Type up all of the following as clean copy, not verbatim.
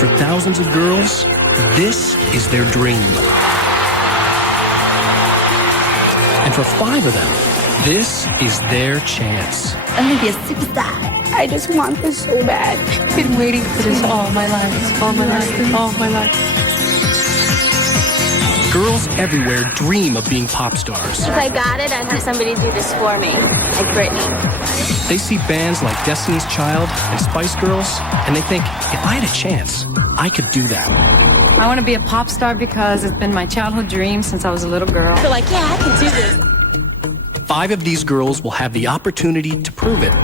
for thousands of girls, this is their dream. And for 5 of them, this is their chance. I'm gonna be a superstar. I just want this so bad. I've been waiting for this all my life, all my life, all my life. Girls everywhere dream of being pop stars. If I got it, I'd have somebody do this for me, like Britney. They see bands like Destiny's Child and Spice Girls, and they think, if I had a chance, I could do that. I want to be a pop star because it's been my childhood dream since I was a little girl. I feel like, yeah, I can do this. 5 of these girls will have the opportunity to prove it.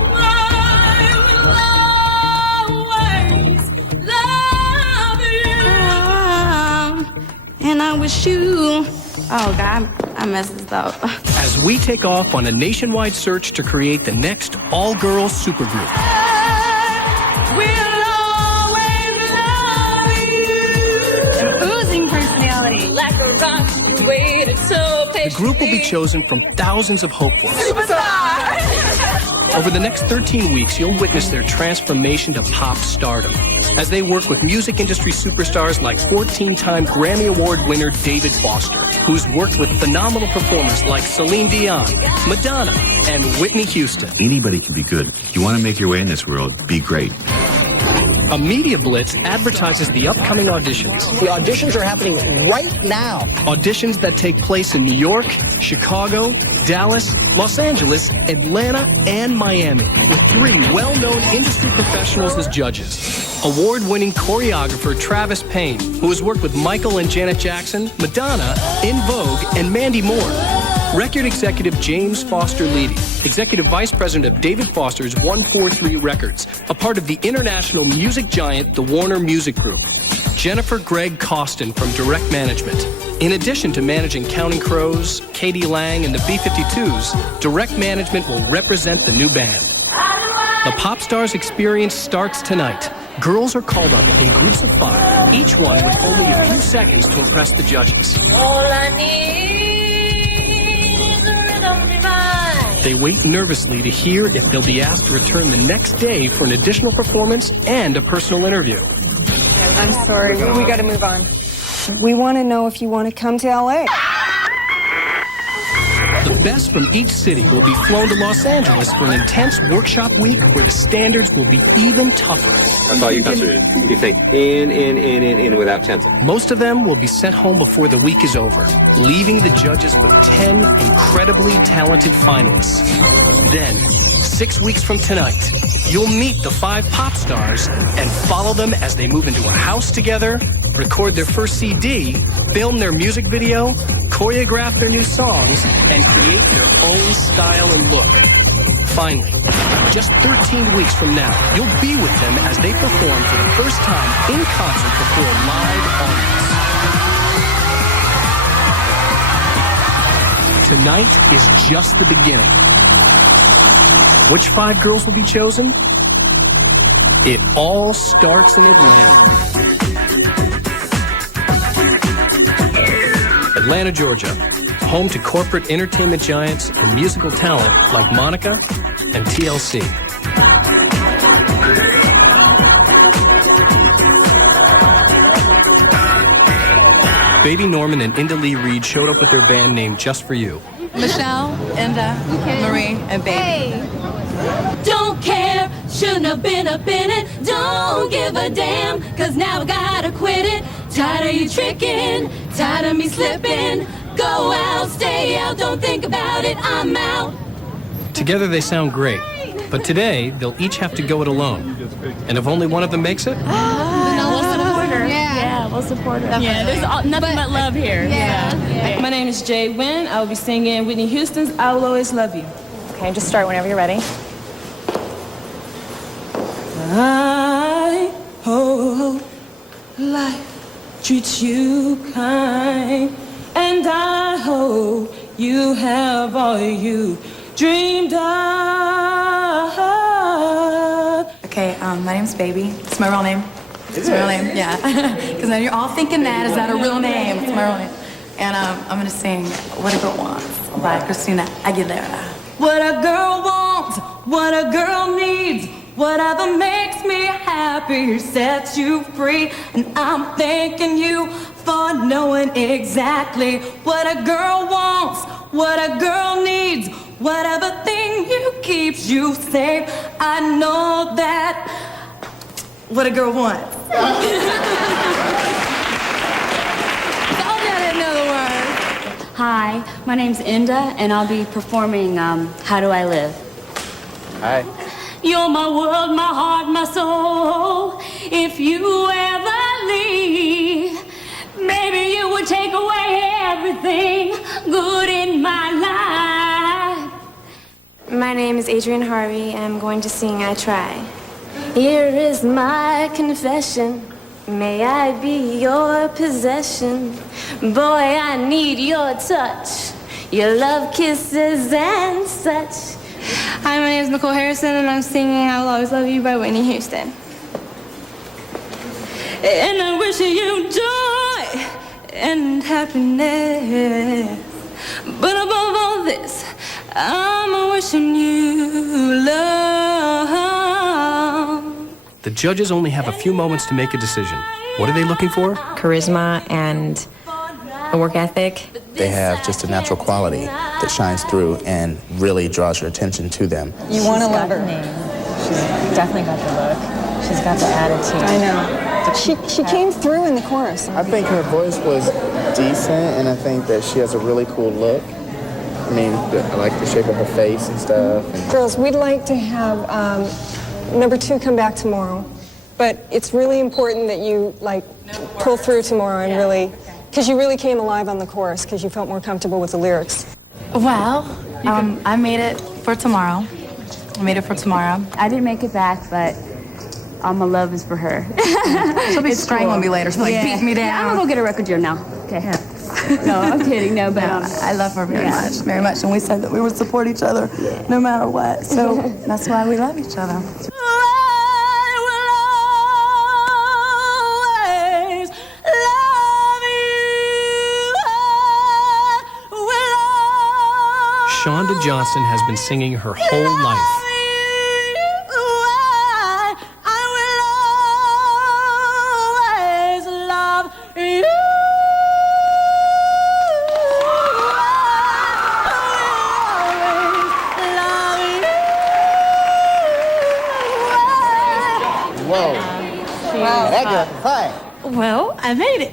And I wish you... Oh, God, I messed this up. As we take off on a nationwide search to create the next all-girls supergroup. We'll always love you. An oozing personality. Like a rock, you waited so patiently. The group will be chosen from thousands of hopefuls. Superstar! Over the next 13 weeks, you'll witness their transformation to pop stardom as they work with music industry superstars like 14-time Grammy Award winner David Foster, who's worked with phenomenal performers like Celine Dion, Madonna, and Whitney Houston. Anybody can be good. You want to make your way in this world, be great. A media blitz advertises the upcoming auditions. The auditions are happening right now. Auditions that take place in New York, Chicago, Dallas, Los Angeles, Atlanta, and Miami, with 3 well-known industry professionals as judges. Award-winning choreographer Travis Payne, who has worked with Michael and Janet Jackson, Madonna, In Vogue, and Mandy Moore. Record executive James Foster Leedy, executive vice president of David Foster's 143 Records, a part of the international music giant, the Warner Music Group. Jennifer Gregg Costin from Direct Management. In addition to managing Counting Crows, Katie Lang, and the B-52s, Direct Management will represent the new band. The Popstars experience starts tonight. Girls are called up in groups of 5, each one with only a few seconds to impress the judges. All I need is a rhythm divine. They wait nervously to hear if they'll be asked to return the next day for an additional performance and a personal interview. I'm sorry, we got to move on. We want to know if you want to come to L.A. The best from each city will be flown to Los Angeles for an intense workshop week where the standards will be even tougher. That's all you concentrate. You think in without tensing. Most of them will be sent home before the week is over, leaving the judges with 10 incredibly talented finalists. Then, 6 weeks from tonight, you'll meet the 5 pop stars and follow them as they move into a house together, record their first CD, film their music video, choreograph their new songs, and create their own style and look. Finally, just 13 weeks from now, you'll be with them as they perform for the first time in concert before a live audience. Tonight is just the beginning. Which 5 girls will be chosen? It all starts in Atlanta. Atlanta, Georgia, home to corporate entertainment giants and musical talent like Monica and TLC. Baby Norman and Inda Lee Reed showed up with their band named Just For You. Michelle, Inda, Marie, and Baby. Don't care, shouldn't have been up in it. Don't give a damn, cause now I gotta quit it. Tired of you tricking, tired of me slipping. Go out, stay out, don't think about it, I'm out. Together they sound great, but today they'll each have to go it alone. And if only one of them makes it? No, we'll support her. Yeah, we'll support her. Yeah, there's nothing but love here. Yeah. My name is Jay Wynn. I will be singing Whitney Houston's I Will Always Love You. Okay, just start whenever you're ready. I hope life treats you kind, and I hope you have all you dreamed of. Okay, my name's Baby. It's my real name. It's my real name, yeah. Because now you're all thinking that, is that a real name? It's my real name. And I'm going to sing What a Girl Wants by Christina Aguilera. What a girl wants, what a girl needs, whatever makes me happy. happy, sets you free. And I'm thanking you for knowing exactly what a girl wants, what a girl needs, whatever thing you keeps you safe. I know that what a girl wants. Hi, my name's Inda, and I'll be performing How Do I Live? Hi. You're my world, my heart, my soul. If you ever leave, maybe you would take away everything good in my life. My name is Adrienne Harvey, and I'm going to sing I Try. Here is my confession. May I be your possession? Boy, I need your touch, your love kisses and such. Hi, my name is Nicole Harrison, and I'm singing I Will Always Love You by Whitney Houston. And I wish you joy and happiness. But above all this, I'm wishing you love. The judges only have a few moments to make a decision. What are they looking for? Charisma and a work ethic. They have just a natural quality that shines through and really draws your attention to them. You want to love her. She's definitely got the look. She's got the attitude. I know. She came through in the chorus. I think her voice was decent, and I think that she has a really cool look. I mean, I like the shape of her face and stuff. And Girls, we'd like to have number 2 come back tomorrow, but it's really important that you pull through tomorrow and really, because you really came alive on the chorus because you felt more comfortable with the lyrics. Well, I made it for tomorrow. I didn't make it back, but all my love is for her. She'll be strangling me later. She'll beat me down. Yeah, I'm gonna go get a record deal now. Okay. No, I'm kidding. No, but I love her very much, and we said that we would support each other no matter what. So that's why we love each other. Shonda Johnson has been singing her whole life. Well, I made it.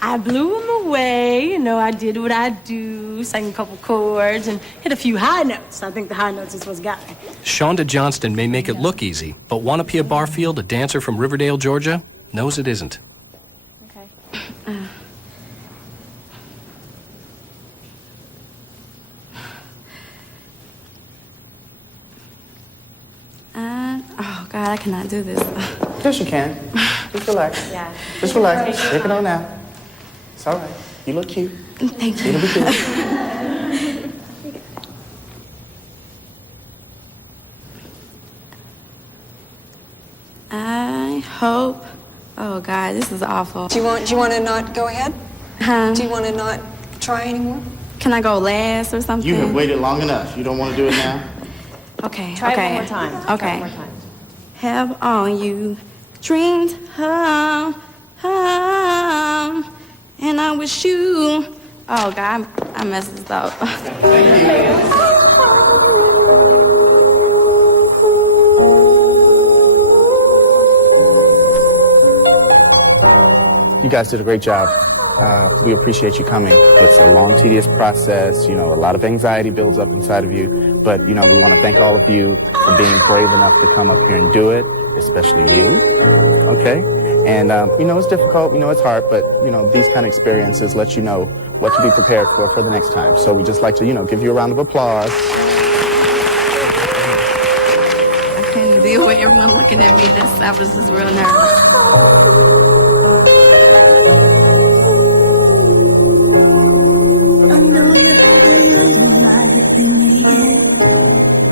I blew them away. I did what I do, sang a couple chords, and hit a few high notes. I think the high notes is what's got me. Shonda Johnston may make it look easy, but Wanapia Barfield, a dancer from Riverdale, Georgia, knows it isn't. okay. Oh, God, I cannot do this. yes, you can. Just relax. Yeah. Just relax. Take it on now. It's all right. You look cute. Thank you. It'll be cute. I hope. Oh God, this is awful. Do you want to not go ahead? Huh? Do you want to not try anymore? Can I go last or something? You have waited long enough. You don't want to do it now? Okay. Try okay. it one more time. Okay. Try it one more time. Have all you dreamed of, and I wish you. Oh God, I messed this up. You guys did a great job. We appreciate you coming. It's a long, tedious process. A lot of anxiety builds up inside of you. But, we want to thank all of you for being brave enough to come up here and do it, especially you, okay? And, it's difficult, it's hard, but, these kind of experiences let you know what to be prepared for the next time. So we just like to, give you a round of applause. I couldn't deal with everyone looking at me. I was just real nervous.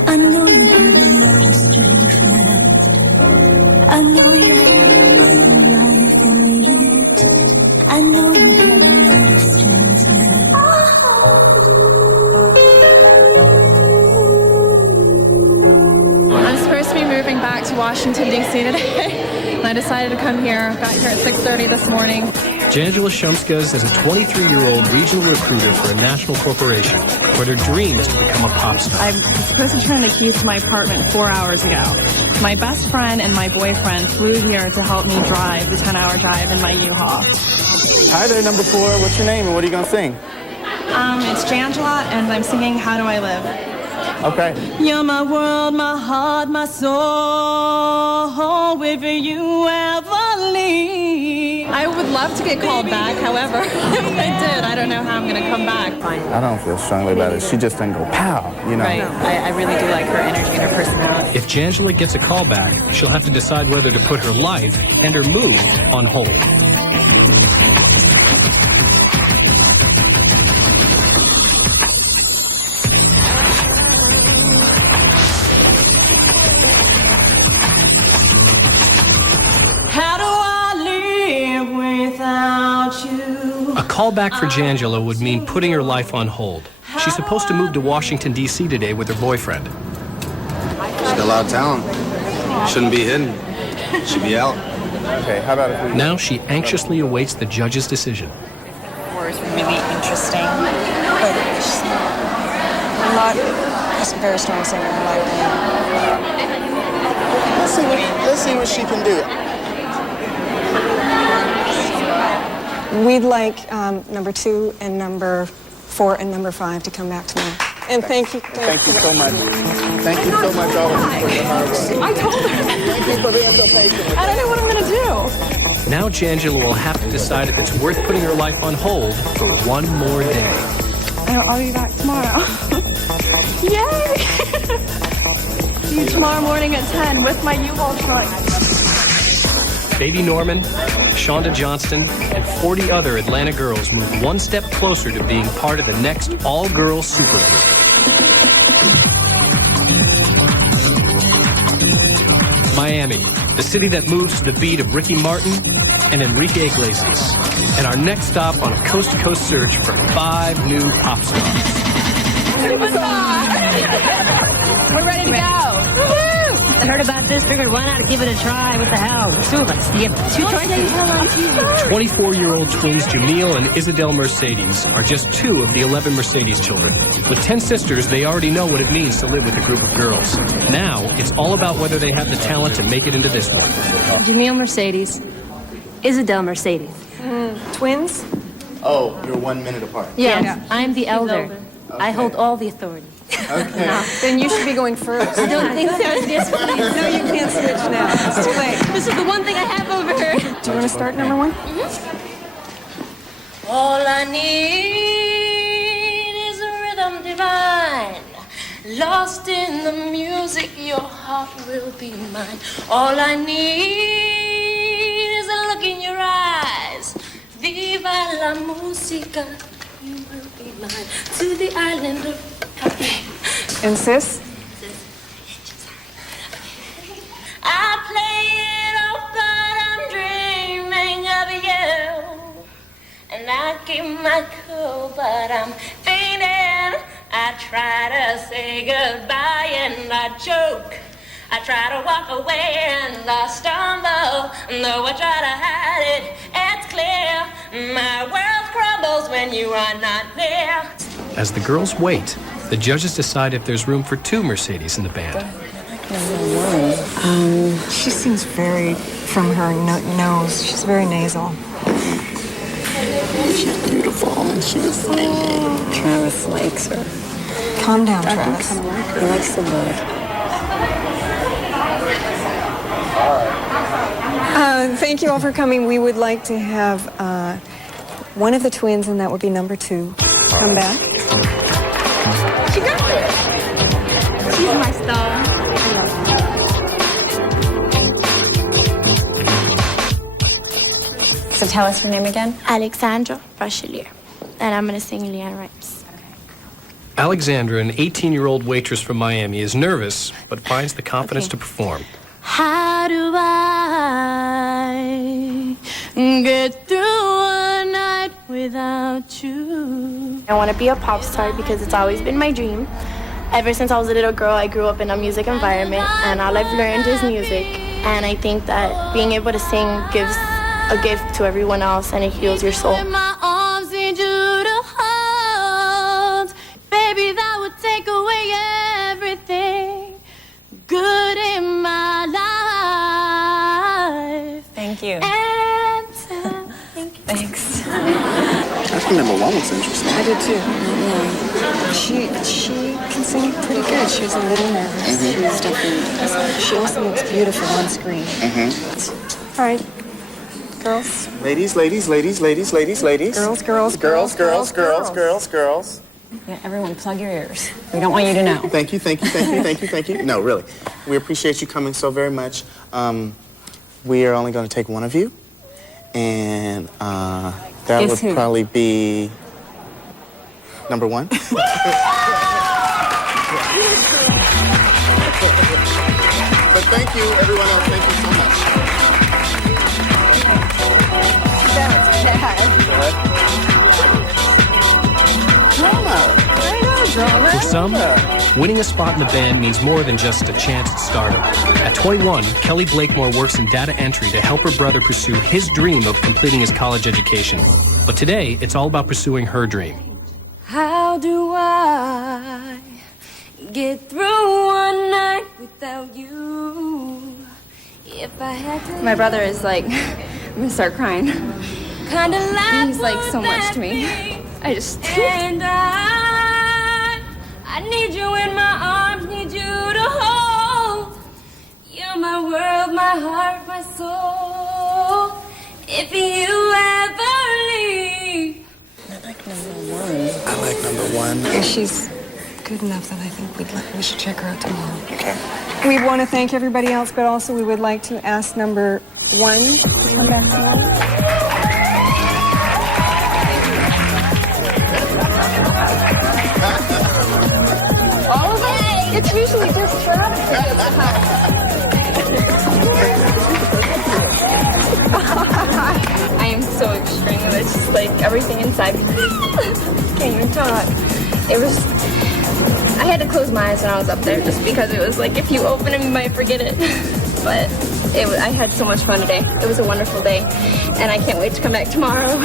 I know you have a lot of strength left. I know you have a little life in the end. I know you have a lot of strength left. I'm supposed to be moving back to Washington, D.C. today. I decided to come here. Got here at 6:30 this morning. Jangela Shumskas is a 23-year-old regional recruiter for a national corporation, where their dream is to become a pop star. I'm supposed to turn the keys to my apartment 4 hours ago. My best friend and my boyfriend flew here to help me drive the 10-hour drive in my U-Haul. Hi there, number 4. What's your name and what are you going to sing? It's Jangela, and I'm singing How Do I Live? Okay. You're my world, my heart, my soul. If you ever leave. I would love to get called back. However, if I did, I don't know how I'm going to come back. I don't feel strongly about it. She just doesn't go pow, you know. Right. I really do like her energy and her personality. If Jangela gets a call back, she'll have to decide whether to put her life and her move on hold. A call back for Jangela would mean putting her life on hold. She's supposed to move to Washington, D.C. today with her boyfriend. She's got a lot of talent. Shouldn't be hidden. Should be out. Okay, how about if we... Now she anxiously awaits the judge's decision. Was really interesting, but she's not a very strong singer in my opinion. Let's see what she can do. We'd like number 2 and number 4 and number 5 to come back tomorrow. And thank you. Thank you so much. Thank you so much, all of you, for your hard work. I told her. Thank you for being so patient. I don't know what I'm going to do. Now Jangela will have to decide if it's worth putting her life on hold for one more day. I'll be back tomorrow. Yay! See you tomorrow morning at 10 with my U-Haul truck. Baby Norman, Shonda Johnston, and 40 other Atlanta girls move one step closer to being part of the next all-girls supergroup. Miami, the city that moves to the beat of Ricky Martin and Enrique Iglesias. And our next stop on a coast-to-coast search for 5 new pop stars. We're ready to go. Woo-hoo! I heard about this, figured why not give it a try? What the hell? Two of us. You have 2 choices. 24-year-old twins Jamil and Isabel Mercedes are just 2 of the 11 Mercedes children. With 10 sisters, they already know what it means to live with a group of girls. Now, it's all about whether they have the talent to make it into this one. Jamil Mercedes, Isabel Mercedes. Twins? Oh, you're 1 minute apart. Yes, I'm the elder. I hold all the authority. Okay. Then you should be going first. I don't think so. Yes, please. No, you can't switch now. It's too late. This is the one thing I have over her. Do you want to start number 1? All I need is a rhythm divine. Lost in the music, your heart will be mine. All I need is a look in your eyes. Viva la música, you will be mine. To the island of happy. And sis? I play it off, but I'm dreaming of you. And I keep my cool, but I'm fainting. I try to say goodbye and I choke. I try to walk away and I stumble. Though I try to hide it, it's clear. My world crumbles when you are not there. As the girls wait, the judges decide if there's room for 2 Mercedes in the band. She seems very, from her nose, she's very nasal. She's beautiful and she's singing. Travis likes her. Calm down, Travis. He likes the look. Thank you all for coming. We would like to have one of the twins, and that would be number 2, come back. She got it. She's my star. So tell us your name again. Alexandra Bachelier. And I'm going to sing Leanne Rimes. Alexandra, an 18-year-old waitress from Miami, is nervous, but finds the confidence to perform. How do I get through a night without you? I want to be a pop star because it's always been my dream. Ever since I was a little girl, I grew up in a music environment, and all I've learned is music. And I think that being able to sing gives a gift to everyone else, and it heals your soul. In my arms, need you to hold. Baby, that would take away everything good in my life. Thank you. And thank you. Thanks. I think number one was interesting. I did too. Yeah. She can sing pretty good. She was a little nervous. She was definitely. She also looks beautiful on screen. All right, girls. Ladies. Girls. Yeah, everyone, plug your ears. We don't want you to know. Thank you. No, really. We appreciate you coming so very much. We are only going to take one of you. And that Guess would who? probably be number one. But thank you, everyone else. Thank you so much. For some, winning a spot in the band means more than just a chance at stardom. At 21, Kelly Blakemore works in data entry to help her brother pursue his dream of completing his college education. But today, it's all about pursuing her dream. How do I get through one night without you? If I had to. My brother is like, I'm gonna start crying. Kinda like He's like so much to me. I just. And I need you in my arms, need you to hold. You're my world, my heart, my soul. If you ever leave. I like number one. Yeah, she's good enough that I think we should check her out tomorrow. Okay. We want to thank everybody else, but also we would like to ask number one to come back tomorrow. All of it? It's usually just Travis that gets the house. I am so extreme. It's just like everything inside me. Can't even talk. It was. I had to close my eyes when I was up there just because it was like if you open them, you might forget it. But I had so much fun today. It was a wonderful day, and I can't wait to come back tomorrow.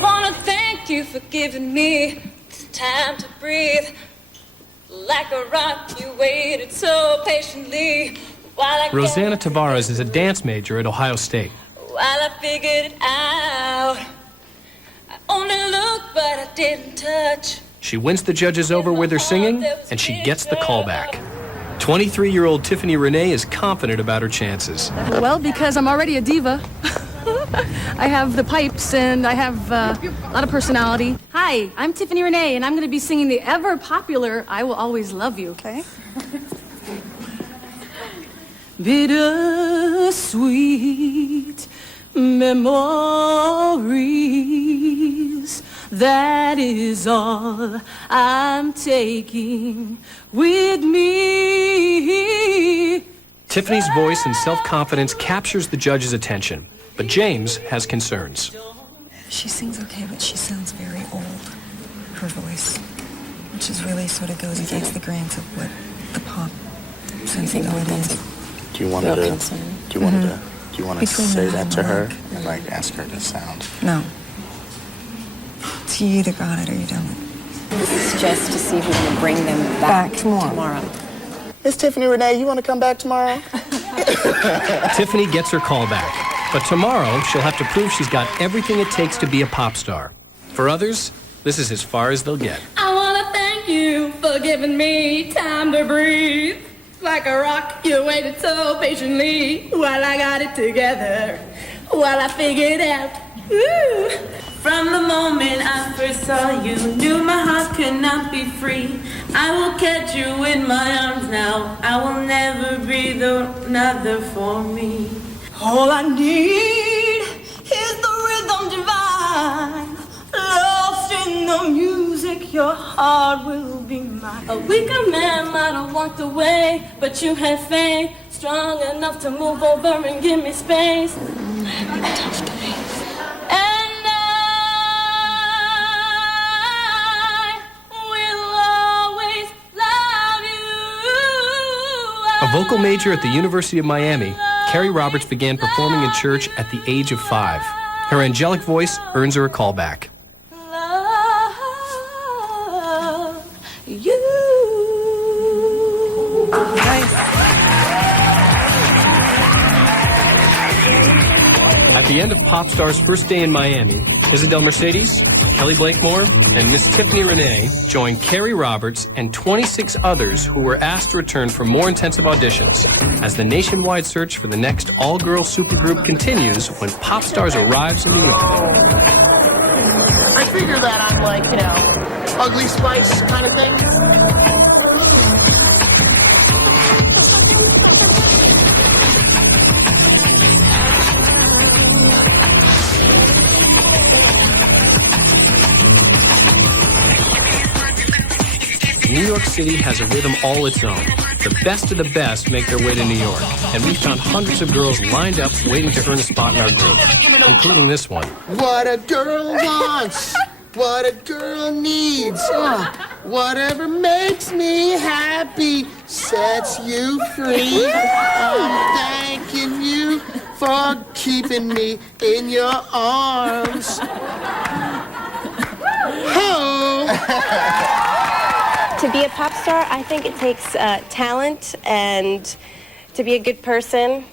Wanna thank you for giving me this time to breathe. Like a rock, you waited so patiently while I Rosanna Tavares is a dance major at Ohio State. while I figured it out. I only looked, but I didn't touch. She wins the judges over with her singing, and she gets the callback. 23-year-old Tiffany Renee is confident about her chances. Well, because I'm already a diva. I have the pipes and I have a lot of personality. Hi, I'm Tiffany Renee, and I'm going to be singing the ever-popular I Will Always Love You. Okay. Bittersweet memories, that is all I'm taking with me. Tiffany's voice and self-confidence captures the judge's attention, but James has concerns. She sings okay, but she sounds very old, her voice, which is really sort of goes against the grains of what the pop sensibilities. Do you want to say that to her and like ask her to sound? No. So you either got it or you don't. This is just to see if we can bring them back tomorrow. It's Tiffany Renee. You want to come back tomorrow? Tiffany gets her call back, but tomorrow she'll have to prove she's got everything it takes to be a pop star. For others, this is as far as they'll get. I wanna thank you for giving me time to breathe. Like a rock, you waited so patiently while I got it together, while I figured out. Ooh. From the moment I first saw you, knew my heart could not be free. I will catch you in my arms now. I will never breathe another for me. All I need is the rhythm divine. Lost in the music, your heart will be mine. A weaker man might have walked away, but you had faith, strong enough to move over and give me space. I'm having a tough day. And I will always love you. A vocal major at the University of Miami, Carrie Roberts began performing in church at the age of 5. Her angelic voice earns her a callback. Love you. At the end of Popstars' first day in Miami, Isabel Mercedes, Kelly Blakemore, and Miss Tiffany Renee joined Carrie Roberts and 26 others who were asked to return for more intensive auditions as the nationwide search for the next all-girl supergroup continues when Popstars arrives in New York. I figure that I'm like, you know, Ugly Spice kind of thing. New York City has a rhythm all its own. The best of the best make their way to New York, and we found hundreds of girls lined up waiting to earn a spot in our group, including this one. What a girl wants, what a girl needs, whatever makes me happy sets you free. I'm thanking you for keeping me in your arms. Ho! To be a pop star, I think it takes talent and to be a good person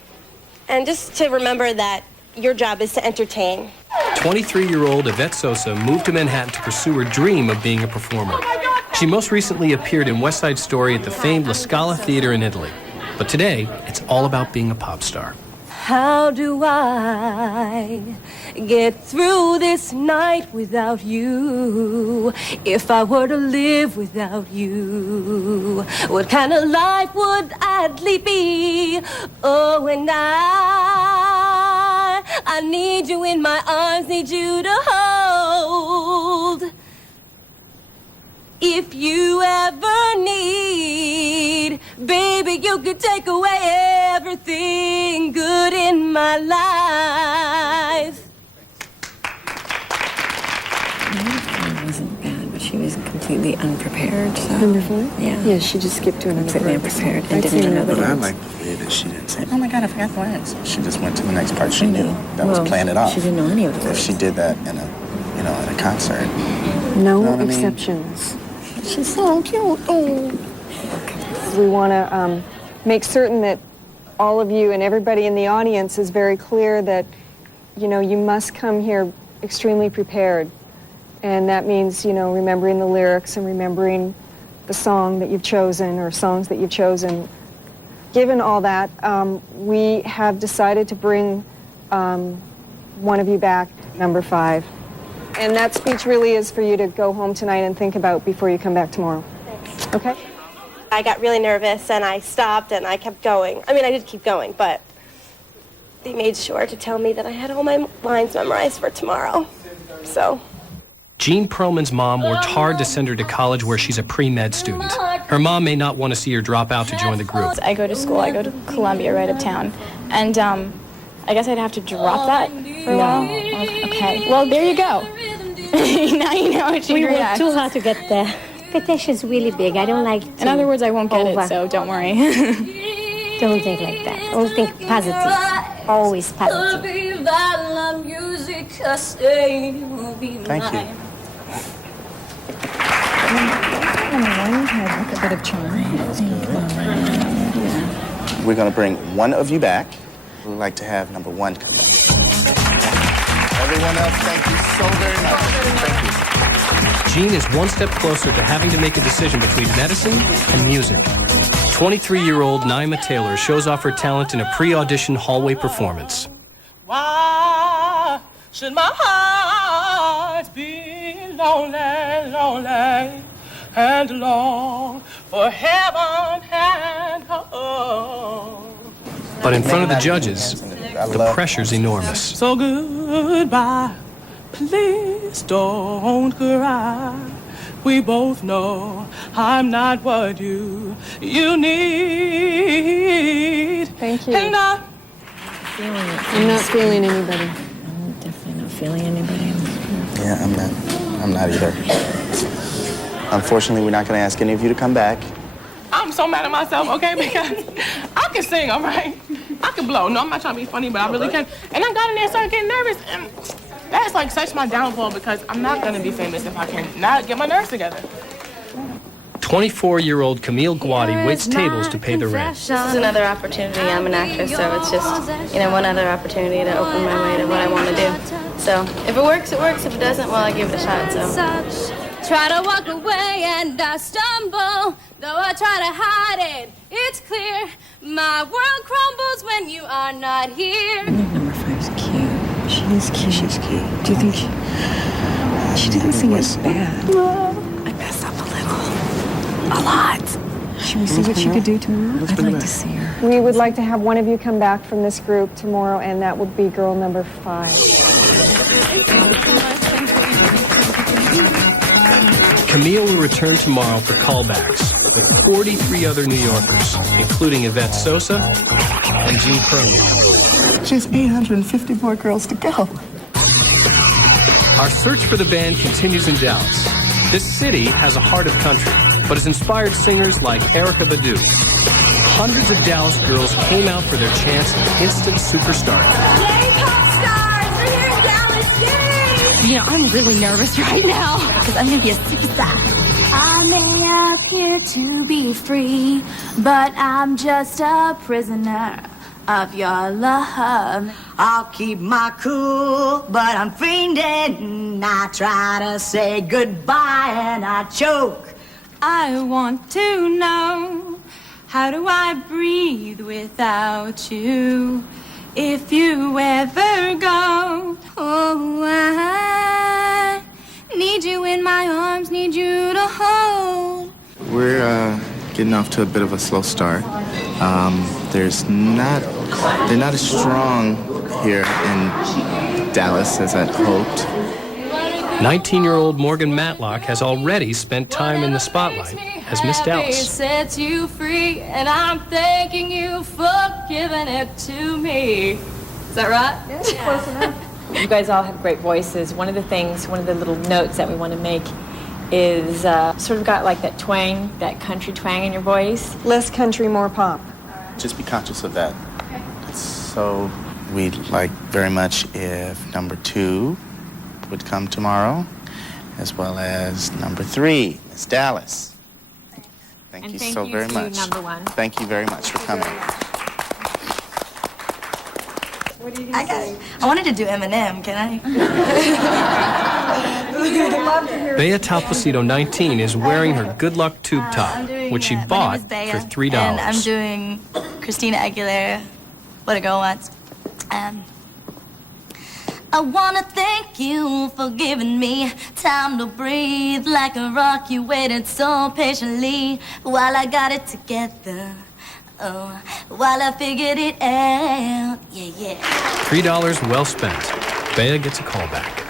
and just to remember that your job is to entertain. 23-year-old Yvette Sosa moved to Manhattan to pursue her dream of being a performer. She most recently appeared in West Side Story at the famed La Scala Theater in Italy. But today, it's all about being a pop star. How do I get through this night without you? If I were to live without you, what kind of life would Adley be? Oh, and I need you in my arms, need you to hold. If you ever need, baby, you could take away everything good in my life. It wasn't bad, but she was completely unprepared. So. Number 4? Yeah. Yeah, she just skipped to another completely part. unprepared and I'd didn't say even know the But I words. like the way that she didn't say, oh my God, I forgot the words. She just went to the next part she knew. That Well, was playing it off. she didn't know any of the If words. she did that in a, you know, at a concert. No Know what I mean? exceptions. She's so cute. Oh. We want to make certain that all of you and everybody in the audience is very clear that, you know, you must come here extremely prepared. And that means, you know, remembering the lyrics and remembering the song that you've chosen or songs that you've chosen. Given all that, we have decided to bring one of you back, number 5. And that speech really is for you to go home tonight and think about before you come back tomorrow. Okay? I got really nervous and I stopped and I kept going. I mean, I did keep going, but they made sure to tell me that I had all my lines memorized for tomorrow. So. Jean Perlman's mom worked hard to send her to college where she's a pre-med student. Her mom may not want to see her drop out to join the group. I go to school. I go to Columbia right uptown. And I guess I'd have to drop that for a while. Okay. Well, there you go. Now you know how she We reacts. worked too hard to get there. Expectation's really big. I don't like to. In other words, I won't get it, so don't worry. Don't think like that. Don't think positive. Always positive. Thank you. A bit of charm. We're going to bring one of you back. We'd like to have number 1 come back. Everyone else, thank you so very much. Thank you. Jean is one step closer to having to make a decision between medicine and music. 23-year-old Naima Taylor shows off her talent in a pre-audition hallway performance. Why should my heart be lonely, lonely, and long for heaven and home? But in front of the judges, the pressure's enormous. So goodbye, please don't cry. We both know I'm not what you need. Thank you. And I'm not feeling anybody. I'm definitely not feeling anybody. Yeah, I'm not either. Unfortunately, we're not going to ask any of you to come back. I'm so mad at myself, okay, because I can sing, all right? I can blow. No, I'm not trying to be funny, but I really can. And I got in there and started getting nervous, and that's like such my downfall because I'm not gonna be famous if I can not get my nerves together. 24-year-old Camille Guadi waits tables to pay the rent. This is another opportunity. I'm an actress, so it's just, one other opportunity to open my way to what I want to do. So if it works, it works. If it doesn't, well, I give it a shot, so. Try to walk away and I stumble. Though I try to hide it, it's clear. My world crumbles when you are not here. Number 5's cute. She is cute. She's cute. Do you think she didn't sing it bad? I messed up a little. A lot. Should we see what she could do tomorrow? I'd like to see her. We would like to have one of you come back from this group tomorrow, and that would be girl number 5. Camille will return tomorrow for callbacks with 43 other New Yorkers, including Yvette Sosa and Jean Cronin. Just 850 more girls to go. Our search for the band continues in Dallas. This city has a heart of country, but has inspired singers like Erykah Badu. Hundreds of Dallas girls came out for their chance at instant superstardom. Yay, Popstars! We're here in Dallas, yay! I'm really nervous right now because I'm going to be a superstar. I may appear to be free, but I'm just a prisoner of your love. I'll keep my cool, but I'm fiending. I try to say goodbye and I choke. I want to know, how do I breathe without you? If you ever go, oh, I need you in my arms, need you to hold. We're getting off to a bit of a slow start. They're not as strong here in Dallas as I'd hoped. 19-year-old Morgan Matlock has already spent time in the spotlight as Miss Dallas. Sets you free, and I'm thanking you for giving it to me. Is that right? Yeah. Close enough. You guys all have great voices. One of the little notes that we want to make is sort of got like that twang, that country twang in your voice. Less country, more pop. Just be conscious of that. So we'd like very much if number 2 would come tomorrow, as well as number 3, Miss Dallas. Thank you so very much. Number 1. Thank you very much for coming. What are you I wanted to do Eminem, can I? Bea Talposito, 19, is wearing her Good Luck tube top, which she bought for $3. And I'm doing Christina Aguilera, What a Girl Wants. I wanna thank you for giving me time to breathe. Like a rock, you waited so patiently while I got it together. Oh, while I figured it out. Yeah. $3 well spent. Bea gets a call back.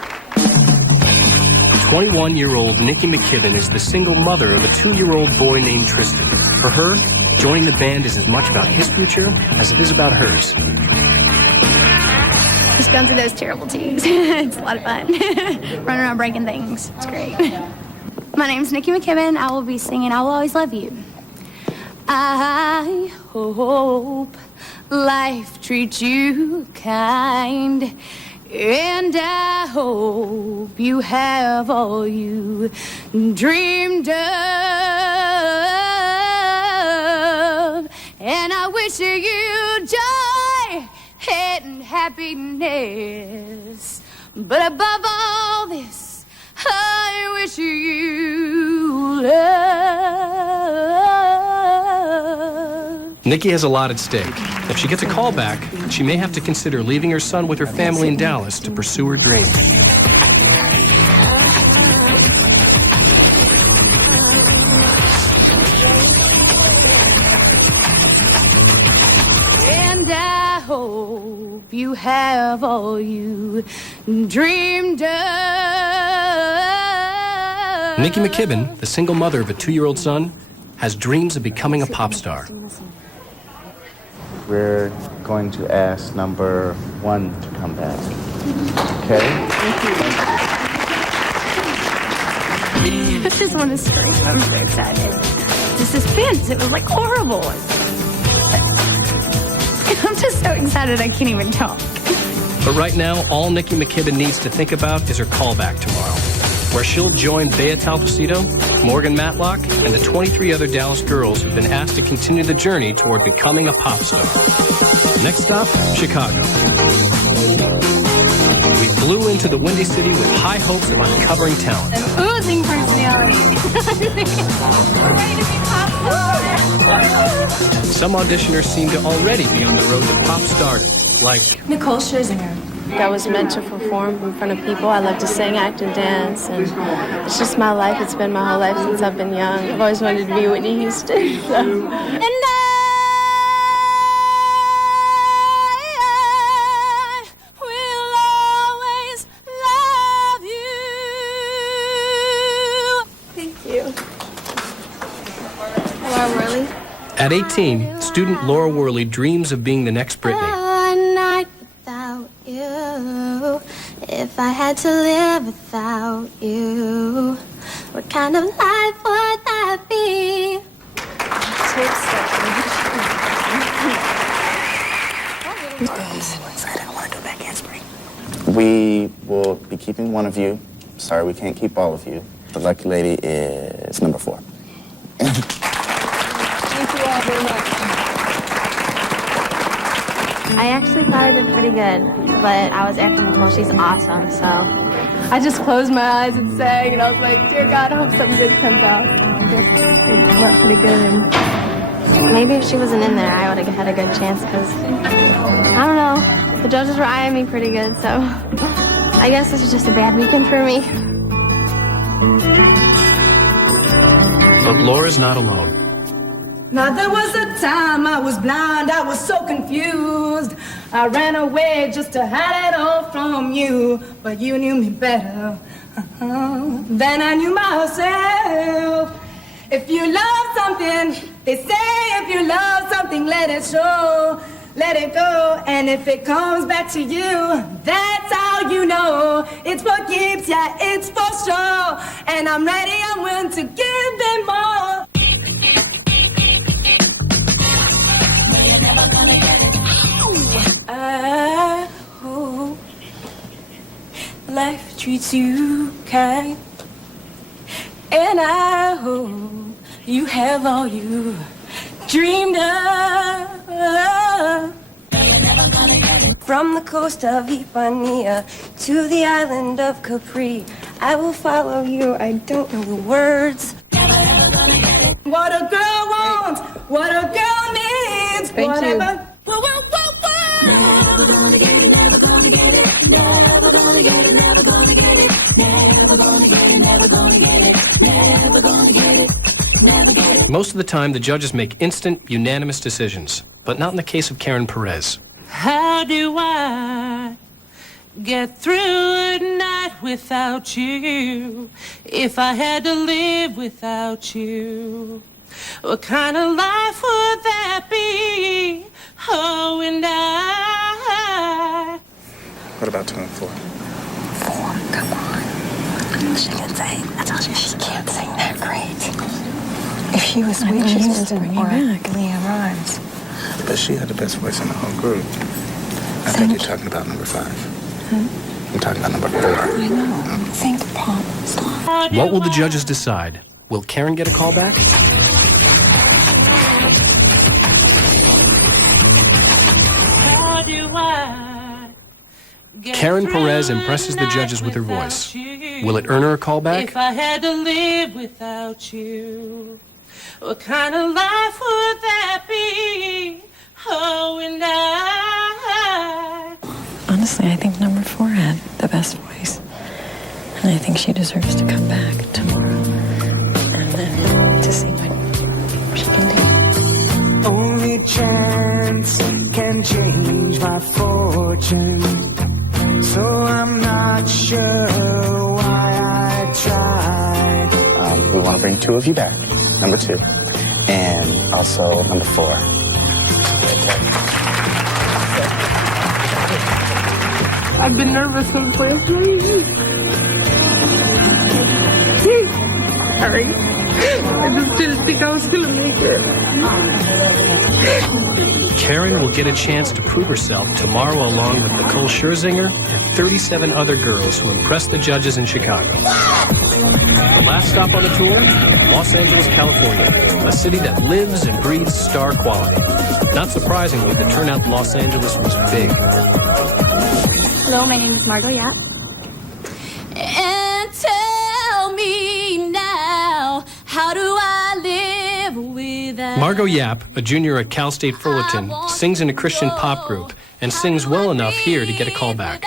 21-year-old Nikki McKibben is the single mother of a 2-year-old boy named Tristan. For her, joining the band is as much about his future as it is about hers. Just going through those terrible tubes. It's a lot of fun. Running around breaking things. It's great. My name's Nikki McKibben. I will be singing I Will Always Love You. I hope life treats you kind, and I hope you have all you dreamed of, and I wish you joy and happiness, but above all this, I wish you love. Nikki has a lot at stake. If she gets a call back, she may have to consider leaving her son with her family in Dallas to pursue her dreams. And I hope you have all you dreamed of. Nikki McKibben, the single mother of a 2-year-old son, has dreams of becoming a pop star. We're going to ask number 1 to come back. Okay? I just want to scream. I'm so excited. The suspense, it was like horrible. I'm just so excited I can't even talk. But right now, all Nikki McKibben needs to think about is her callback tomorrow, where she'll join Bea Talpacito, Morgan Matlock, and the 23 other Dallas girls who've been asked to continue the journey toward becoming a pop star. Next stop, Chicago. We flew into the Windy City with high hopes of uncovering talent. An oozing personality. We're ready to be pop stars. Some auditioners seem to already be on the road to pop stardom, like Nicole Scherzinger. I was meant to perform in front of people. I love to sing, act, and dance, and it's just my life. It's been my whole life since I've been young. I've always wanted to be Whitney Houston. So. And at 18, student Laura Worley dreams of being the next Britney. A night without you. If I had to live without you, what kind of life would that be? We will be keeping one of you. Sorry, we can't keep all of you. The lucky lady is number 4. Thank you all very much. I actually thought I did pretty good, but I was after Nicole. She's awesome, so. I just closed my eyes and sang, and I was like, dear God, I hope something good comes out. So I guess it went pretty good. And maybe if she wasn't in there, I would have had a good chance, because, I don't know, the judges were eyeing me pretty good, so I guess this was just a bad weekend for me. But Laura's not alone. Now there was a time I was blind, I was so confused. I ran away just to hide it all from you. But you knew me better than I knew myself. If you love something, they say if you love something, let it show, let it go. And if it comes back to you, that's how you know. It's for keeps, yeah, it's for sure. And I'm ready, I'm willing to give it more. I hope life treats you kind, and I hope you have all you dreamed of. From the coast of Ipanema to the island of Capri, I will follow you, I don't know the words. What a girl wants, what a girl needs, Thank whatever. you. Whoa, whoa, whoa, whoa. Never gonna get it, never gonna get it, never gonna get it, never gonna get it, never gonna get it, never gonna get it, never gonna get it, never get it. Most of the time, the judges make instant, unanimous decisions, but not in the case of Karen Perez. How do I get through a night without you? If I had to live without you, what kind of life would that be? Oh, and I. What about 2 and 4? 4, come on. She can sing. That's all she can't sing that great. If she was Whitney Houston or Leanne Rhymes. But she had the best voice in the whole group. I think you're talking about number 5. I'm talking about number 4. I know. Think pop. Stop. What will the judges decide? Will Karen get a call back? Karen Perez impresses the judges with her voice. Will it earn her a call back? If I had to live without you, what kind of life would that be? Oh, and I. Honestly, I think number 4 had the best voice. And I think she deserves to come back tomorrow and then to see what she can do. Only chance can change my fortune, so I'm not sure why I tried. We want to bring 2 of you back, number 2, and also number 4. I've been nervous since last night. Sorry. I just didn't think I was gonna make it. Karen will get a chance to prove herself tomorrow along with Nicole Scherzinger and 37 other girls who impressed the judges in Chicago. The last stop on the tour, Los Angeles, California, a city that lives and breathes star quality. Not surprisingly, the turnout in Los Angeles was big. Hello, my name is Margot Yap. And tell me now, how do I live without Margot Yap, a junior at Cal State Fullerton, sings in a Christian pop group and sings well enough here to get a call back.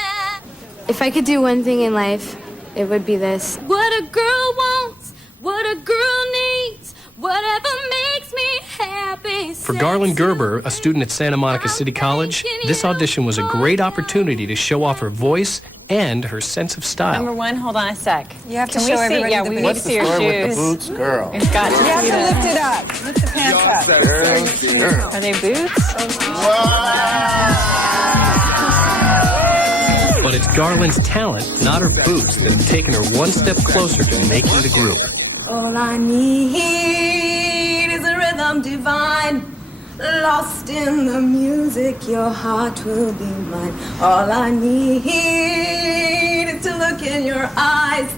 If I could do one thing in life, it would be this. What a girl wants, what a girl needs, whatever makes me happy. For Garland Gerber, a student at Santa Monica City College, this audition was a great opportunity to show off her voice and her sense of style. Number one, hold on a sec. You have to Can show we see? everybody Yeah, the we boots. need to see your What's the story with shoes. the boots, girl? We've got to You have see to them. lift it up. Lift the pants up. Are they boots? But it's Garland's talent, not her boots, that have taken her one step closer to making the group. All I need is a rhythm divine. Lost in the music, your heart will be mine. All I need is to look in your eyes.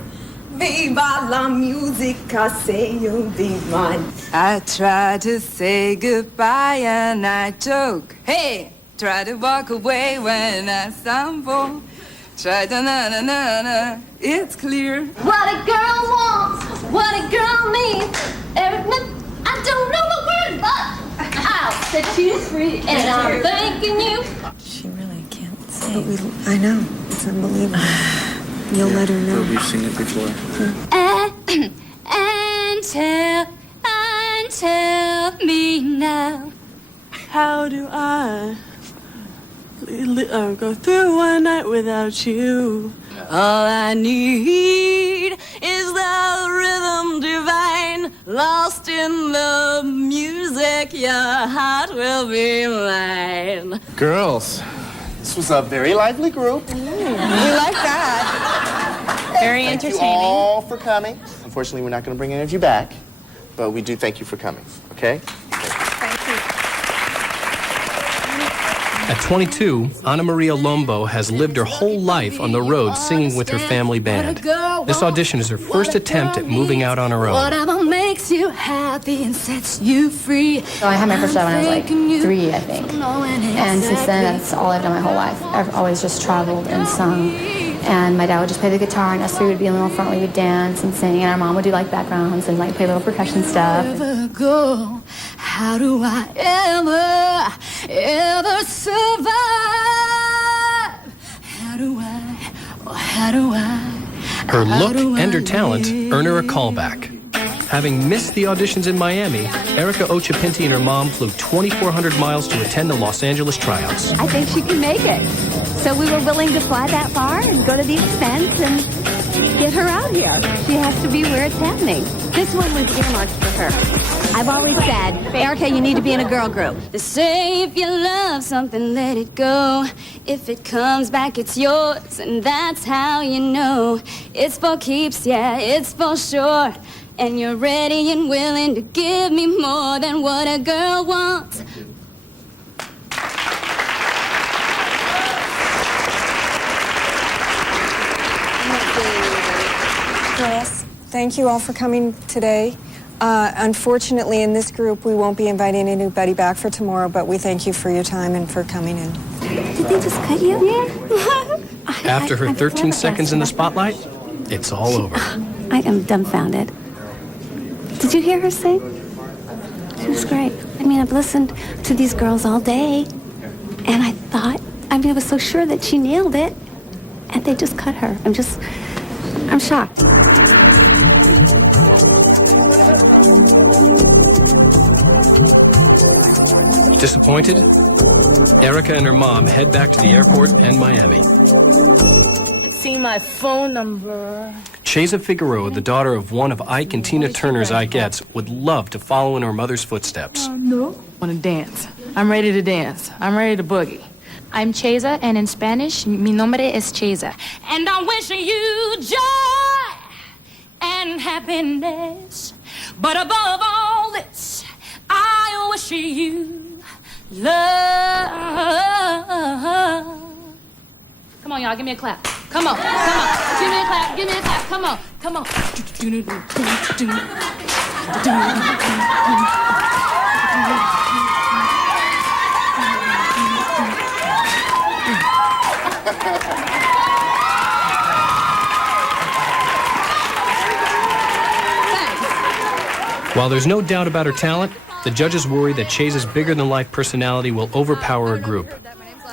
Viva la musica, say you'll be mine. I try to say goodbye and I joke. Hey, try to walk away when I stumble. Try to na-na-na-na, it's clear. What a girl wants, what a girl needs. I don't know the word, but I'll set you free, and I'm thanking you. She really can't sing. I know. It's unbelievable. You'll let her know. You've seen it before. And tell me now. How do I go through one night without you? All I need is the rhythm divine. Lost in the music, your heart will be mine. Girls, this was a very lively group. We like that. Very Thank you entertaining. all for coming. Unfortunately, we're not going to bring any of you back, but we do thank you for coming, okay? At 22, Ana Maria Lombo has lived her whole life on the road singing with her family band. This audition is her first attempt at moving out on her own. Whatever makes you happy and sets you free. So I had my first job when I was like 3, I think. And since then, that's all I've done my whole life. I've always just traveled and sung. And my dad would just play the guitar, and us three would be in the front. We would dance and sing, and our mom would do like backgrounds and like play little percussion stuff. Ever go? How do I ever survive? How do I? Her look and her talent earn her a callback. Having missed the auditions in Miami, Erica Ochapinti and her mom flew 2,400 miles to attend the Los Angeles tryouts. I think she can make it. So we were willing to fly that far and go to the expense and get her out here. She has to be where it's happening. This one was earmarked for her. I've always said, Erica, you need to be in a girl group. They say if you love something, let it go. If it comes back, it's yours, and that's how you know. It's for keeps, yeah, it's for sure. And you're ready and willing to give me more than what a girl wants. Girls, thank you all for coming today. Unfortunately, in this group, we won't be inviting anybody back for tomorrow, but we thank you for your time and for coming in. Did they just cut you? Yeah. After her 13 seconds in the spotlight, it's all over. I am dumbfounded. Did you hear her sing? She was great. I mean, I've listened to these girls all day, and I was so sure that she nailed it, and they just cut her. I'm shocked. Disappointed? Erica and her mom head back to the airport and Miami. See my phone number. Chesa Figueroa, the daughter of one of Ike and Tina Turner's Ikeettes, would love to follow in her mother's footsteps. No. I want to dance. I'm ready to dance. I'm ready to boogie. I'm Chesa, and in Spanish, mi nombre es Chesa. And I'm wishing you joy and happiness. But above all this, I wish you love. Come on, y'all, give me a clap. Come on, come on. Give me a clap, give me a clap. Come on, come on. While there's no doubt about her talent, the judges worry that Chase's bigger-than-life personality will overpower a group.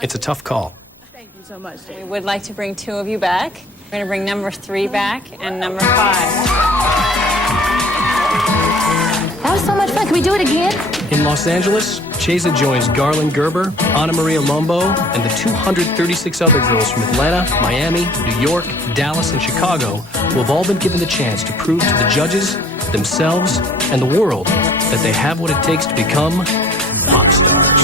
It's a tough call. Thank you so much, Jay. We would like to bring 2 of you back. We're going to bring number 3 back and number 5. That was so much fun. Can we do it again? In Los Angeles, Chase joins Garland Gerber, Ana Maria Lombo, and the 236 other girls from Atlanta, Miami, New York, Dallas, and Chicago who have all been given the chance to prove to the judges, themselves, and the world that they have what it takes to become pop stars.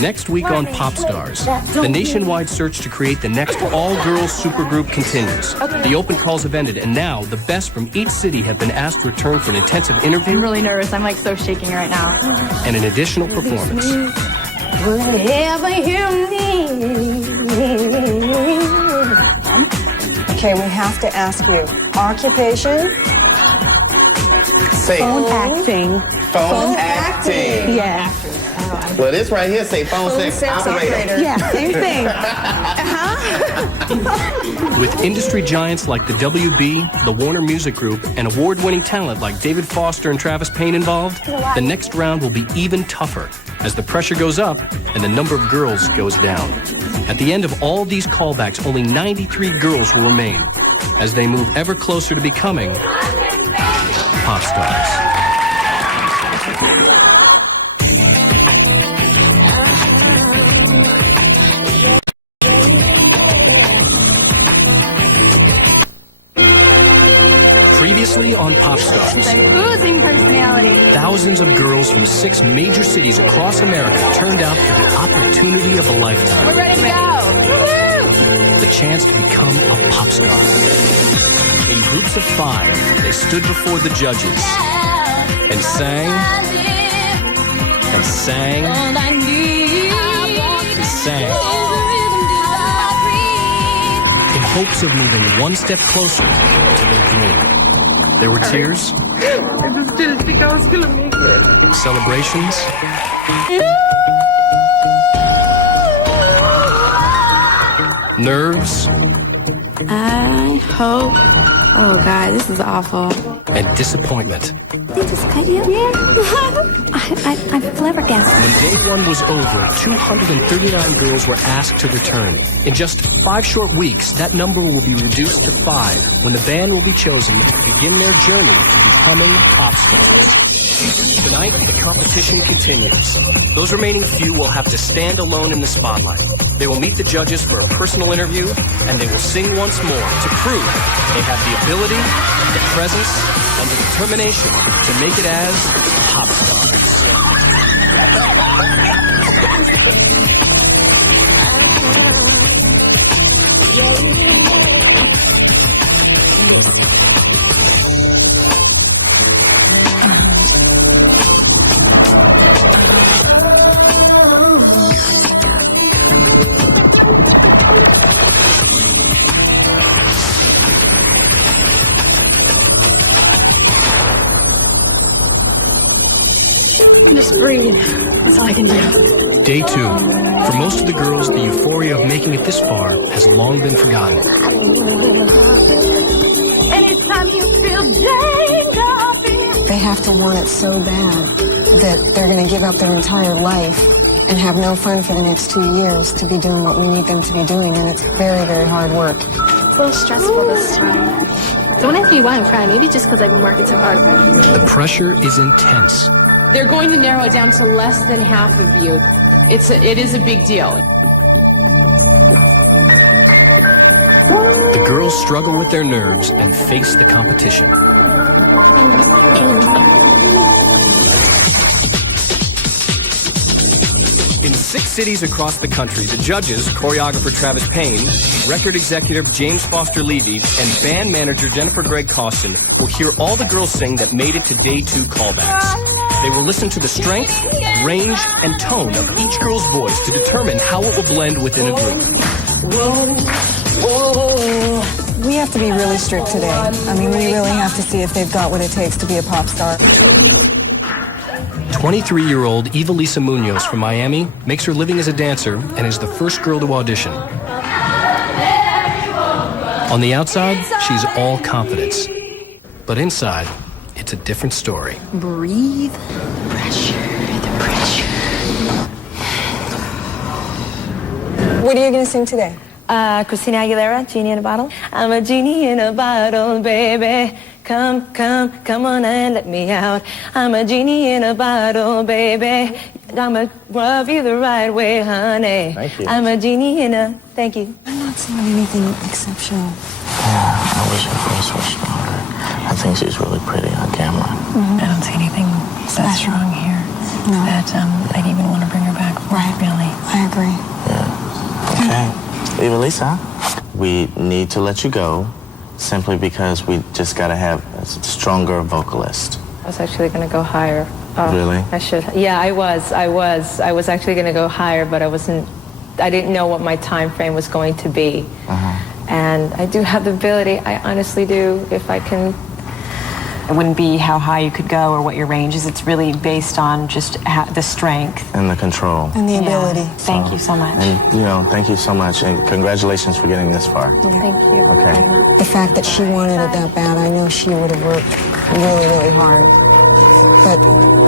Next week on Popstars, the nationwide search to create the next all-girls supergroup continues. The open calls have ended, and now the best from each city have been asked to return for an intensive interview. I'm really nervous. I'm like so shaking right now. And an additional performance. Whatever you need. Okay, we have to ask you. Occupation? Say Phone acting. Phone acting. Yeah. Well, this right here say phone sex operator. Yeah, same thing. With industry giants like the WB, the Warner Music Group, and award-winning talent like David Foster and Travis Payne involved, the next round will be even tougher as the pressure goes up and the number of girls goes down. At the end of all these callbacks, only 93 girls will remain as they move ever closer to becoming pop stars. Previously on Popstars, I'm oozing personality. thousands of girls from 6 major cities across America turned out for the opportunity of a lifetime. We're ready to go. Woo-hoo! The chance to become a pop star. In groups of 5, they stood before the judges and sang and sang and sang in hopes of moving one step closer to their dream. There were tears, celebrations, nerves, I hope. Oh, God, this is awful. and disappointment. They just cut you? Yeah. I'm flabbergasted. When day 1 was over, 239 girls were asked to return. In just 5 short weeks, that number will be reduced to 5 when the band will be chosen to begin their journey to becoming pop stars. Tonight, the competition continues. Those remaining few will have to stand alone in the spotlight. They will meet the judges for a personal interview, and they will sing once more to prove they have the ability, the presence, and the determination to make it as pop stars. Just breathe. That's all I can do. Day 2. For most of the girls, the euphoria of making it this far has long been forgotten. Anytime you feel danger, They have to want it so bad that they're going to give up their entire life and have no fun for the next 2 years to be doing what we need them to be doing, and it's very, very hard work. It's a little stressful this time. Don't ask me why I'm crying. Maybe just because I've been working so hard. The pressure is intense. They're going to narrow it down to less than half of you. It is a big deal. The girls struggle with their nerves and face the competition. In 6 cities across the country, the judges, choreographer Travis Payne, record executive James Foster Levy, and band manager Jennifer Gregg Costin will hear all the girls sing that made it to Day 2 callbacks. They will listen to the strength, range, and tone of each girl's voice to determine how it will blend within a group. We have to be really strict today. I mean, we really have to see if they've got what it takes to be a pop star. 23-year-old Evelisa Munoz from Miami makes her living as a dancer and is the first girl to audition. On the outside, she's all confidence. But inside, it's a different story. Breathe. The pressure. What are you going to sing today? Christina Aguilera, Genie in a Bottle. I'm a genie in a bottle, baby. Come on and let me out. I'm a genie in a bottle, baby. I'ma rub you the right way, honey. Thank you. I'm a genie in a... Thank you. I'm not seeing anything exceptional. Yeah, I wish her voice was stronger. I think she's really pretty on camera. I don't see anything that strong here. No. That I'd even want to bring her back. Right, really. I agree. Okay. Evelisa, we need to let you go simply because we just got to have a stronger vocalist. I was actually going to go higher. Really? I should. Yeah, I was actually going to go higher, but I didn't know what my time frame was going to be. And I do have the ability, I honestly do, if I can. It wouldn't be how high you could go or what your range is. It's really based on just the strength. And the control. And the ability. Thank you so much. And, thank you so much. And congratulations for getting this far. Thank you. Okay. The fact that she wanted it that bad, I know she would have worked really, really hard. But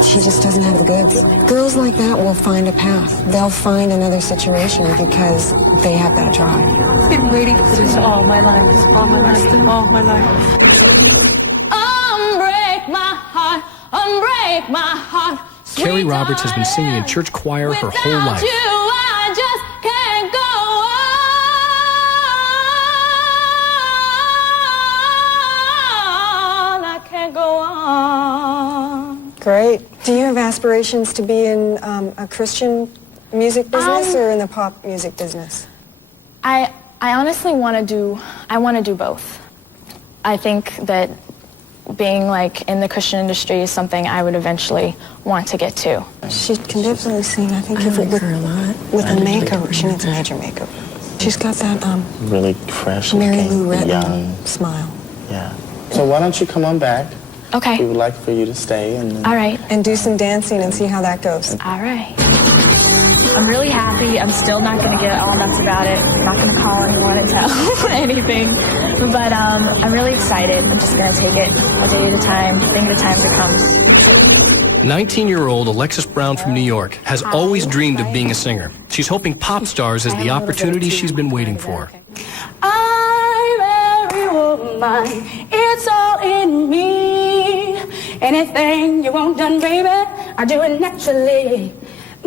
she just doesn't have the goods. Girls like that will find a path. They'll find another situation because they have that drive. I've been waiting for this all my life. All my life. Unbreak my heart. Carrie Roberts has been singing in church choir her whole life. You, I just can't go on. I can't go on. Great. Do you have aspirations to be in a Christian music business or in the pop music business? I honestly want to do both. I think that being in the Christian industry is something I would eventually want to get to. She can definitely sing. I think if it with a makeover, she needs a major makeover. She's got that really fresh, Mary Lou Retton young smile. Yeah. So why don't you come on back? Okay. We would like for you to stay and. All right. And do some dancing and see how that goes. All right. I'm really happy. I'm still not going to get all nuts about it. I'm not going to call anyone and tell anything. But I'm really excited. I'm just going to take it a day at a time, thing at a time as it comes. 19-year-old Alexis Brown from New York has always dreamed of being a singer. She's hoping Popstars is the opportunity she's been waiting for. I'm every woman. It's all in me. Anything you want done, baby, I do it naturally. I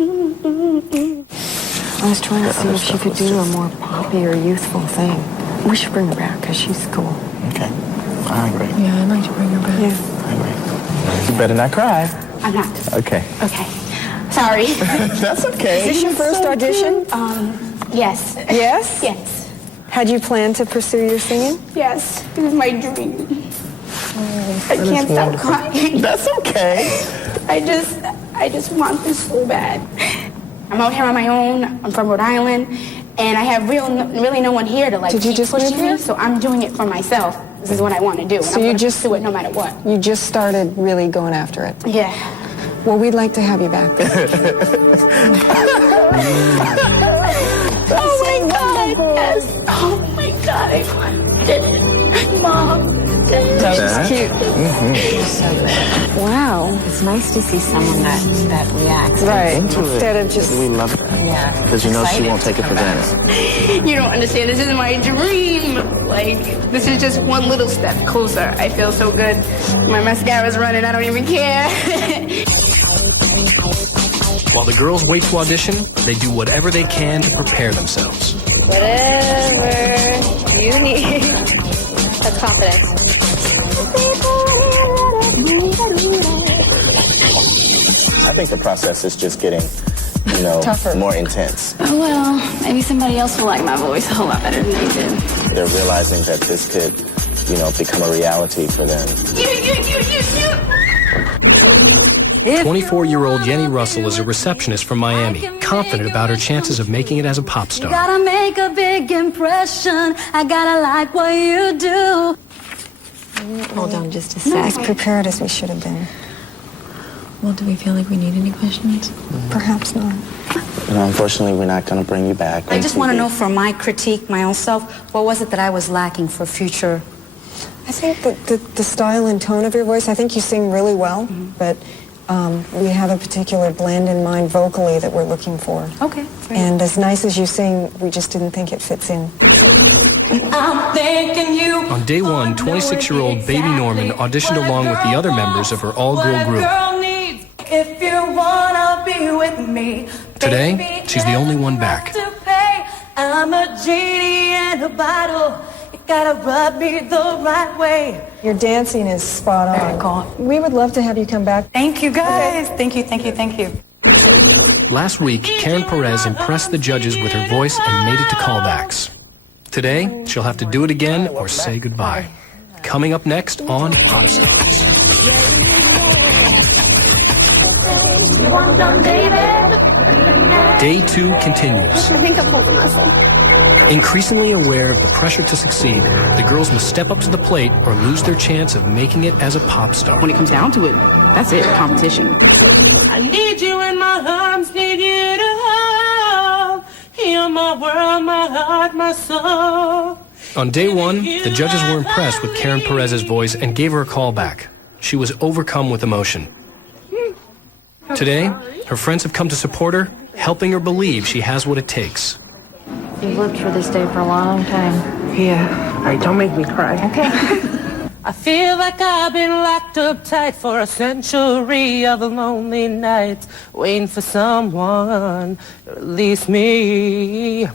was trying to see if she could do a more poppy or youthful thing. We should bring her back because she's cool. Okay. I agree. Yeah, I'd like to bring her back. I agree. You better not cry. I'm not. Okay. Okay. Sorry. That's okay. Is this your first audition? Yes. Yes? Yes. Had you planned to pursue your singing? Yes. This is my dream. I can't stop crying. That's okay. I just want this so bad. I'm out here on my own. I'm from Rhode Island, and I have really no one here to Did you just push move me. here? So I'm doing it for myself. This is what I want to do. And So I'm you gonna just do it no matter what. You just started really going after it. Yeah. Well, we'd like to have you back. Oh my God! Yes. Oh my God! I did it, Mom. That's cute. Wow. It's nice to see someone that reacts. Right. Into Instead it. of just. We love that. Yeah. Because she won't take it for granted. You don't understand. This is my dream. This is just one little step closer. I feel so good. My mascara's running. I don't even care. While the girls wait to audition, they do whatever they can to prepare themselves. Whatever you need. That's confidence. I think the process is just getting, you know, Tougher. more intense. Oh, well, maybe somebody else will like my voice a whole lot better than they do. They're realizing that this could, you know, become a reality for them. 24-year-old Jenny Russell is a receptionist from Miami, confident about her chances of making it as a pop star. Gotta make a big impression. I gotta like what you do. Hold on just a sec. As prepared as we should have been. Well, do we feel like we need any questions? Perhaps not. You know, unfortunately, we're not going to bring you back. I just want to know for my critique, my own self, what was it that I was lacking for future? I think the style and tone of your voice, I think you sing really well, but we have a particular blend in mind vocally that we're looking for. Okay. And as nice as you sing, we just didn't think it fits in. I'm thinking you. On day one, 26-year-old Baby Norman auditioned along with the other members of her all-girl group. If you wanna be with me. Today, she's the only one back. I'm a genie in a bottle. You gotta rub me the right way. Your dancing is spot on. We would love to have you come back. Thank you, guys. Thank you, thank you, thank you. Last week, Karen Perez impressed the judges with her voice and made it to callbacks. Today, she'll have to do it again or say goodbye. Coming up next on Popstars. Day 2 continues. Increasingly aware of the pressure to succeed, the girls must step up to the plate or lose their chance of making it as a pop star. When it comes down to it, that's it, competition. I need you in my arms, need you to hold. Heal my world, my heart, my soul. On day 1, the judges were impressed with Karen Perez's voice and gave her a call back. She was overcome with emotion. Today, her friends have come to support her, helping her believe she has what it takes. You've lived for this day for a long time. Yeah. All right, don't make me cry. Okay. I feel like I've been locked up tight for a century of lonely nights, waiting for someone to release me.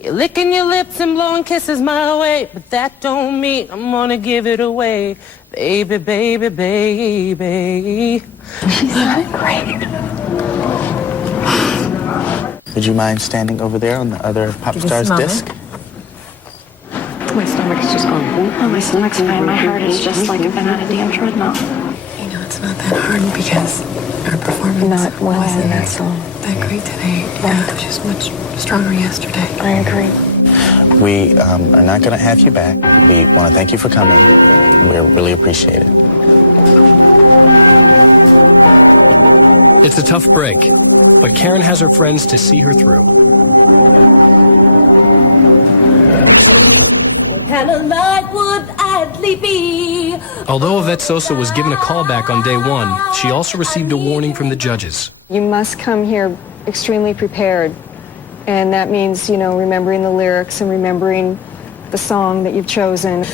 You're licking your lips and blowing kisses my way, but that don't mean I'm gonna give it away. Baby, baby, baby. She's not great. Would you mind standing over there on the other Popstars disc? My stomach's just going boom. Oh, my stomach's fine. My heart is just like I've been on a damn treadmill. You know, it's not that hard because our performance wasn't that great today. Yeah. It was just much stronger yesterday. I agree. We are not going to have you back. We want to thank you for coming. We really appreciate it. It's a tough break, but Karen has her friends to see her through. What kind of life would Adley be? Although Yvette Sosa was given a call back on day 1, she also received a warning from the judges. You must come here extremely prepared. And that means, you know, remembering the lyrics and remembering the song that you've chosen.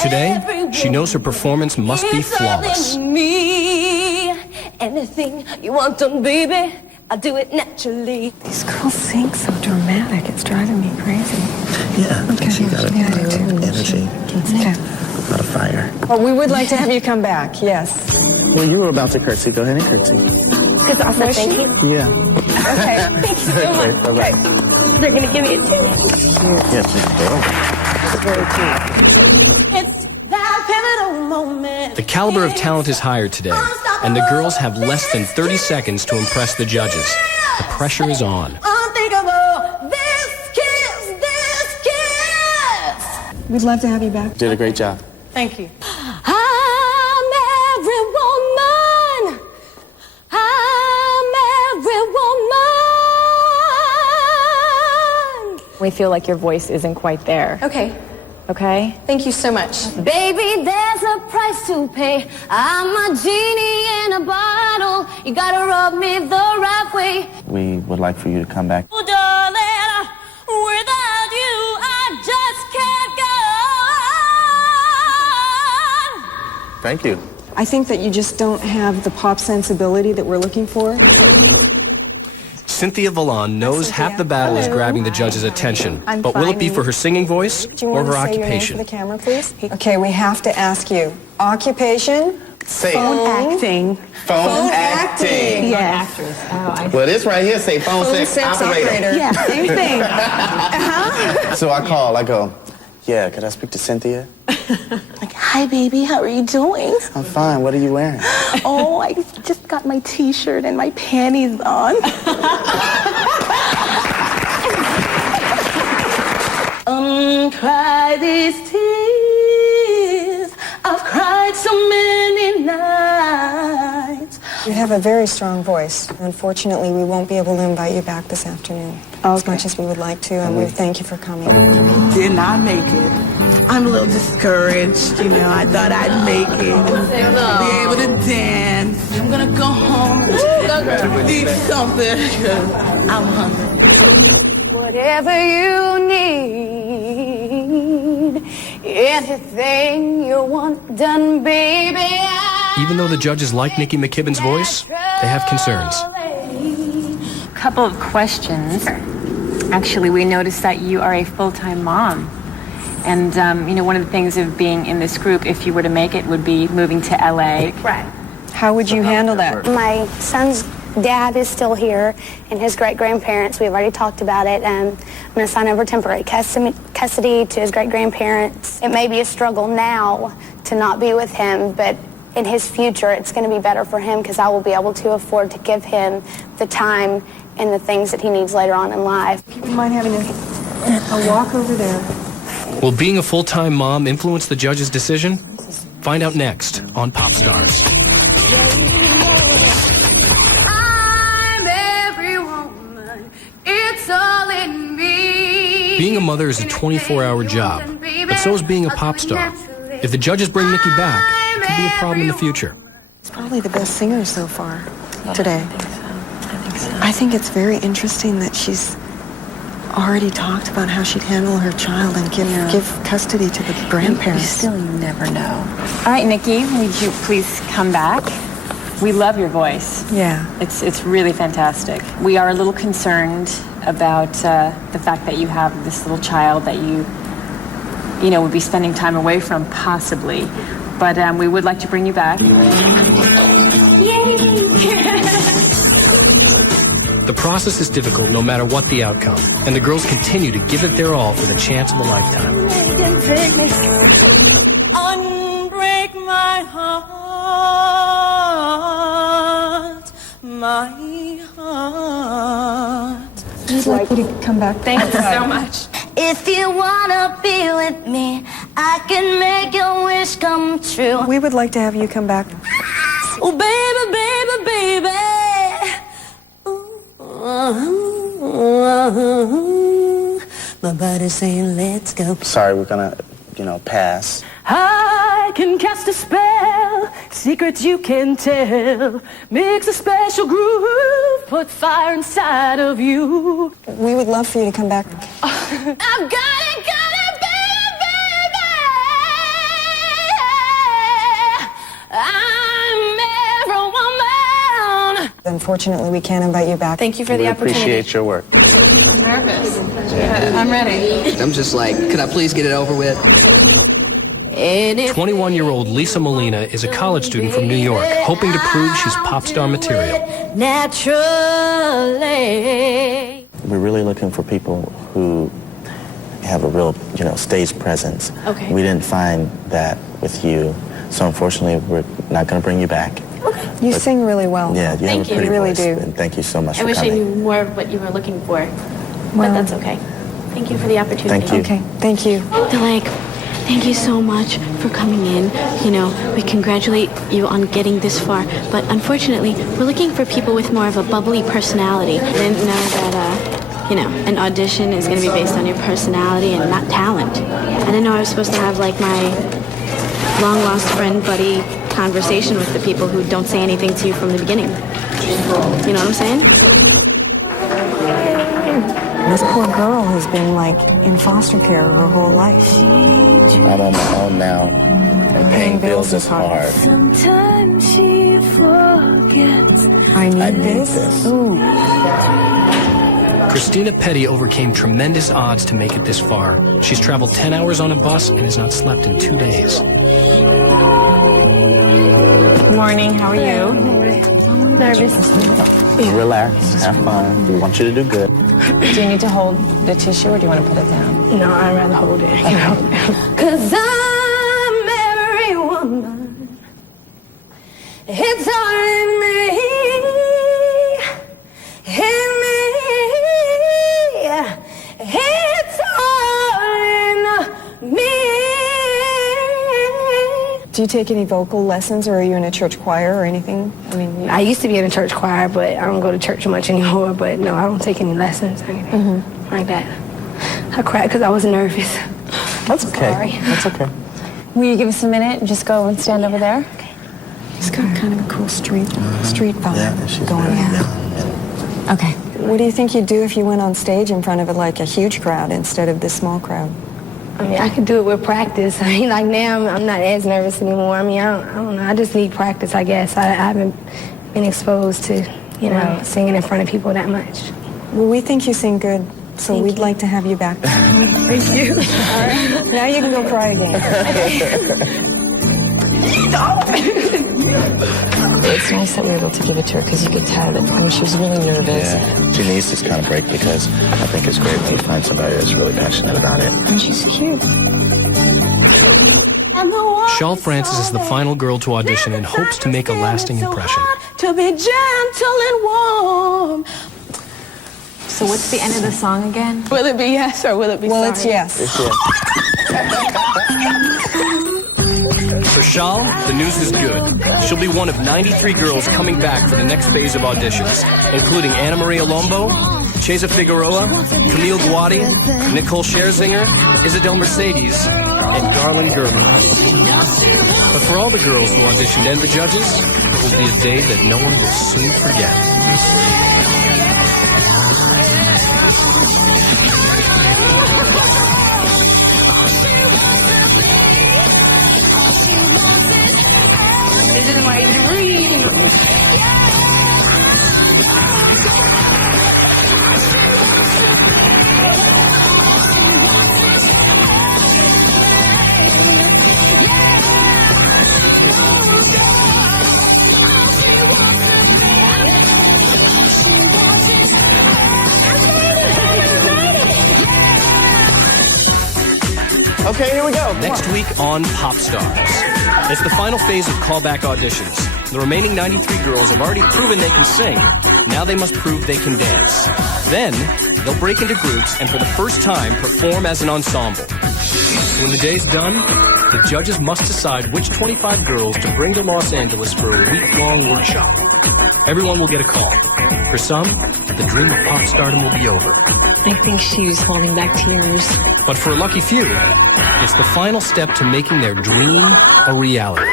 Today, she knows her performance must be flawless. Me. Anything you want done, baby, I'll do it naturally. These girls sing so dramatic. It's driving me crazy. Yeah, I think she got Yeah, I do too. energy, Okay. a lot of fire. Well, we would like to have you come back, yes. Well, you were about to curtsy. Go ahead and curtsy. Because I said thank you. Yeah. Okay, thank you so much. Bye-bye. They're going to give me a kiss. Yes, It's very cute. It's that pivotal moment. The caliber of talent is higher today, and the girls have less than 30 seconds to impress the judges. The pressure is on. Unthinkable. This kiss, this kiss. We'd love to have you back. Did a great job. Thank you. I'm every woman. I'm every woman. We feel like your voice isn't quite there. Okay. Okay? Thank you so much. Baby, there's a price to pay. I'm a genie in a bottle. You gotta rub me the right way. We would like for you to come back. Oh, darling, without you, I just can't go on. Thank you. I think that you just don't have the pop sensibility that we're looking for. Cynthia Vallon knows half the battle is grabbing the judge's attention, but will it be for her singing voice or her occupation? Do you want to say your name for the camera, please? Okay, we have to ask you. Occupation? Say phone acting. Phone acting. Yes. Well, this right here say phone sex operator. Yeah, same thing. So I call, I go, yeah, could I speak to Cynthia? Like, hi, baby, how are you doing? I'm fine, what are you wearing? Oh, I just got my t-shirt and my panties on. Cry these tears. I've cried so many nights. You have a very strong voice. Unfortunately, we won't be able to invite you back this afternoon as much as we would like to, and we thank you for coming. Did not make it. I'm a little discouraged, you know. I thought I'd make it and be able to dance. I'm gonna go home and eat something because I'm hungry. Whatever you need, anything you want done, baby. Even though the judges like Nikki McKibben's voice, they have concerns. Couple of questions. Actually, we noticed that you are a full-time mom. And, you know, one of the things of being in this group, if you were to make it, would be moving to LA. Right. How would you handle that? My son's dad is still here, and his great-grandparents, we've already talked about it. I'm going to sign over temporary custody to his great-grandparents. It may be a struggle now to not be with him, but in his future, it's going to be better for him because I will be able to afford to give him the time and the things that he needs later on in life. You mind having a walk over there? Will being a full-time mom influence the judge's decision? Find out next on Popstars. I'm every woman, it's all in me. Being a mother is a 24-hour job, but so is being a pop star. If the judges bring Nikki back, it could be a problem in the future. It's probably the best singer so far today. I think it's very interesting that she's already talked about how she'd handle her child and give custody to the grandparents. You still never know. All right, Nikki, would you please come back? We love your voice. Yeah. It's really fantastic. We are a little concerned about the fact that you have this little child that you know, would be spending time away from, possibly. But we would like to bring you back. The process is difficult no matter what the outcome, and the girls continue to give it their all for the chance of a lifetime. Unbreak my heart, my heart. I'd like you to come back. Thank you so much. If you wanna be with me, I can make your wish come true. We would like to have you come back. Oh, baby, baby, baby. My body's saying, let's go. Sorry, we're gonna, pass. I can cast a spell, secrets you can tell, mix a special groove, put fire inside of you. We would love for you to come back. I've got it, baby. I'm every woman. Unfortunately, we can't invite you back. Thank you for the opportunity. Appreciate your work. I'm nervous. I'm ready. I'm just like, could I please get it over with? 21-year-old Lisa Molina is a college student from New York, hoping to prove she's pop star material. Naturally. We're really looking for people who have a real, stage presence. Okay. We didn't find that with you, so unfortunately, we're not going to bring you back. You sing really well. Yeah, you have a pretty really voice, do. and thank you so much I for wish coming. I knew more of what you were looking for, but that's okay. Thank you for the opportunity. Thank you. Okay, thank you. Thank you so much for coming in. We congratulate you on getting this far, but unfortunately, we're looking for people with more of a bubbly personality. I didn't know that, an audition is going to be based on your personality and not talent. I didn't know I was supposed to have, my long-lost friend buddy conversation with the people who don't say anything to you from the beginning. You know what I'm saying? This poor girl has been in foster care her whole life. I'm on my own now. And paying bills is hard. Sometimes she forgets. I need this. Ooh. Christina Petty overcame tremendous odds to make it this far. She's traveled 10 hours on a bus and has not slept in 2 days. Good morning, how are you? I'm nervous. Relax, have fun. We want you to do good. Do you need to hold the tissue or do you want to put it down? No, I'd rather hold it. You know? 'Cause I'm every woman. It's all in me. In me. It's all in me. Do you take any vocal lessons, or are you in a church choir or anything? I mean, I used to be in a church choir, but I don't go to church much anymore. But no, I don't take any lessons or anything like that. I cried because I was nervous. That's okay. Sorry. That's okay. Will you give us a minute and just go and stand over there? it's got kind of a cool street vibe going on. Okay. What do you think you'd do if you went on stage in front of like a huge crowd instead of this small crowd? I mean, I could do it with practice. I mean, like now, I'm not as nervous anymore. I mean, I don't know. I just need practice, I guess. I haven't been exposed to, singing in front of people that much. Well, we think you sing good, so we'd like to have you back. Thank you. All right. Now you can go cry again. It's nice that we were able to give it to her because you could tell that she was really nervous. Yeah, she needs this kind of break because I think it's great when you find somebody that's really passionate about it. And she's cute. Shaw Francis is the final girl to audition and hopes to make a lasting impression. To be gentle and warm. So what's the end of the song again? Will it be yes or will it be sorry? Well, it's yes. It's yes. For Shaw, the news is good. She'll be one of 93 girls coming back for the next phase of auditions, including Anna Maria Lombo, Chesa Figueroa, Camille Guadi, Nicole Scherzinger, Isabel Mercedes, and Garland Gerber. But for all the girls who auditioned and the judges, it will be a day that no one will soon forget. This is my dream. Okay, here we go. Next week on Popstars. It's the final phase of callback auditions. The remaining 93 girls have already proven they can sing. Now they must prove they can dance. Then, they'll break into groups and for the first time perform as an ensemble. When the day's done, the judges must decide which 25 girls to bring to Los Angeles for a week-long workshop. Everyone will get a call. For some, the dream of pop stardom will be over. I think she was holding back tears. But for a lucky few, it's the final step to making their dream a reality.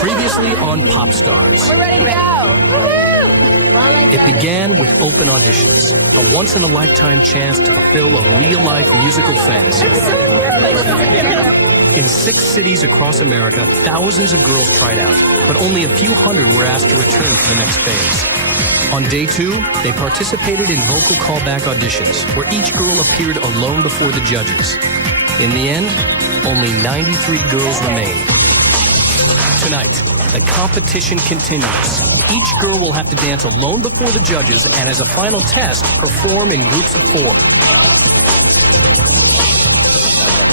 Previously on Popstars. We're ready to go. It began with open auditions, a once-in-a-lifetime chance to fulfill a real-life musical fantasy. In 6 cities across America, thousands of girls tried out, but only a few hundred were asked to return for the next phase. On day 2, they participated in vocal callback auditions, where each girl appeared alone before the judges. In the end, only 93 girls remained. Tonight, the competition continues. Each girl will have to dance alone before the judges and as a final test, perform in groups of 4.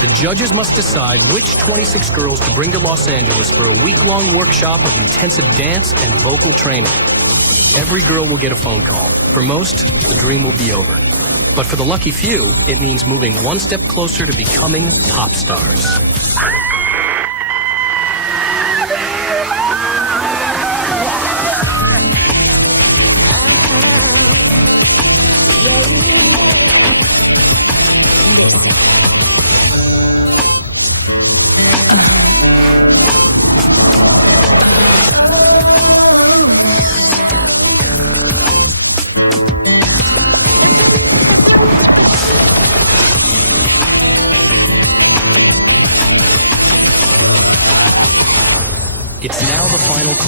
The judges must decide which 26 girls to bring to Los Angeles for a week-long workshop of intensive dance and vocal training. Every girl will get a phone call. For most, the dream will be over. But for the lucky few, it means moving one step closer to becoming pop stars.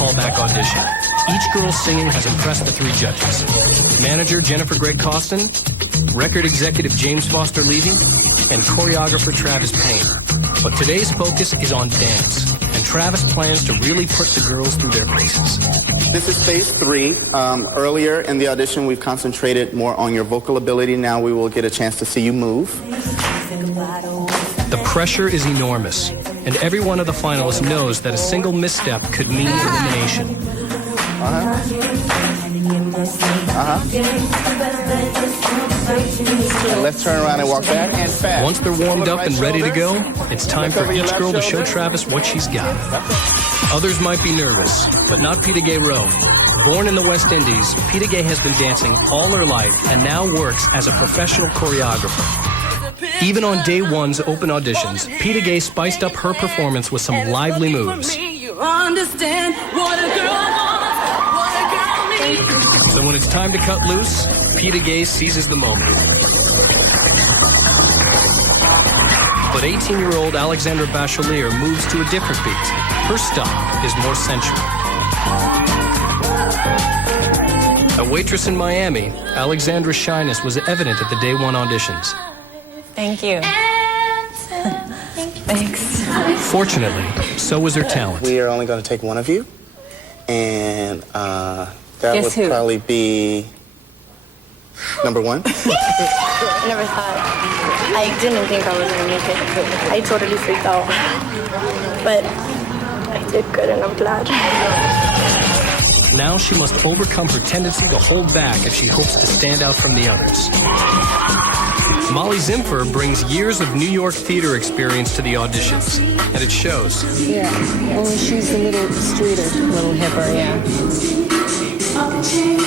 callback audition. Each girl singing has impressed the 3 judges. Manager Jennifer Gregg Costin, record executive James Foster Levy, and choreographer Travis Payne. But today's focus is on dance, and Travis plans to really put the girls through their paces. This is phase 3. Earlier in the audition, we've concentrated more on your vocal ability. Now we will get a chance to see you move. The pressure is enormous, and every one of the finalists knows that a single misstep could mean elimination. And let's turn around and walk back and fast. Once they're warmed up and ready to go, it's time for each girl to show Travis what she's got. Others might be nervous, but not Pita Gay Rowe. Born in the West Indies, Pita Gay has been dancing all her life and now works as a professional choreographer. Even on day 1's open auditions, Pita Gay spiced up her performance with some lively moves. So when it's time to cut loose, Pita Gay seizes the moment. But 18-year-old Alexandra Bachelier moves to a different beat. Her style is more sensual. A waitress in Miami, Alexandra's shyness was evident at the day 1 auditions. Thank you. Thanks. Fortunately, so was her talent. We are only going to take one of you, and that Guess would who? probably be number 1. I never thought. I didn't think I was going to make it. I totally freaked out. But I did good, and I'm glad. Now she must overcome her tendency to hold back if she hopes to stand out from the others. Molly Zimfer brings years of New York theater experience to the auditions, and it shows. Yeah. Well, she's a little streeter, a little hipper, yeah.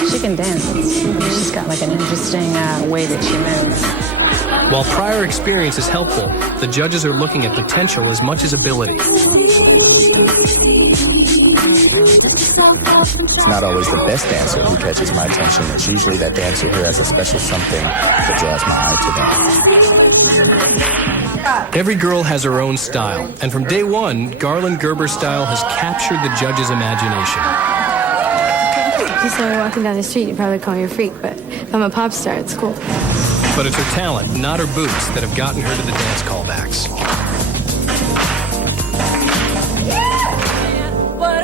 She can dance. She's got like an interesting way that she moves. While prior experience is helpful, the judges are looking at potential as much as ability. It's not always the best dancer who catches my attention. It's usually that dancer who has a special something that draws my eye to them. Every girl has her own style, and from day 1, Garland Gerber's style has captured the judges' imagination. If you saw me walking down the street, you'd probably call me a freak, but if I'm a pop star, it's cool. But it's her talent, not her boots, that have gotten her to the dance callbacks.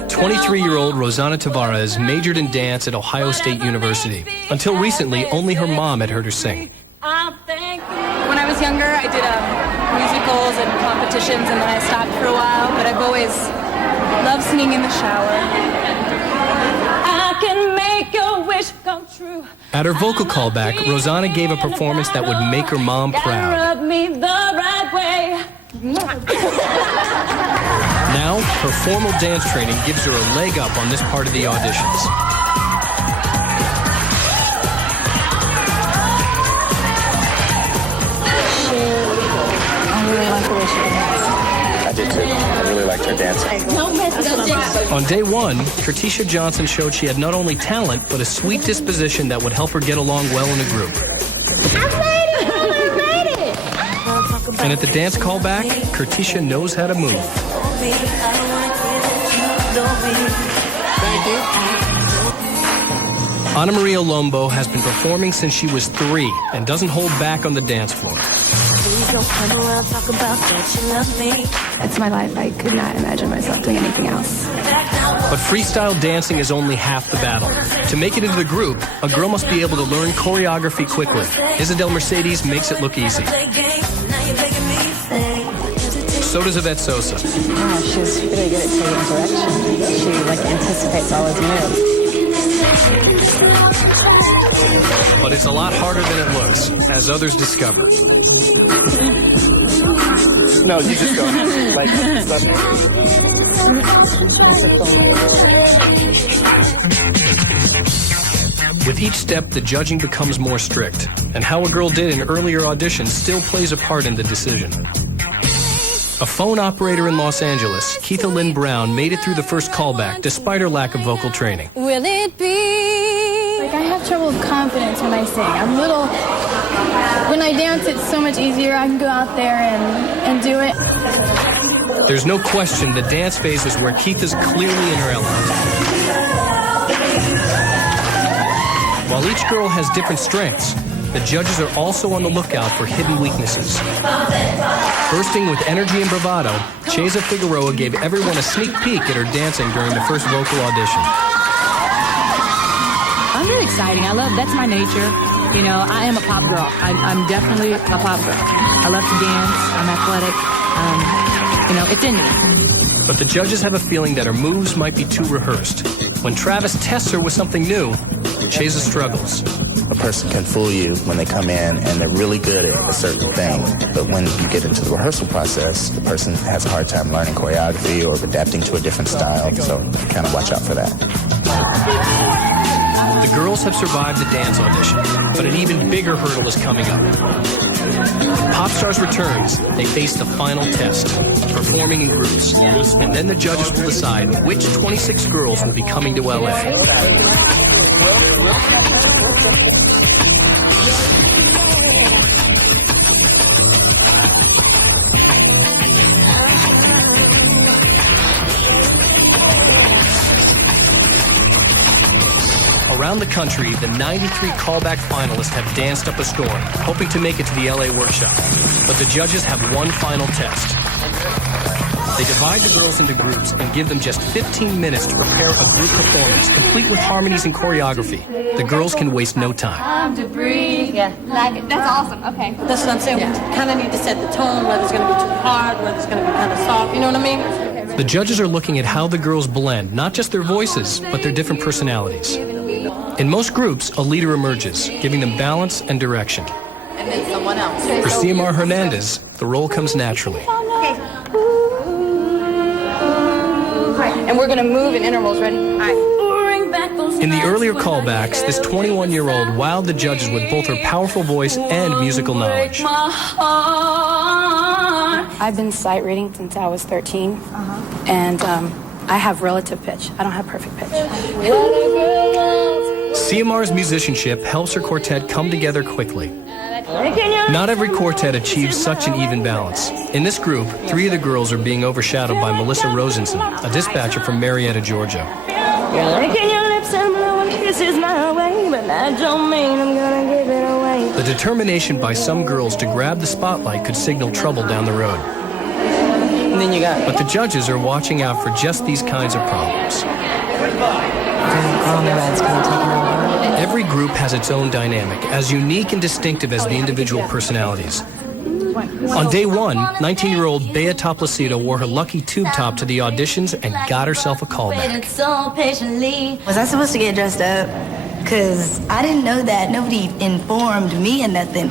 23-year-old Rosanna Tavares majored in dance at Ohio State University. Until recently, only her mom had heard her sing. When I was younger, I did musicals and competitions, and then I stopped for a while, but I've always loved singing in the shower. I can make your wish come true. At her vocal callback, Rosanna gave a performance that would make her mom proud. Rub me the right way. Now, her formal dance training gives her a leg up on this part of the auditions. I really like the way she dances. I did too. I really liked her dancing. On day 1, Kertisha Johnson showed she had not only talent, but a sweet disposition that would help her get along well in a group. And at the dance callback, Kertisha knows how to move. Thank you. Ana Maria Lombo has been performing since she was 3 and doesn't hold back on the dance floor. It's my life. I could not imagine myself doing anything else. But freestyle dancing is only half the battle. To make it into the group, a girl must be able to learn choreography quickly. Isabel Mercedes makes it look easy. So does Yvette Sosa. Wow, she's really good at taking direction. She like anticipates all his moves. But it's a lot harder than it looks, as others discover. No, you just go ahead. Like, With each step, the judging becomes more strict, and how a girl did in earlier auditions still plays a part in the decision. A phone operator in Los Angeles, Keitha Lynn Brown, made it through the first callback despite her lack of vocal training. Will it be? Like, I have trouble with confidence when I sing. When I dance, it's so much easier. I can go out there and do it. There's no question the dance phase is where Keith is clearly in her element. While each girl has different strengths, the judges are also on the lookout for hidden weaknesses. Bursting with energy and bravado, Cheza Figueroa gave everyone a sneak peek at her dancing during the first vocal audition. I'm really exciting. That's my nature. You know, I am a pop girl. I'm definitely a pop girl. I love to dance. I'm athletic. You know, it's in me. But the judges have a feeling that her moves might be too rehearsed. When Travis tests her with something new, Cheza struggles. A person can fool you when they come in and they're really good at a certain thing, but when you get into the rehearsal process, the person has a hard time learning choreography or adapting to a different style, so kind of watch out for that. The girls have survived the dance audition, but an even bigger hurdle is coming up. When Popstars returns, they face the final test, performing in groups, and then the judges will decide which 26 girls will be coming to LA. Around the country, the 93 callback finalists have danced up a storm, hoping to make it to the LA workshop. But the judges have one final test. They divide the girls into groups and give them just 15 minutes to prepare a group performance, complete with harmonies and choreography. The girls can waste no time. Time to breathe. Yeah. That's awesome. Okay. That's what I'm saying. Yeah. We kind of need to set the tone, whether it's going to be too hard, whether it's going to be kind of soft. You know what I mean? The judges are looking at how the girls blend, not just their voices, but their different personalities. In most groups, a leader emerges, giving them balance and direction. And then someone else. For Xiomara Hernandez, the role comes naturally. And we're going to move in intervals. Ready? All right. In the earlier callbacks, this 21-year-old wowed the judges with both her powerful voice and musical knowledge. I've been sight reading since I was 13, and I have relative pitch. I don't have perfect pitch. Xiomara's musicianship helps her quartet come together quickly. Not every quartet achieves such an even balance. In this group, 3 of the girls are being overshadowed by Melissa Rosenson, a dispatcher from Marietta, Georgia. The determination by some girls to grab the spotlight could signal trouble down the road. And then you got But the judges are watching out for just these kinds of problems. Every group has its own dynamic, as unique and distinctive as the individual personalities. On day 1, 19-year-old Bea Toplacito wore her lucky tube top to the auditions and got herself a callback. Was I supposed to get dressed up? Because I didn't know that. Nobody informed me or nothing.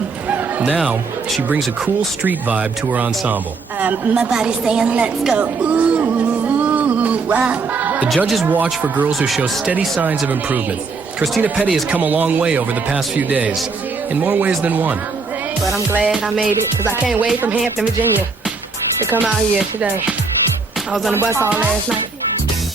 Now, she brings a cool street vibe to her ensemble. My body's saying, let's go. Ooh, wow. The judges watch for girls who show steady signs of improvement. Christina Petty has come a long way over the past few days, in more ways than one. But I'm glad I made it, because I can't wait from Hampton, Virginia to come out here today. I was on the bus all last night.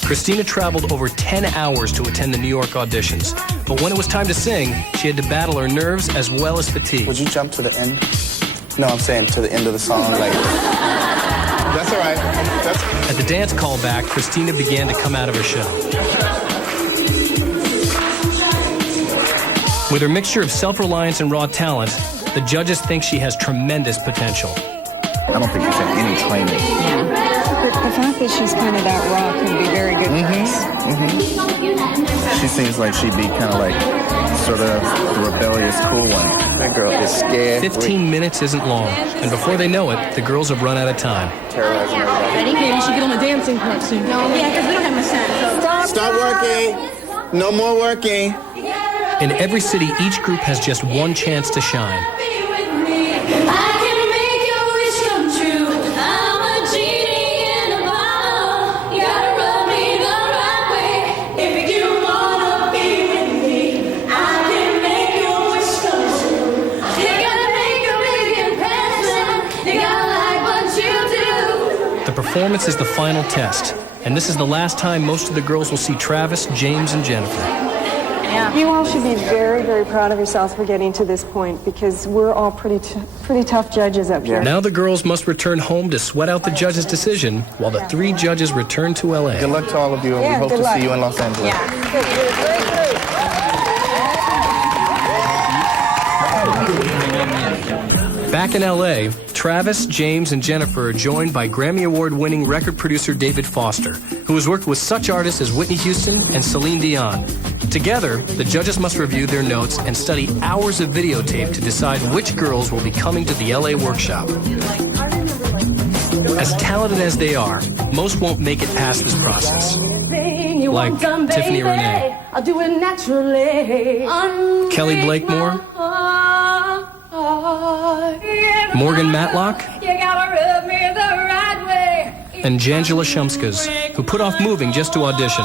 Christina traveled over 10 hours to attend the New York auditions, but when it was time to sing, she had to battle her nerves as well as fatigue. Would you jump to the end? No, I'm saying to the end of the song, like... That's all right. At the dance callback, Christina began to come out of her shell. With her mixture of self-reliance and raw talent, the judges think she has tremendous potential. I don't think you've had any training. The fact that she's kind of that raw could be very good for us. She seems like she'd be kind of like sort of the rebellious cool one. That girl is scared. 15 minutes isn't long, and before they know it, the girls have run out of time. Terrorizing everybody. Ready? Okay, we should get on the dancing part soon. No, yeah, because we don't have much time. So. Stop working. No more working. In every city, each group has just one chance to shine. The performance is the final test, and this is the last time most of the girls will see Travis, James, and Jennifer. You all should be very, very very proud of yourselves for getting to this point because we're all pretty tough judges up here. Now the girls must return home to sweat out the judge's decision while the 3 judges return to L.A. Good luck to all of you, and we hope to see you in Los Angeles. Back in L.A., Travis, James, and Jennifer are joined by Grammy Award-winning record producer David Foster, who has worked with such artists as Whitney Houston and Celine Dion. Together, the judges must review their notes and study hours of videotape to decide which girls will be coming to the L.A. workshop. As talented as they are, most won't make it past this process. Like Tiffany Renee, I'll do it naturally. Kelly Blakemore, Morgan Matlock, You gotta rub me the right way. and Jangela Shumskas, who put off moving just to audition.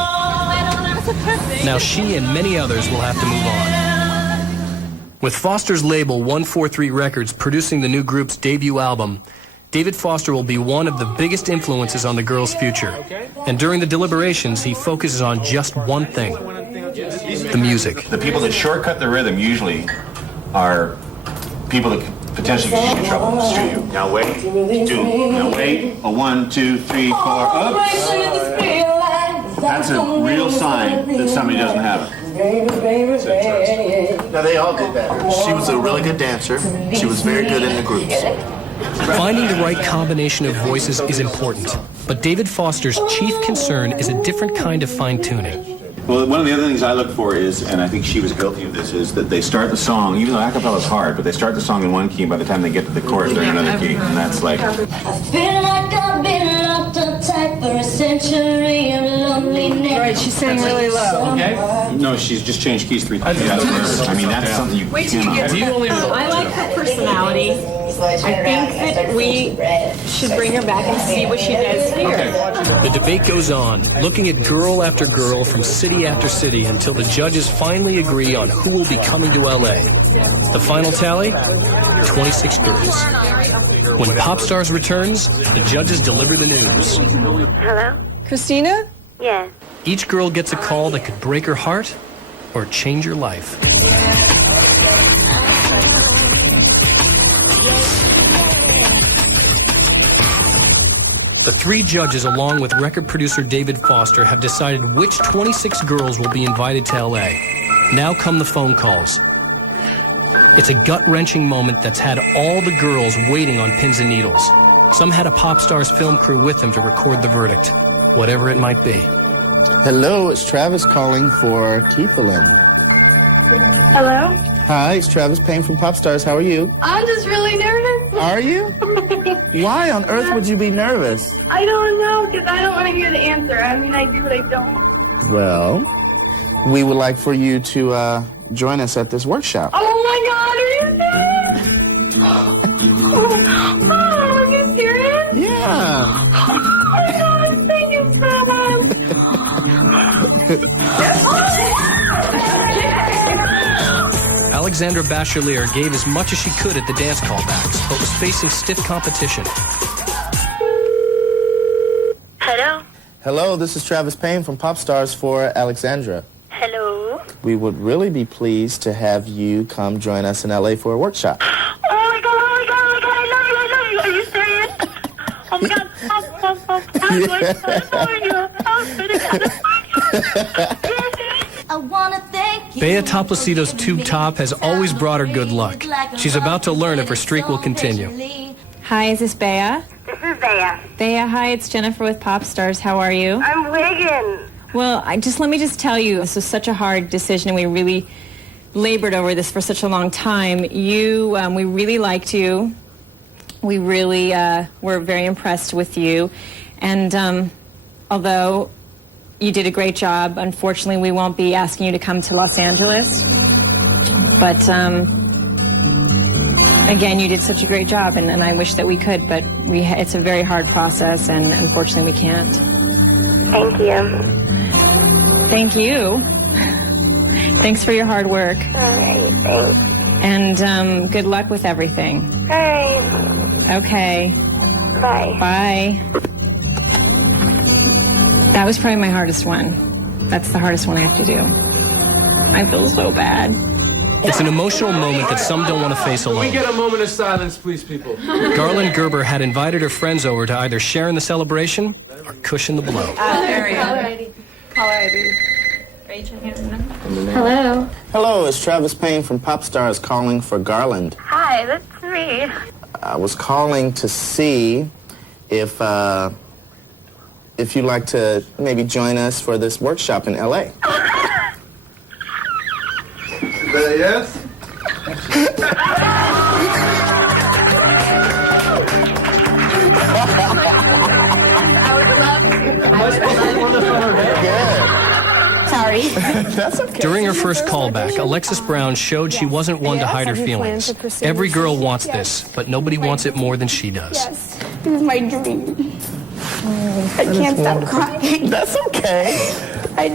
Now she and many others will have to move on. With Foster's label 143 Records producing the new group's debut album, David Foster will be one of the biggest influences on the girls' future. And during the deliberations, he focuses on just one thing: the music. The people that shortcut the rhythm usually are people that potentially get you in trouble in the studio. Now wait, now wait. A 1, 2, 3, 4, oops. That's a real sign that somebody doesn't have it. Now, they all did that. She was a really good dancer. She was very good in the groups. Finding the right combination of voices is important, but David Foster's chief concern is a different kind of fine-tuning. Well, one of the other things I look for is, and I think she was guilty of this, is that they start the song, even though a cappella is hard, but they start the song in one key, and by the time they get to the chorus, they're in another key, and that's like... I feel like I've been locked up tight for a century of loneliness. Right, she's saying really low. Okay. No, she's just changed keys 3 times. I mean, that's something you cannot... I like her personality. I think that we should bring her back and see what she does here. The debate goes on, looking at girl after girl from city after city until the judges finally agree on who will be coming to L.A. The final tally? 26 girls. When Popstars returns, the judges deliver the news. Hello? Christina? Yes. Each girl gets a call that could break her heart or change her life. The 3 judges, along with record producer David Foster, have decided which 26 girls will be invited to L.A. Now come the phone calls. It's a gut-wrenching moment that's had all the girls waiting on pins and needles. Some had a Popstars film crew with them to record the verdict, whatever it might be. Hello, it's Travis calling for Keithlyn. Hello? Hi, it's Travis Payne from Popstars. How are you? I'm just really nervous. Are you? Why on earth would you be nervous? I don't know, because I don't want to hear the answer. I mean, I do, but I don't. Well, we would like for you to join us at this workshop. Oh my God, are you serious? Are you serious? Yeah. Oh my God, thank you so Alexandra Bachelier gave as much as she could at the dance callbacks, but was facing stiff competition. Hello? Hello, this is Travis Payne from Popstars for Alexandra. Hello? We would really be pleased to have you come join us in LA for a workshop. Oh my God, oh my God, oh my God, I love you, Are you serious? Oh my God, I wanna thank you. Bea Toplecido's tube top has always brought her good luck. She's about to learn if her streak will continue. Hi, is this Bea? This is Bea. Bea, hi, it's Jennifer with Popstars. How are you? I'm wigging. Well, let me just tell you, this was such a hard decision, and we really labored over this for such a long time. We really liked you. We really were very impressed with you. And although you did a great job, unfortunately, we won't be asking you to come to Los Angeles. But again, you did such a great job, and I wish that we could, but it's a very hard process, and unfortunately, we can't. Thank you. Thank you. Thanks for your hard work. All right, thanks. And good luck with everything. All right. Okay. Bye. Bye. That was probably my hardest one. That's the hardest one I have to do. I feel so bad. It's an emotional moment that some don't want to face Can we alone. get a moment of silence, please, people? Garland Gerber had invited her friends over to either share in the celebration or cushion the blow. Caller ID. Raise your hand. Hello. Hello, it's Travis Payne from Popstars calling for Garland. Hi, that's me. I was calling to see if you'd like to maybe join us for this workshop in L.A. Yes? Sorry. That's okay. During her first callback, Alexis Brown showed she wasn't one to hide her feelings. Every girl wants this, but nobody wants it more than she does. Yes, this is my dream. I can't stop crying. That's okay. I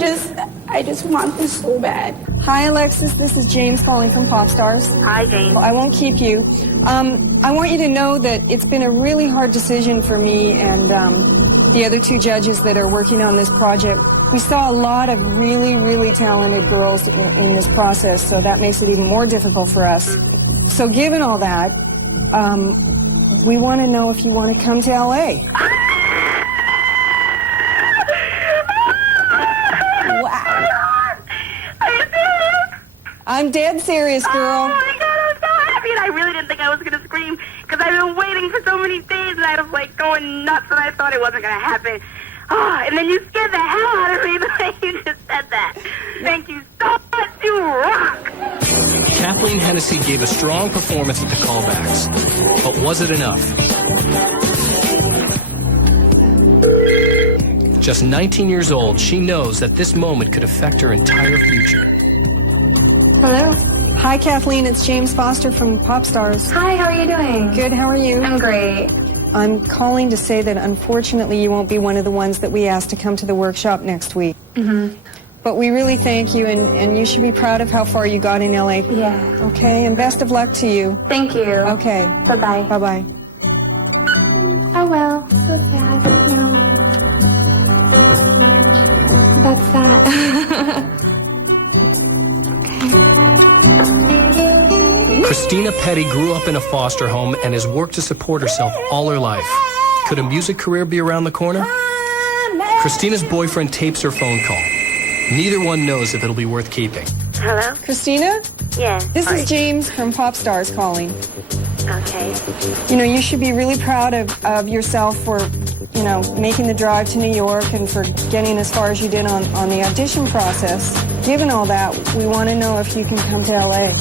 just want this so bad. Hi, Alexis. This is James calling from Popstars. Hi, James. I won't keep you. I want you to know that it's been a really hard decision for me and the other two judges that are working on this project. We saw a lot of really, really talented girls in this process, so that makes it even more difficult for us. So given all that, we want to know if you want to come to L.A. I'm dead serious, girl. Oh my God, I'm so happy, and I really didn't think I was gonna scream because I've been waiting for so many days, and I was like going nuts, and I thought it wasn't gonna happen. Oh, and then you scared the hell out of me the way you just said that. Thank you so much. You rock. Kathleen Hennessy gave a strong performance at the callbacks, but was it enough? Just 19 years old, she knows that this moment could affect her entire future. Hello. Hi, Kathleen. It's James Foster from Popstars. Hi, how are you doing? Good. How are you? I'm great. I'm calling to say that unfortunately you won't be one of the ones that we asked to come to the workshop next week. Mm-hmm. But we really thank you, and you should be proud of how far you got in LA. Yeah. Okay, and best of luck to you. Thank you. Okay. Bye-bye. Bye-bye. Oh, well, so sad. No. That's that. Christina Petty grew up in a foster home and has worked to support herself all her life. Could a music career be around the corner? Christina's boyfriend tapes her phone call. Neither one knows if it'll be worth keeping. Hello? Christina? Yeah. This is James from Popstars calling. Okay. You know, you should be really proud of yourself for, you know, making the drive to New York and for getting as far as you did on the audition process. Given all that, we want to know if you can come to L.A.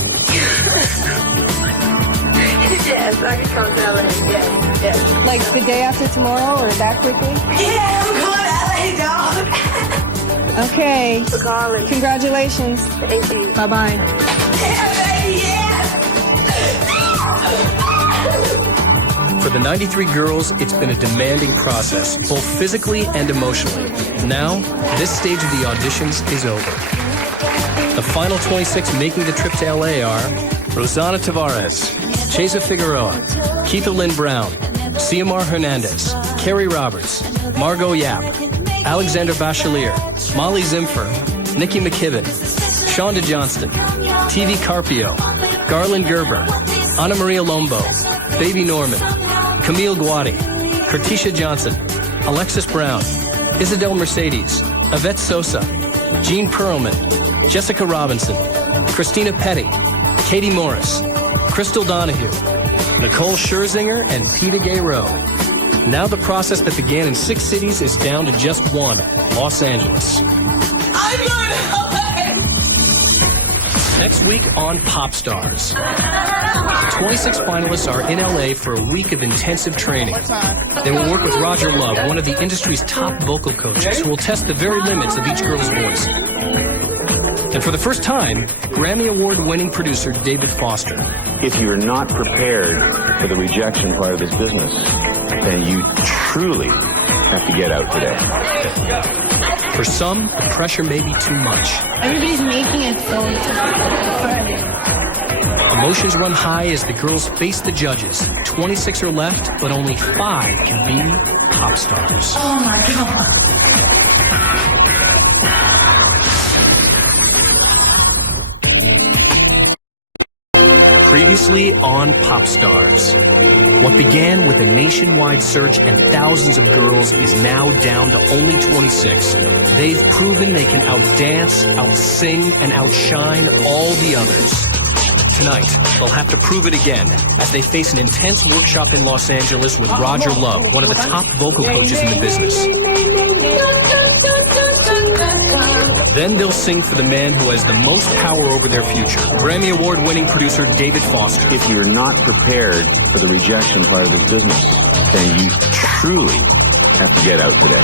Yes, I can come to LA. Yes, yes. Like the day after tomorrow or that quickly? Yeah, I'm going to LA, dog. Okay. For calling. Congratulations. Thank you. Bye-bye. For the 93 girls, it's been a demanding process, both physically and emotionally. Now, this stage of the auditions is over. The final 26 making the trip to LA are Rosanna Tavares, Chesa Figueroa, Keitha Lynn Brown, Xiomara Hernandez, Carrie Roberts, Margot Yap, Alexander Bachelier, Molly Zimfer, Nikki McKibben, Shonda Johnston, TV Carpio, Garland Gerber, Anna Maria Lombo, Baby Norman, Camille Guadi, Kertisha Johnson, Alexis Brown, Isabel Mercedes, Yvette Sosa, Jean Perlman, Jessica Robinson, Christina Petty, Katie Morris, Crystal Donahue, Nicole Scherzinger, and Peter Gayroe. Now the process that began in 6 cities is down to just one, Los Angeles. Next week on Popstars. The 26 finalists are in LA for a week of intensive training. They will work with Roger Love, one of the industry's top vocal coaches, who will test the very limits of each girl's voice. And for the first time, Grammy Award-winning producer David Foster. If you're not prepared for the rejection part of this business, then you truly have to get out today. For some, the pressure may be too much. Everybody's making it so Emotions run high as the girls face the judges. 26 are left, but only 5 can be pop stars. Oh my God. Previously on Popstars. What began with a nationwide search and thousands of girls is now down to only 26. They've proven they can outdance, outsing, and outshine all the others. Tonight, they'll have to prove it again as they face an intense workshop in Los Angeles with Roger Love, one of the top vocal coaches in the business. Then they'll sing for the man who has the most power over their future, Grammy Award-winning producer David Foster. If you're not prepared for the rejection part of this business, then you truly have to get out today.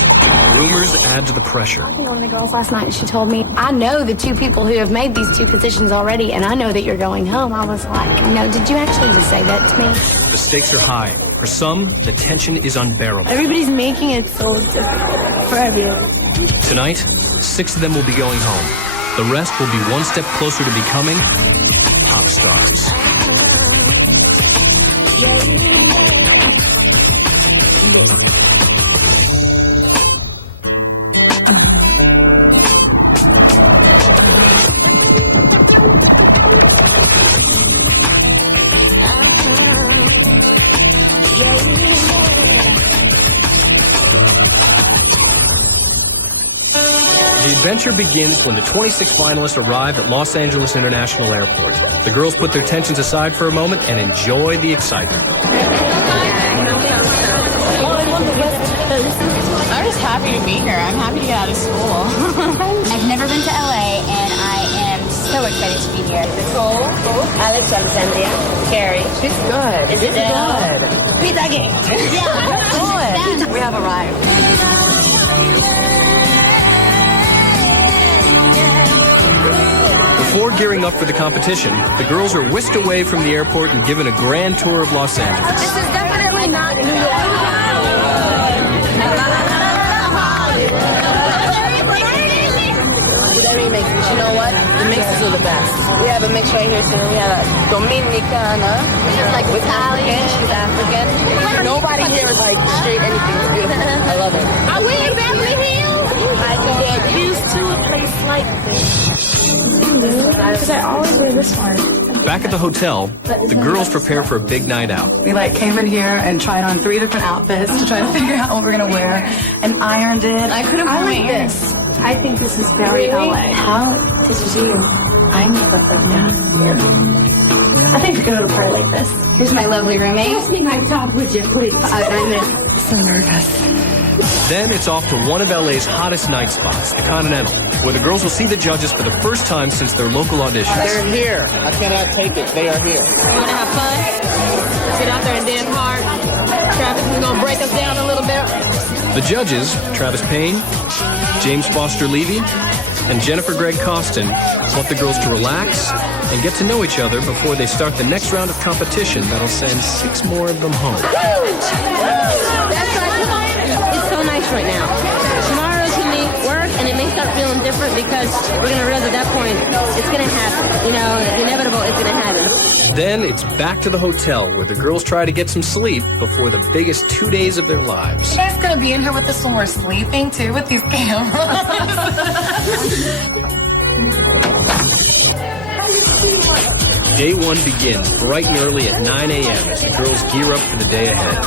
Rumors add to the pressure. One of the girls last night, she told me, I know the two people who have made these two positions already, and I know that you're going home. I was like, did you actually just say that to me? The stakes are high. For some, the tension is unbearable. Everybody's making it so difficult for everyone. Tonight, 6 of them will be going home. The rest will be one step closer to becoming pop stars. The adventure begins when the 26 finalists arrive at Los Angeles International Airport. The girls put their tensions aside for a moment and enjoy the excitement. I'm just happy to be here. I'm happy to get out of school. I've never been to LA, and I am so excited to be here. Nicole, Alex, Alexandria, Carrie. It's good. Is it good? Pizza game. Yeah, good. We have arrived. Before gearing up for the competition, the girls are whisked away from the airport and given a grand tour of Los Angeles. This is definitely not New York. That remix, but you know what? The mixes are the best. We have a mix right here too. We have a Dominicana. She's like Italian. She's African. Nobody here is like straight anything. It's beautiful. I love it. Are we in Beverly Hills? I can get used to a place like this. Because I always wear this one. Back at the hotel, the girls prepare for a big night out. We came in here and tried on 3 different outfits to try to figure out what we're gonna wear, and ironed it. I couldn't wear like this. I think this is very LA. How did you? I make up like that. I think we could go to a party like this. Here's my lovely roommate. Pass me my top, would you, please? I'm so nervous. Then it's off to one of LA's hottest night spots, the Continental, where the girls will see the judges for the first time since their local auditions. They're here. I cannot take it. They are here. You want to have fun? Let's get out there and dance hard. Travis is going to break us down a little bit. The judges, Travis Payne, James Foster Levy, and Jennifer Gregg Costin, want the girls to relax and get to know each other before they start the next round of competition that'll send 6 more of them home. It's so nice right now. Tomorrow's going to be work, and it may start feeling different because we're going to realize at that point it's going to happen. It's inevitable, it's going to happen. Then it's back to the hotel where the girls try to get some sleep before the biggest 2 days of their lives. You guys gonna be in here with us when we're sleeping too with these cameras? Day 1 begins bright and early at 9 a.m. as the girls gear up for the day ahead.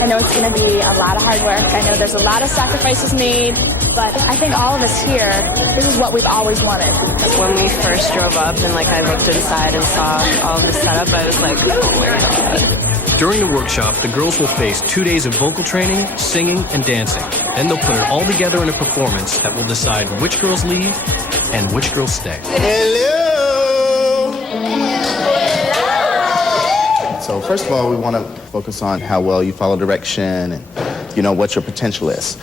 I know it's going to be a lot of hard work. I know there's a lot of sacrifices made, but I think all of us here, this is what we've always wanted. When we first drove up and I looked inside and saw all of the setup, I was like, oh my God. During the workshop, the girls will face 2 days of vocal training, singing, and dancing. Then they'll put it all together in a performance that will decide which girls leave and which girls stay. Hello! So first of all, we want to focus on how well you follow direction and, what your potential is.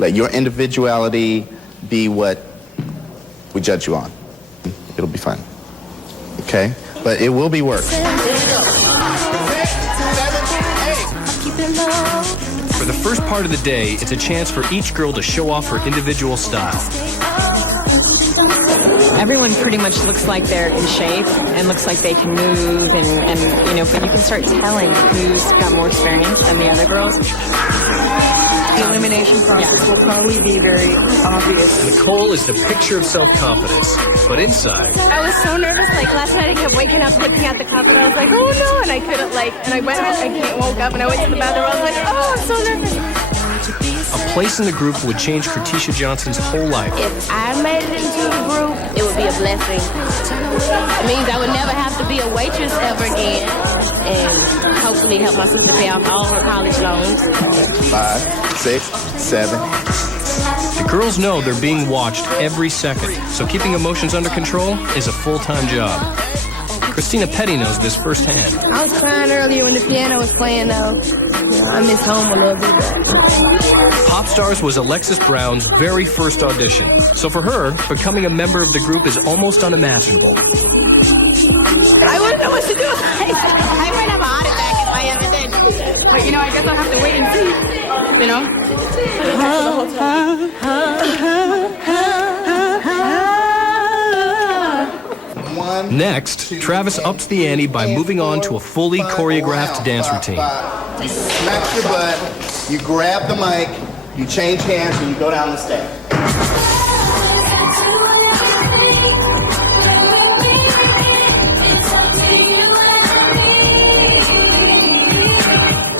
Let your individuality be what we judge you on. It'll be fun. Okay? But it will be work. For the first part of the day, it's a chance for each girl to show off her individual style. Everyone pretty much looks like they're in shape and looks like they can move but you can start telling who's got more experience than the other girls. The elimination process will probably be very obvious. Nicole is the picture of self-confidence, but inside, I was so nervous. Like last night, I kept waking up, looking at the cup, and I was like, oh no, and I couldn't and I woke up, and I went to the bathroom. I was like, oh, I'm so nervous. a place in the group would change Katisha Johnson's whole life. If I made it into the group, it would be a blessing. It means I would never have to be a waitress ever again, and hopefully help my sister pay off all her college loans. 5, 6, 7. The girls know they're being watched every second, so keeping emotions under control is a full-time job. Christina Petty knows this firsthand. I was crying earlier when the piano was playing, though. I miss home a little bit. Popstars was Alexis Brown's very first audition, so for her, becoming a member of the group is almost unimaginable. I wouldn't know what to do. I might have a heart attack if I ever did. But, I guess I'll have to wait and see, Next, Travis ups the ante by moving on to a fully choreographed dance routine. You smack your butt, you grab the mic, you change hands, and you go down the stage.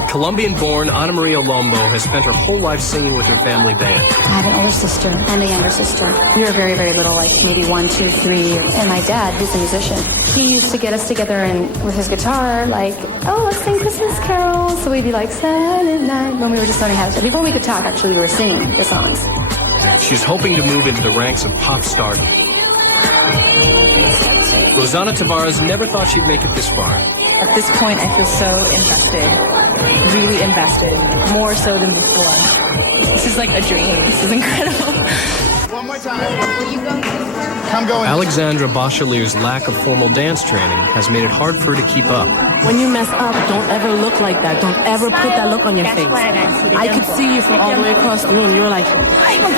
Colombian-born Ana Maria Lombo has spent her whole life singing with her family band. I have an older sister and a younger sister. We were very, very little, like maybe 1, 2, 3. And my dad, who's a musician, he used to get us together and with his guitar, like, oh, let's sing Christmas carols. So we'd be like, Silent Night, when we were just learning how to sing. Before we could talk, actually, we were singing the songs. She's hoping to move into the ranks of pop stardom. Rosanna Tavares never thought she'd make it this far. At this point, I feel so invested, really invested, more so than before. This is like a dream. This is incredible. One more time. I'm going. Alexandra Bachelier's lack of formal dance training has made it hard for her to keep up. When you mess up, don't ever look like that. Don't ever put that look on your face. I could see you from all the way across the room. You were like,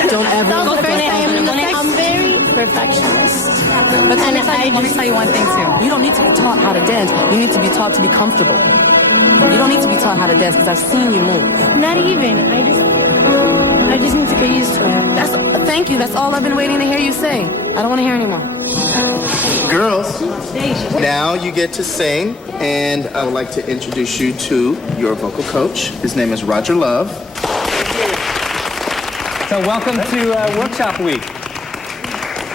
don't ever look like that. I'm very perfectionist. But let me tell you one thing, too. You don't need to be taught how to dance. You need to be taught to be comfortable. You don't need to be taught how to dance because I've seen you move. Not even. I just need to get used to it. Thank you. That's all I've been waiting to hear you say. I don't want to hear anymore. Girls, now you get to sing, and I would like to introduce you to your vocal coach. His name is Roger Love. So welcome to Workshop Week.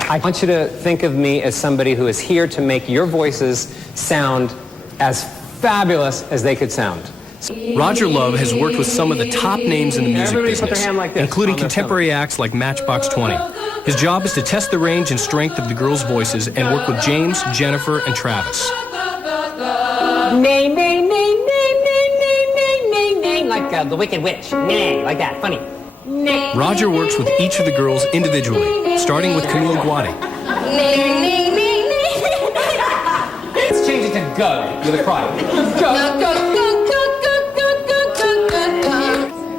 I want you to think of me as somebody who is here to make your voices sound as fabulous as they could sound. Roger Love has worked with some of the top names in the music business, including contemporary acts like Matchbox 20. His job is to test the range and strength of the girls' voices and work with James, Jennifer, and Travis. Nay, nay, nay, nay, nay, nay, nay, nay, nay. Like the Wicked Witch. Nay, like that. Funny. Nay. Roger works with each of the girls individually, starting with Camille Guade. Nay, nay, nay, nay. Let's change it to go with a cry. Go.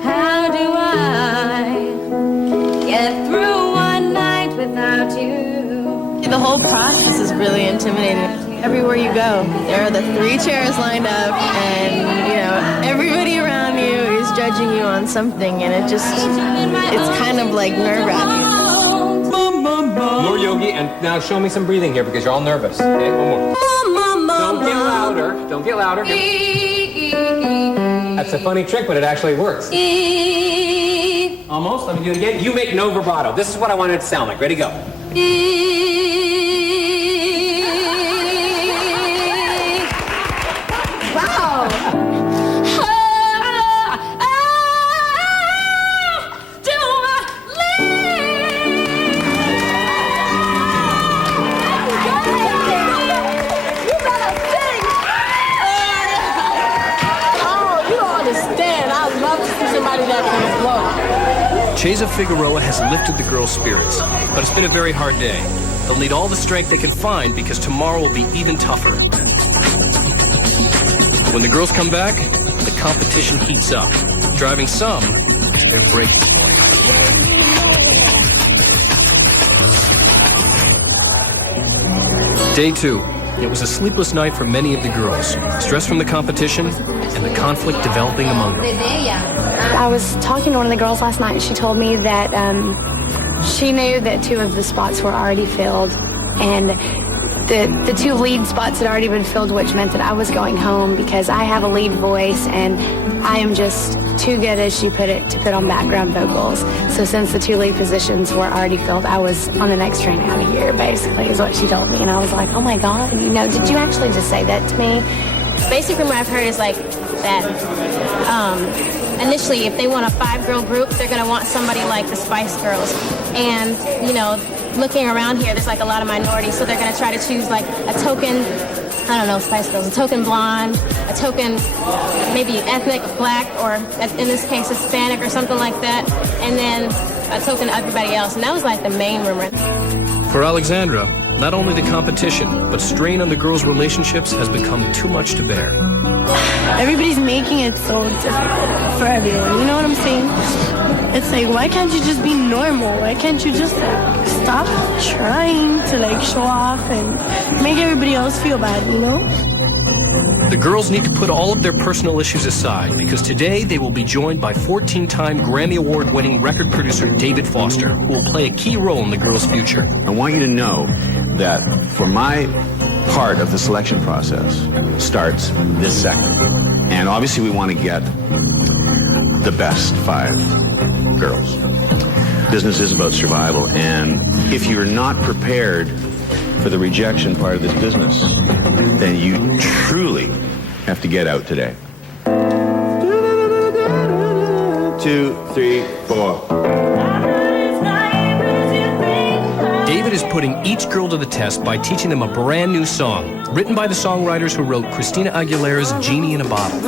How do I get through one night without you? The whole process is really intimidating. Everywhere you go, there are the 3 chairs lined up, and everybody around you is judging you on something, and it's kind of like nerve-wracking. More yogi, and now show me some breathing here because you're all nervous. Okay, one more. Don't get louder. Don't get louder. That's a funny trick, but it actually works. Almost. Let me do it again. You make no vibrato. This is what I want it to sound like. Ready, go. Wow! Chesa Figueroa has lifted the girls' spirits, but it's been a very hard day. They'll need all the strength they can find because tomorrow will be even tougher. When the girls come back, the competition heats up, driving some to their breaking point. Day 2. It was a sleepless night for many of the girls. Stress from the competition and the conflict developing among them. I was talking to one of the girls last night, and she told me that she knew that 2 of the spots were already filled, and the 2 lead spots had already been filled, which meant that I was going home because I have a lead voice and I am just too good, as she put it, to put on background vocals. So since the 2 lead positions were already filled, I was on the next train out of here, basically, is what she told me. And I was like, oh my God, you know, did you actually just say that to me? Basically, what I've heard is like that initially, if they want a 5-girl group, they're going to want somebody like the Spice Girls. And, you know, looking around here, there's like a lot of minorities, so they're going to try to choose like a token, I don't know, Spice Girls, a token blonde, a token maybe ethnic black, or in this case Hispanic or something like that, and then a token of everybody else. And that was like the main rumor. For Alexandra, not only the competition, but strain on the girls' relationships has become too much to bear. Everybody's making it so difficult for everyone, you know what I'm saying? It's like, why can't you just be normal? Why can't you just like stop trying to like show off and make everybody else feel bad, you know? The girls need to put all of their personal issues aside, because today they will be joined by 14-time Grammy Award-winning record producer David Foster, who will play a key role in the girls' future. I want you to know that for my part of the selection process starts this second. And obviously we want to get the best 5 girls. Business is about survival, and if you're not prepared for the rejection part of this business, then you truly have to get out today. 2, 3, 4. David is putting each girl to the test by teaching them a brand new song, written by the songwriters who wrote Christina Aguilera's Genie in a Bottle.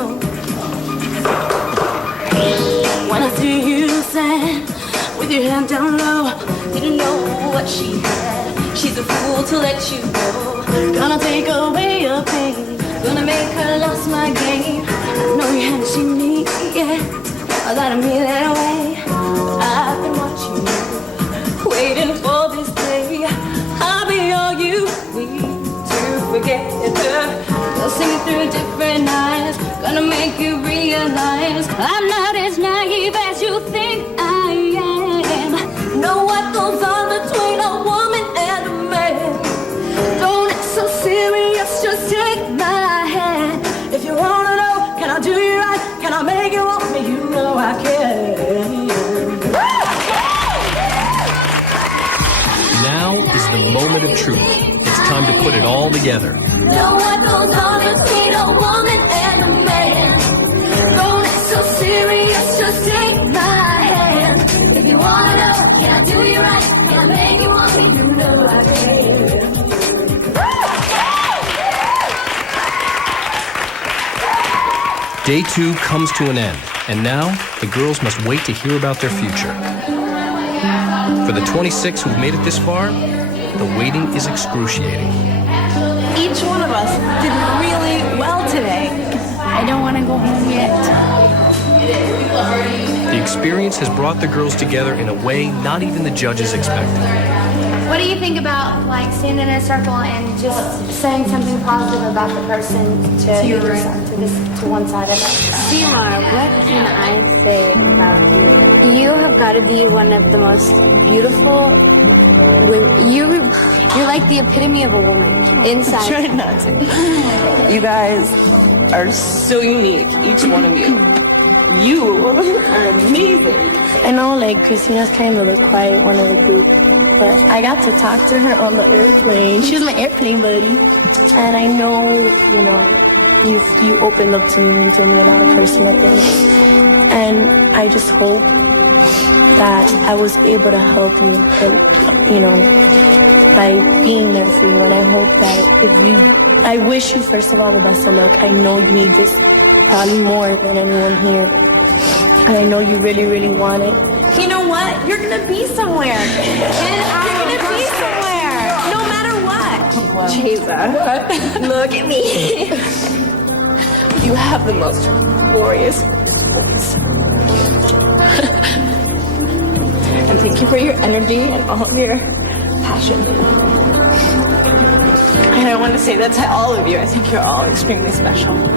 When I see you stand with your hand down low, didn't know what she had. She's a fool to let you go. Gonna take away your pain, gonna make her lost my game. I know you haven't seen me yet, I gotta mean that way. I've been watching you, waiting for this day. I'll be all you need to forget her. They'll sing through different eyes, gonna make you realize I'm not as naive as you think I am. Know what goes on between a woman and a man. Don't get so serious, just take my hand. If you wanna know, can I do you right? Can I make you want me? You know I can. Now is the moment of truth. It's time to put it all together. Know what goes on between a woman and a man. Don't get so serious, just take my hand. If you wanna know, can I do you right? Can I make you want me? You know I can. Day 2 comes to an end, and now the girls must wait to hear about their future. For the 26 who've made it this far, the waiting is excruciating. Each one of us did really well today. I don't want to go home yet. The experience has brought the girls together in a way not even the judges expected. What do you think about like standing in a circle and just saying something positive about the person to one side of it? Seymour, what can I say about you? You have got to be one of the most beautiful women. You're like the epitome of a woman inside. Try not to. You guys are so unique, each one of you. You are amazing. I know, like, Christina's kind of the quiet one of the group, but I got to talk to her on the airplane. She was my airplane buddy, and I know, you know, you opened up to me and told me a lot of personal things, and I just hope that I was able to help you, and, you know, by being there for you, and I hope that I wish you, first of all, the best of luck. I know you need this probably more than anyone here, and I know you really, really want it. You know what? You're gonna be somewhere. You're gonna be somewhere, no matter what. Jesus. Look at me. You have the most glorious voice. And thank you for your energy and all of your passion. I And I want to say that to all of you. I think you're all extremely special.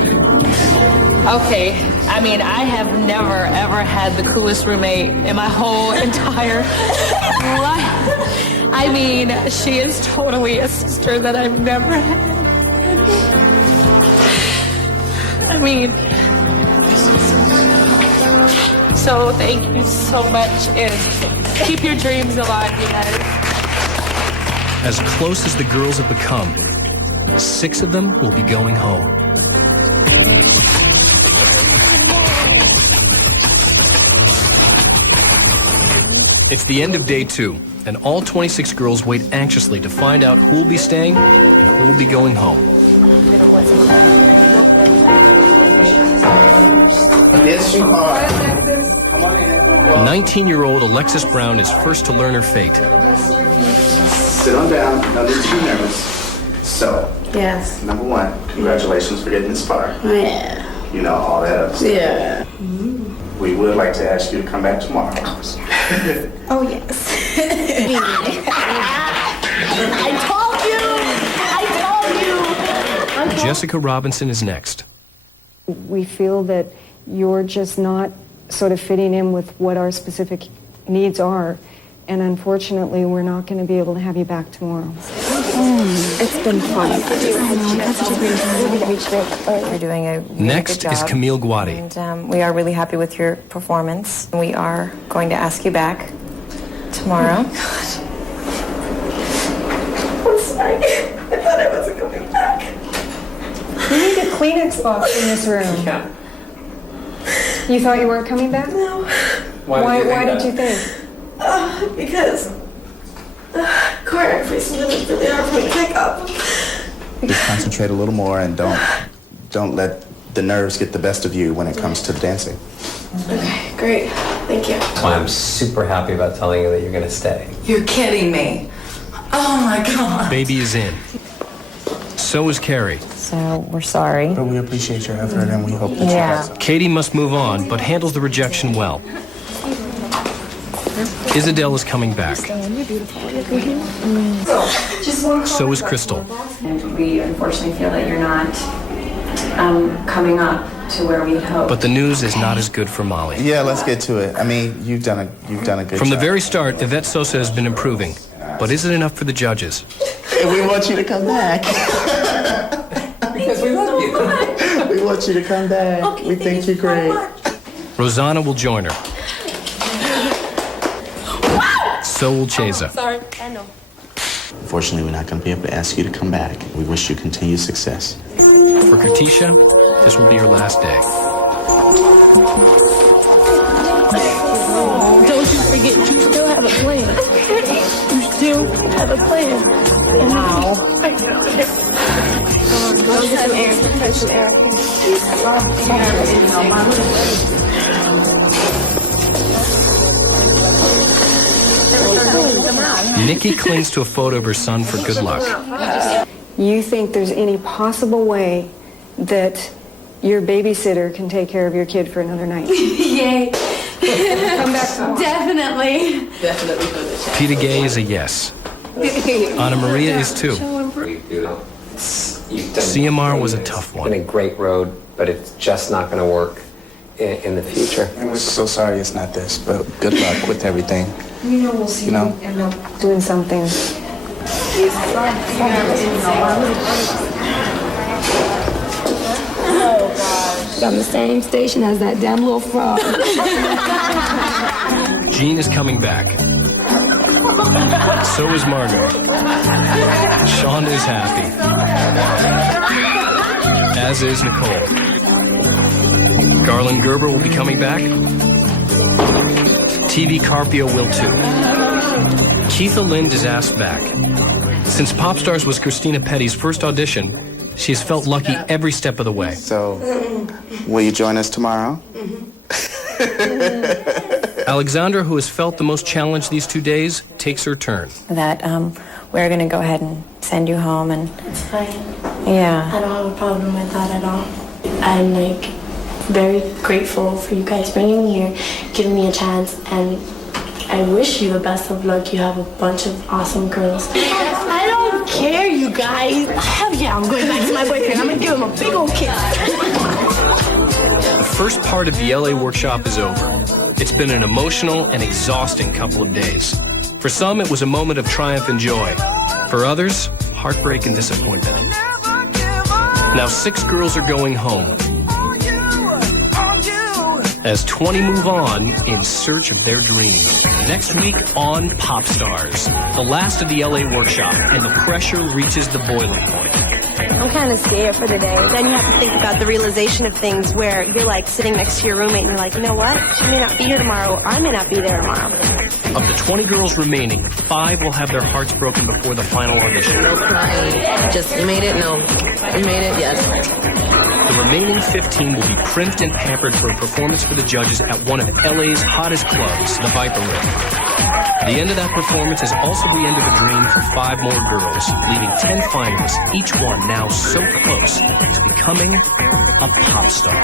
Okay, I mean, I have never, ever had the coolest roommate in my whole entire life. I mean, she is totally a sister that I've never had. I mean, so thank you so much, and keep your dreams alive, you guys. As close as the girls have become, 6 of them will be going home. It's the end of day 2, and all 26 girls wait anxiously to find out who will be staying and who will be going home. Yes, you are. Come on in. 19-year-old Alexis Brown is first to learn her fate. Sit on down. No need to be nervous. So, Yes. number 1, congratulations for getting this far. Yeah. You know, all that other stuff. Yeah. We would like to ask you to come back tomorrow. Oh, yes. I told you! Jessica Robinson is next. We feel that you're just not sort of fitting in with what our specific needs are. And unfortunately, we're not going to be able to have you back tomorrow. It's been fun. You're doing a really Next good is job, Camille Guadi. and we are really happy with your performance. We are going to ask you back tomorrow. I'm sorry. I thought I wasn't coming back. We need a Kleenex box in this room. Yeah. You thought you weren't coming back? No. Why did you think? Because choreography is something that's really hard for me to pick up. Just concentrate a little more and don't let the nerves get the best of you when it comes to dancing. Okay, great. Thank you. That's why I'm super happy about telling you that you're going to stay. You're kidding me. Oh my God. Baby is in. So is Carrie. So we're sorry. But we appreciate your effort and we hope that you have. Katie must move on, but handles the rejection well. Isabel is coming back. So is Crystal. And we unfortunately feel that you're not coming up to where we had hoped. But the news is not as good for Molly. Yeah, let's get to it. I mean, you've done a good job. From the very start, Yvette Sosa has been improving. But is it enough for the judges? We want you to come back. Because we love you. We want you to come back. Okay, we think you're great. Rosanna will join her. So will Chesa. Sorry, I know. Unfortunately, we're not going to be able to ask you to come back. We wish you continued success. For Katisha, this will be her last day. Don't you forget, you still have a plan. You still have a plan. Wow. Go get some air. Get some Nikki clings to a photo of her son for good luck. You think there's any possible way that your babysitter can take care of your kid for another night? Yay. Come back tomorrow. Definitely. Definitely for the Peter Gay is a yes. Anna Maria is too. CMR was a tough one. It's been a great road, but it's just not going to work in the future. We're so sorry it's not this, but good luck with everything. You know, we'll see you end up doing something. Oh, gosh. On the same station as that damn little frog. Jean is coming back. So is Margot. Sean is happy. As is Nicole. Garland Gerber will be coming back. TV Carpio will too. Keitha Lind is asked back. Since Popstars was Christina Petty's first audition, she has felt lucky every step of the way. So, will you join us tomorrow? Alexandra, who has felt the most challenged these 2 days, takes her turn. That we're going to go ahead and send you home and... It's fine. Yeah. I don't have a problem with that at all. I'm like very grateful for you guys bringing me here, giving me a chance, and I wish you the best of luck. You have a bunch of awesome girls. I don't care, you guys. Hell yeah, I'm going back to my boyfriend. I'm gonna give him a big old kiss. The first part of the LA workshop is over. It's been an emotional and exhausting couple of days. For some, it was a moment of triumph and joy. For others, heartbreak and disappointment. Now 6 girls are going home, as 20 move on in search of their dreams. Next week on Popstars, the last of the LA workshop, and the pressure reaches the boiling point. I'm kind of scared for the day. Then you have to think about the realization of things where you're like sitting next to your roommate and you're like, you know what? She may not be here tomorrow, or I may not be there tomorrow. Of the 20 girls remaining, 5 will have their hearts broken before the final audition. No crying. Just, you made it? No. You made it? Yes. The remaining 15 will be primped and pampered for a performance for the judges at one of LA's hottest clubs, the Viper Room. The end of that performance is also the end of a dream for 5 more girls, leaving 10 finalists, each one now so close to becoming a pop star.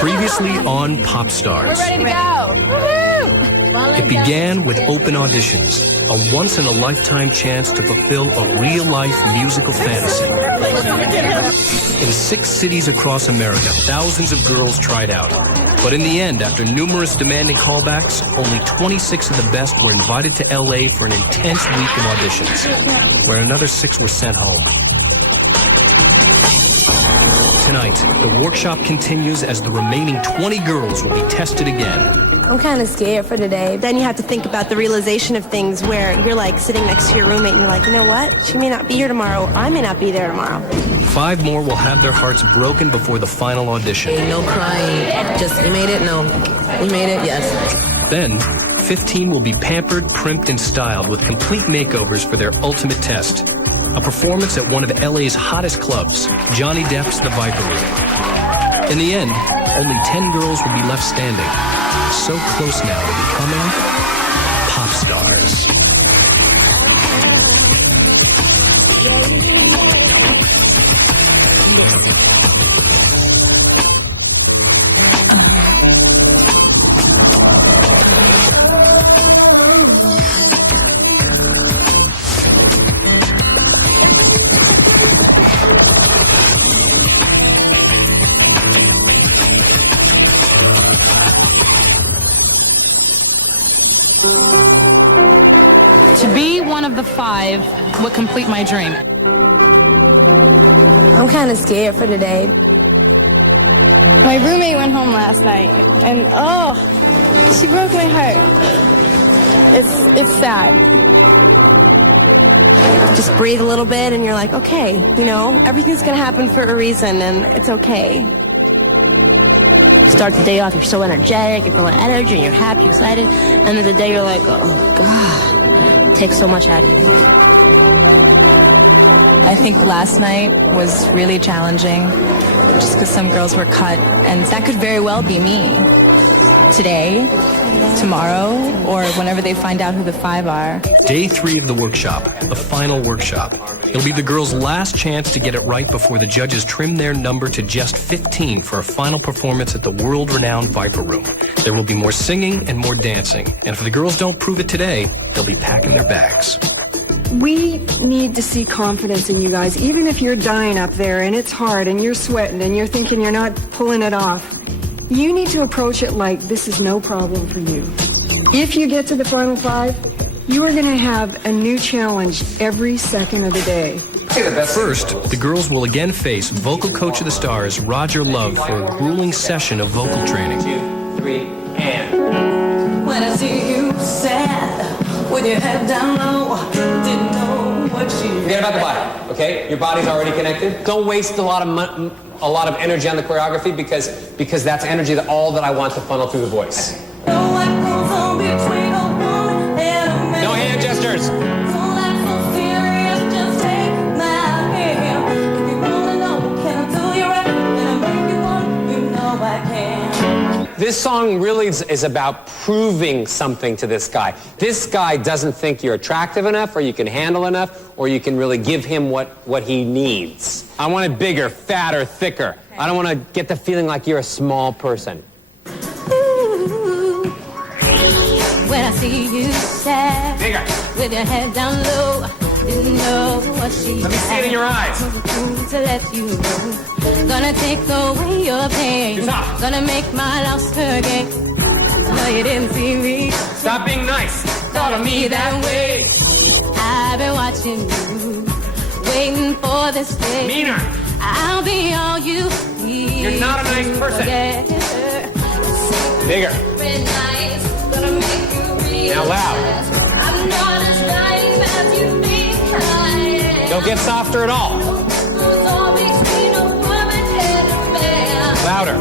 Previously on Popstars. We're ready to go. Woohoo! It began with open auditions, a once-in-a-lifetime chance to fulfill a real-life musical fantasy. In 6 cities across America, thousands of girls tried out. But in the end, after numerous demanding callbacks, only 26 of the best were invited to LA for an intense week of auditions, where another 6 were sent home. Tonight, the workshop continues as the remaining 20 girls will be tested again. I'm kind of scared for the day. Then you have to think about the realization of things where you're like sitting next to your roommate and you're like, you know what? She may not be here tomorrow, or I may not be there tomorrow. 5 more will have their hearts broken before the final audition. No crying. Just, you made it? No. You made it? Yes. Then, 15 will be pampered, primped, and styled with complete makeovers for their ultimate test. A performance at one of LA's hottest clubs, Johnny Depp's The Viper Room. In the end, only 10 girls will be left standing, so close now to becoming pop stars. To be one of the 5 would complete my dream. I'm kind of scared for the day. My roommate went home last night, and she broke my heart. It's sad. Just breathe a little bit and you're like, okay, you know, everything's gonna happen for a reason and it's okay. Start the day off, you're so energetic, you're full of energy, and you're happy, excited, and then the day you're like, oh God, it takes so much out of you. I think last night was really challenging, just because some girls were cut, and that could very well be me. Today, tomorrow, or whenever they find out who the 5 are. Day 3 of the workshop, the final workshop. It'll be the girls' last chance to get it right before the judges trim their number to just 15 for a final performance at the world-renowned Viper Room. There will be more singing and more dancing, and if the girls don't prove it today, they'll be packing their bags. We need to see confidence in you guys, even if you're dying up there and it's hard and you're sweating and you're thinking you're not pulling it off. You need to approach it like this is no problem for you. If you get to the final 5, you are going to have a new challenge every second of the day. First, the girls will again face vocal coach of the stars, Roger Love, for a grueling session of vocal training. 2, 3, and... When I see you sad, with your head down low, didn't know what you... Forget about the body, okay? Your body's already connected. Don't waste a lot of energy on the choreography because that's energy that all that I want to funnel through the voice. No hand gestures. This song really is about proving something to this guy. This guy doesn't think you're attractive enough, or you can handle enough, or you can really give him what he needs. I want it bigger, fatter, thicker. I don't want to get the feeling like you're a small person. Ooh, see you sad with your head down low. Didn't know what she Let me see it in your eyes. To let you know. Gonna take away your pain. Gonna make my loss forget. No, you didn't see me. Stop being nice. Thought of me that way. I've been watching you, waiting for this day. Meaner. I'll be all you need. You're not a nice person. Bigger. Now loud. I'm not as nice as you think I am. Don't get softer at all. Louder.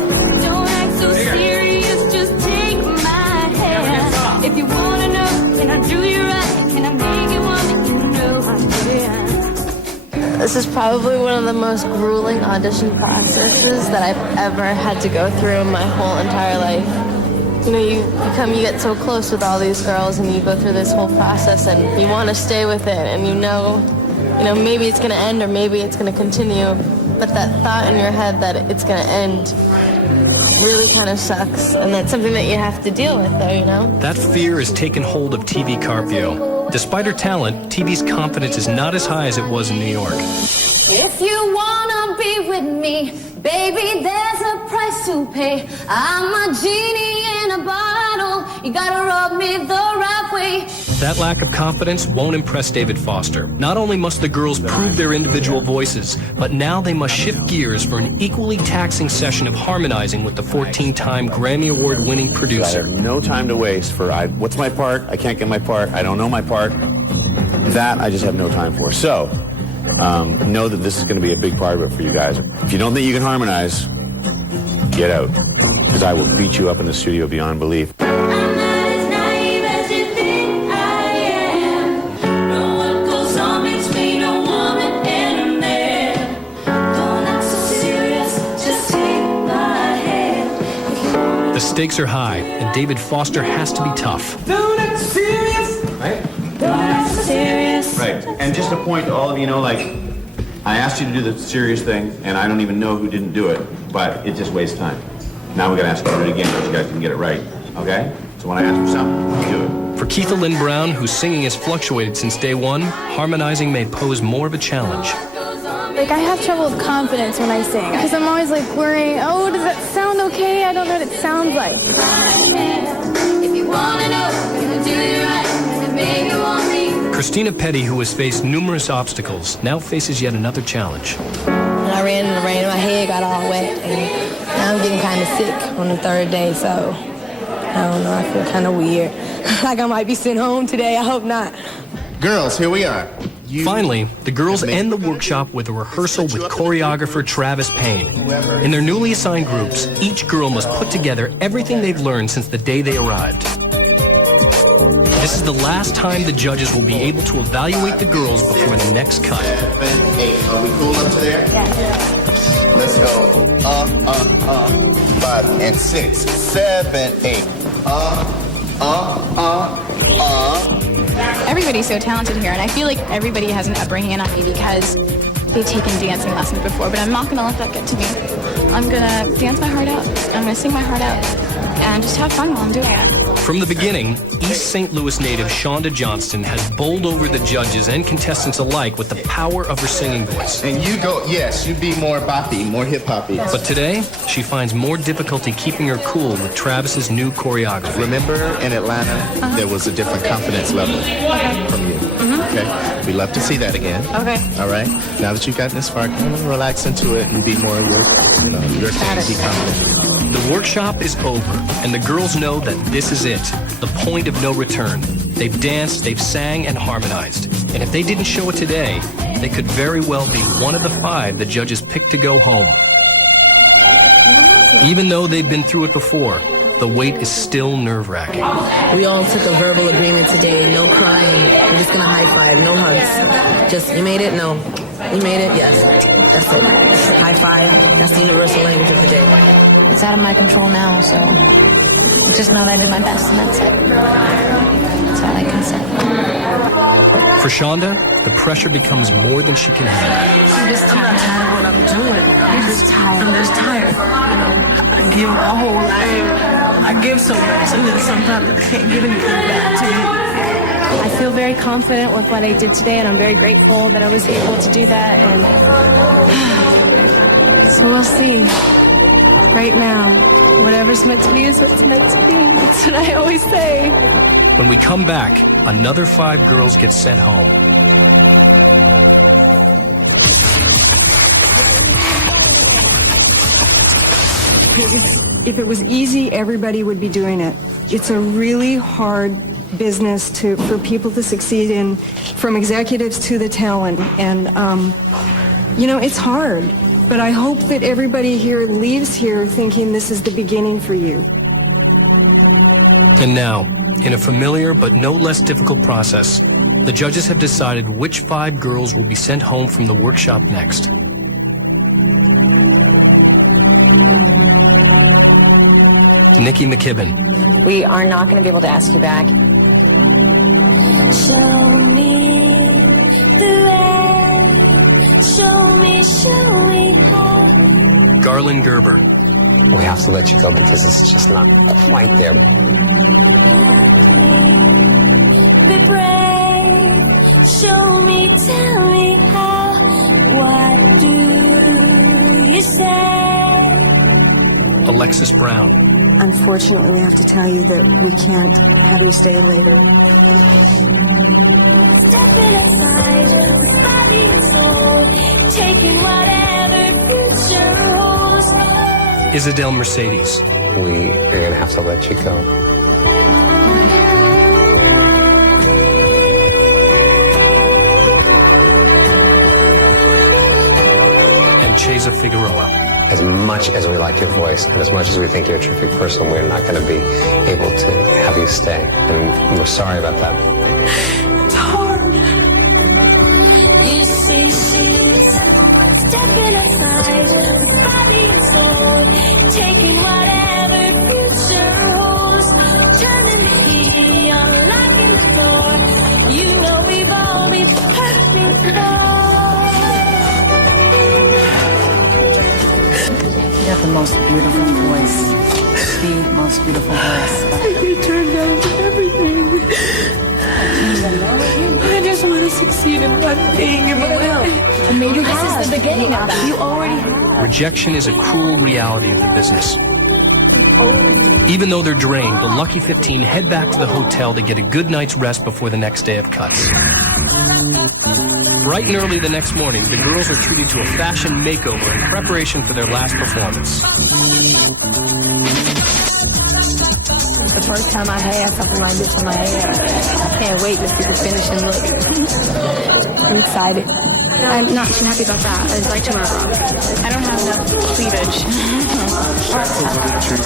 Don't act so serious, just take my hand. If you wanna know, can I do you right? Can I make you want me? You know I'm there. This is probably one of the most grueling audition processes that I've ever had to go through in my whole entire life. You know, you get so close with all these girls and you go through this whole process and you want to stay with it and you know, maybe it's going to end or maybe it's going to continue, but that thought in your head that it's going to end really kind of sucks, and that's something that you have to deal with, though, you know? That fear has taken hold of TV Carpio. Despite her talent, TV's confidence is not as high as it was in New York. If you wanna be with me, baby, there's a price to pay. I'm a genie in a bottle. You gotta rub me the right way. That lack of confidence won't impress David Foster. Not only must the girls prove their individual voices, but now they must shift gears for an equally taxing session of harmonizing with the 14-time Grammy Award-winning producer. I have no time to waste for, what's my part? I can't get my part. I don't know my part. That I just have no time for. So, know that this is going to be a big part of it for you guys. If you don't think you can harmonize, get out. Because I will beat you up in the studio beyond belief. The stakes are high, and David Foster has to be tough. Don't act serious! Right? Don't act serious. Right. And just to point to all of you, I asked you to do the serious thing, and I don't even know who didn't do it, but it just wastes time. Now we're going to ask you to do it again, so you guys can get it right. Okay? So when I ask for something, you do it. For Keitha Lynn Brown, whose singing has fluctuated since day one, harmonizing may pose more of a challenge. Like, I have trouble with confidence when I sing, because I'm always like worrying, oh, does that sound okay? I don't know what it sounds like. If you wanna know, gonna do it right, and make you want me. Christina Petty, who has faced numerous obstacles, now faces yet another challenge. When I ran in the rain, my head got all wet, and now I'm getting kind of sick on the third day, so I don't know, I feel kind of weird. Like I might be sent home today, I hope not. Girls, here we are. Finally, the girls end the workshop with a rehearsal with choreographer Travis Payne. In their newly assigned groups, each girl must put together everything they've learned since the day they arrived. This is the last time the judges will be able to evaluate the girls before the next cut. 7, 8. Are we cool up to there? Yeah. Let's go. 5 and 6, 7, 8. Everybody's so talented here, and I feel like everybody has an upper hand on me because they've taken dancing lessons before, but I'm not going to let that get to me. I'm going to dance my heart out. I'm going to sing my heart out and just have fun while I'm doing it. From the beginning, East St. Louis native Shonda Johnston has bowled over the judges and contestants alike with the power of her singing voice. And you go, yes, you be more boppy, more hip-hoppy. But today, she finds more difficulty keeping her cool with Travis's new choreography. Remember in Atlanta, there was a different confidence level from you. Okay? We love to see that again. Okay. All right? Now that you've gotten this far, relax into it and be more your thing, be confident. The workshop is over, and the girls know that this is it, the point of no return. They've danced, they've sang, and harmonized. And if they didn't show it today, they could very well be one of the 5 the judges picked to go home. Even though they've been through it before, the wait is still nerve-wracking. We all took a verbal agreement today. No crying. We're just gonna high five. No hugs. Just, you made it? No. You made it? Yes. That's it. High five. That's the universal language of the day. It's out of my control now, so just know that I did my best, and that's it. That's all I can say. For Shonda, the pressure becomes more than she can handle. I'm just tired of what I'm doing. I'm just tired. I give my whole life. I give so much, and then sometimes I can't give anything back to you. I feel very confident with what I did today, and I'm very grateful that I was able to do that. And so we'll see. Right now, whatever's meant to be is what's meant to be. That's what I always say. When we come back, another 5 girls get sent home. If it was easy, everybody would be doing it. It's a really hard business for people to succeed in, from executives to the talent. And, it's hard. But I hope that everybody here leaves here thinking this is the beginning for you. And now, in a familiar but no less difficult process, the judges have decided which 5 girls will be sent home from the workshop next. Nikki McKibben. We are not going to be able to ask you back. Show me the way. Show me how. Garland Gerber. We have to let you go because it's just not quite there. Be brave. Show me, tell me how. What do you say? Alexis Brown. Unfortunately, we have to tell you that we can't have you stay later. Stepping aside, with body and soul, taking whatever future holds. Isadel Mercedes. We are going to have to let you go. And Chesa Figueroa. As much as we like your voice and as much as we think you're a terrific person, we're not going to be able to have you stay. And we're sorry about that. It's hard. You see, she's stepping aside with body and soul, taking whatever future holds, turning the key, unlocking the door. You know we've all been hurt before. You have the most beautiful voice. The most beautiful voice. You turned down everything. I just want to succeed in one thing. You will. And maybe this is the beginning of that. You already have. Rejection is a cruel reality of the business. Even though they're drained, the Lucky 15 head back to the hotel to get a good night's rest before the next day of cuts. Bright and early the next morning, the girls are treated to a fashion makeover in preparation for their last performance. It's the first time I've had something like this in my hair. I can't wait to see the finishing look. I'm excited. I'm not too happy about that. I'd like to wear a bra. I don't have enough cleavage. That's a little too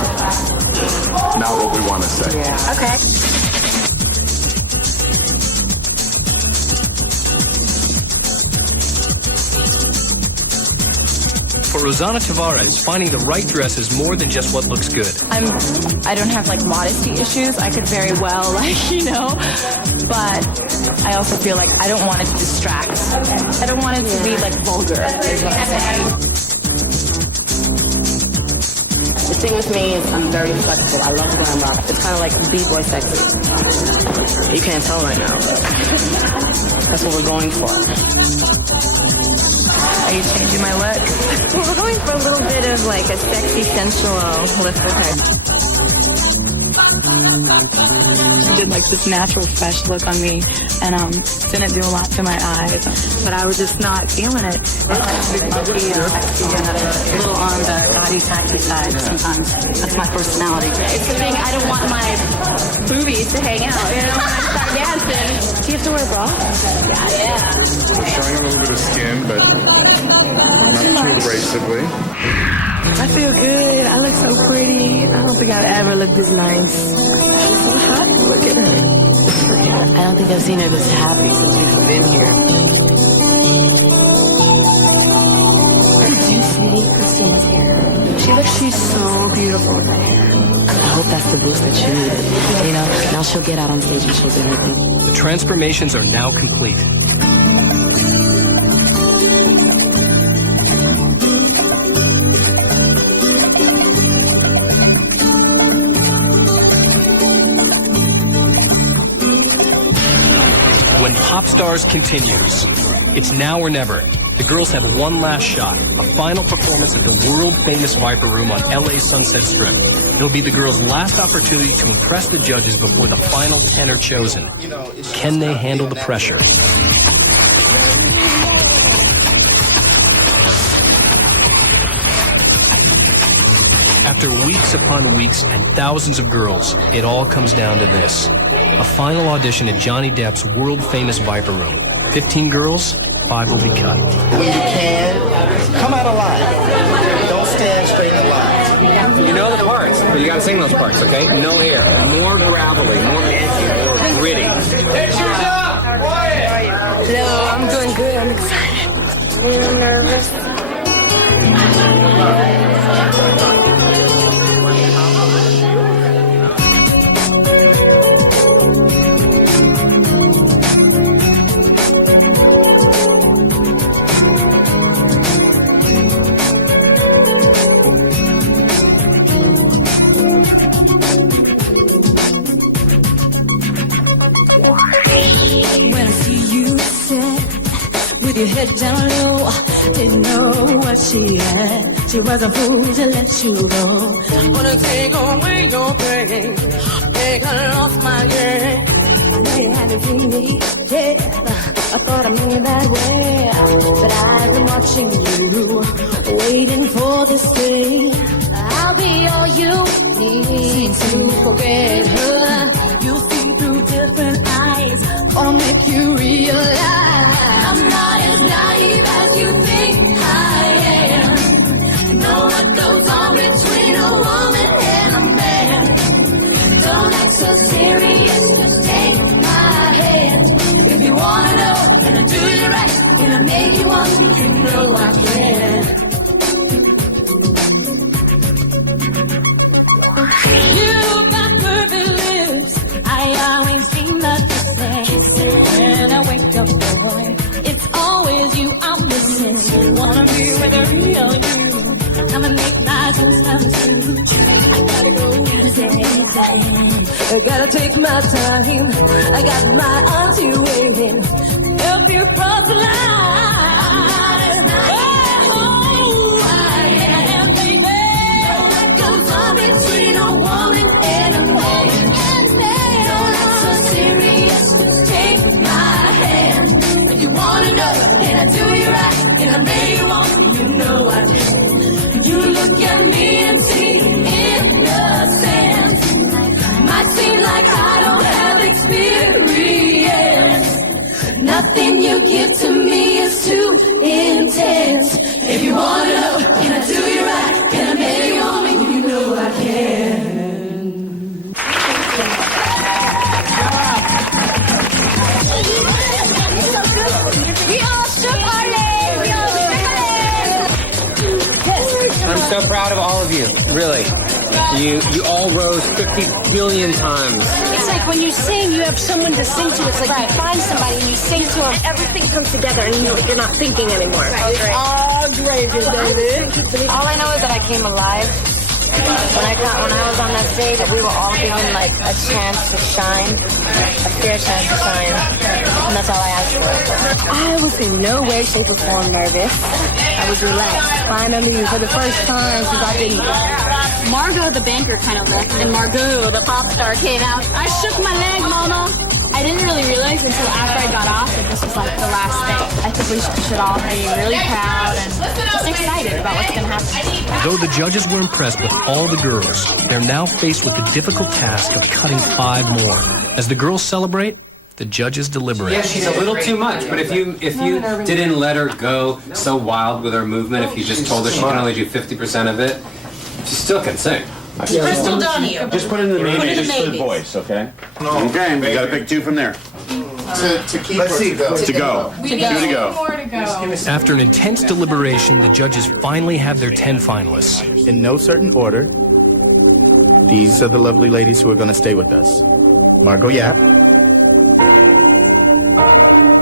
not what we want to say. Yeah. Okay. For Rosanna Tavares, finding the right dress is more than just what looks good. I don't have like modesty issues. I could very well but I also feel like I don't want it to distract. I don't want it to be like vulgar, is what I'm saying. The thing with me is I'm very flexible. I love glam rock. It's kind of like b-boy sexy. You can't tell right now, but that's what we're going for. Are you changing my look? Well, we're going for a little bit of like a sexy, sensual look with her. She did like this natural, fresh look on me, and didn't do a lot to my eyes. But I was just not feeling it. I like to be funky and sexy and a little on the gaudy, tacky side sometimes. That's my personality. It's the thing, I don't want my boobies to hang out, when I start dancing. Do you have to wear a bra? Yeah. Showing a little bit of skin, but not too abrasively. I feel good. I look so pretty. I don't think I've ever looked this nice. She's so happy. Look at her. I don't think I've seen her this happy since we've been here. Did you see Christina's hair? She's so beautiful with her hair. I hope that's the boost that she needed. Now she'll get out on stage and she'll do everything. The transformations are now complete. when Popstars continues. It's now or never. The girls have one last shot, a final performance at the world-famous Viper Room on LA's Sunset Strip. It'll be the girls' last opportunity to impress the judges before the final 10 are chosen. Can they handle the pressure? After weeks upon weeks and thousands of girls, it all comes down to this. A final audition at Johnny Depp's world-famous Viper Room. 15 girls, 5 will be cut. When you can, come out alive. Don't stand straight in line. You know the parts, but you gotta sing those parts, okay? No air. More gravelly, more edgy, more gritty. Pictures up! Quiet! Hello, I'm doing good. I'm excited. Really nervous. When I see you sit with your head down low, didn't know what she had. She was a fool to let you go. Wanna take away your pain, make her lost my game. Now you had to see me, yeah. I thought I made that way, but I've been watching you, waiting for this day. I'll be all you need to forget her. You'll see through different eyes, wanna make you realize I'm not as naive as you think I am. Know what goes on between a woman and a man. Don't act so serious, just take my hand. If you wanna know, and I do you right, and I make you want, you know I can. You got perfect lips, I always dream of the same. When I wake up, boy, it's always you I'm missing. Wanna be with a real you, I'ma make my dreams come true. I gotta go easy, I gotta take my time. I got my auntie waiting, help you cross the line. Oh, I am, baby. What goes on between a woman and a man? Don't act so serious, just take my hand. If you wanna know, and I do you right, and I make you want, you know I can. You look at me and see innocence. Might seem like I don't have experience. Nothing you give to me is too intense. If you wanna know, and I do you right, and I make you want me, you know I can. We all shook our legs. We all I'm so proud of all of you, really. You all rose 50 billion times. It's like when you sing, you have someone to sing to. It's like you find somebody and you sing to them. Everything comes together and you're not thinking anymore. Oh, great, David. All I know is that I came alive. When I was on that stage, we were all given like a chance to shine, a fair chance to shine, and that's all I asked for. I was in no way, shape, or form nervous. I was relaxed. Finally, for the first time since I've been here. Margot the banker kind of left, and Margot the pop star came out. I shook my leg, Mama. I didn't really realize until after I got off that this was like the last thing. I think we should all be really proud and just excited about what's going to happen. Though the judges were impressed with all the girls, they're now faced with the difficult task of cutting 5 more. As the girls celebrate, the judges deliberate. Yeah, she's a little too much, but if you didn't let her go so wild with her movement, if you just told her she can only do 50% of it, she still can sing. Crystal Donahue. Just put it in the maybe, just for the voice, okay? Okay, we gotta pick 2 from there. To keep Let's see, go. To go. We Two to go. After an intense deliberation, the judges finally have their 10 finalists. In no certain order, these are the lovely ladies who are going to stay with us. Margot Yap,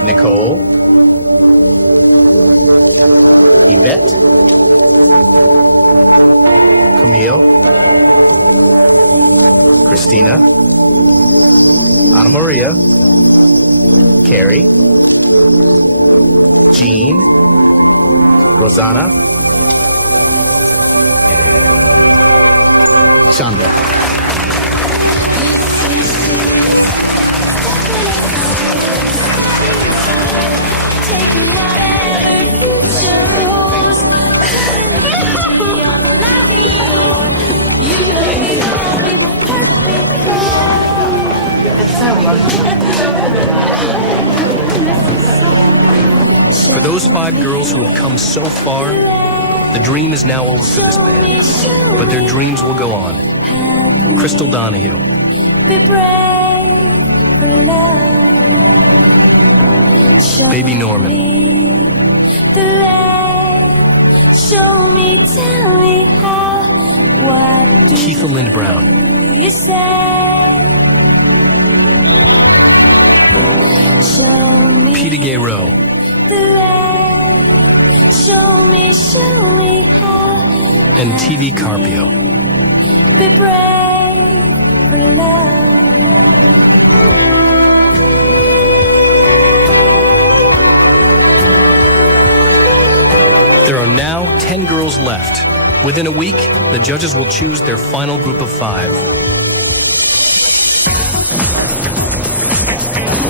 Nicole, Yvette, Camille, Christina, Ana Maria, Carrie, Jean, Rosanna, Shonda. For those 5 girls who have come so far, the dream is now over for this band. But their dreams will go on. Crystal Donahue. Baby Norman. Show me, tell me how, what do Keitha Lynn Brown. you say? Show me Peter Gay Rowe. the way. Show me how. And TV Carpio. Be brave for love. There are now 10 girls left. Within a week, the judges will choose their final group of 5.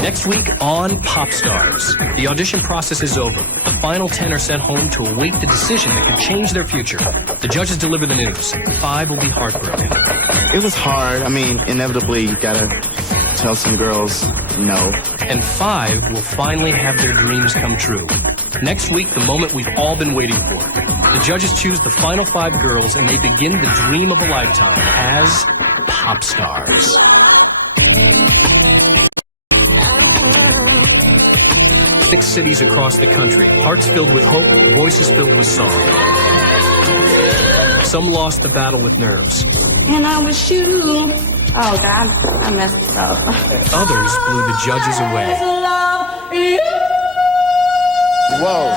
Next week on Popstars, the audition process is over. The final 10 are sent home to await the decision that could change their future. The judges deliver the news. 5 will be heartbroken. It was hard. I mean, inevitably, you gotta tell some girls no. And 5 will finally have their dreams come true. Next week, the moment we've all been waiting for. The judges choose the final 5 girls, and they begin the dream of a lifetime as Popstars. 6 cities across the country, hearts filled with hope, voices filled with song. Some lost the battle with nerves. And I wish you. Oh, God, I messed up. Others blew the judges away. Whoa.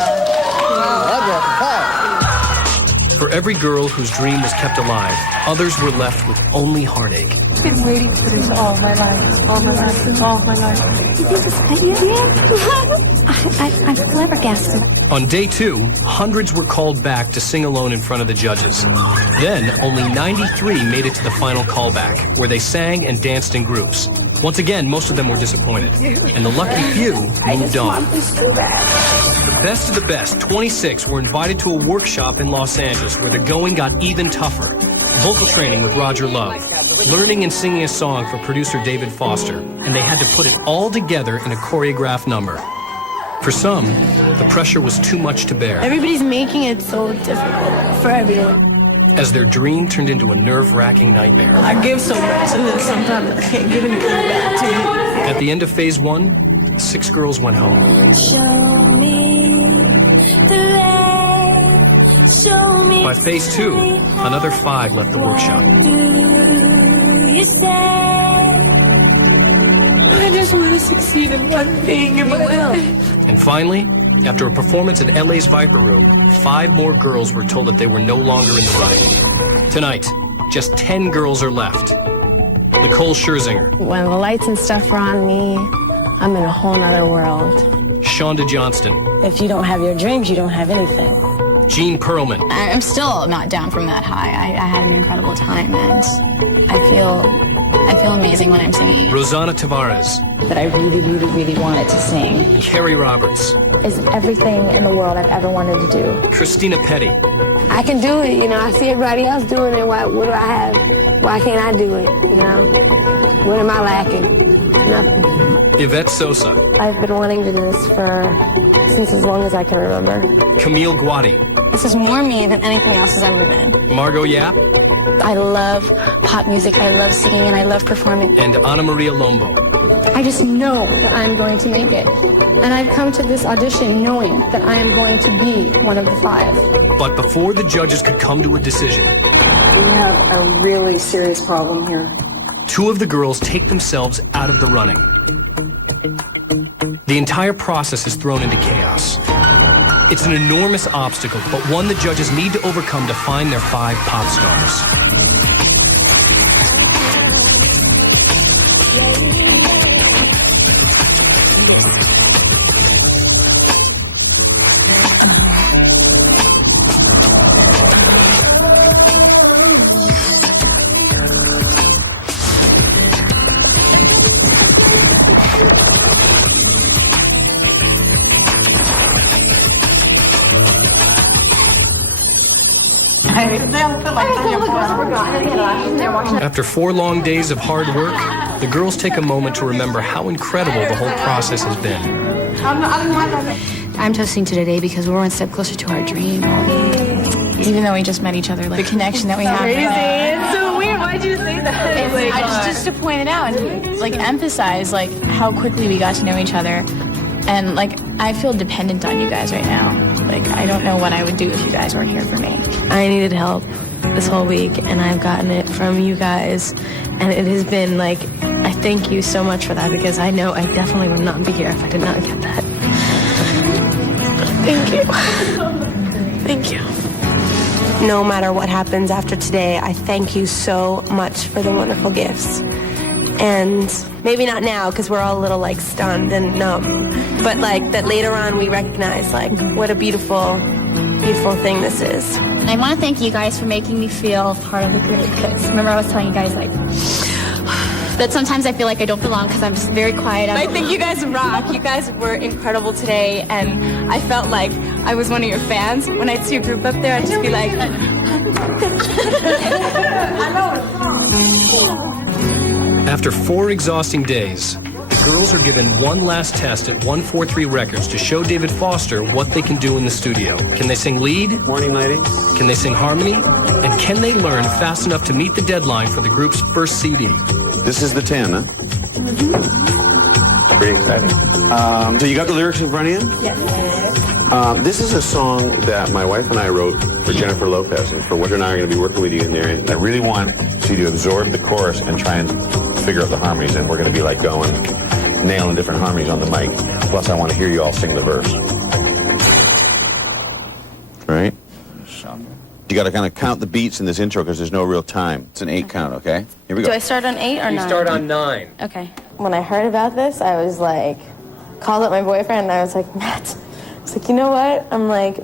For every girl whose dream was kept alive, others were left with only heartache. I've been waiting for this all my life. All my life. All my life. Did you just pet you? I'm flabbergasted. On day 2, hundreds were called back to sing alone in front of the judges. Then, only 93 made it to the final callback, where they sang and danced in groups. Once again, most of them were disappointed, and the lucky few moved on. The best of the best, 26, were invited to a workshop in Los Angeles where the going got even tougher. Vocal training with Roger Love, learning and singing a song for producer David Foster, and they had to put it all together in a choreographed number. For some, the pressure was too much to bear. Everybody's making it so difficult for everyone. As their dream turned into a nerve-wracking nightmare. I give so much, and then sometimes I can't give anything back to you. At the end of phase 1, 6 girls went home. Show me the way. Show me. By phase 2, another 5 left the workshop. You say. I just want to succeed in one thing, and you will. And finally, after a performance at LA's Viper Room, 5 more girls were told that they were no longer in the running. Tonight, just 10 girls are left. Nicole Scherzinger. When the lights and stuff are on me, I'm in a whole nother world. Shonda Johnston. If you don't have your dreams, you don't have anything. Jean Perlman. I'm still not down from that high. I had an incredible time, and I feel amazing when I'm singing. Rosanna Tavares. That I really, really, really wanted to sing. Carrie Roberts. Is everything in the world I've ever wanted to do. Christina Petty. I can do it, you know. I see everybody else doing it. What do I have? Why can't I do it, you know? What am I lacking? Nothing. Yvette Sosa. I've been wanting to do this since as long as I can remember. Camille Guati. This is more me than anything else has ever been. Margot Yap. I love pop music, I love singing, and I love performing. And Ana Maria Lombo. I just know that I'm going to make it. And I've come to this audition knowing that I am going to be one of the 5. But before the judges could come to a decision, we have a really serious problem here. 2 of the girls take themselves out of the running. The entire process is thrown into chaos. It's an enormous obstacle, but one the judges need to overcome to find their 5 pop stars. After 4 long days of hard work, the girls take a moment to remember how incredible the whole process has been. I'm toasting to today because we're one step closer to our dream. Even though we just met each other, like the connection that we have. Crazy. It's so weird. Why'd you say that? Just to point it out and like emphasize like how quickly we got to know each other, and like I feel dependent on you guys right now. Like I don't know what I would do if you guys weren't here for me. I needed help this whole week, and I've gotten it from you guys, and it has been like, I thank you so much for that, because I know I definitely would not be here if I did not get that. Thank you. Thank you. No matter what happens after today, I thank you so much for the wonderful gifts. And maybe not now, because we're all a little like stunned and numb, but like that later on we recognize like what a beautiful, beautiful thing this is. I want to thank you guys for making me feel part of the group, because remember I was telling you guys like that sometimes I feel like I don't belong because I'm just very quiet. I think you guys rock. You guys were incredible today, and I felt like I was one of your fans. When I'd see a group up there, I'd just be like... After 4 exhausting days, the girls are given one last test at 143 Records to show David Foster what they can do in the studio. Can they sing lead? Morning, ladies. Can they sing harmony? And can they learn fast enough to meet the deadline for the group's first CD? This is the 10, huh? Pretty exciting. So you got the lyrics in front of you? Yes. This is a song that my wife and I wrote for Jennifer Lopez, and for Winter and I are going to be working with you in there. And I really want you to absorb the chorus and try and figure out the harmonies, and we're going to be like going, nailing different harmonies on the mic. Plus, I want to hear you all sing the verse. All right? You got to kind of count the beats in this intro because there's no real time. It's an 8 count, okay? Here we go. Do I start on 8 or 9? You start on 9. Okay. When I heard about this, I was like, called up my boyfriend, and I was like, Matt, I was like, you know what? I'm like,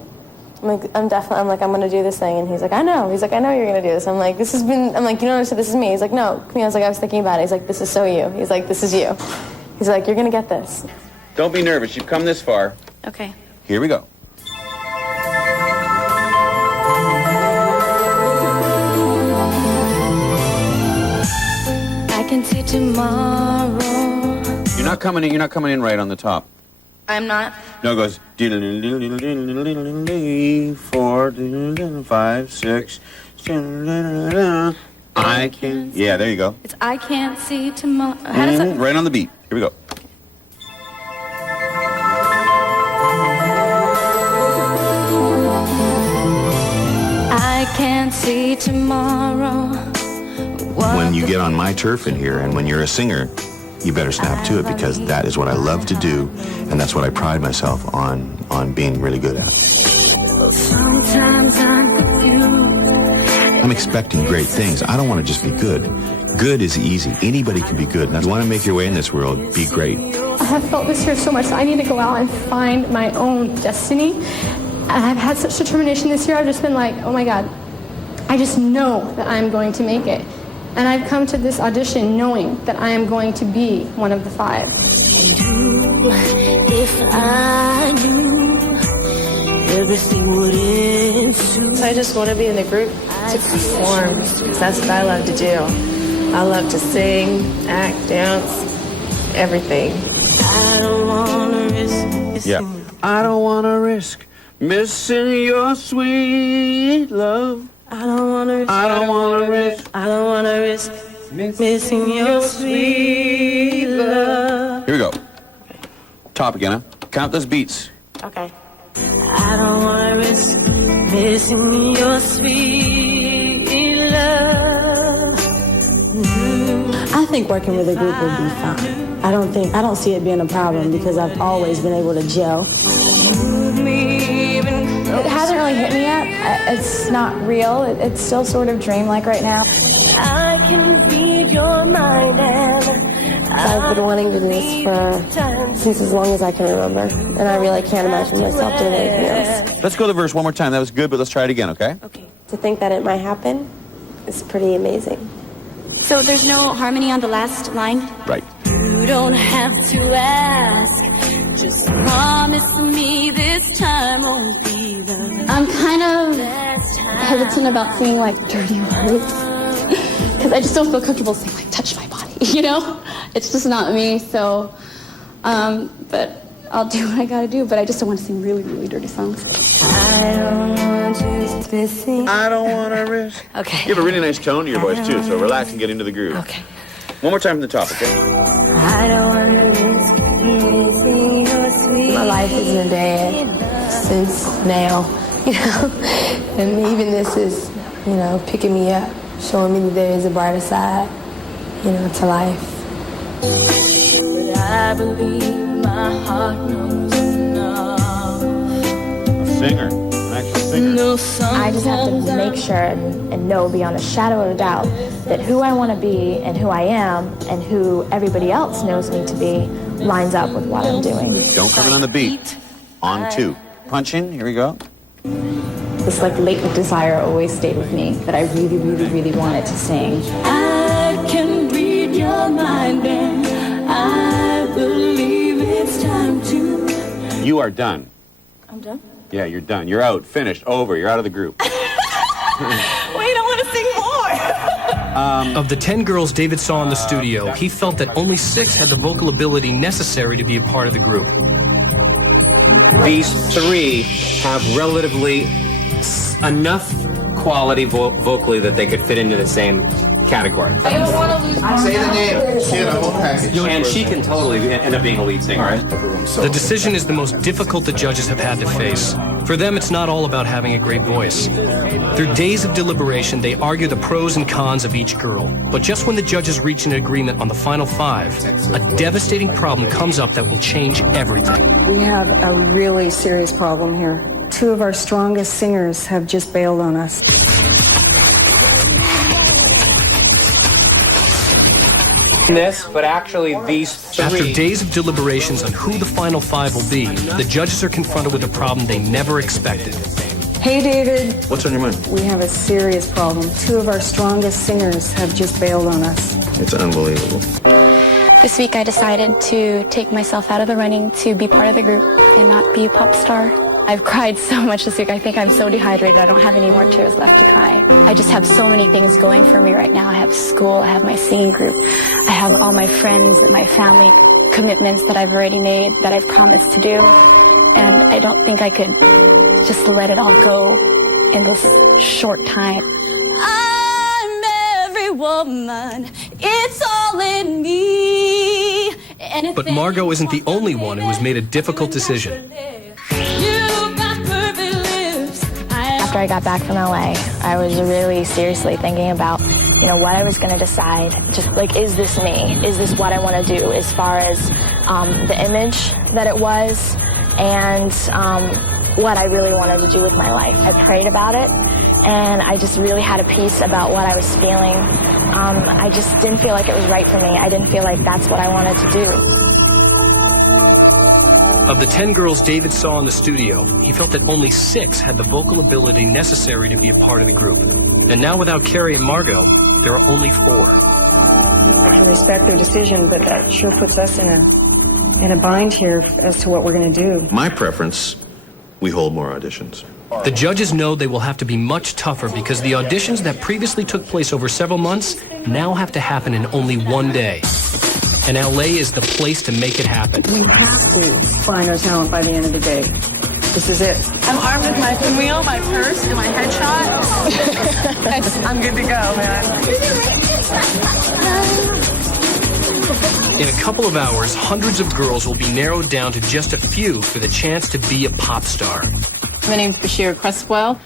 I'm going to do this thing. And he's like, I know. He's like, I know you're going to do this. I'm like, I'm like, you know what? This is me. He's like, no. I was like, I was thinking about it. He's like, this is so you. He's like, this is you. He's like, you're going to get this. Don't be nervous. You've come this far. Okay. Here we go. I can see tomorrow. You're not coming in right on the top. I'm not. No, it goes 4, 5, 6. I can. Yeah, there you go. It's I can't see tomorrow. How does that? Right on the beat. Here we go. I can't see tomorrow. When you get on my turf in here, and when you're a singer, you better snap to it, because that is what I love to do, and that's what I pride myself on being really good at. Sometimes I'm confused. I'm expecting great things. I don't want to just be good. Good is easy. Anybody can be good. Now, if you want to make your way in this world, be great. I have felt this year so much, so I need to go out and find my own destiny. And I've had such determination this year. I've just been like, oh my God, I just know that I'm going to make it. And I've come to this audition knowing that I am going to be one of the 5. If I knew everything would ensue. So I just want to be in the group to perform, because that's what I love to do. I love to sing, act, dance, everything. I don't want to risk. Yeah. I don't want to risk missing your sweet love. I don't want to risk. I don't want to risk. I don't want to risk missing your sweet love. Here we go. Top again, huh? Count those beats. Okay. I don't want to risk missing your sweet love. I think working with a group will be fine. I don't see it being a problem, because I've always been able to gel. It hasn't really hit me yet. It's not real. It's still sort of dreamlike right now. I can read your mind, and I've been wanting to do this since as long as I can remember, and I really can't imagine myself doing anything else. Let's go to the verse one more time. That was good, but let's try it again, okay? To think that it might happen is pretty amazing. So there's no harmony on the last line? Right. You don't have to ask. Just promise me this time won't be the I'm kind of hesitant about saying like dirty words because I just don't feel comfortable saying like touch my body, you know? It's just not me, so, but I'll do what I gotta do, but I just don't want to sing really, really dirty songs. I don't want to sing. I don't want to risk. Okay. You have a really nice tone to your voice, too, so relax and get into the groove. Okay. One more time from the top, okay? I don't want to risk missing your sweet. My life isn't bad since now, you know, and even this is, you know, picking me up, showing me that there is a brighter side, you know, to life. But I believe my heart knows enough. A singer, an actual singer. I just have to make sure and know beyond a shadow of a doubt that who I want to be and who I am and who everybody else knows me to be lines up with what I'm doing. Don't come in on the beat. On two. Punch in, here we go. This like latent desire always stayed with me that I really, really, really wanted to sing. I can read your mind and I believe it's time to. You are done. I'm done? Yeah, you're done. You're out. Finished. Over. You're out of the group. Wait, I want to sing more. Of the 10 girls David saw in the studio, he felt that only 6 had the vocal ability necessary to be a part of the group. These 3 have relatively enough quality vocally that they could fit into the same category. Say the name. She had a whole package. And she can totally end up being a lead singer. All right. The decision is the most difficult the judges have had to face. For them, it's not all about having a great voice. Through days of deliberation, they argue the pros and cons of each girl. But just when the judges reach an agreement on the final 5, a devastating problem comes up that will change everything. We have a really serious problem here. 2 of our strongest singers have just bailed on us. This, but actually these 3. After days of deliberations on who the final 5 will be, the judges are confronted with a problem they never expected. Hey, David. What's on your mind? We have a serious problem. 2 of our strongest singers have just bailed on us. It's unbelievable. This week I decided to take myself out of the running to be part of the group and not be a pop star. I've cried so much this week. I think I'm so dehydrated. I don't have any more tears left to cry. I just have so many things going for me right now. I have school. I have my singing group. I have all my friends and my family commitments that I've already made, that I've promised to do. And I don't think I could just let it all go in this short time. I'm every woman. It's all in me. But Margot isn't the only one who has made a difficult decision. After I got back from LA, I was really seriously thinking about, you know, what I was going to decide. Just like, is this me? Is this what I want to do as far as the image that it was and what I really wanted to do with my life? I prayed about it, and I just really had a peace about what I was feeling. I just didn't feel like it was right for me. I didn't feel like that's what I wanted to do. Of the 10 girls David saw in the studio, he felt that only 6 had the vocal ability necessary to be a part of the group. And now without Carrie and Margot, there are only 4. I can respect their decision, but that sure puts us in a bind here as to what we're going to do. My preference, we hold more auditions. The judges know they will have to be much tougher because the auditions that previously took place over several months now have to happen in only one day. And LA is the place to make it happen. We have to find our talent by the end of the day. This is it. I'm armed with my pinwheel, my purse, and my headshot. I'm good to go, man. In a couple of hours, hundreds of girls will be narrowed down to just a few for the chance to be a pop star. My name's Bashir Cresswell.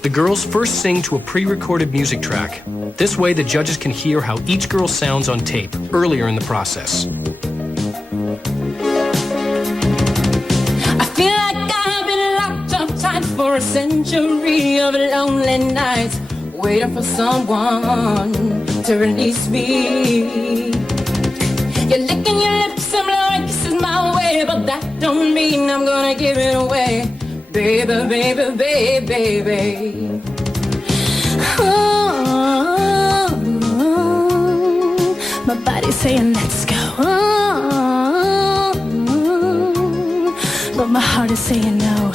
The girls first sing to a pre-recorded music track. This way, the judges can hear how each girl sounds on tape earlier in the process. I feel like I've been locked up tight for a century of lonely nights. waiting for someone to release me. You're licking your lips and blowing kisses my way, but that don't mean I'm gonna give it away. Baby, baby, baby, baby. Oh, my body's saying let's go. Oh, but my heart is saying no.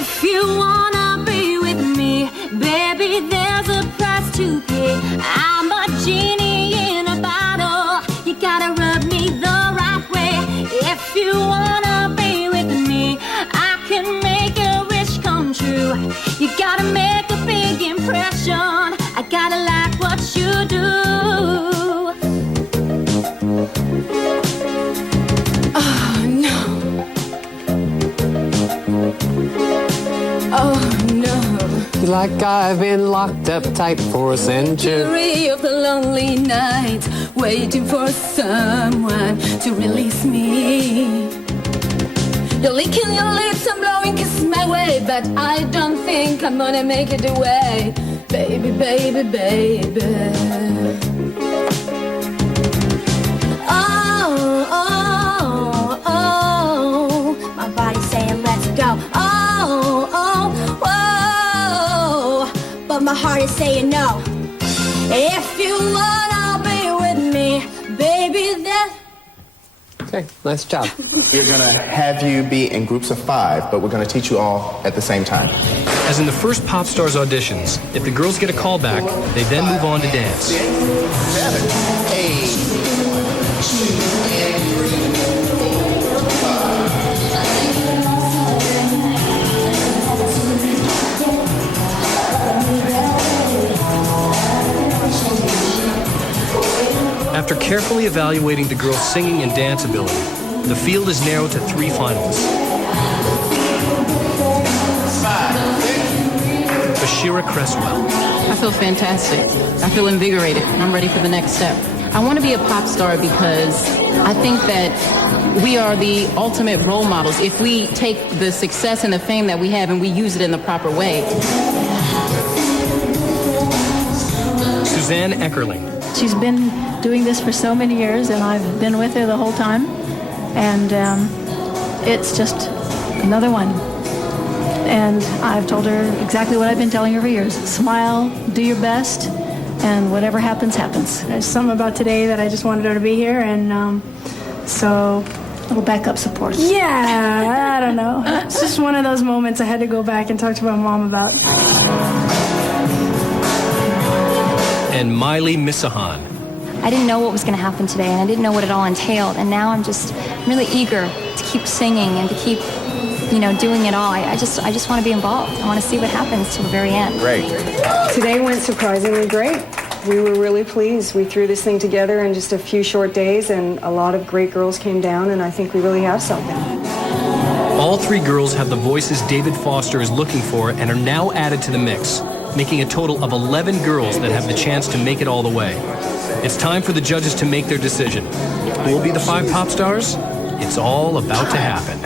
If you wanna be with me, baby, there's a price to pay. I'm a genie in a bottle. You gotta rub me the right way. If you wanna be with me, I can make a wish come true. You gotta make a big impression. I gotta like what you do. Oh no. Oh no. Like I've been locked up tight for a century. Of the lonely nights, waiting for someone to release me. You're licking your lips and blowing kisses my way, but I don't think I'm gonna make it away. Baby, baby, baby. Oh, oh, oh. My body's saying let's go. Oh, oh, whoa. But my heart is saying no. If you wanna be with me, baby, then. Okay, nice job. We're going to have you be in groups of 5, but we're going to teach you all at the same time. As in the first Popstars auditions, if the girls get a call back, they then move on to dance. 7, 8, 2, After carefully evaluating the girls' singing and dance ability, the field is narrowed to 3 finalists. Bashira Cresswell. I feel fantastic. I feel invigorated. I'm ready for the next step. I want to be a pop star because I think that we are the ultimate role models if we take the success and the fame that we have and we use it in the proper way. Suzanne Eckerling. She's been doing this for so many years, and I've been with her the whole time. And it's just another one. And I've told her exactly what I've been telling her for years. Smile, do your best, and whatever happens, happens. There's something about today that I just wanted her to be here, and so a little backup support. Yeah, I don't know. It's just one of those moments I had to go back and talk to my mom about. And Miley Misahan. I didn't know what was going to happen today, and I didn't know what it all entailed, and now I'm just really eager to keep singing and to keep, doing it all. I just want to be involved. I want to see what happens to the very end. Great. Today went surprisingly great. We were really pleased. We threw this thing together in just a few short days, and a lot of great girls came down, and I think we really have something. All 3 girls have the voices David Foster is looking for and are now added to the mix, making a total of 11 girls that have the chance to make it all the way. It's time for the judges to make their decision. Who will be the 5 pop stars? It's all about to happen.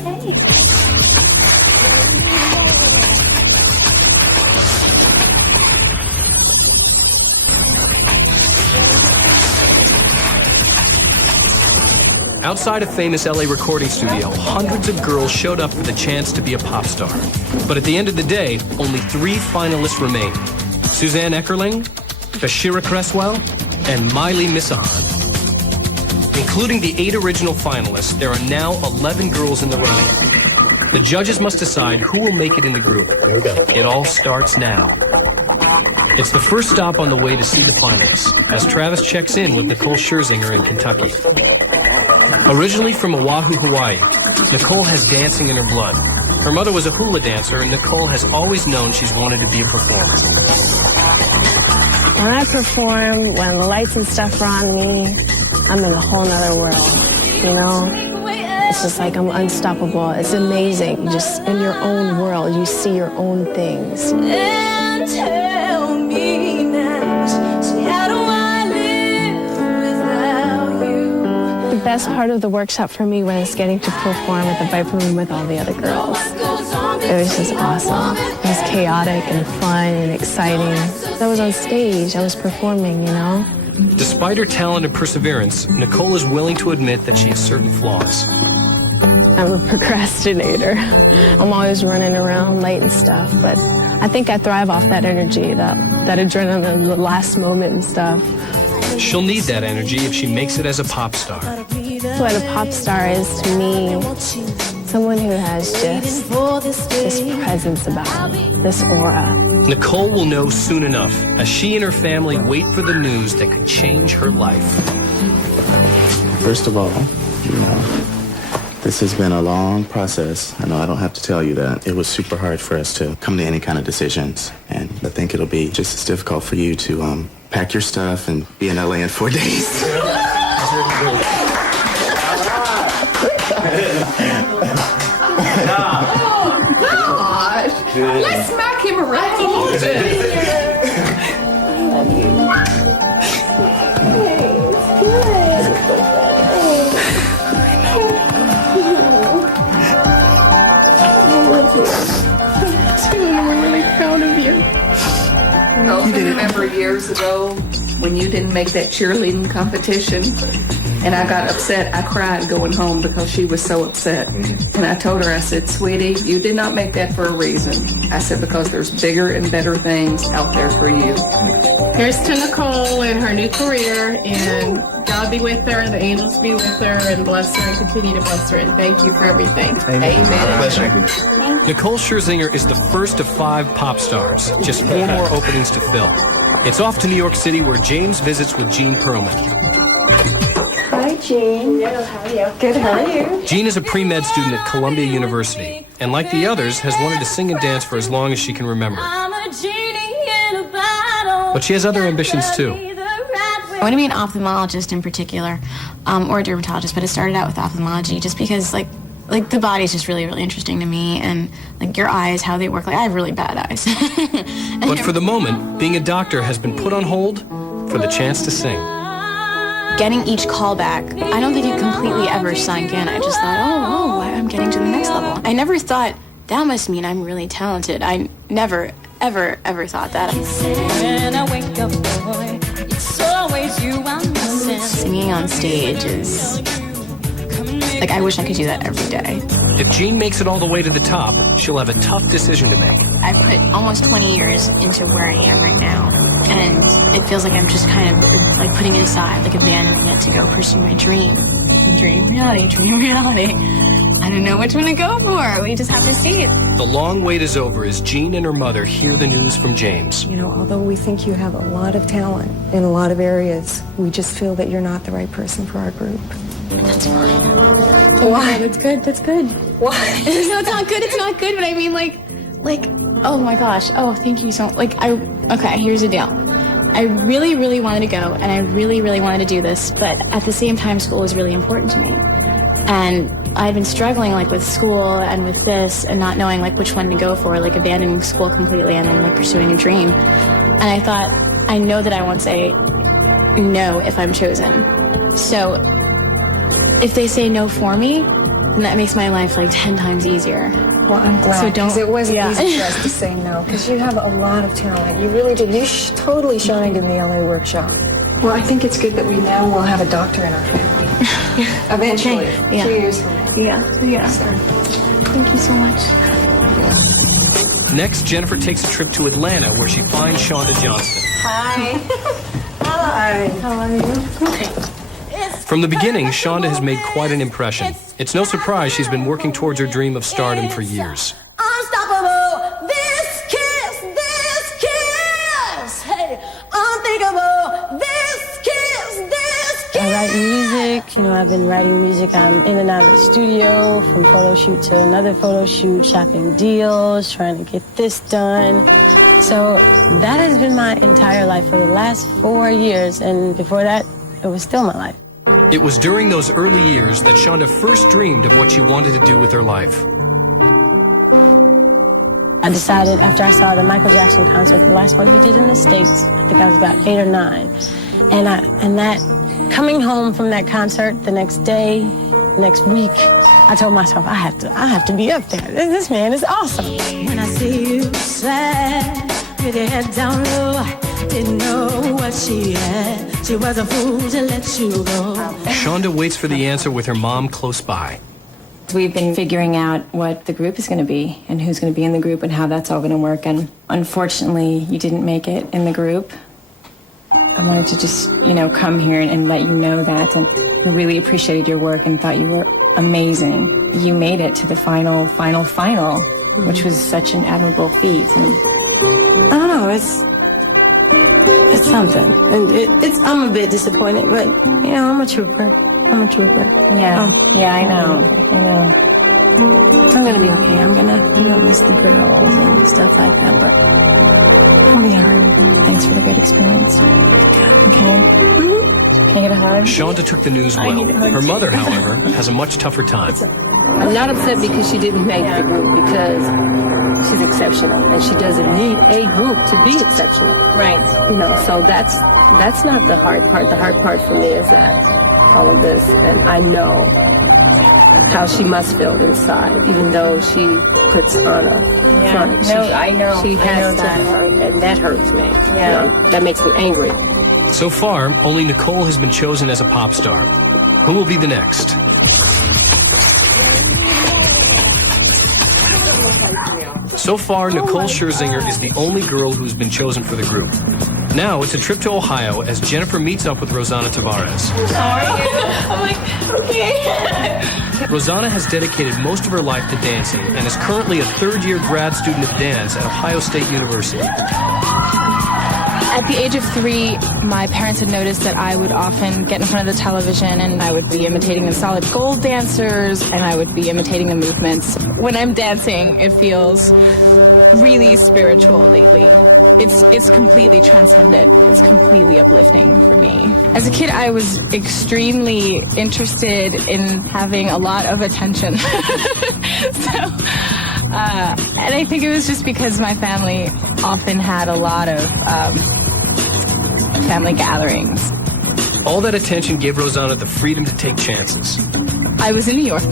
Outside a famous LA recording studio, hundreds of girls showed up for the chance to be a pop star. But at the end of the day, only 3 finalists remain. Suzanne Eckerling, Bashira Cresswell, and Miley Misahan. Including the 8 original finalists, there are now 11 girls in the running. The judges must decide who will make it in the group. It all starts now. It's the first stop on the way to see the finalists, as Travis checks in with Nicole Scherzinger in Kentucky. Originally from Oahu, Hawaii, Nicole has dancing in her blood. Her mother was a hula dancer, and Nicole has always known she's wanted to be a performer. When I perform, when the lights and stuff are on me, I'm in a whole nother world, It's just like I'm unstoppable. It's amazing. Just in your own world, you see your own things. And tell me now, how do I live without you? The best part of the workshop for me was getting to perform at the Viper Room with all the other girls. It was just awesome. It was chaotic and fun and exciting. I was on stage, I was performing, you know? Despite her talent and perseverance, Nicole is willing to admit that she has certain flaws. I'm a procrastinator. I'm always running around late and stuff, but I think I thrive off that energy, that adrenaline, the last moment and stuff. She'll need that energy if she makes it as a pop star. What a pop star is to me, someone who has just this presence about them, this aura. Nicole will know soon enough as she and her family wait for the news that could change her life. First of all, you know, this has been a long process. I know I don't have to tell you that. It was super hard for us to come to any kind of decisions. And I think it'll be just as difficult for you to pack your stuff and be in LA in 4 days. Oh, gosh. Let's smack him around a little bit. I love you. I'm really proud of you. Oh, I remember years ago when you didn't make that cheerleading competition and I got upset. I cried going home because she was so upset. And I told her, I said, sweetie, you did not make that for a reason. I said, because there's bigger and better things out there for you. Here's to Nicole and her new career, and God be with her, the angels be with her, and bless her and continue to bless her. And thank you for everything. Amen. Pleasure. Nicole Scherzinger is the first of 5 pop stars, just 4 more openings to fill. It's off to New York City where James visits with Jean Perlman. Hi, Jean. Hello, how are you? Good, how are you? Jean is a pre-med student at Columbia University, and like the others, has wanted to sing and dance for as long as she can remember. But she has other ambitions too. I want to be an ophthalmologist in particular, or a dermatologist, but it started out with ophthalmology just because like the body is just really, really interesting to me, and like your eyes, how they work. Like I have really bad eyes. But for the moment, being a doctor has been put on hold for the chance to sing. Getting each call back, I don't think it completely ever sunk in. I just thought, oh, I'm getting to the next level. I never thought that must mean I'm really talented. I never, ever, ever thought that. When I wake up, boy, it's always you I'm missing. Singing on stage is like I wish I could do that every day. If Jean makes it all the way to the top, she'll have a tough decision to make. I've put almost 20 years into where I am right now, and it feels like I'm just kind of like putting it aside, like abandoning it to go pursue my dream. Dream reality. I don't know which one to go for. We just have to see. The long wait is over as Jean and her mother hear the news from James. You know, although we think you have a lot of talent in a lot of areas, we just feel that you're not the right person for our group. That's fine. Why? That's good. That's good. Why? No, it's not good. It's not good. But I mean, like, oh my gosh. Oh, thank you so much. Okay, here's the deal. I really, really wanted to go, and I really, really wanted to do this, but at the same time, school was really important to me. And I'd been struggling, like, with school and with this, and not knowing, like, which one to go for, like, abandoning school completely and then, like, pursuing a dream. And I thought, I know that I won't say no if I'm chosen. So if they say no for me, then that makes my life, like, 10 times easier. Well, I'm glad, So because it wasn't easy for us to say no, because you have a lot of talent. You really did. You totally shined in the LA workshop. Well, I think it's good that we now will have a doctor in our family. Eventually. Okay. Yeah. 2 years from now. Yeah. So, Thank you so much. Next, Jennifer takes a trip to Atlanta where she finds Shonda Johnston. Hi. Hi. How are you? Okay. From the beginning, Shonda has made quite an impression. It's no surprise she's been working towards her dream of stardom for years. Unstoppable, this kiss, hey, unthinkable, this kiss. I write music, I've been writing music. I'm in and out of the studio, from photo shoot to another photo shoot, shopping deals, trying to get this done. So that has been my entire life for the last 4 years, and before that, it was still my life. It was during those early years that Shonda first dreamed of what she wanted to do with her life. I decided after I saw the Michael Jackson concert, the last one he did in the States, I think I was about 8 or 9, and that Coming home from that concert the next day, the next week, I told myself, I have to be up there. This man is awesome. When I see you sad, with your head down low, I didn't know what she had. She was a fool to let you go. Shonda waits for the answer with her mom close by. We've been figuring out what the group is going to be and who's going to be in the group and how that's all going to work. And unfortunately, you didn't make it in the group. I wanted to just, come here and let you know that. And we really appreciated your work and thought you were amazing. You made it to the final, which was such an admirable feat. And I don't know, it's something. And I'm a bit disappointed, but, I'm a trooper. Yeah, I know. I'm gonna be okay. I'm gonna, miss the girls and stuff like that, but I'll be alright. Thanks for the great experience. Okay? Can I get a hug? Shonda took the news well. Her mother, however, has a much tougher time. I'm not upset because she didn't make the group, because she's exceptional, and she doesn't need a group to be exceptional. Right. So that's not the hard part. The hard part for me is that all of this, and I know how she must feel inside, even though she puts on a front. I know. She has that. to hurt, and that hurts me. Yeah. That makes me angry. So far, only Nicole has been chosen as a pop star. Who will be the next? So far, Nicole Scherzinger is the only girl who's been chosen for the group. Now it's a trip to Ohio as Jennifer meets up with Rosanna Tavares. How are you? I'm like, okay. Rosanna has dedicated most of her life to dancing and is currently a third-year grad student of dance at Ohio State University. At the age of 3, my parents had noticed that I would often get in front of the television and I would be imitating the solid gold dancers and I would be imitating the movements. When I'm dancing, it feels really spiritual lately. It's completely transcendent. It's completely uplifting for me. As a kid, I was extremely interested in having a lot of attention. And I think it was just because my family often had a lot of family gatherings. All that attention gave Rosanna the freedom to take chances. I was in New York.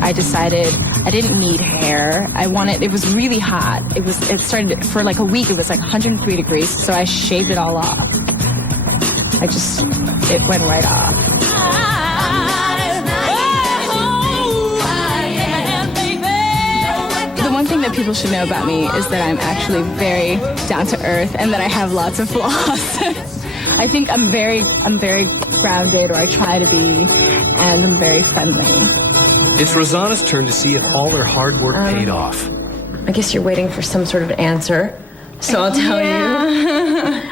I decided I didn't need hair. It was really hot. It started for like a week. It was like 103 degrees, so I shaved it all off. It went right off. The one thing that people should know about me is that I'm actually very down to earth and that I have lots of flaws. I think I'm very grounded, or I try to be, and I'm very friendly. It's Rosanna's turn to see if all her hard work paid off. I guess you're waiting for some sort of answer, so I'll tell you.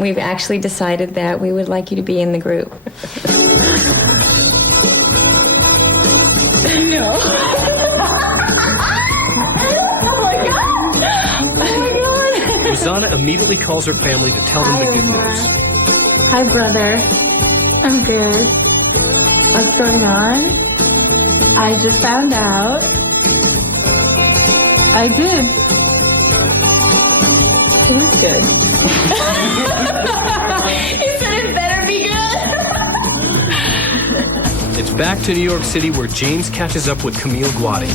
We've actually decided that we would like you to be in the group. No. Rosanna immediately calls her family to tell them the good news. Hi, brother. I'm good. What's going on? I just found out. I did. It is good. He said it better be good. It's back to New York City where James catches up with Camille Guadi.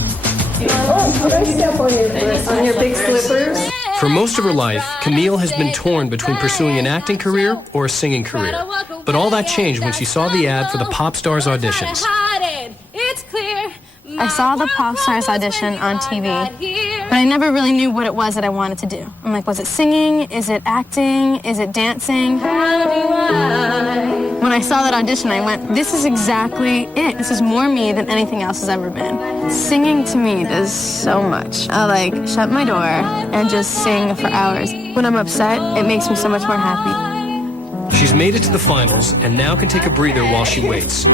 Oh, I step on your big slippers. For most of her life, Camille has been torn between pursuing an acting career or a singing career. But all that changed when she saw the ad for the Popstars auditions. I saw the Popstars audition on TV, but I never really knew what it was that I wanted to do. I'm like, was it singing? Is it acting? Is it dancing? When I saw that audition, I went, this is exactly it. This is more me than anything else has ever been. Singing to me does so much. I shut my door and just sing for hours. When I'm upset, it makes me so much more happy. She's made it to the finals and now can take a breather while she waits.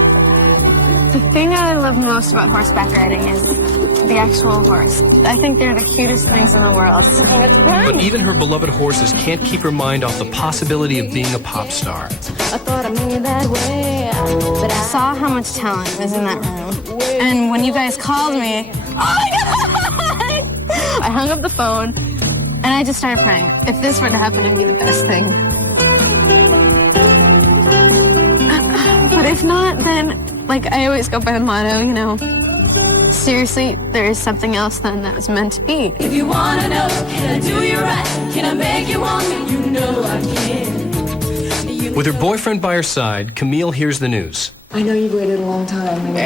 The thing I love most about horseback riding is the actual horse. I think they're the cutest things in the world. But even her beloved horses can't keep her mind off the possibility of being a pop star. I thought I made that way, but I saw how much talent was in that room. And when you guys called me, oh my God! I hung up the phone and I just started praying. If this were to happen, it'd be the best thing. But if not, then, like, I always go by the motto, you know, seriously, there is something else then that was meant to be. If you wanna know, can I do you right? Can I make you want me? You know I can. With her boyfriend by her side, Camille hears the news. I know you've waited a long time, and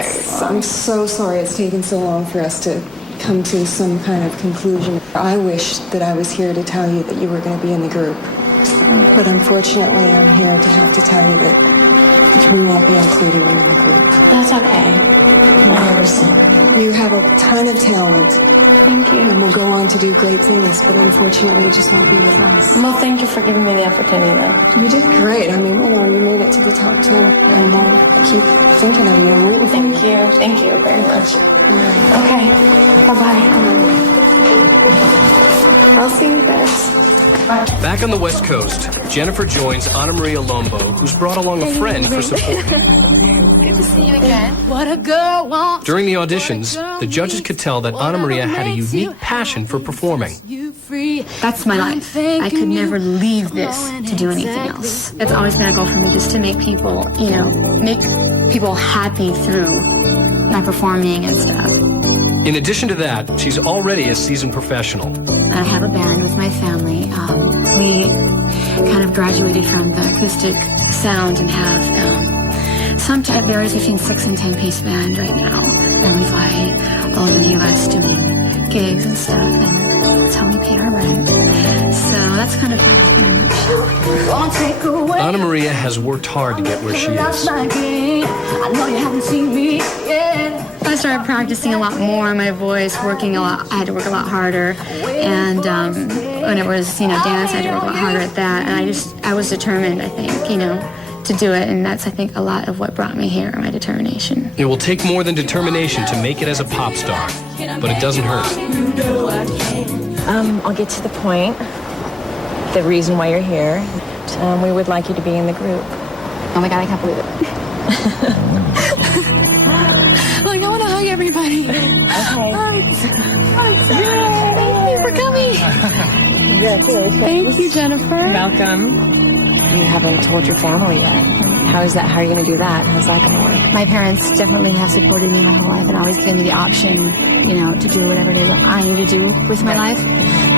I'm so sorry it's taken so long for us to come to some kind of conclusion. I wish that I was here to tell you that you were going to be in the group. But unfortunately, I'm here to have to tell you that we won't be including you in the group. That's okay. I understand. You have a ton of talent. Thank you. And will go on to do great things, but unfortunately, it just won't be with us. Well, thank you for giving me the opportunity, though. You did great. I mean, you made it to the top 10, and I keep thinking of you. I'm rooting for you. Thank you. Thank you very much. Okay. Bye-bye. I'll see you guys. Back on the West Coast, Jennifer joins Anna Maria Lombo, who's brought along a friend for support. Good to see you again. What a girl wants. During the auditions, the judges could tell that Anna Maria had a unique passion for performing. That's my life. I could never leave this to do anything else. It's always been a goal for me, just to make people, you know, make people happy through my performing and stuff. In addition to that, she's already a seasoned professional. I have a band with my family. We kind of graduated from the acoustic sound and have some type varies between 6 and 10-piece band right now. And we fly all over the U.S. doing gigs and stuff, and that's how we pay our rent. So that's kind of my life in a nutshell. Anna Maria has worked hard to get where she is. I know you haven't seen me yet. I started practicing a lot more, my voice, working a lot. I had to work a lot harder. And when it was, you know, dance, I had to work a lot harder at that. And I was determined, I think, you know, to do it. And that's, I think, a lot of what brought me here, my determination. It will take more than determination to make it as a pop star, but it doesn't hurt. I'll get to the point. The reason why you're here. We would like you to be in the group. Oh my God, I can't believe it. Like, I want to hug everybody. Okay. Thank you for coming. Thank you, Jennifer. Welcome. You haven't told your family yet. How is that? How are you going to do that? How's that going to work? My parents definitely have supported me my whole life and always given me the option, you know, to do whatever it is I need to do with my life.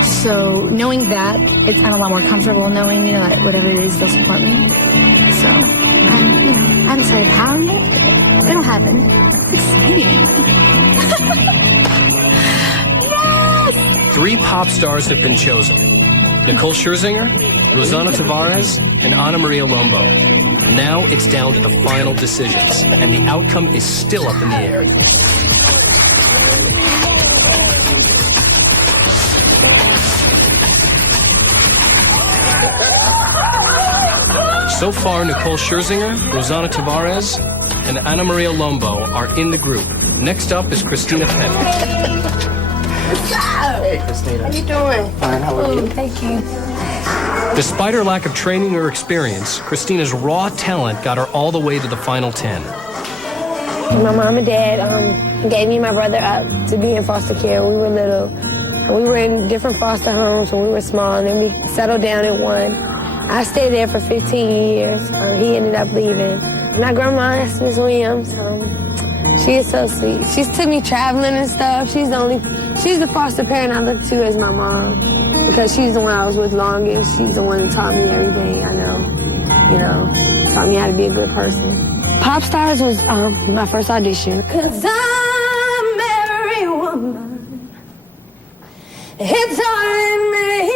So knowing that, I'm a lot more comfortable knowing, you know, that whatever it is, they'll support me. So I haven't decided how yet. It'll happen. It's exciting. Yes! 3 pop stars have been chosen: Nicole Scherzinger, Rosanna Tavares, and Anna Maria Lombo. Now it's down to the final decisions, and the outcome is still up in the air. So far, Nicole Scherzinger, Rosanna Tavares, and Anna Maria Lombo are in the group. Next up is Christina Petty. Hey, Christina. How you doing? Fine, how are you? Thank you. Despite her lack of training or experience, Christina's raw talent got her all the way to the final 10. My mom and dad gave me and my brother up to be in foster care when we were little. We were in different foster homes when we were small, and then we settled down in one. I stayed there for 15 years. He ended up leaving. My grandma is Miss Williams. She is so sweet. She took me traveling and stuff. She's the foster parent I look to as my mom, because she's the one I was with longest. She's the one that taught me everything I know. You know, taught me how to be a good person. Popstars was my first audition. 'Cause I'm every woman. It's all in me.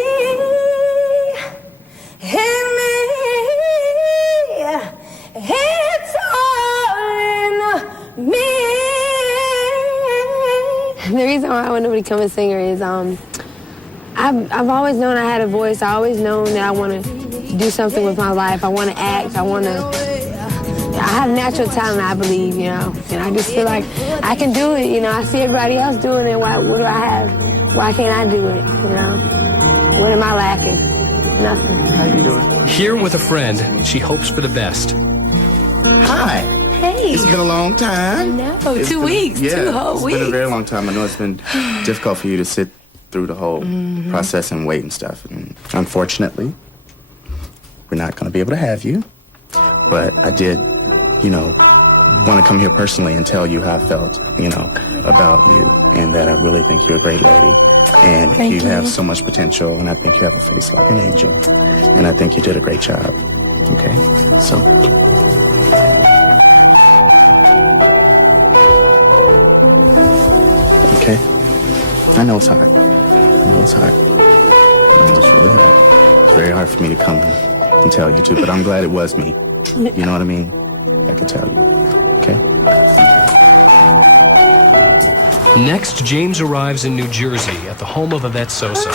In me. It's all in me. The reason why I want to become a singer is I've always known I had a voice. I always known that I want to do something with my life. I want to act. I have natural talent, I believe, you know. And I just feel like I can do it, you know. I see everybody else doing it. What do I have? Why can't I do it, you know? What am I lacking? Nothing. How you doing? Here with a friend, she hopes for the best. Hi. Hey. It's been a long time. No, It's 2 been- weeks, yeah, 2 whole weeks. It's been a very long time. I know it's been difficult for you to sit through the whole process and wait and stuff. And unfortunately, we're not going to be able to have you. But I did want to come here personally and tell you how I felt, about you, and that I really think you're a great lady, and Thank you you. have so much potential, and I think you have a face like an angel, and I think you did a great job. Okay, so. Okay, I know it's hard. It's hard. It's really hard. It's very hard for me to come and tell you too, but I'm glad it was me. You know what I mean? I could tell you. Okay? Next, James arrives in New Jersey at the home of Yvette Sosa.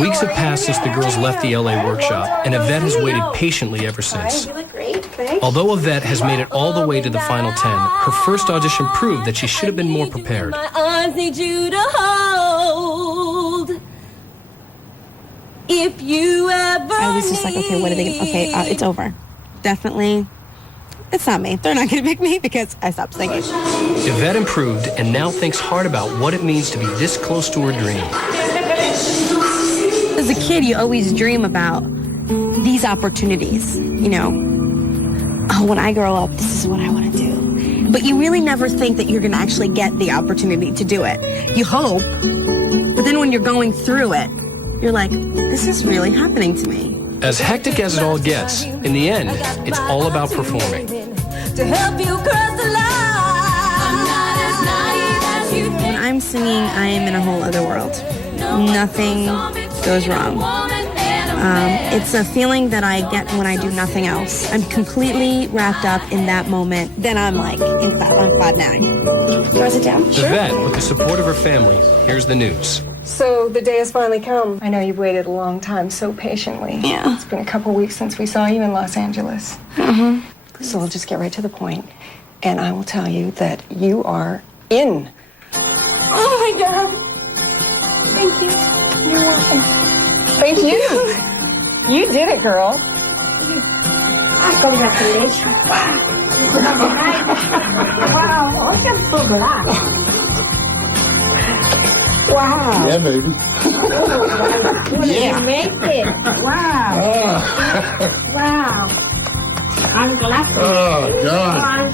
Weeks have passed since the girls left the LA workshop, and Yvette has waited patiently ever since. You look great, thanks. Although Yvette has made it all the way to the final 10, her first audition proved that she should have been more prepared. My arms need you to hold. If you ever I was just like, okay, what are they? Okay, it's over. Definitely, it's not me. They're not going to pick me because I stopped singing. Yvette improved and now thinks hard about what it means to be this close to her dream. As a kid, you always dream about these opportunities, Oh, when I grow up, this is what I want to do. But you really never think that you're going to actually get the opportunity to do it. You hope, but then when you're going through it, you're like, this is really happening to me. As hectic as it all gets, in the end, it's all about performing. to help you cross the line. I'm not as naive as you think. When I'm singing, I am in a whole other world. Nothing goes wrong. It's a feeling that I get when I do nothing else. I'm completely wrapped up in that moment. Then I'm like, on cloud nine. You want to sit down? Yvette, with the support of her family, here's the news. So the day has finally come. I know you've waited a long time so patiently. Yeah. It's been a couple weeks since we saw you in Los Angeles. Mm-hmm. So I'll just get right to the point, and I will tell you that you are in. Oh my God. Thank you. You're welcome. Thank you. You did it, girl. Congratulations. Wow. I'm so glad. Wow. Yeah, baby. Yeah. Make it. Wow. Wow. I'm glad. Oh, God.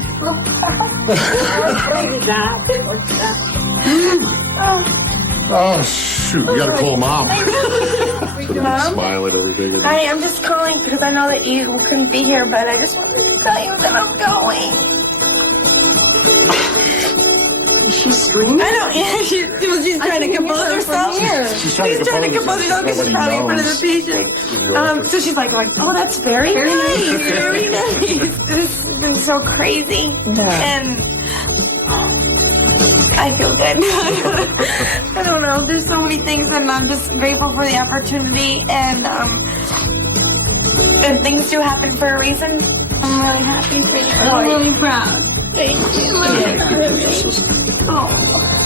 Oh, shoot. You gotta call Mom. Mom? Smile at everything. Hi, I'm just calling because I know that you couldn't be here, but I just wanted to tell you that I'm going. She's screaming? I know, yeah, she's trying to compose herself. She's trying to compose herself because she's probably in front of the patient. So she's like, oh, that's very nice, very nice. This has been so crazy. And I feel good. I don't know, there's so many things, and I'm just grateful for the opportunity, and things do happen for a reason. I'm really happy for you. I'm really proud. Thank you.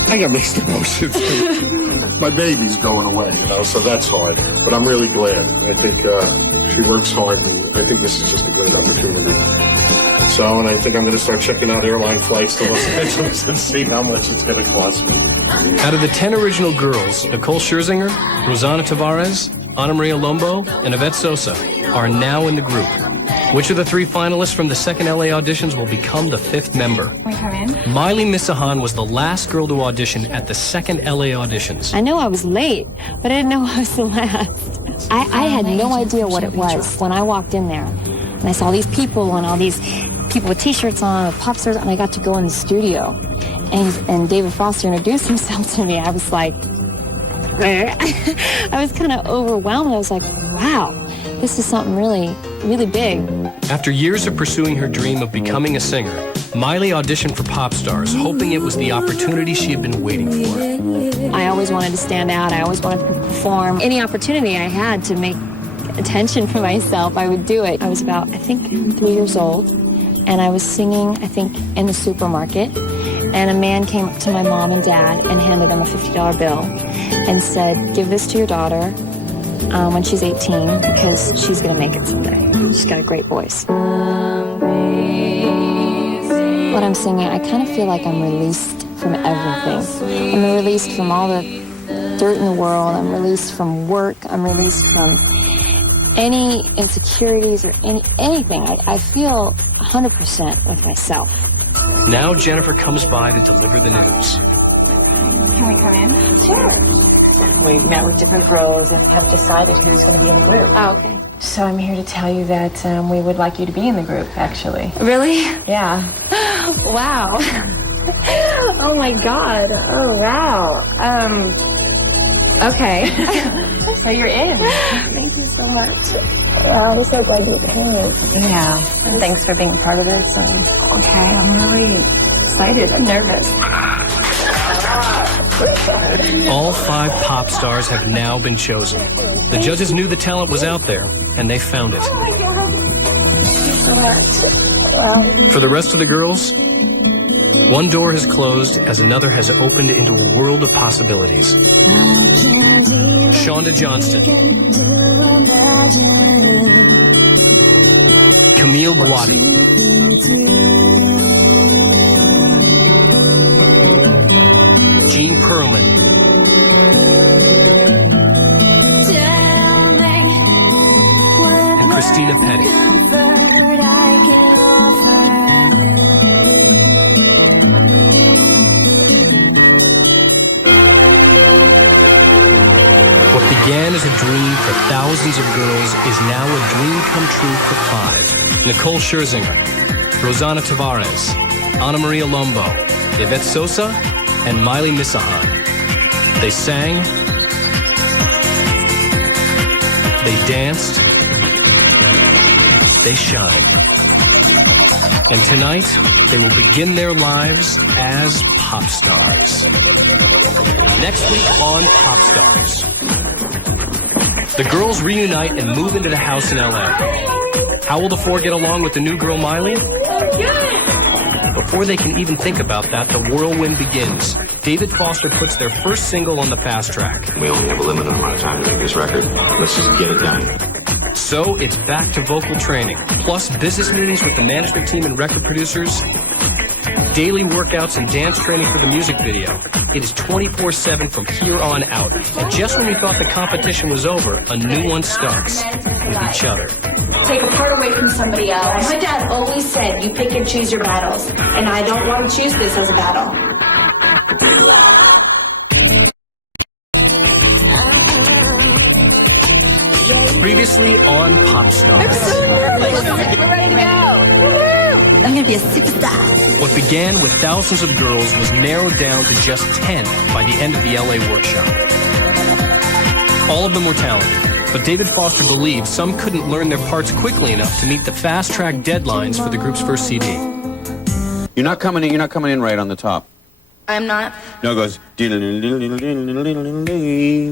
I got mixed emotions. My baby's going away, so that's hard. But I'm really glad. I think she works hard, and I think this is just a great opportunity. So, and I think I'm going to start checking out airline flights to Los Angeles and see how much it's going to cost me. Out of the 10 original girls, Nicole Scherzinger, Rosanna Tavares, Ana Maria Lombo, and Yvette Sosa are now in the group. Which of the 3 finalists from the second LA auditions will become the 5th member? Can we come in? Miley Misahan was the last girl to audition at the second LA auditions. I know I was late, but I didn't know I was the last. I had no idea what it was when I walked in there. And I saw these people and all these people with t-shirts on, with Popstars, and I got to go in the studio. And David Foster introduced himself to me. I was like, I was kind of overwhelmed. I was like, wow, this is something really, really big. After years of pursuing her dream of becoming a singer, Miley auditioned for Popstars, hoping it was the opportunity she had been waiting for. I always wanted to stand out. I always wanted to perform. Any opportunity I had to make attention for myself, I would do it. I was about, I think, 3 years old, and I was singing, I think, in the supermarket, and a man came up to my mom and dad and handed them a $50 bill and said, give this to your daughter when she's 18, because she's going to make it someday. She's got a great voice. What I'm singing, I kind of feel like I'm released from everything. I'm released from all the dirt in the world. I'm released from work. I'm released from any insecurities or anything. I feel 100% with myself. Now Jennifer comes by to deliver the news. Can we come in? Sure. We've met with different girls and have decided who's going to be in the group. Oh, okay. So I'm here to tell you that we would like you to be in the group, actually. Really? Yeah. Wow. Oh my God. Oh wow. Okay. So you're in. Thank you so much. I'm so glad you came. Yeah. Thanks for being a part of this. Okay, I'm really excited. I'm nervous. All 5 pop stars have now been chosen. The judges knew the talent was out there, and they found it. Oh my God. Thank you so much. Wow. For the rest of the girls, one door has closed as another has opened into a world of possibilities. Shonda Johnston, Camille Guadi, Jean Perlman, and Christina Petty. What began as a dream for thousands of girls is now a dream come true for 5. Nicole Scherzinger, Rosanna Tavares, Ana Maria Lombo, Yvette Sosa, and Miley Misahan. They sang, they danced, they shined. And tonight, they will begin their lives as pop stars. Next week on Popstars, the girls reunite and move into the house in LA. How will the 4 get along with the new girl, Miley? Before they can even think about that, the whirlwind begins. David Foster puts their first single on the fast track. We only have a limited amount of time to make this record. Let's just get it done. So it's back to vocal training, plus business meetings with the management team and record producers, daily workouts and dance training for the music video. It is 24/7 from here on out. And just when we thought the competition was over, a new one starts with each other. Take a part away from somebody else. My dad always said you pick and choose your battles, and I don't want to choose this as a battle. Previously on Popstars. I'm so nervous. We're ready to go. I'm going to be a superstar. What began with thousands of girls was narrowed down to just 10 by the end of the LA workshop. All of them were talented, but David Foster believed some couldn't learn their parts quickly enough to meet the fast-track deadlines for the group's first CD. You're not coming in right on the top. I'm not. No, it goes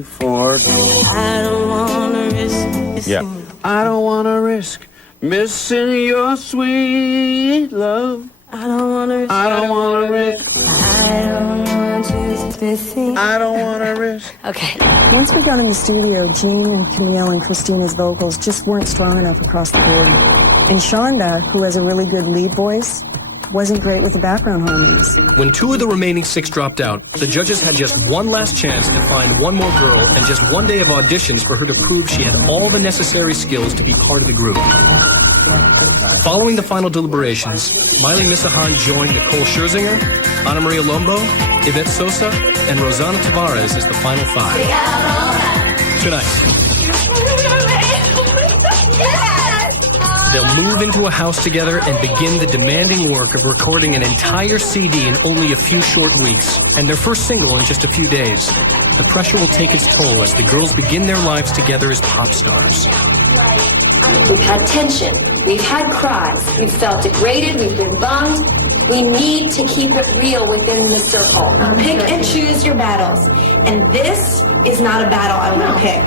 for. I don't want to risk. Yeah. I don't want to risk missing your sweet love. I don't want to risk. I don't want to risk. I don't want to risk. I don't want to risk. Okay. Once we got in the studio, Jean and Camille and Christina's vocals just weren't strong enough across the board. And Shonda, who has a really good lead voice, wasn't great with the background harmonies. When 2 of the remaining 6 dropped out, the judges had just one last chance to find one more girl and just one day of auditions for her to prove she had all the necessary skills to be part of the group. Following the final deliberations, Miley Misahan joined Nicole Scherzinger, Ana Maria Lombo, Yvette Sosa, and Rosanna Tavares as the final 5. Tonight, they'll move into a house together and begin the demanding work of recording an entire CD in only a few short weeks, and their first single in just a few days. The pressure will take its toll as the girls begin their lives together as pop stars. We've had tension. We've had cries. We've felt degraded. We've been bummed. We need to keep it real within the circle. Pick and choose your battles. And this is not a battle I want to pick.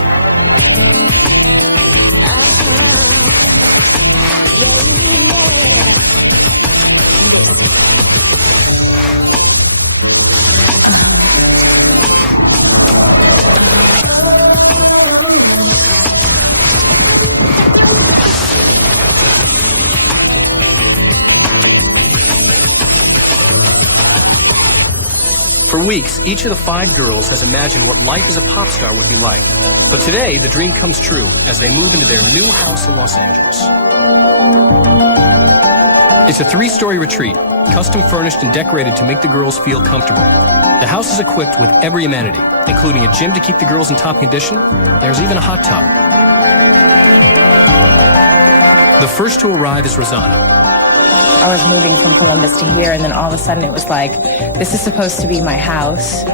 For weeks, each of the 5 girls has imagined what life as a pop star would be like. But But today, the dream comes true as they move into their new house in Los Angeles. It's a 3-story retreat, custom furnished and decorated to make the girls feel comfortable. The house is equipped with every amenity, including a gym to keep the girls in top condition. There's even a hot tub. The first to arrive is Rosanna. I was moving from Columbus to here, and then all of a sudden it was like, this is supposed to be my house.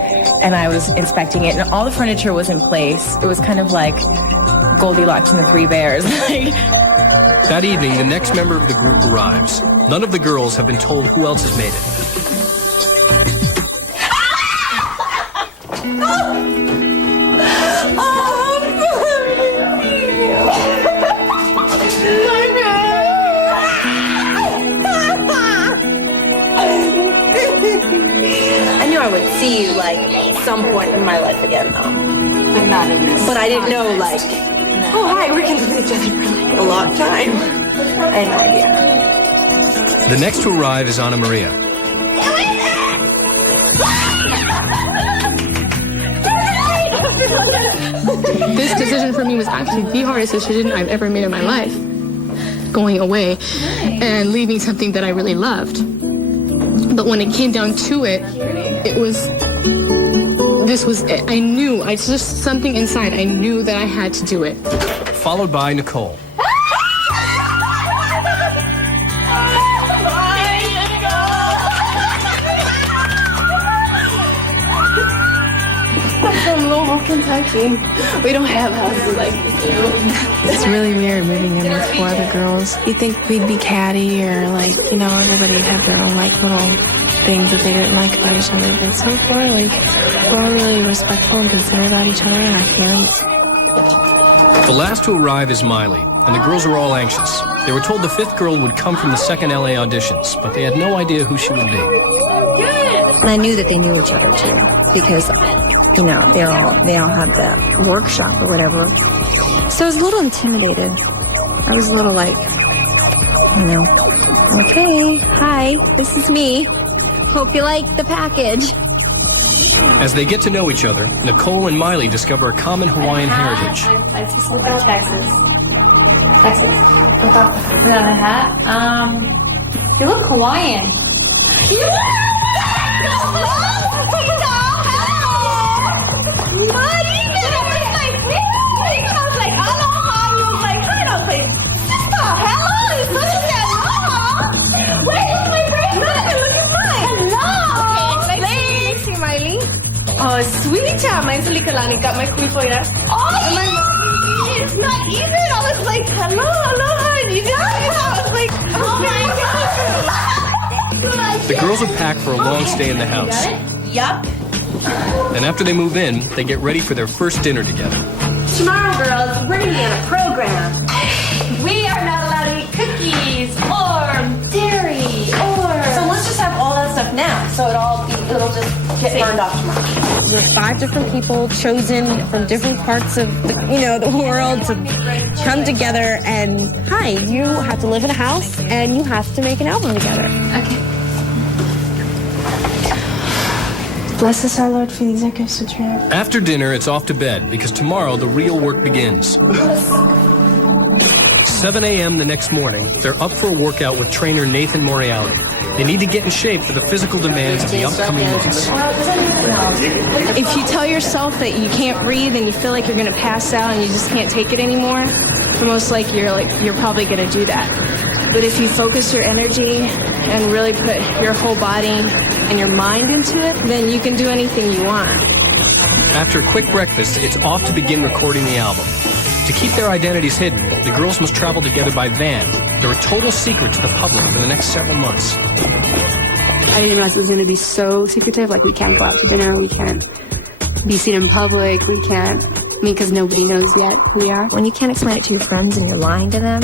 And I was inspecting it, and all the furniture was in place. It was kind of like Goldilocks and the Three Bears. That evening, the next member of the group arrives. None of the girls have been told who else has made it. I knew I would see you, like, at some point in my life again, though. But not in this. But I didn't know, like, oh, hi, we're going to be each other for a long time. I had no idea. The next to arrive is Anna Maria. This decision for me was actually the hardest decision I've ever made in my life. Going away and leaving something that I really loved. But when it came down to it, this was it. I knew, it's just something inside. I knew that I had to do it. Followed by Nicole. I'm from Louisville, Kentucky. We don't have houses like this. It's really weird moving in with 4 other girls. You'd think we'd be catty or like, you know, everybody'd have their own like little things that they didn't like about each other. But so far, like, we're all really respectful and considerate about each other and our feelings. The last to arrive is Miley, and the girls were all anxious. They were told the 5th girl would come from the 2nd LA auditions, but they had no idea who she would be. And I knew that they knew each other, too, because, you know, they all had the workshop or whatever. So I was a little intimidated. I was a little like, you know, okay, hi, this is me. Hope you like the package. As they get to know each other, Nicole and Miley discover a common Hawaiian heritage. I just looked out Texas. Without a hat. You look Hawaiian. I was like, aloha. You was like, hi. I was like, sister, hello. So you said aloha. Where's my bracelet? Look at mine. Hello. Okay, nice to Miley. Oh, sweet. Mine's Likalani. Got my kui for you. Oh, it's not even. I was like, hello, aloha. And you got it. I was like, oh my God. The girls are packed for a long stay in the house. Yup. And after they move in, they get ready for their first dinner together. Tomorrow, girls, we're gonna be on a program. We are not allowed to eat cookies or dairy or... So let's just have all that stuff now, so it'll just get burned off tomorrow. We're 5 different people chosen from different parts of the world to come together and, hi, you have to live in a house and you have to make an album together. Okay. Bless us, our Lord, for these gifts to triumph. After dinner, it's off to bed because tomorrow the real work begins. 7 a.m. the next morning, they're up for a workout with trainer Nathan Moriality. They need to get in shape for the physical demands of the upcoming months. If you tell yourself that you can't breathe and you feel like you're going to pass out and you just can't take it anymore, most likely you're probably going to do that. But if you focus your energy and really put your whole body and your mind into it, then you can do anything you want. After a quick breakfast, it's off to begin recording the album. To keep their identities hidden, the girls must travel together by van. They're a total secret to the public for the next several months. I didn't realize it was going to be so secretive. Like, we can't go out to dinner, we can't be seen in public, we can't, because nobody knows yet who we are. When you can't explain it to your friends and you're lying to them,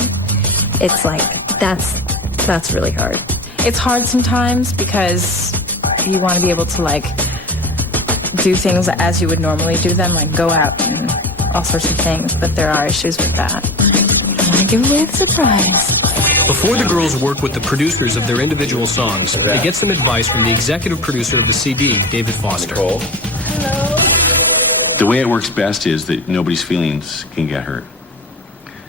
it's like, that's really hard. It's hard sometimes because you want to be able to, like, do things as you would normally do them, like go out and all sorts of things, but there are issues with that. I want to give away the surprise. Before the girls work with the producers of their individual songs, they get some advice from the executive producer of the CD, David Foster. The way it works best is that nobody's feelings can get hurt.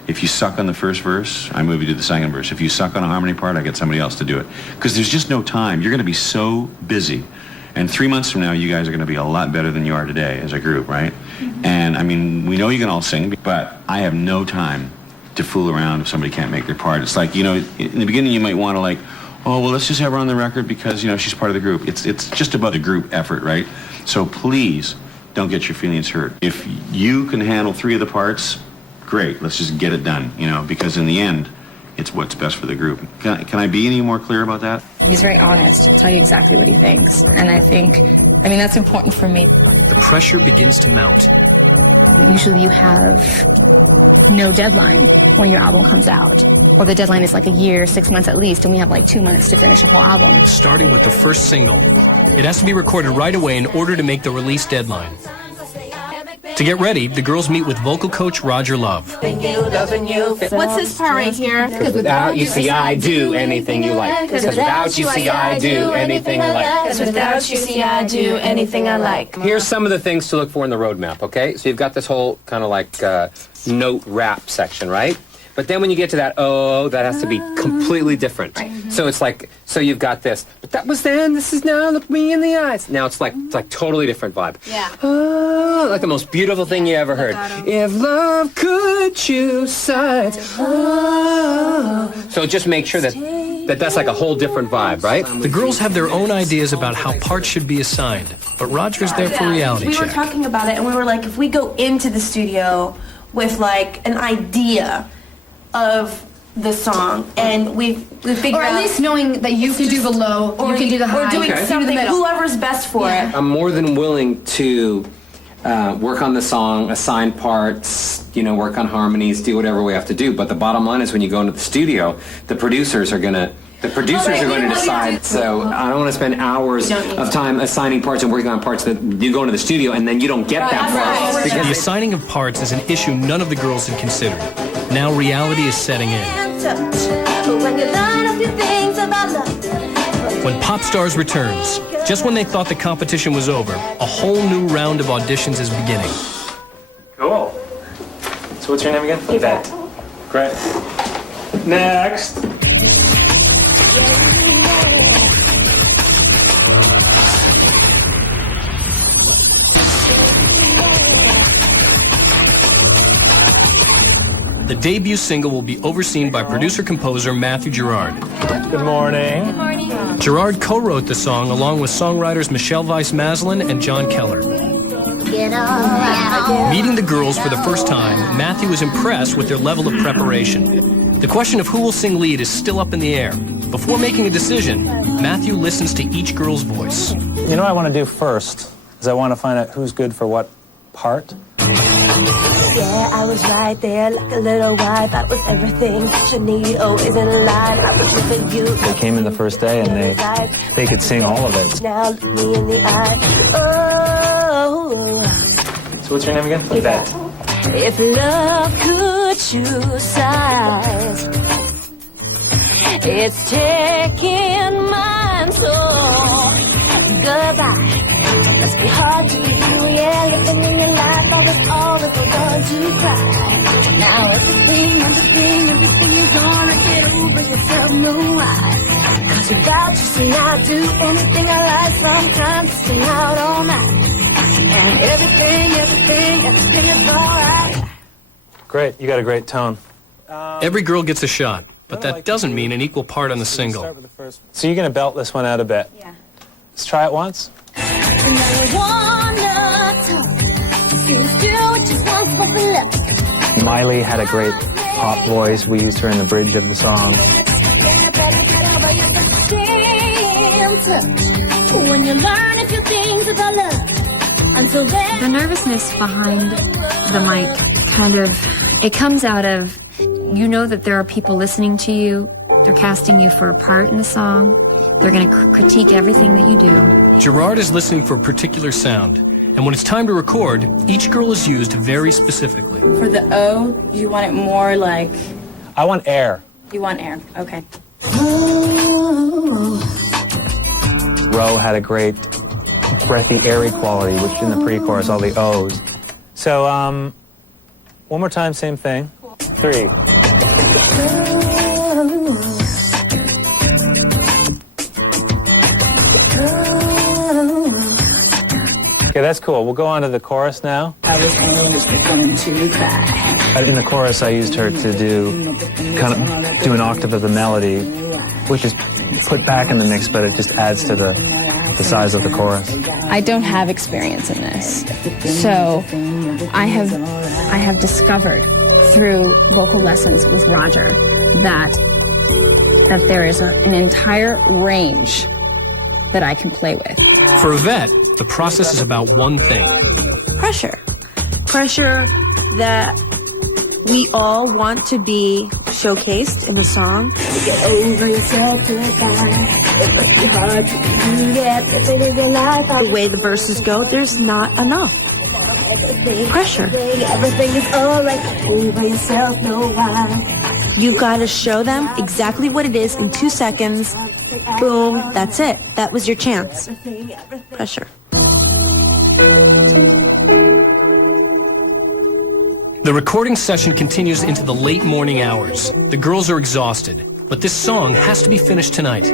If you suck on the first verse, I move you to the second verse. If you suck on a harmony part, I get somebody else to do it. Because there's just no time. You're going to be so busy. And 3 months from now, you guys are going to be a lot better than you are today as a group, right? And I mean, we know you can all sing, but I have no time to fool around if somebody can't make their part. It's like, you know, in the beginning you might want to like, oh, well, let's just have her on the record because, you know, she's part of the group. It's just about a group effort, right? So please don't get your feelings hurt. If you can handle 3 of the parts, great, let's just get it done, you know, because in the end, it's what's best for the group. Can I be any more clear about that? He's very honest. He'll tell you exactly what he thinks. And I mean, that's important for me. The pressure begins to mount. Usually you have no deadline when your album comes out. Or the deadline is like a year, 6 months at least, and we have like 2 months to finish a whole album. Starting with the first single. It has to be recorded right away in order to make the release deadline. To get ready, the girls meet with vocal coach Roger Love. What's this part right here? Because without you, see, I do anything you like. Because without you, see, I do anything I like. Because without you, see, I do anything I like. Here's some of the things to look for in the roadmap, okay? So you've got this whole kind of like note rap section, right? But then when you get to that, oh, that has to be completely different. So it's like, so you've got this, but that was then, this is now, look me in the eyes. Now it's like totally different vibe. Yeah. Oh, like the most beautiful thing you ever heard. If love could choose sides. Oh. So just make sure that's like a whole different vibe, right? The girls have their own ideas about how parts should be assigned, but Roger's there for reality We check. were talking about it, and we were like, if we go into the studio with like an idea of the song, and we figure Or at out, least knowing that you can do the low, you can do the high. or doing Okay. something, whoever's best for it. I'm more than willing to work on the song, assign parts, you know, work on harmonies, do whatever we have to do. But the bottom line is when you go into the studio, the producers are going to decide. So I don't want to spend hours of time assigning parts and working on parts that you go into the studio and then you don't get that part. The assigning of parts is an issue none of the girls had considered. Now reality is setting in. When Popstars returns, just when they thought the competition was over, a whole new round of auditions is beginning. Cool. So what's your name again? Yvette. Great. Next. The debut single will be overseen by producer-composer Matthew Gerard. Good morning. Good morning. Gerard co-wrote the song along with songwriters Michelle Weiss-Maslin and John Keller. Meeting the girls for the first time, Matthew was impressed with their level of preparation. The question of who will sing lead is still up in the air. Before making a decision, Matthew listens to each girl's voice. You know what I want to do first is I want to find out who's good for what part. Yeah, I was right there like a little wife. I was everything that you need. Oh, isn't a lie. I was for you. They came in the first day and they could sing all of it. Now look me in the eye. Oh. So what's your name again? Yvette. If love could choose sides, it's taking mine. So goodbye. Let's be hard to you, yeah. Living in your life, I was always the one to cry. Now everything is gonna get over yourself, know why? 'Cause without you, see, I do anything I like. Sometimes stay out all night, and everything is alright. Great, you got a great tone. Every girl gets a shot, but that doesn't mean an equal part on the single. So you're gonna belt this one out a bit. Yeah. Let's try it once. Miley had a great pop voice. We used her in the bridge of the song. When you learn a few things about love, until then. The nervousness behind the mic it comes out of, you know that there are people listening to you. They're casting you for a part in the song. They're going to critique everything that you do. Gerard is listening for a particular sound, and when it's time to record, each girl is used very specifically. For the O, you want it more like... I want air. You want air, okay. Ro had a great breathy, airy quality, which in the pre-chorus, all the O's. So, one more time, same thing. 3. Okay, that's cool. We'll go on to the chorus now. I was always going to cry. In the chorus, I used her to do an octave of the melody, which is put back in the mix, but it just adds to the size of the chorus. I don't have experience in this, so I have discovered through vocal lessons with Roger that there is an entire range that I can play with. For Yvette, the process is about one thing. Pressure. Pressure that we all want to be showcased in the song. Get over yourself to a guy. It must be hard to do that. The way the verses go, there's not enough pressure. Everything is alright. Over yourself, no why. You gotta show them exactly what it is in 2 seconds. Boom, that's it. That was your chance. Pressure. The recording session continues into the late morning hours. The girls are exhausted, but this song has to be finished tonight.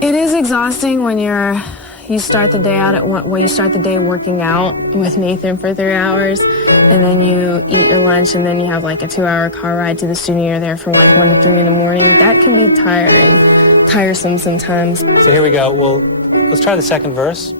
It is exhausting when you start the day out you start the day working out with Nathan for 3 hours, and then you eat your lunch, and then you have like a 2-hour car ride to the studio. You're there from like 1 to 3 in the morning. That can be tiresome sometimes. So here we go. Well, let's try the second verse.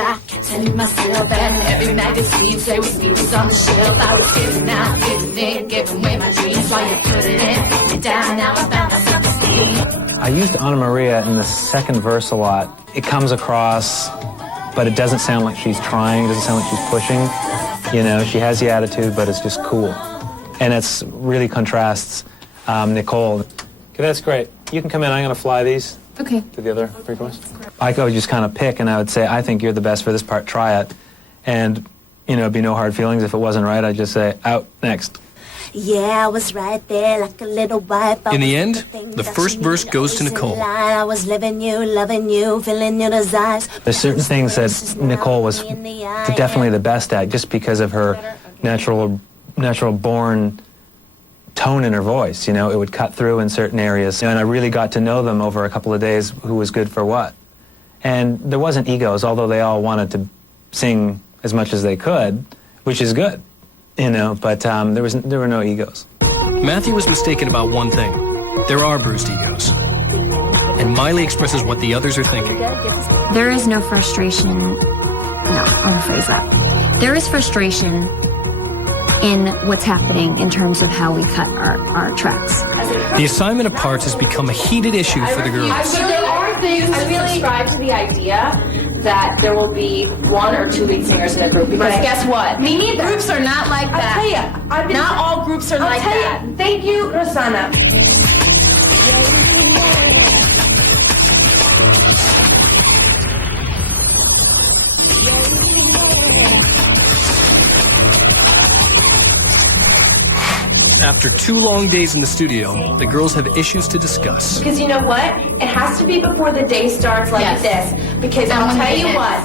I kept telling myself that every magazine say with me was on the shelf. I was giving out, giving in, giving away my dreams while you put it in. And down now I found myself esteem. I used Anna Maria in the second verse a lot. It comes across, but it doesn't sound like she's trying. It doesn't sound like she's pushing. You know, she has the attitude, but it's just cool. And it's really contrasts Nicole. Okay, that's great. You can come in. I'm going to fly these. Okay. To the other frequency. I would just kind of pick, and I would say, I think you're the best for this part, try it. And, you know, it'd be no hard feelings. If it wasn't right, I'd just say, out, next. Yeah, I was right there like a little wife. In the end, the first verse goes to Nicole. I was living you, loving you, feeling your desires. There's certain things that Nicole was definitely the best at, just because of her natural born tone in her voice. You know, it would cut through in certain areas. And I really got to know them over a couple of days, who was good for what. And there wasn't egos, although they all wanted to sing as much as they could, which is good, you know, but there were no egos. Matthew was mistaken about one thing. There are bruised egos. And Miley expresses what the others are thinking. There is no frustration. No, I'm gonna phrase that. There is frustration in what's happening in terms of how we cut our tracks. The assignment of parts has become a heated issue for the girls. I really subscribe to the idea that there will be 1 or 2 lead singers in a group. Because guess what? Me neither. Groups are not like that. I'll tell you. Not all groups are like that. Thank you, Rosanna. After 2 long days in the studio, the girls have issues to discuss. Because you know what? It has to be before the day starts like this. Because I'll tell you what,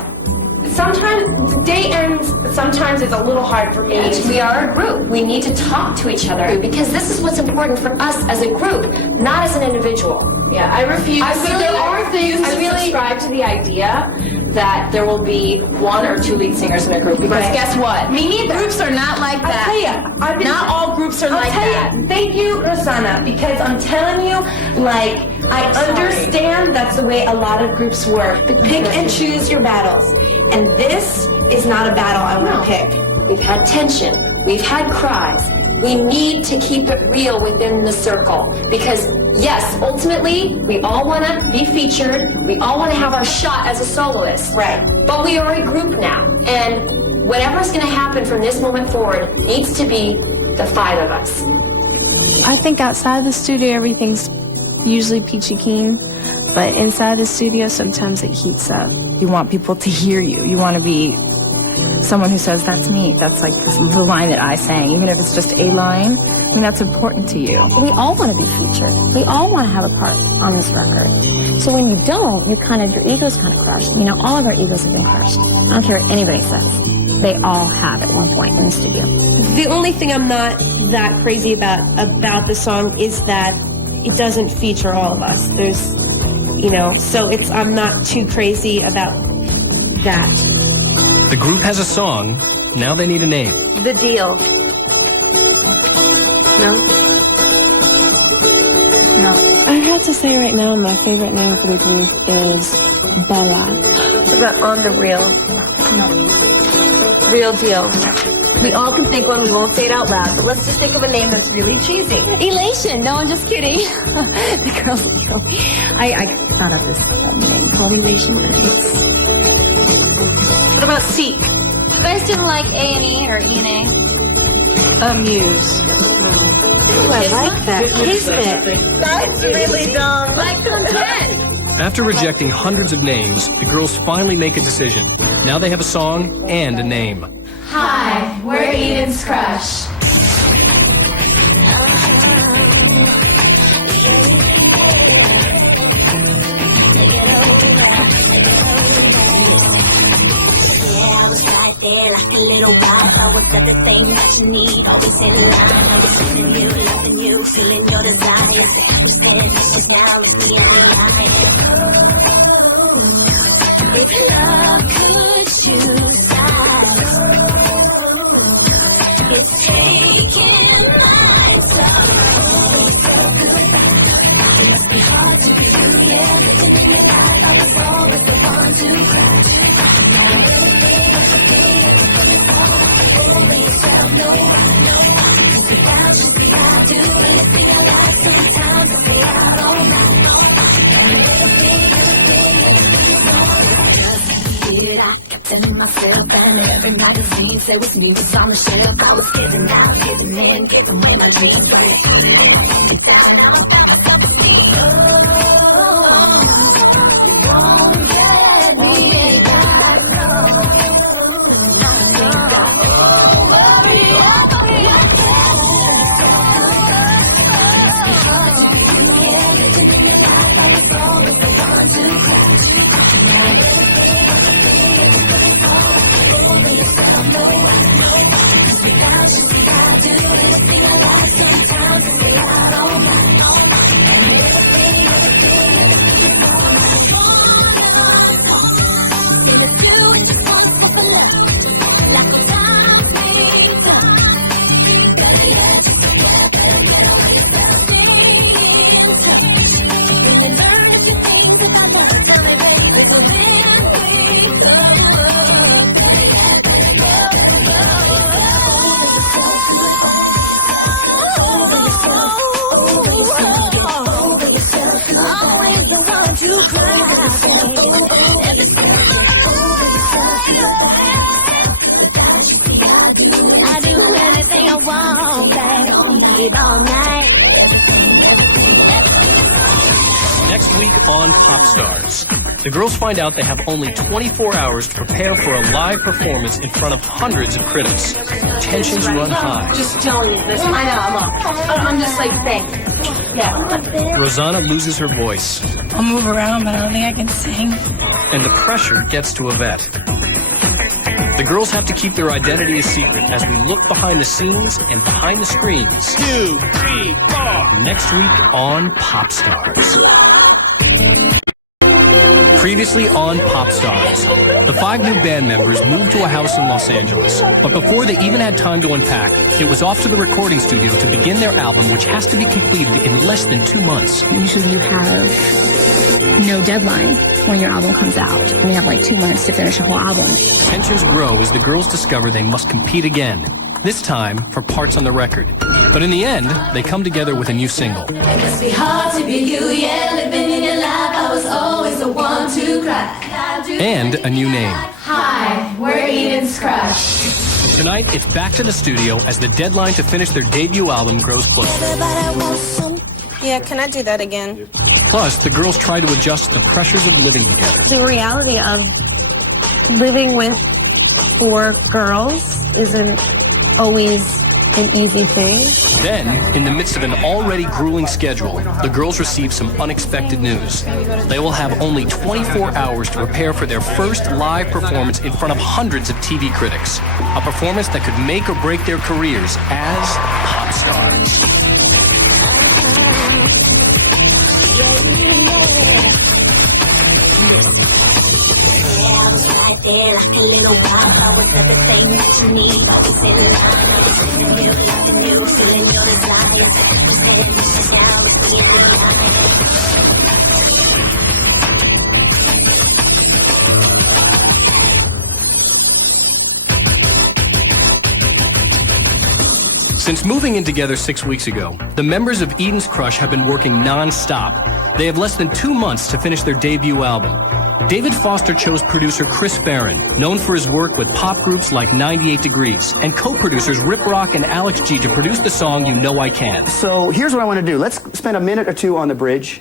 sometimes the day ends, sometimes it's a little hard for me. We are a group. We need to talk to each other because this is what's important for us as a group, not as an individual. Yeah, I refuse. I really subscribe to the idea that there will be 1 or 2 lead singers in a group. Because guess what? Me neither. Groups are not like that. I'll tell you. Not all groups are like that. Thank you, Rosanna, because I'm telling you, like, I understand that's the way a lot of groups work. But pick and choose your battles. And this is not a battle I want to pick. We've had tension. We've had cries. We need to keep it real within the circle because, yes, ultimately, we all want to be featured. We all want to have our shot as a soloist. Right. But we are a group now. And whatever's going to happen from this moment forward needs to be the 5 of us. I think outside the studio, everything's usually peachy keen. But inside the studio, sometimes it heats up. You want people to hear you. You want to be someone who says, that's me. That's like the line that I sang, even if it's just a line. I mean, that's important to you. We all want to be featured. We all want to have a part on this record. So when you don't, your ego's kind of crushed. You know, all of our egos have been crushed. I don't care what anybody says. They all have at one point in the studio. The only thing I'm not that crazy about the song is that it doesn't feature all of us. There's, you know, so I'm not too crazy about that. The group has a song, now they need a name. The Deal. No? I have to say right now, my favorite name for the group is Bella. What about On the Real? No. Real Deal. We all can think one, we won't say it out loud, but let's just think of a name that's really cheesy. Elation. No, I'm just kidding. The girls will kill me. I thought of this name called Elation. What about Seek? You guys didn't like A&E or E&A? Amuse. Ooh, I like that. Kismet. That's really dumb. Like Content. After rejecting hundreds of names, the girls finally make a decision. Now they have a song and a name. Hi, we're Eden's Crush. Like a little wife, I was everything that you need. Always in line, always feeling you, loving you, feeling your desires. Understand it's just now, it's me and the eye. If love could choose sides, it's taking my soul. It must be hard to be you, yeah. Living in your life, I was always the one to cry. Telling myself and every magazine say it's me was on the shelf. I was giving out, giving in, giving away my dreams. But that you know I found myself asleep. Won't let me back, no. I think I worry. It's hard to be you, yeah. Living in your life, I was always the one to crash. I do anything I want, babe, all night. Next week on Popstars, the girls find out they have only 24 hours to prepare for a live performance in front of hundreds of critics. Tensions run high. Just telling you this. I know, I'm just like, thanks. Yeah. Rosanna loses her voice. I'll move around, but I don't think I can sing. And the pressure gets to Yvette. The girls have to keep their identity a secret as we look behind the scenes and behind the screens. 2, 3, 4. Next week on Popstars. Previously on Popstars, the 5 new band members moved to a house in Los Angeles. But before they even had time to unpack, it was off to the recording studio to begin their album, which has to be completed in less than 2 months. Usually you have no deadline when your album comes out. And you have like 2 months to finish a whole album. Tensions grow as the girls discover they must compete again, this time for parts on the record. But in the end, they come together with a new single. It must be hard to be you, yeah. Living in your life, I was always the one to cry. And a new name. Hi, we're Eden's Crush. Tonight, it's back to the studio as the deadline to finish their debut album grows closer. Yeah, can I do that again? Plus, the girls try to adjust to the pressures of living together. The reality of living with for girls isn't always an easy thing. Then, in the midst of an already grueling schedule, the girls receive some unexpected news. They will have only 24 hours to prepare for their first live performance in front of hundreds of TV critics. A performance that could make or break their careers as pop stars. There, like a little vibe, I was everything that you need. Always in line, feeling you, loving you, feeling your desires. Just head and push it down, look me in the eye. Since moving in together 6 weeks ago, the members of Eden's Crush have been working non-stop. They have less than 2 months to finish their debut album. David Foster chose producer Chris Farron, known for his work with pop groups like 98 Degrees, and co-producers Rip Rock and Alex G to produce the song You Know I Can. So here's what I want to do. Let's spend a minute or two on the bridge,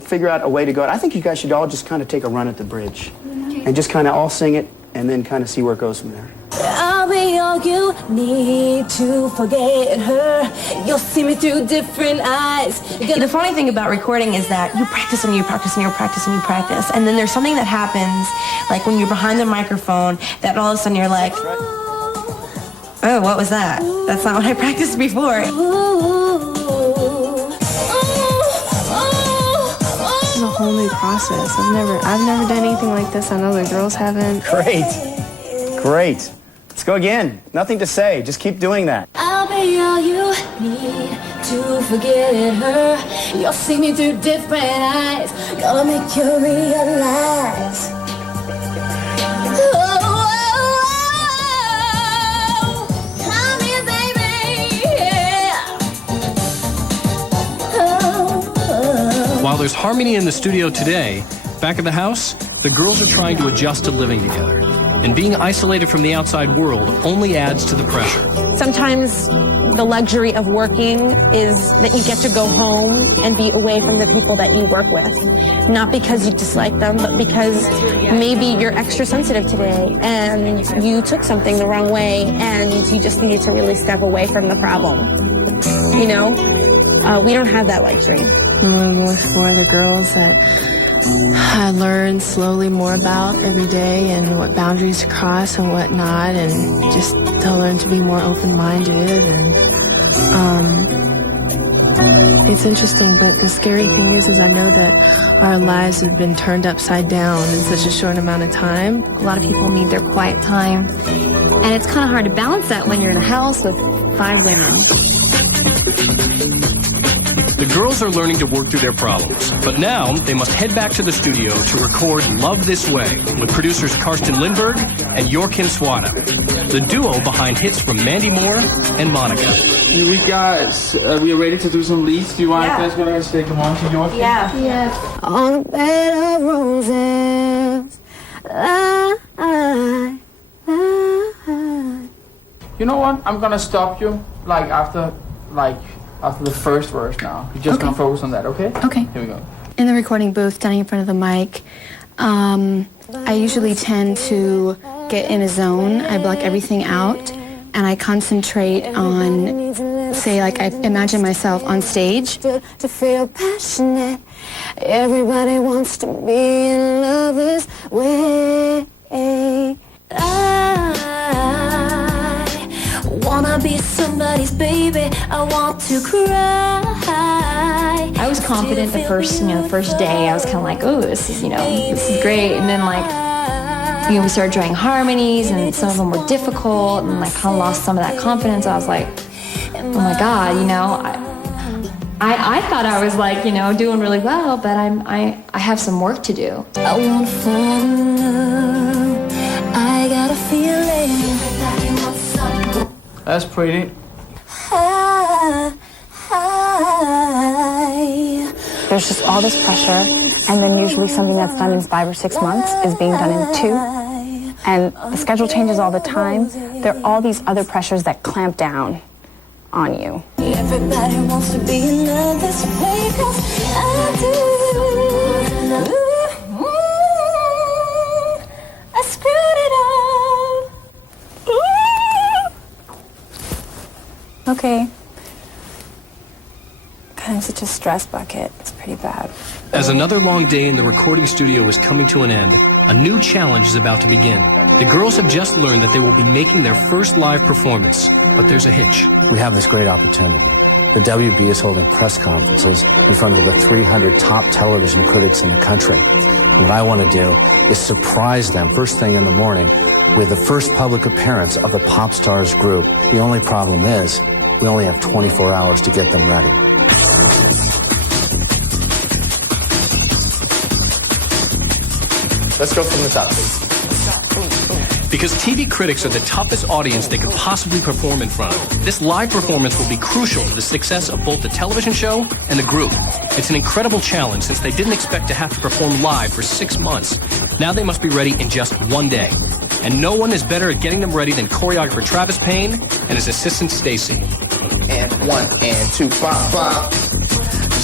figure out a way to go. I think you guys should all just kind of take a run at the bridge and just kind of all sing it and then kind of see where it goes from there. I'll be all you need to forget her. You'll see me through different eyes. The funny thing about recording is that you practice and you practice and you practice and you practice, and then there's something that happens, like when you're behind the microphone, that all of a sudden you're like, oh, what was that? That's not what I practiced before. This is a whole new process. I've never done anything like this. I know the girls haven't. Great. Let's go again. Nothing to say. Just keep doing that. I'll be all you need to forget her. You'll see me through different eyes. Gonna make you realize. Come here, baby. Yeah. While there's harmony in the studio today, back at the house, the girls are trying to adjust to living together. And being isolated from the outside world only adds to the pressure. Sometimes the luxury of working is that you get to go home and be away from the people that you work with. Not because you dislike them, but because maybe you're extra sensitive today and you took something the wrong way and you just needed to really step away from the problem. You know? We don't have that luxury. I'm living with 4 other girls that I learn slowly more about every day and what boundaries to cross and what not, and just to learn to be more open-minded. And it's interesting, but the scary thing is I know that our lives have been turned upside down in such a short amount of time. A lot of people need their quiet time, and it's kind of hard to balance that when you're in a house with 5 women. The girls are learning to work through their problems, but now they must head back to the studio to record Love This Way with producers Karsten Lindberg and Jorkin Swada, the duo behind hits from Mandy Moore and Monica. We are ready to do some leads. Do you want guys to say come on to Jorkin? Yeah. On a bed of roses. You know what? I'm gonna stop you after the first verse now. You're just gonna focus on that, okay? Okay. Here we go. In the recording booth, standing in front of the mic, I usually tend to get in a zone. I block everything out, and I concentrate on, say, like I imagine myself on stage. To feel passionate, everybody wants to be in love this way. I wanna be somebody's baby. I want to cry. I was confident the first day. I was kind of like, oh, this is great. And then we started trying harmonies, and some of them were difficult, and I kind of lost some of that confidence. I was like, oh my God, I thought I was doing really well, but I have some work to do. I wanna fall in love. I got a feeling. That's pretty. There's just all this pressure, and then usually something that's done in 5 or 6 months is being done in 2. And the schedule changes all the time. There are all these other pressures that clamp down on you. Everybody wants to be in love this way, 'cause I do. I screwed it up. stress bucket. It's pretty bad. As another long day in the recording studio is coming to an end, a new challenge is about to begin. The girls have just learned that they will be making their first live performance, but there's a hitch. We have this great opportunity. The WB is holding press conferences in front of the 300 top television critics in the country. What I want to do is surprise them first thing in the morning with the first public appearance of the Popstars group. The only problem is we only have 24 hours to get them ready. Let's go from the top, please. Because TV critics are the toughest audience they could possibly perform in front of, this live performance will be crucial to the success of both the television show and the group. It's an incredible challenge since they didn't expect to have to perform live for 6 months. Now they must be ready in just 1 day. And no one is better at getting them ready than choreographer Travis Payne and his assistant Stacy. And 1 and 2, bop, bop.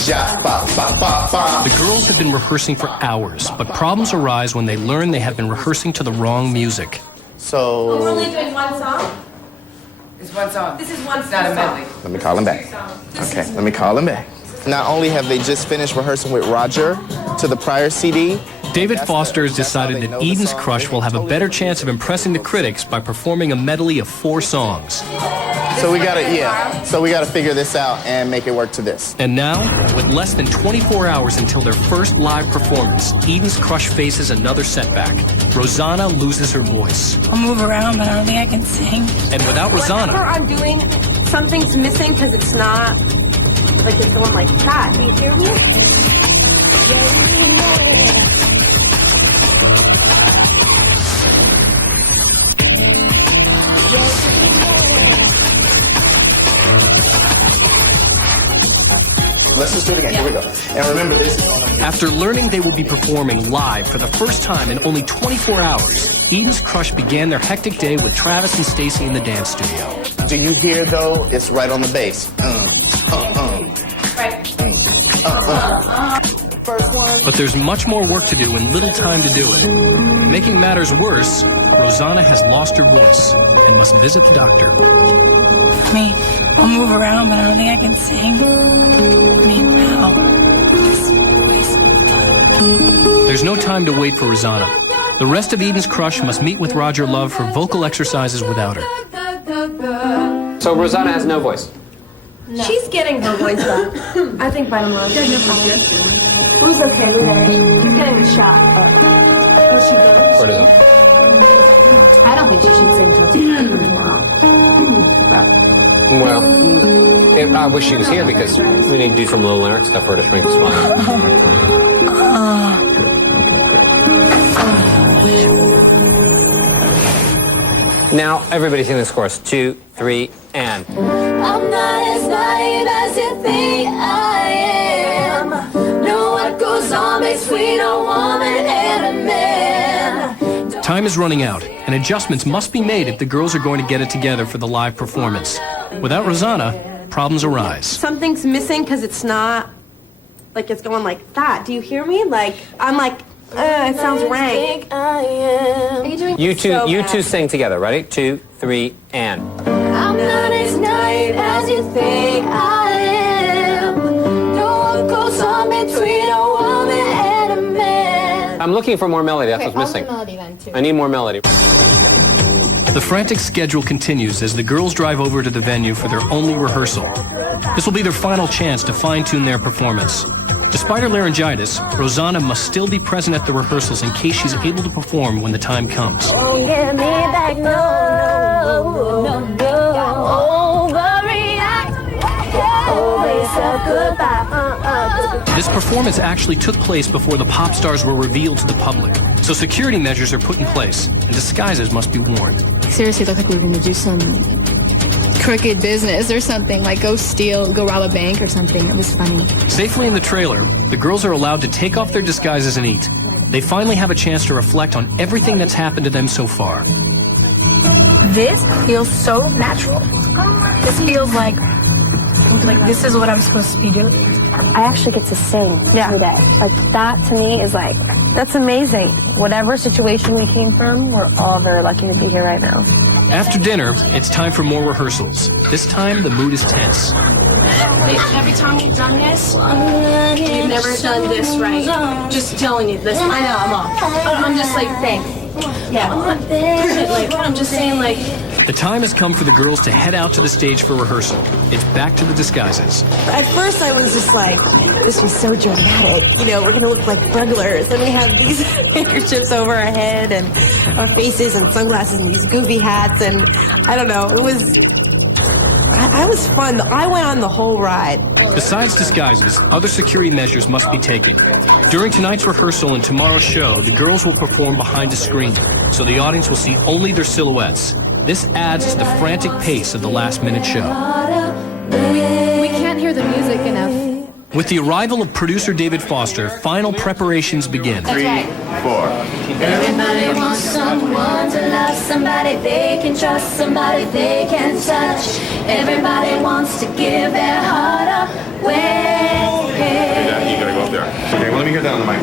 Ja, bop, bop, bop, bop. The girls have been rehearsing for hours, but problems arise when they learn they have been rehearsing to the wrong music. So... We're only doing one song? It's one song. This is one It's not a song. medley. Let me call him back. Okay, let me call him back. Not only have they just finished rehearsing with Roger to the prior CD, David Foster has decided that Eden's Crush will have a better chance of impressing the critics by performing a medley of 4 songs. So we gotta figure this out and make it work to this. And now, with less than 24 hours until their first live performance, Eden's Crush faces another setback. Rosanna loses her voice. I'll move around, but I don't think I can sing. And without Rosanna, Whatever I'm doing, something's missing because it's not like it's going like that. Do you hear me? Let's just do it again. Here we go. And remember this. after learning they will be performing live for the first time in only 24 hours, Eden's Crush began their hectic day with Travis and Stacy in the dance studio. Do you hear, though? It's right on the bass. But there's much more work to do and little time to do it. Making matters worse, Rosanna has lost her voice and must visit the doctor. I'll move around, but I don't think I can sing. How? There's no time to wait for Rosanna. The rest of Eden's Crush must meet with Roger Love for vocal exercises without her. So Rosanna has no voice. No. She's getting her voice back. I think by tomorrow. Who's okay? Look at her. She's getting the shot. Oh, she goes. Cortisone. I don't think she should sing till Well, I wish she was here because we need to do some little lyric stuff for her to shrink the smile. Now, everybody sing this chorus. 2, 3, and. I'm not as naive as you think I am. Know what goes on between a woman and a man. Time is running out, and adjustments must be made if the girls are going to get it together for the live performance. Without Rosanna, problems arise. Something's missing because it's not like it's going like that. Do you hear me? Like I'm like, it sounds rank. You two sing together. Ready? 2, 3, and. I'm not as naive as you think I am. Know what goes on between a woman and a man. I'm looking for more melody. That's what's missing. I need more melody. The frantic schedule continues as the girls drive over to the venue for their only rehearsal. This will be their final chance to fine-tune their performance. Despite her laryngitis, Rosanna must still be present at the rehearsals in case she's able to perform when the time comes. Don't get me back, no. Overreact. Always a goodbye. This performance actually took place before the Popstars were revealed to the public, so security measures are put in place, and disguises must be worn. Seriously looked like we were going to do some crooked business or something, like go rob a bank or something. It was funny. Safely in the trailer, the girls are allowed to take off their disguises and eat. They finally have a chance to reflect on everything that's happened to them so far. This feels so natural. This feels like this is what I'm supposed to be doing. I actually get to sing every day. Like, that to me is like, that's amazing. Whatever situation we came from, we're all very lucky to be here right now. After dinner, it's time for more rehearsals. This time, the mood is tense. Every time we've done this, you've never done this right. Just telling you this. I know, I'm off. I'm just like, thanks. Yeah. I'm just saying, like... The time has come for the girls to head out to the stage for rehearsal. It's back to the disguises. At first I was just like, this was so dramatic. You know, we're going to look like burglars. And we have these handkerchiefs over our head and our faces and sunglasses and these goofy hats. And I don't know, it was... I was fun. I went on the whole ride. Besides disguises, other security measures must be taken. During tonight's rehearsal and tomorrow's show, the girls will perform behind a screen, so the audience will see only their silhouettes. This adds to the frantic pace of the last-minute show. We can't hear the music enough. With the arrival of producer David Foster, final preparations begin. 3, 4. Everybody wants someone to love, somebody they can trust, somebody they can touch. Everybody wants to give their heart away. Hey, you gotta go up there. Okay, well, let me get down the mic.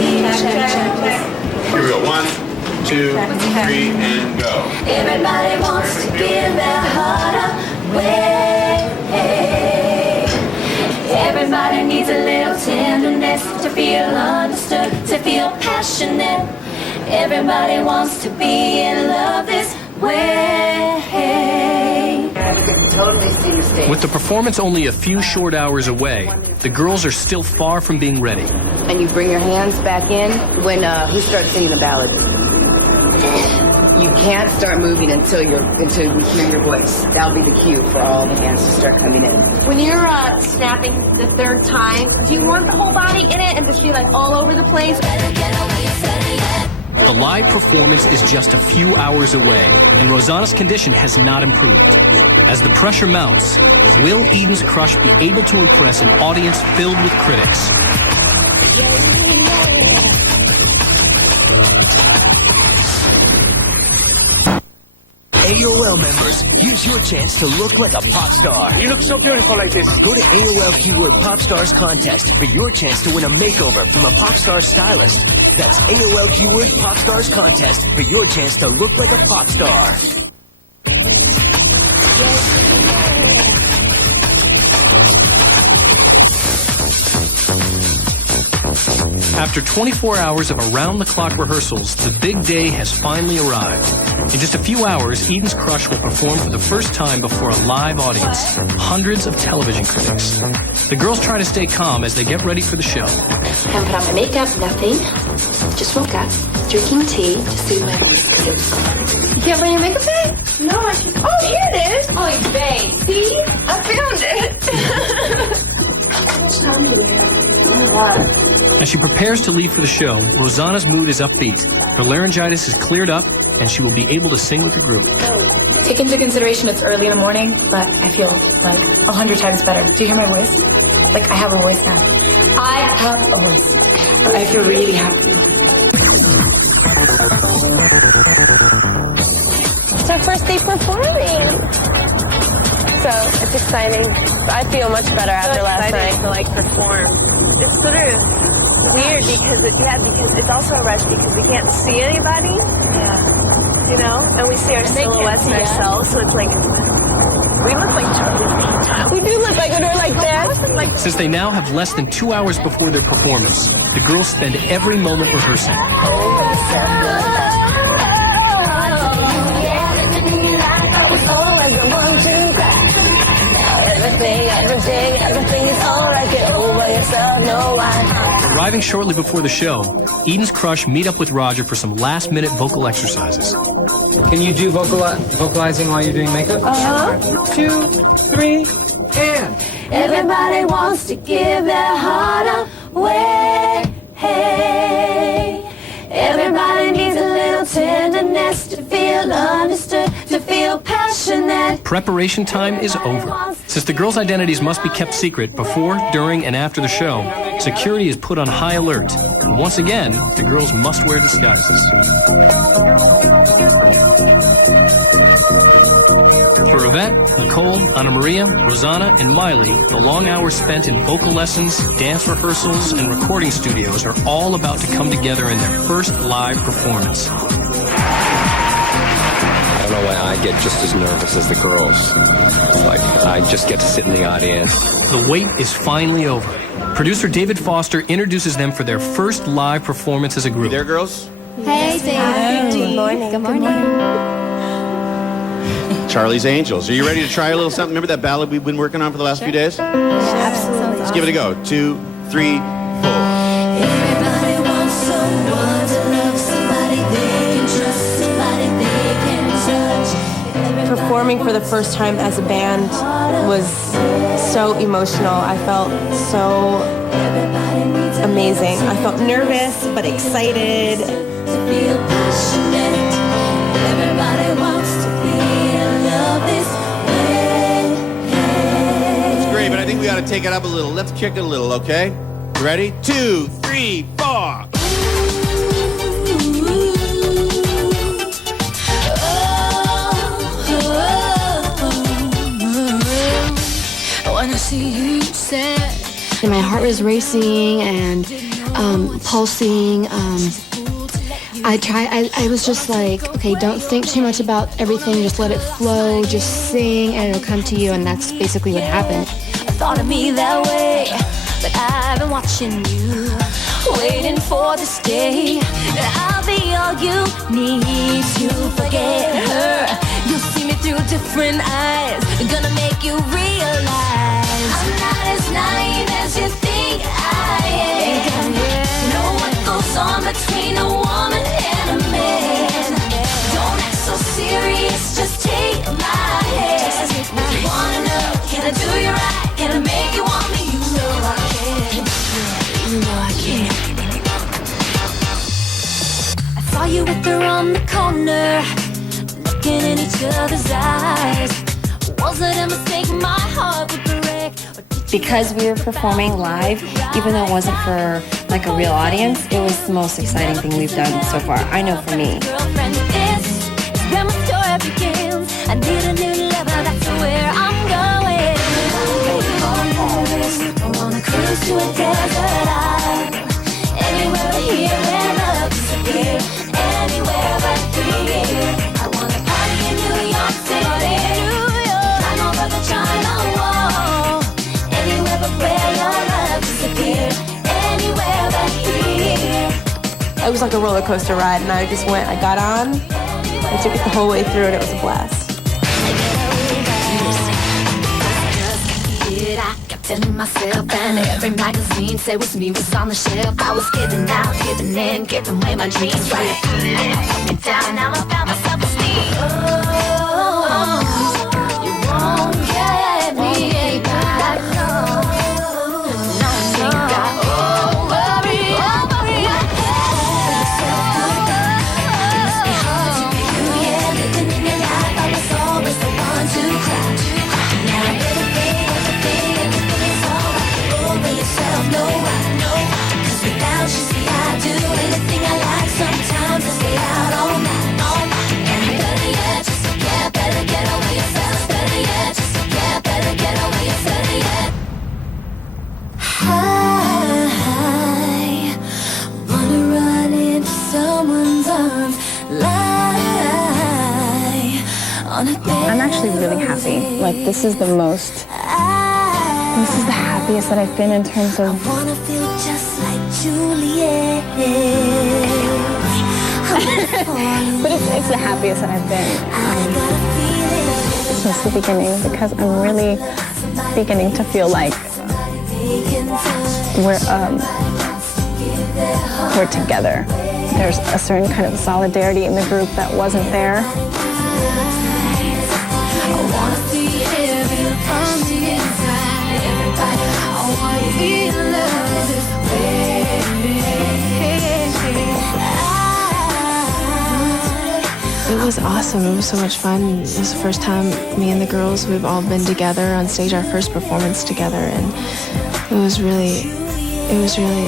Here we go. 1, 2, 3, and go. Everybody wants to give their heart away. Everybody needs a little tenderness to feel understood, to feel passionate. Everybody wants to be in love this way. You can totally see the stage. With the performance only a few short hours away, the girls are still far from being ready. And you bring your hands back in when he starts singing the ballad. You can't start moving until we hear your voice. That'll be the cue for all the hands to start coming in. When you're snapping the third time, do you want the whole body in it and just be like all over the place? The live performance is just a few hours away, and Rosanna's condition has not improved. As the pressure mounts, will Eden's Crush be able to impress an audience filled with critics? AOL members, here's your chance to look like a pop star. You look so beautiful like this. Go to AOL keyword Popstars contest for your chance to win a makeover from a Popstar stylist. That's AOL keyword Popstars contest for your chance to look like a pop star. After 24 hours of around-the-clock rehearsals, the big day has finally arrived. In just a few hours, Eden's Crush will perform for the first time before a live audience, hundreds of television critics. The girls try to stay calm as they get ready for the show. Haven't put on my makeup, nothing. Just woke up, drinking tea to soothe my voice because it was gone. You can't bring your makeup bag? No, I should. Oh, here it is. Oh, babe. See? I found it. Tell me where. As she prepares to leave for the show, Rosanna's mood is upbeat. Her laryngitis is cleared up, and she will be able to sing with the group. Take into consideration it's early in the morning, but I feel like 100 times better. Do you hear my voice? Like I have a voice now. I have a voice. I feel really happy. It's our first day performing. So it's exciting. I feel much better after last night to like perform. It's sort of weird because it's also a rush because we can't see anybody. Yeah. You know, and we see our silhouettes and ourselves, so it's like we look like we do look like we're like this. Since they now have less than 2 hours before their performance, the girls spend every moment rehearsing. Everything is alright. Get over yourself, no why. Arriving shortly before the show, Eden's Crush meet up with Roger for some last-minute vocal exercises. Can you do vocalizing while you're doing makeup? 2, 3, and everybody wants to give their heart away. Everybody needs a little tenderness to feel understood, to feel passionate. Preparation time is over. Since the girls' identities must be kept secret before, during, and after the show, security is put on high alert. And once again, the girls must wear disguises. For Yvette, Nicole, Anna Maria, Rosanna, and Miley, the long hours spent in vocal lessons, dance rehearsals, and recording studios are all about to come together in their first live performance. don't know why I get just as nervous as the girls. Like, I just get to sit in the audience. The wait is finally over. Producer David Foster introduces them for their first live performance as a group. There, girls. Hey, Sam. Good morning. Good morning. Charlie's Angels. Are you ready to try a little something? Remember that ballad we've been working on for the last few days? Absolutely. Let's give it a go. 2, 3, 4. Everybody wants someone to love, somebody they can trust, somebody they can touch. Performing for the first time as a band was so emotional. I felt so amazing. I felt nervous but excited. Feel passionate. Everybody wants to be in love this way. It's great, but I think we ought to take it up a little. Let's kick it a little, okay? You ready? 2, 3, 4. When I see you sad. And my heart was racing and pulsing. I was just like, okay, don't think too much about everything. Just let it flow. Just sing and it'll come to you. And that's basically what happened. I thought of me that way, but I've been watching you, waiting for this day. That I'll be all you need to forget her. You'll see me through different eyes. Gonna make you realize I'm not as naive as you think I am. Know what goes on between a woman and a man. Don't act so serious, just take my hand. If you wanna know, can I do you right? Can I make you want me? You know I can. You know I can. I saw you with her on the corner, looking in each other's eyes. Was it a mistake? My heart would break. Because we were performing live, even though it wasn't for like a real audience, it was the most exciting thing we've done so far. I know for me. Girlfriend, this is where my story begins. I need a new lover, that's where I'm going. I wanna cruise to a desert island. Anywhere but here and love disappear. Anywhere but here. I wanna party in New York City. Climb over the China Wall. Anywhere but where your love disappear. Anywhere but here. It was like a roller coaster ride, and I got on, I took it the whole way through, and it was a blast. I kept telling myself, and every magazine said was me was on the shelf. I was giving out, giving in, giving away my dreams. Right, put me down, now I found myself esteem. Oh, you won't get me back. No, think I worry. It must be hard to be you, yeah. Living in your life, I was always the one to cry. Now everything is alright. Over yourself, no, I know. 'Cause without you, see, I do anything I like. Sometimes I stay out all night, all night. And better yet, just forget, better get over yourself. Better yet, just forget, better get over yourself. Better yet. I wanna run into someone's arms, lie on a bed. I'm actually really happy. Like, this is the happiest that I've been in terms of. I wanna feel just like Juliet. But it's the happiest that I've been since the beginning, because I'm really beginning to feel like we're together. There's a certain kind of solidarity in the group that wasn't there. It was awesome. It was so much fun. It was the first time me and the girls, we've all been together on stage, our first performance together, and it was really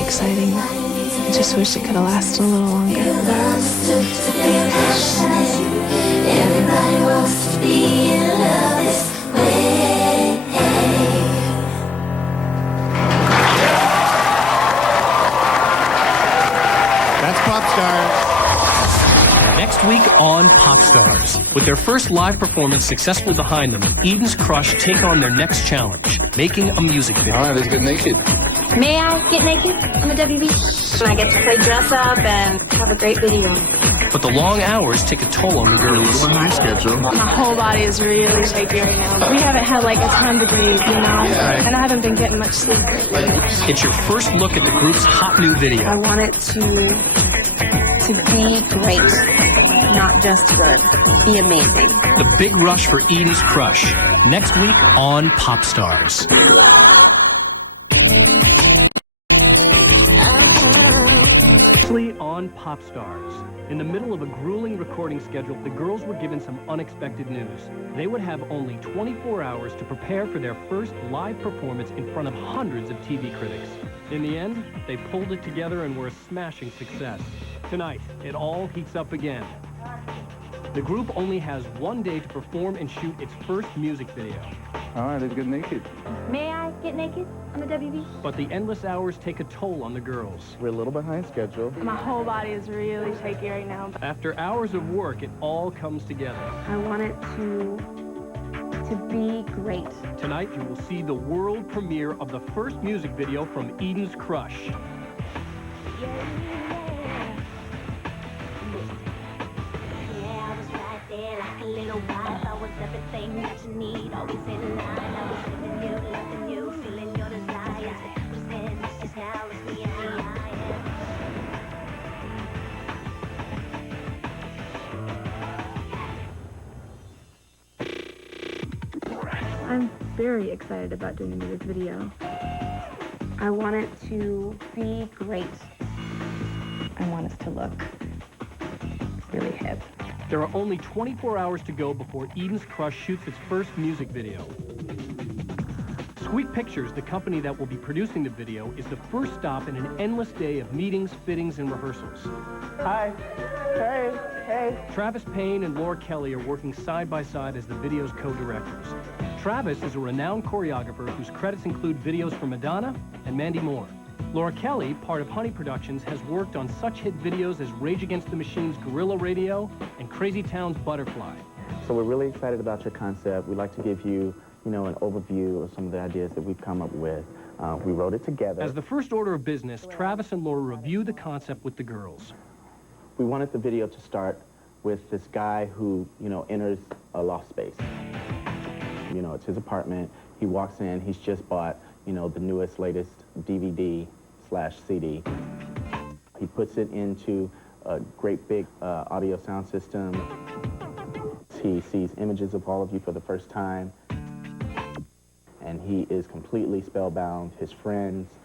exciting. I just wish it could have lasted a little longer. Everybody wants to be in love this way. That's Popstars. Next week on Popstars. With their first live performance successfully behind them, Eden's Crush take on their next challenge, making a music video. All right, let's get naked. May I get naked on the WB? And I get to play dress up and have a great video. But the long hours take a toll on the girls. Behind schedule. My whole body is really shaky right now. We haven't had like a time to breathe, you know? Yeah. And I haven't been getting much sleep. It's your first look at the group's hot new video. I want it to be great, not just good. Be amazing. The big rush for Eden's Crush. Next week on Popstars. On Popstars. In the middle of a grueling recording schedule, the girls were given some unexpected news. They would have only 24 hours to prepare for their first live performance in front of hundreds of TV critics. In the end, they pulled it together and were a smashing success. Tonight, it all heats up again. The group only has one day to perform and shoot its first music video. All right, let's get naked. May I get naked on the WB? But the endless hours take a toll on the girls. We're a little behind schedule. My whole body is really shaky right now. After hours of work, it all comes together. I want it to be great. Tonight, you will see the world premiere of the first music video from Eden's Crush. Like a little wife, I was everything that you need. Always in line, I was living you, loving you, feeling your desires. Pretend it's just now, it's me and me, I'm very excited about doing the music video. I want it to be great. I want us to look really hip. There are only 24 hours to go before Eden's Crush shoots its first music video. Squeak Pictures, the company that will be producing the video, is the first stop in an endless day of meetings, fittings, and rehearsals. Hi. Hey. Hey. Travis Payne and Laura Kelly are working side by side as the video's co-directors. Travis is a renowned choreographer whose credits include videos for Madonna and Mandy Moore. Laura Kelly, part of Honey Productions, has worked on such hit videos as Rage Against the Machine's Guerrilla Radio and Crazy Town's Butterfly. So we're really excited about your concept. We'd like to give you, an overview of some of the ideas that we've come up with. We wrote it together. As the first order of business, Travis and Laura reviewed the concept with the girls. We wanted the video to start with this guy who, enters a loft space. It's his apartment. He walks in. He's just bought, the newest, latest DVD/CD. He puts it into a great big audio sound system. He sees images of all of you for the first time. And he is completely spellbound. His friends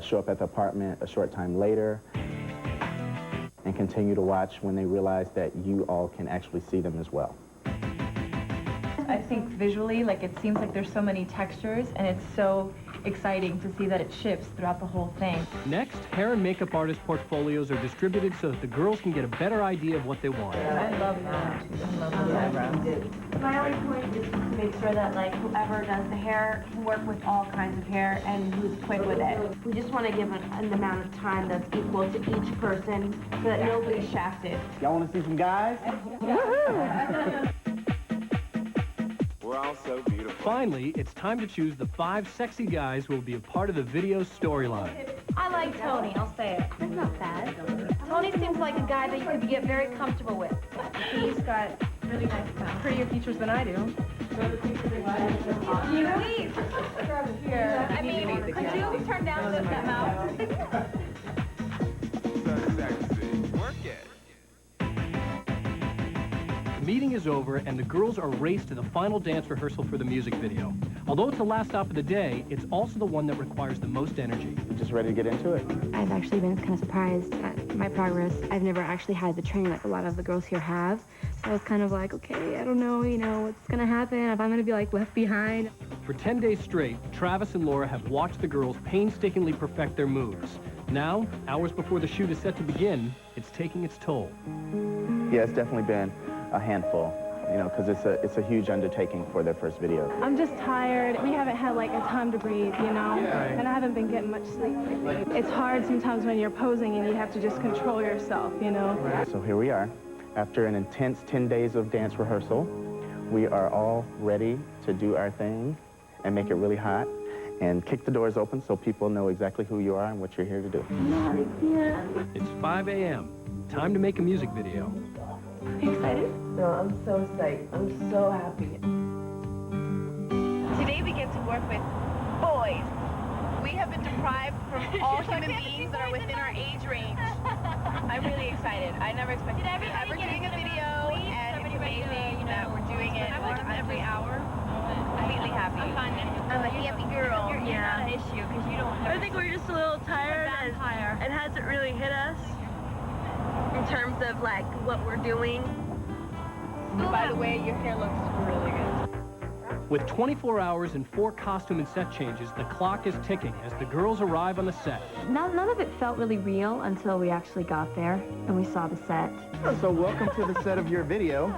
show up at the apartment a short time later and continue to watch when they realize that you all can actually see them as well. I think visually, it seems like there's so many textures, and it's so exciting to see that it shifts throughout the whole thing. Next, hair and makeup artist portfolios are distributed so that the girls can get a better idea of what they want. I love that. I love those eyebrows. My only point is to make sure that whoever does the hair can work with all kinds of hair and who's quick with it. We just want to give an amount of time that's equal to each person so that nobody's shafted. Y'all want to see some guys? We're all so beautiful. Finally, it's time to choose the 5 sexy guys who will be a part of the video's storyline. I like Tony, I'll say it. That's not bad. Tony seems like a guy that you could get very comfortable with. He's got really nice, prettier features than I do. Here. I mean, could you turn down that mouth? So sexy. Work it. The meeting is over, and the girls are raced to the final dance rehearsal for the music video. Although it's the last stop of the day, it's also the one that requires the most energy. You just ready to get into it? I've actually been kind of surprised at my progress. I've never actually had the training like a lot of the girls here have. So I was kind of like, okay, I don't know, what's gonna happen, if I'm gonna be left behind. For 10 days straight, Travis and Laura have watched the girls painstakingly perfect their moves. Now, hours before the shoot is set to begin, it's taking its toll. Yeah, it's definitely been a handful, because it's a huge undertaking for their first video. I'm just tired. We haven't had a time to breathe, and I haven't been getting much sleep. It's hard sometimes when you're posing and you have to just control yourself, So here we are. After an intense 10 days of dance rehearsal, we are all ready to do our thing and make it really hot and kick the doors open so people know exactly who you are and what you're here to do. It's 5 a.m. Time to make a music video. Excited? No, I'm so psyched. I'm so happy. Today we get to work with boys. We have been deprived from all human beings that are within our age range. I'm really excited. I never expected to be ever doing a video, and it's amazing that we're doing it like every hour. Completely happy. I'm a happy girl. You're not an issue because you don't. I think we're just a little tired and it hasn't really hit us in terms of like what we're doing. By the way, your hair looks really good. With 24 hours and 4 costume and set changes, the clock is ticking as the girls arrive on the set. None of it felt really real until we actually got there and we saw the set. So welcome to the set of your video.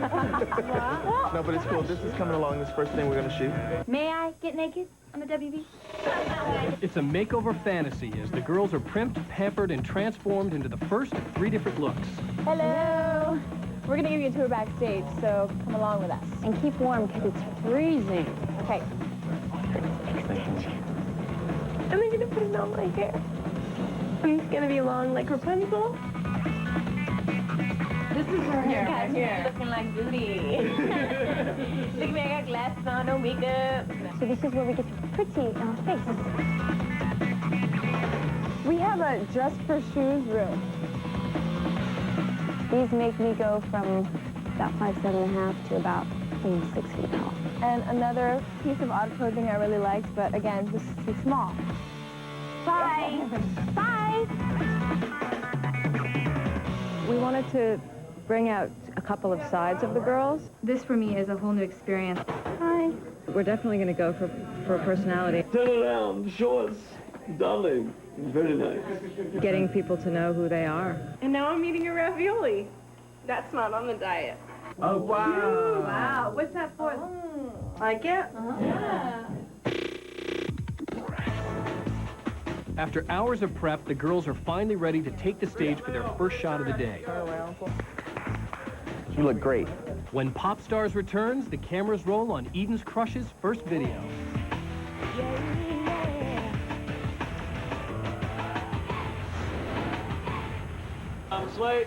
No, but it's cool. This is coming along. This first thing we're going to shoot. May I get naked on the WB? It's a makeover fantasy as the girls are primped, pampered, and transformed into the first of 3 different looks. Hello. We're going to give you a tour backstage, so come along with us. And keep warm because it's freezing. Okay. Am I going to put it on my hair? I'm just going to be long like Rapunzel. This is her hair right here. Looking like booty. Look at me, I got glasses on, no makeup. So this is where we get to pretty our face. We have a just for shoes room. These make me go from about 5'7.5" to about 6 feet tall. And another piece of odd clothing I really liked, but again, this is too small. Bye. Bye. We wanted to bring out a couple of sides of the girls. This for me is a whole new experience. Hi. We're definitely going to go for personality. Turn around, show us, darling. Very nice. Getting people to know who they are. And now I'm eating a ravioli. That's not on the diet. Oh, wow. Wow. What's that for? Like it? Yeah. After hours of prep, the girls are finally ready to take the stage for their first shot of the day. You look great. When Popstars returns, the cameras roll on Eden's Crush's first video. I'm late.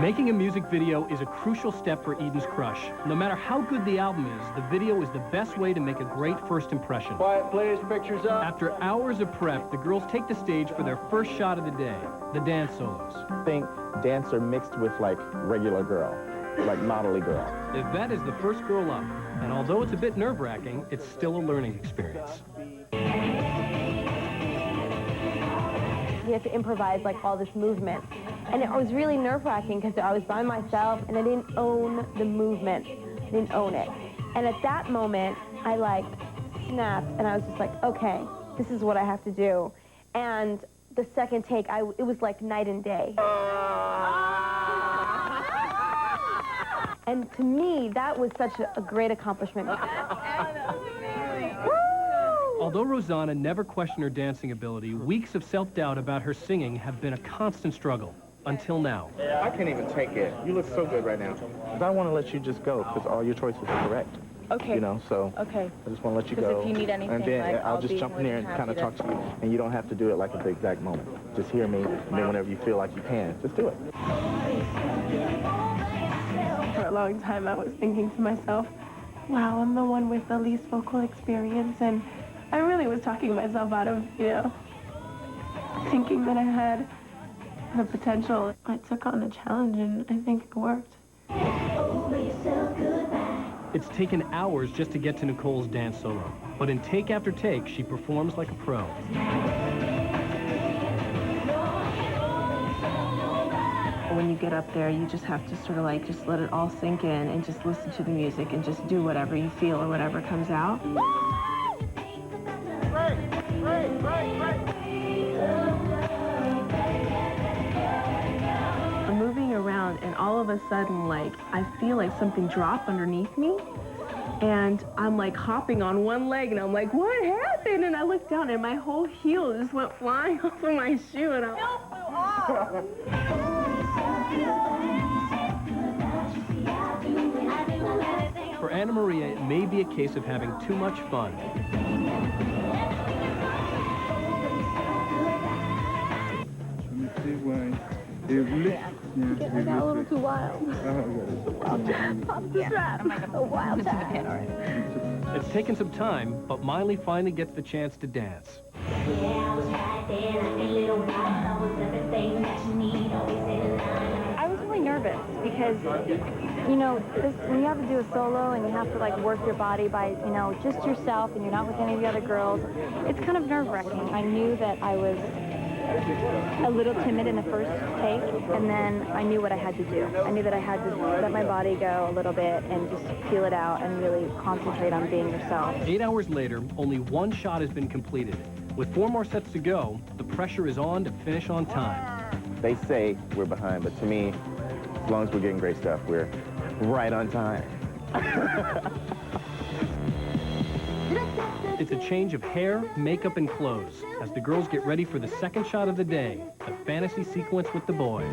Making a music video is a crucial step for Eden's Crush. No matter how good the album is, the video is the best way to make a great first impression. Quiet, please. Pictures up. After hours of prep, the girls take the stage for their first shot of the day, the dance solos. Think dancer mixed with like regular girl, like modelly girl. Yvette is the first girl up, and although it's a bit nerve-wracking, it's still a learning experience. We had to improvise like all this movement. And it was really nerve-wracking because I was by myself and I didn't own the movement. I didn't own it. And at that moment, I like snapped and I was just like, okay, this is what I have to do. And the second take, it was like night and day. And to me, that was such a great accomplishment. Although Rosanna never questioned her dancing ability, weeks of self-doubt about her singing have been a constant struggle. Until now. I can't even take it. You look so good right now. But I want to let you just go because all your choices are correct. Okay. You know, so okay. I just want to let you go. Because if you need anything, and then like, I'll just jump in there and kind of talk to you. And you don't have to do it like at the exact moment. Just hear me, and then whenever you feel like you can, just do it. For a long time, I was thinking to myself, wow, I'm the one with the least vocal experience. And I really was talking myself out of, thinking that I had the potential. I took on a challenge and I think it worked. It's taken hours just to get to Nicole's dance solo, but in take after take, she performs like a pro. When you get up there, you just have to sort of like just let it all sink in and just listen to the music and just do whatever you feel or whatever comes out. I'm moving around and all of a sudden, like, I feel like something drop underneath me and I'm like hopping on one leg and I'm like, what happened? And I look down and my whole heel just went flying off of my shoe and I flew off. For Anna Maria, it may be a case of having too much fun. I got a little too wild. Pop the strap. A wild time. It's taken some time, but Miley finally gets the chance to dance. I was really nervous because, you know, when you have to do a solo and you have to like work your body by, you know, just yourself and you're not with any of the other girls, it's kind of nerve-wracking. I knew that I was a little timid in the first take, and then I knew what I had to do. I knew that I had to let my body go a little bit and just feel it out and really concentrate on being yourself. 8 hours later, only one shot has been completed. With 4 more sets to go, the pressure is on to finish on time. They say we're behind, but to me, as long as we're getting great stuff, we're right on time. It's a change of hair, makeup, and clothes as the girls get ready for the second shot of the day, the fantasy sequence with the boys.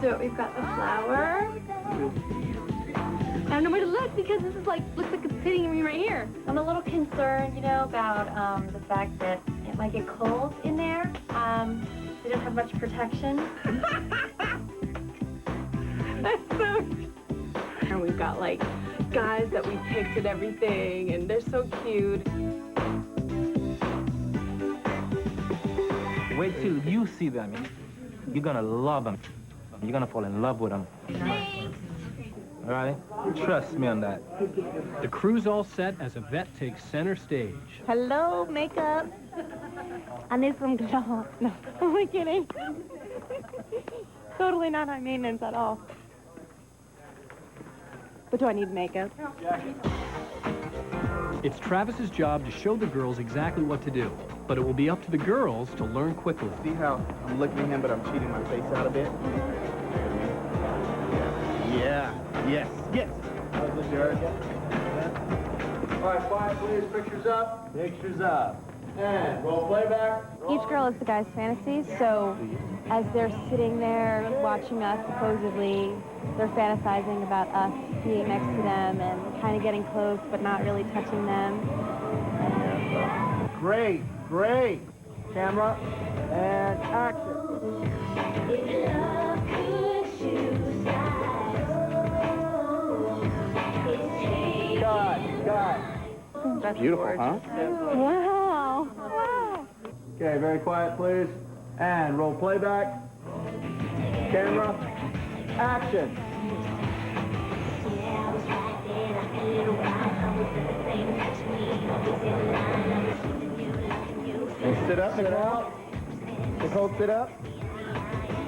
So we've got the flower. I don't know where to look because this is like, looks like it's hitting me right here. I'm a little concerned, you know, about the fact that it might get cold in there. They don't have much protection. That's so cute. And we've got like guys that we picked and everything, and they're so cute. Wait till you see them. You're gonna love them. You're gonna fall in love with them. Thanks. All right? Trust me on that. The crew's all set as Yvette takes center stage. Hello, makeup. I need some glow. No, I'm only kidding. Totally not high maintenance at all. But do I need makeup? It's Travis's job to show the girls exactly what to do, but it will be up to the girls to learn quickly. See how I'm looking at him, but I'm cheating my face out a bit? Yeah. Yes. Yes. All right, quiet, please. Pictures up. Pictures up. And roll playback. Each girl is the guy's fantasy, so as they're sitting there watching us, supposedly, they're fantasizing about us being next to them and kind of getting close, but not really touching them. Great, great. Camera and action. Cut. That's beautiful, huh? Wow. Okay, very quiet, please. And roll playback. Camera, action. Sit up, Nicole. Nicole, sit up.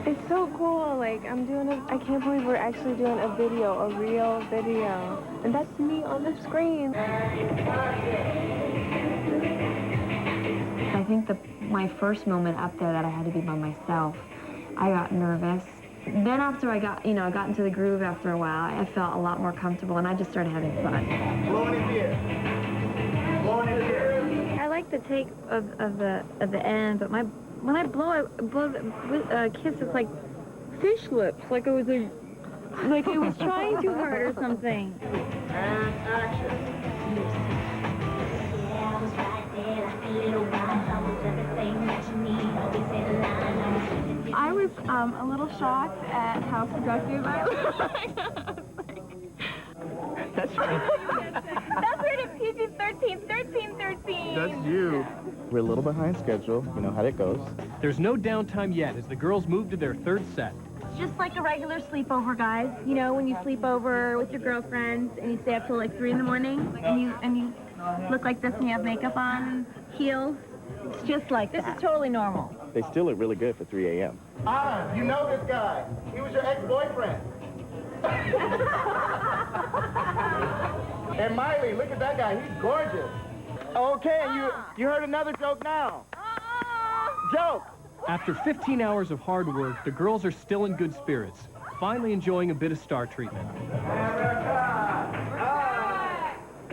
It's so cool. Like, I can't believe we're actually doing a video, a real video. And that's me on the screen. I think my first moment up there that I had to be by myself, I got nervous. Then after I got into the groove after a while, I felt a lot more comfortable and I just started having fun. Blowing his ear. Blowing his ear. I like the take of the end, but when I blow a kiss, it's like fish lips, like it was trying too hard or something. And action. I was a little shocked at how seductive I was. That's right. That's rated PG-13, 13. That's you. We're a little behind schedule. You know how it goes. There's no downtime yet as the girls move to their third set. It's just like a regular sleepover, guys. You know, when you sleep over with your girlfriends and you stay up till like 3 in the morning and you look like this and you have makeup on, heels. It's just like this. This is totally normal. They still look really good for 3 a.m. Anna, you know this guy. He was your ex-boyfriend. And Miley, look at that guy. He's gorgeous. Okay, you heard another joke now. Joke. After 15 hours of hard work, the girls are still in good spirits, finally enjoying a bit of star treatment.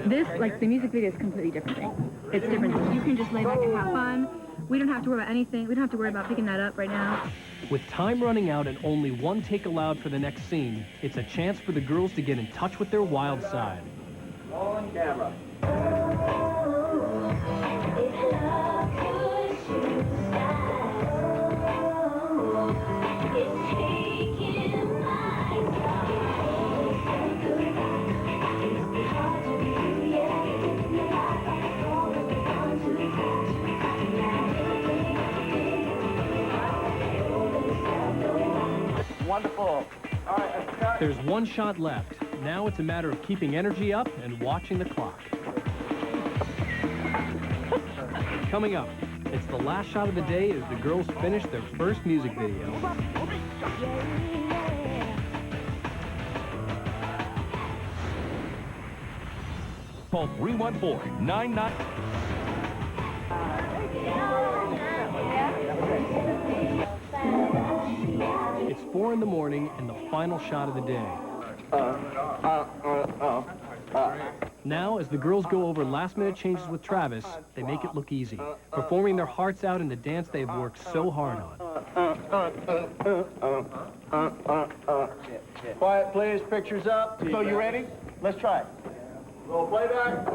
This, like, the music video is a completely different thing. It's different. You can just lay back and have fun. We don't have to worry about anything. We don't have to worry about picking that up right now. With time running out and only one take allowed for the next scene, it's a chance for the girls to get in touch with their wild side. On camera. Wonderful. All right, let's cut. There's one shot left. Now it's a matter of keeping energy up and watching the clock. Coming up, it's the last shot of the day as the girls finish their first music video. Call 314-99... It's 4 in the morning and the final shot of the day. Now, as the girls go over last-minute changes with Travis, they make it look easy, performing their hearts out in the dance they've worked so hard on. Quiet, please. Pictures up. So you ready? Let's try it. Roll playback.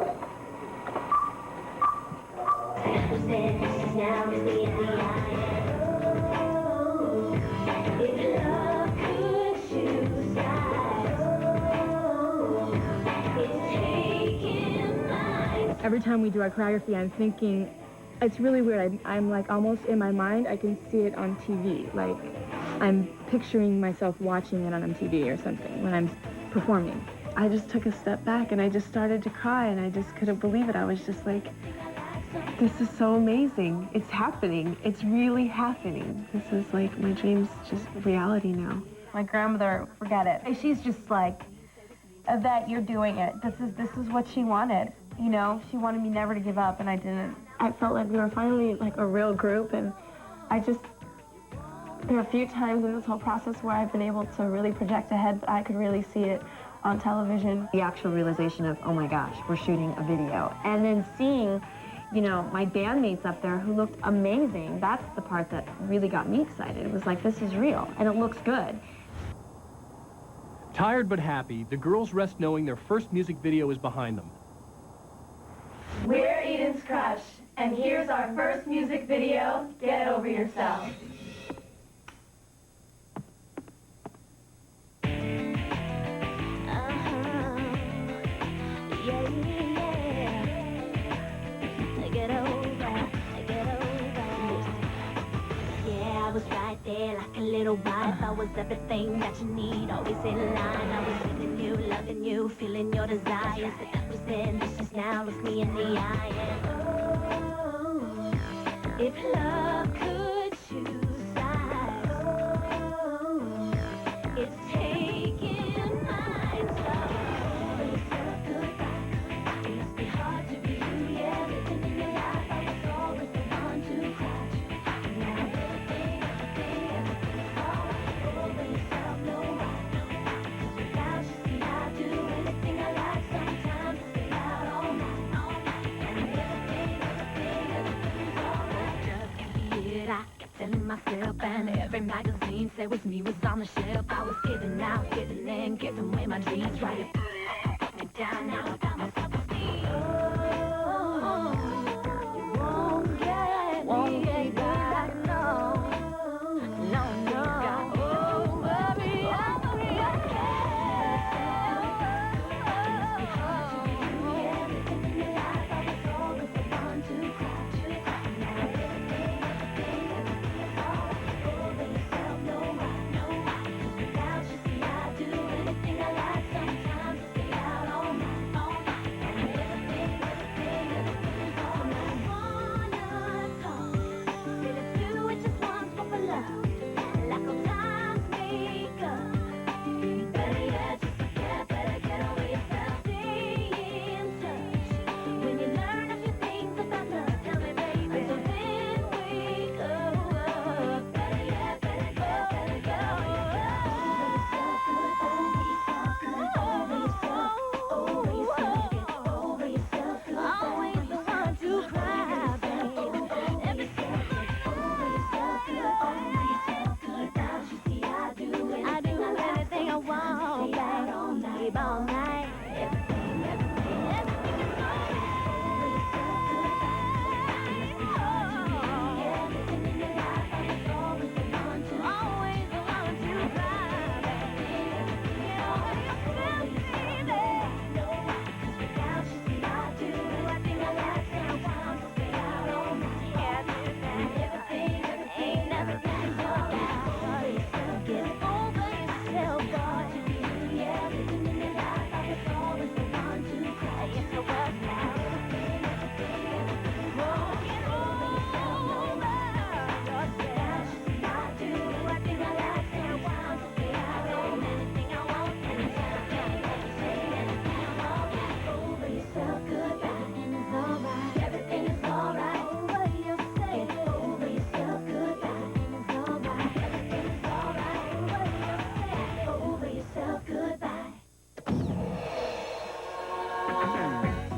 Every time we do our choreography, I'm thinking, it's really weird. I'm like almost in my mind, I can see it on TV. Like I'm picturing myself watching it on TV or something when I'm performing. I just took a step back and I just started to cry and I just couldn't believe it. I was just like, this is so amazing. It's happening. It's really happening. This is like my dream's just reality now. My grandmother, forget it. She's just like, that you're doing it. This is what she wanted. You know, she wanted me never to give up, and I didn't. I felt like we were finally like a real group, and there are a few times in this whole process where I've been able to really project ahead, but I could really see it on television. The actual realization of, oh my gosh, we're shooting a video. And then seeing, you know, my bandmates up there who looked amazing, that's the part that really got me excited. It was like, this is real, and it looks good. Tired but happy, the girls rest knowing their first music video is behind them. We're Eden's Crush, and here's our first music video, Get Over Yourself. I was right there like a little wife. I was everything that you need, always in line. I was feeling you, loving you, feeling your desires. But that was then, this is now, look me in the eye. And oh, if love could choose sides, oh, it's taking mine. So when you said goodbye, it must be hard to be you, yeah. Living in your life, I was always the one to cry. Telling myself, and every magazine said was me was on the shelf. I was giving out, giving in, giving away my dreams. Right, put me down, now I got myself a steam. Oh, you won't get me back, no, no, no. Oh, baby, I'll be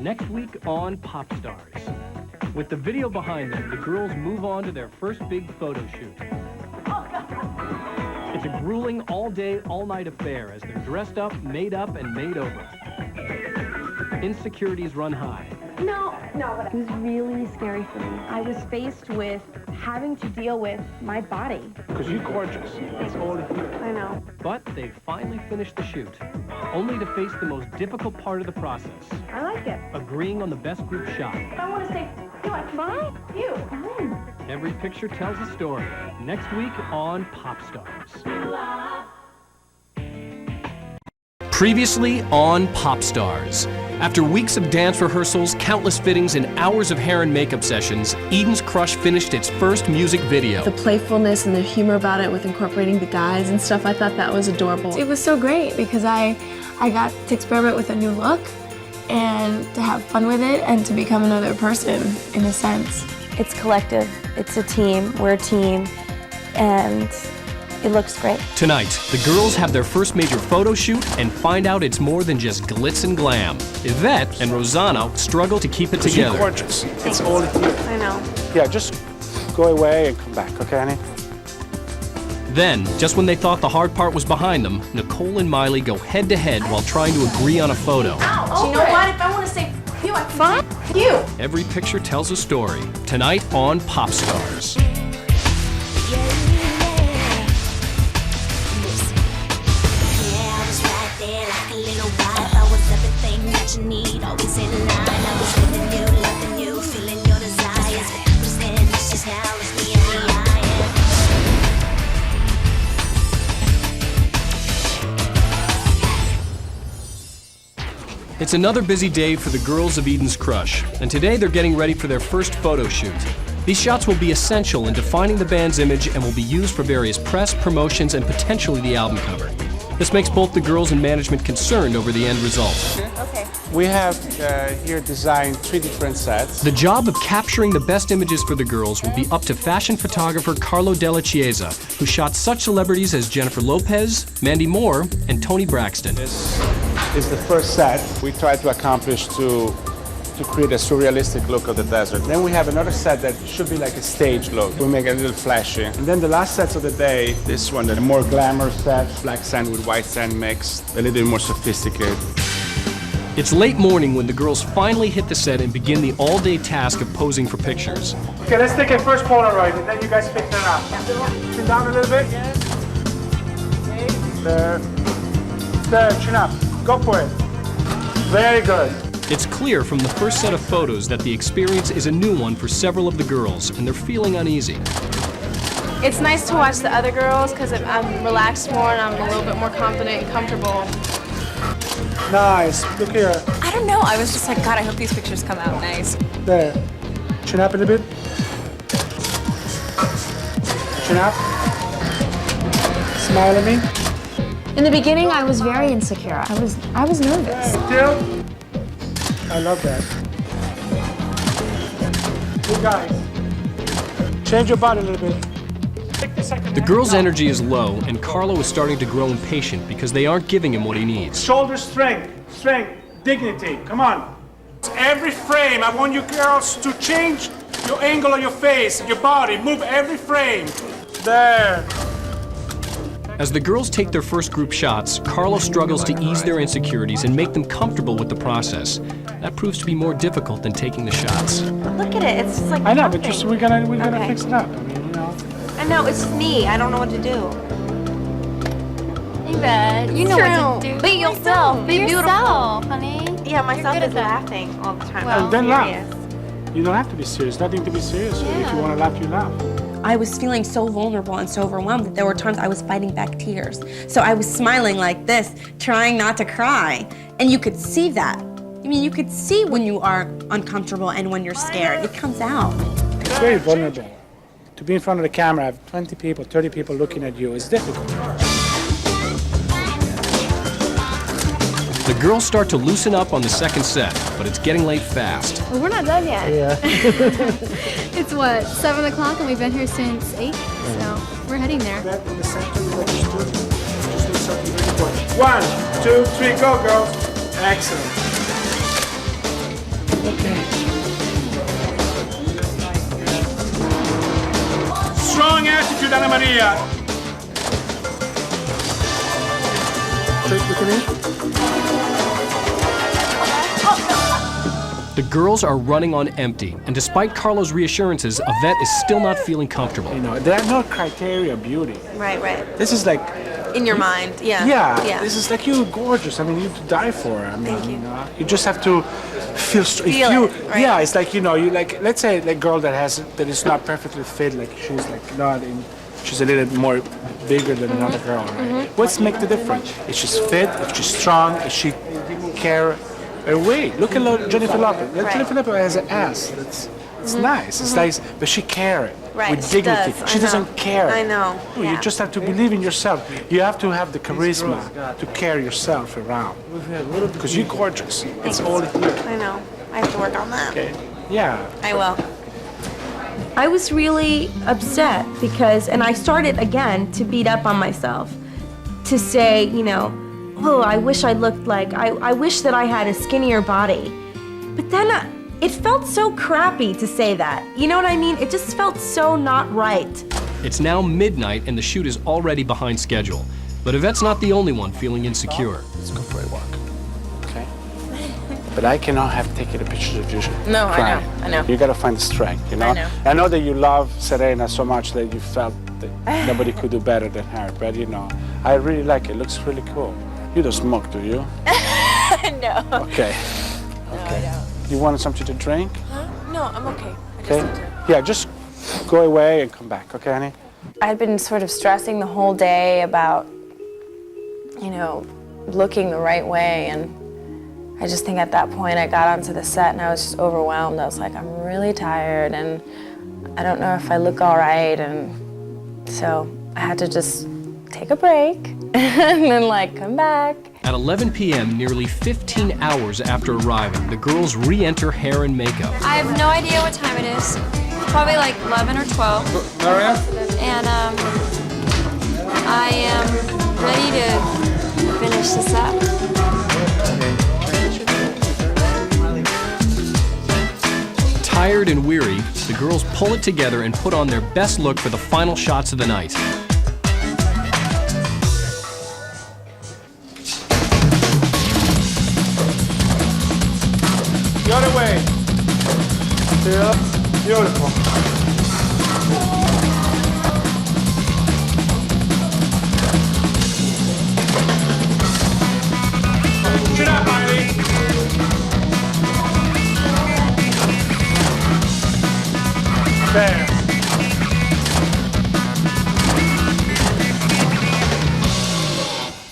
next week on Popstars. With the video behind them, the girls move on to their first big photo shoot. It's a grueling all-day, all-night affair as they're dressed up, made and made over. Insecurities run high. No, it was really scary for me. I was faced with having to deal with my body. Because you're gorgeous. That's all it is. I know. But they finally finished the shoot, only to face the most difficult part of the process. I like it. Agreeing on the best group shot. I want to say, you like fine? You. Every picture tells a story. Next week on Popstars. Previously on Popstars. After weeks of dance rehearsals, countless fittings, and hours of hair and makeup sessions, Eden's Crush finished its first music video. The playfulness and the humor about it with incorporating the guys and stuff, I thought that was adorable. It was so great because I got to experiment with a new look and to have fun with it and to become another person in a sense. It's collective, it's a team, we're a team, and it looks great. Tonight, the girls have their first major photo shoot and find out it's more than just glitz and glam. Yvette and Rosanna struggle to keep it together. You're gorgeous. It's all it is. I know. Yeah, just go away and come back, okay, honey? Then, just when they thought the hard part was behind them, Nicole and Miley go head-to-head while trying to agree on a photo. Oh, you know what? If I want to say, you like fine? You. Every picture tells a story. Tonight on Popstars. It's another busy day for the girls of Eden's Crush, and today they're getting ready for their first photo shoot. These shots will be essential in defining the band's image and will be used for various press, promotions, and potentially the album cover. This makes both the girls and management concerned over the end result. Okay. We have here designed 3 different sets. The job of capturing the best images for the girls will be up to fashion photographer Carlo Della Chiesa, who shot such celebrities as Jennifer Lopez, Mandy Moore, and Toni Braxton. This is the first set we tried to accomplish to create a surrealistic look of the desert. Then we have another set that should be like a stage look. We make it a little flashy. And then the last sets of the day, this one, the more glamour set, black sand with white sand mixed, a little bit more sophisticated. It's late morning when the girls finally hit the set and begin the all-day task of posing for pictures. Okay, let's take a first Polaroid and then you guys pick that up. Chin down a little bit. There. There, chin up. Go for it. Very good. It's clear from the first set of photos that the experience is a new one for several of the girls, and they're feeling uneasy. It's nice to watch the other girls because I'm relaxed more and I'm a little bit more confident and comfortable. Nice. Look here. I don't know. I was just like, God, I hope these pictures come out nice. There. Chin up a little bit. Chin up. Smile at me. In the beginning, I was very insecure. I was nervous. Still. I love that. You guys, change your body a little bit. The girl's energy is low, and Carlo is starting to grow impatient because they aren't giving him what he needs. Shoulder strength, dignity. Come on. Every frame, I want you girls to change your angle of your face, your body. Move every frame. There. As the girls take their first group shots, Carlo struggles to ease their insecurities and make them comfortable with the process. That proves to be more difficult than taking the shots. Look at it. It's just like I know, nothing. but just we're gonna fix it up. I mean, you know. I know. It's just me. I don't know what to do. Yvette, you know what to do. Be yourself. Be beautiful. honey. Yeah, myself is laughing all the time. Well, I'm then serious. laugh. You don't have to be serious. Nothing to be serious. If you want to laugh, you laugh. I was feeling so vulnerable and so overwhelmed that there were times I was fighting back tears. So I was smiling like this, trying not to cry. And you could see that. I mean, you could see when you are uncomfortable and when you're scared. It comes out. It's very vulnerable. To be in front of the camera, have 20 people, 30 people looking at you is difficult. The girls start to loosen up on the second set, but it's getting late fast. Well, we're not done yet. Yeah. It's what, 7 o'clock, and we've been here since 8, so we're heading there. In the center, just do something really important. 1, 2, 3, go, girls. Excellent. Strong attitude, Ana Maria. The girls are running on empty, and despite Carlo's reassurances, Yvette is still not feeling comfortable. You know, there are no criteria of beauty. Right. This is like... In your mind, yeah. Yeah, this is like, you're gorgeous. I mean, you die for her. I mean, Thank you. know, you just have to feel... Feel it, right? Yeah, it's like, you know, you like, let's say a girl that is not perfectly fit, like she's like not in... She's a little more bigger than another girl, right? What's make the difference? If she's fit, if she's strong, if she care her weight. Look at Jennifer Lopez. Jennifer Lopez has an ass. It's nice. It's nice, but she carries with dignity. She doesn't care. I know. You just have to believe in yourself. You have to have the charisma to carry yourself around. Because you're gorgeous. It's all it takes. I know. I have to work on that. Okay. Yeah. I will. I was really upset because, and I started again to beat up on myself, to say, you know, oh, I wish I looked like, I wish that I had a skinnier body. But then it felt so crappy to say that. You know what I mean? It just felt so not right. It's now midnight and the shoot is already behind schedule. But Yvette's not the only one feeling insecure. Let's go for a walk. Okay? But I cannot have taken a picture of you. No, crying. I know. You gotta find the strength, you know? I know that you love Serena so much that you felt that nobody could do better than her, but you know, I really like it. It looks really cool. You don't smoke, do you? No. Okay. Okay. You want something to drink? Huh? No, I'm okay. Okay. Yeah, just go away and come back, okay, honey? I had been sort of stressing the whole day about, you know, looking the right way, and I just think at that point I got onto the set and I was just overwhelmed. I was like, I'm really tired and I don't know if I look all right, and so I had to just take a break and then like come back. At 11 p.m., nearly 15 hours after arriving, the girls re-enter hair and makeup. I have no idea what time it is. Probably like 11 or 12. Maria? And I am ready to finish this up. Tired and weary, the girls pull it together and put on their best look for the final shots of the night. The other way. Yeah. Beautiful. Chin up, Miley. There.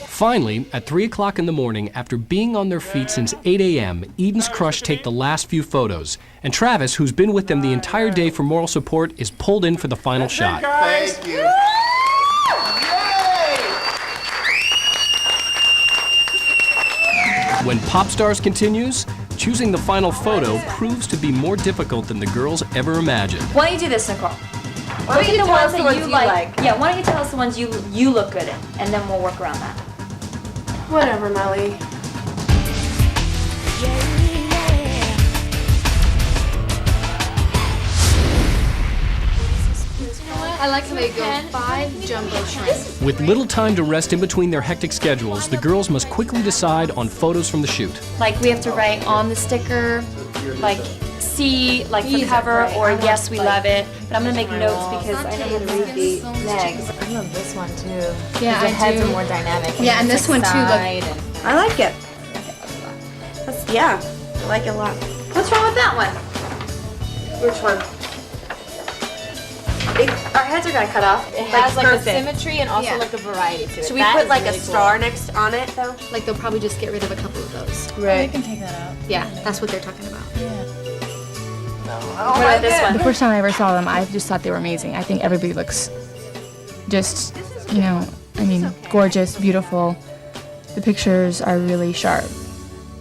Finally, at 3 o'clock in the morning, after being on their feet since 8 a.m., Eden's crush take the last few photos. And Travis, who's been with them the entire day for moral support, is pulled in for the final shot. Thank you. When Popstars continues, choosing the final photo proves to be more difficult than the girls ever imagined. Why don't you do this, Nicole? Why don't you tell us the ones you like? Yeah, why don't you tell us the ones you look good in, and then we'll work around that. Whatever, Melly. I like how they go 5 jumbo shrimp. With little time to rest in between their hectic schedules, the girls must quickly decide on photos from the shoot. Like we have to write on the sticker, like C, like for cover, or yes, we love it. But I'm gonna make notes because I know how to read the legs. I love this one too. Yeah, the I heads do. are more dynamic. Yeah, and this one too. I like it. Yeah, I like it a lot. What's wrong with that one? Which one? Our heads are gonna cut off. It has like a perfect. symmetry and also Yeah. like a variety to it. Should we That put is like really a cool. star next on it though? Like they'll probably just get rid of a couple of those. Right. You can take that out. Yeah, that's what they're talking about. What about this one? The first time I ever saw them, I just thought they were amazing. I think everybody looks just, you know, I mean, gorgeous, beautiful. The pictures are really sharp.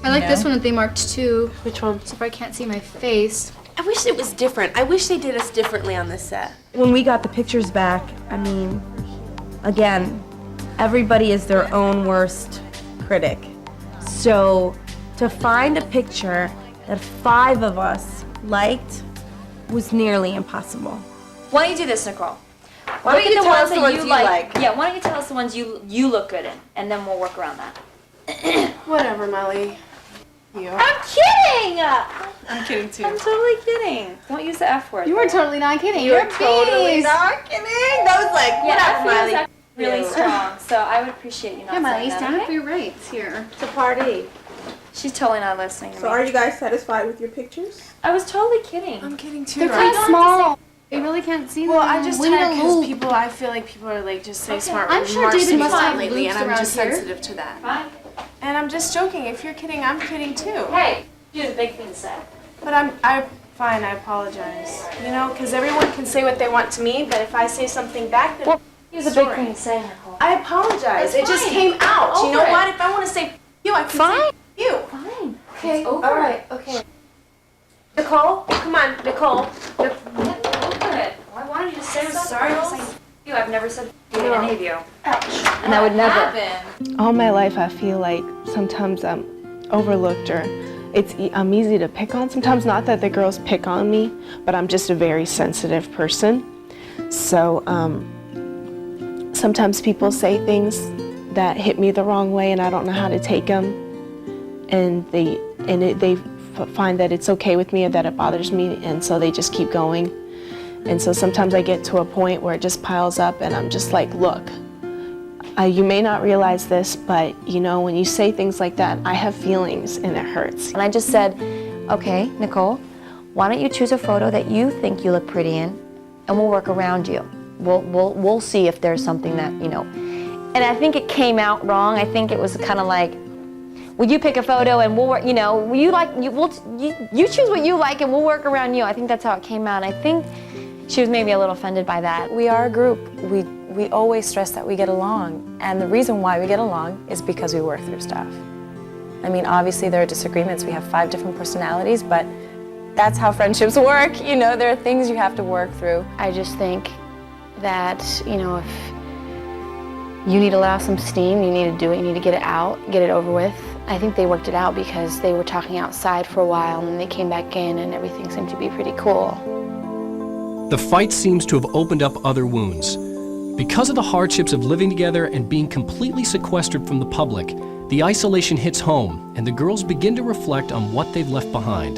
I like this one that they marked too. Which one? So if I can't see my face. I wish it was different. I wish they did us differently on this set. When we got the pictures back, I mean, again, everybody is their own worst critic. So to find a picture that 5 of us liked was nearly impossible. Why don't you do this, Nicole? Why don't you tell us the ones you like? Yeah, why don't you tell us the ones you look good in, and then we'll work around that. Whatever, Molly. You. I'm kidding! I'm kidding too. I'm totally kidding. Don't use the F word. You were totally not kidding. You were You're totally beast. not kidding. That was like, Yeah, whatever, F is Molly. actually really strong, so I would appreciate you not Yeah, Molly, saying that, stand up okay? for your rights here. It's a party. She's totally not listening to me. So are you guys satisfied with your pictures? I was totally kidding. I'm kidding too. They're kind of small. You really can't see them. Well, I'm just We need tired a because loop. people, I feel like people are like just say smart I'm sure remarks David to me must have lately, loops and I'm around just here. sensitive to that. Fine. And I'm just joking. If you're kidding, I'm kidding too. Hey, you have a big thing to say. But fine, I apologize. You know, because everyone can say what they want to me, but if I say something back, then Well, here's a big sorry. thing to say, Nicole. I apologize. That's It just fine. came out. You know Over it. what? If I want to say you, I can Fine. say you. Fine. Okay. It's over. All right. Okay. Nicole, come on, Nicole. Get over it. I wanted you to say I'm sorry for saying you. I've never said you to any of you. And I would never. All my life, I feel like sometimes I'm overlooked or I'm easy to pick on. Sometimes not that the girls pick on me, but I'm just a very sensitive person. So sometimes people say things that hit me the wrong way, and I don't know how to take them. And they find that it's okay with me or that it bothers me, and so they just keep going. And so sometimes I get to a point where it just piles up, and I'm just like, look. You may not realize this, but you know, when you say things like that, I have feelings and it hurts. And I just said, okay, Nicole, why don't you choose a photo that you think you look pretty in, and we'll work around you. We'll see if there's something that, you know. And I think it came out wrong. I think it was kind of like, would you pick a photo and we'll work, you know, you choose what you like and we'll work around you. I think that's how it came out. And I think she was maybe a little offended by that. We are a group. We always stress that we get along, and the reason why we get along is because we work through stuff. I mean, obviously there are disagreements. We have 5 different personalities, but that's how friendships work. You know, there are things you have to work through. I just think that, you know, if you need to allow some steam, you need to do it, you need to get it out, get it over with. I think they worked it out because they were talking outside for a while and then they came back in and everything seemed to be pretty cool. The fight seems to have opened up other wounds. Because of the hardships of living together and being completely sequestered from the public, the isolation hits home, and the girls begin to reflect on what they've left behind.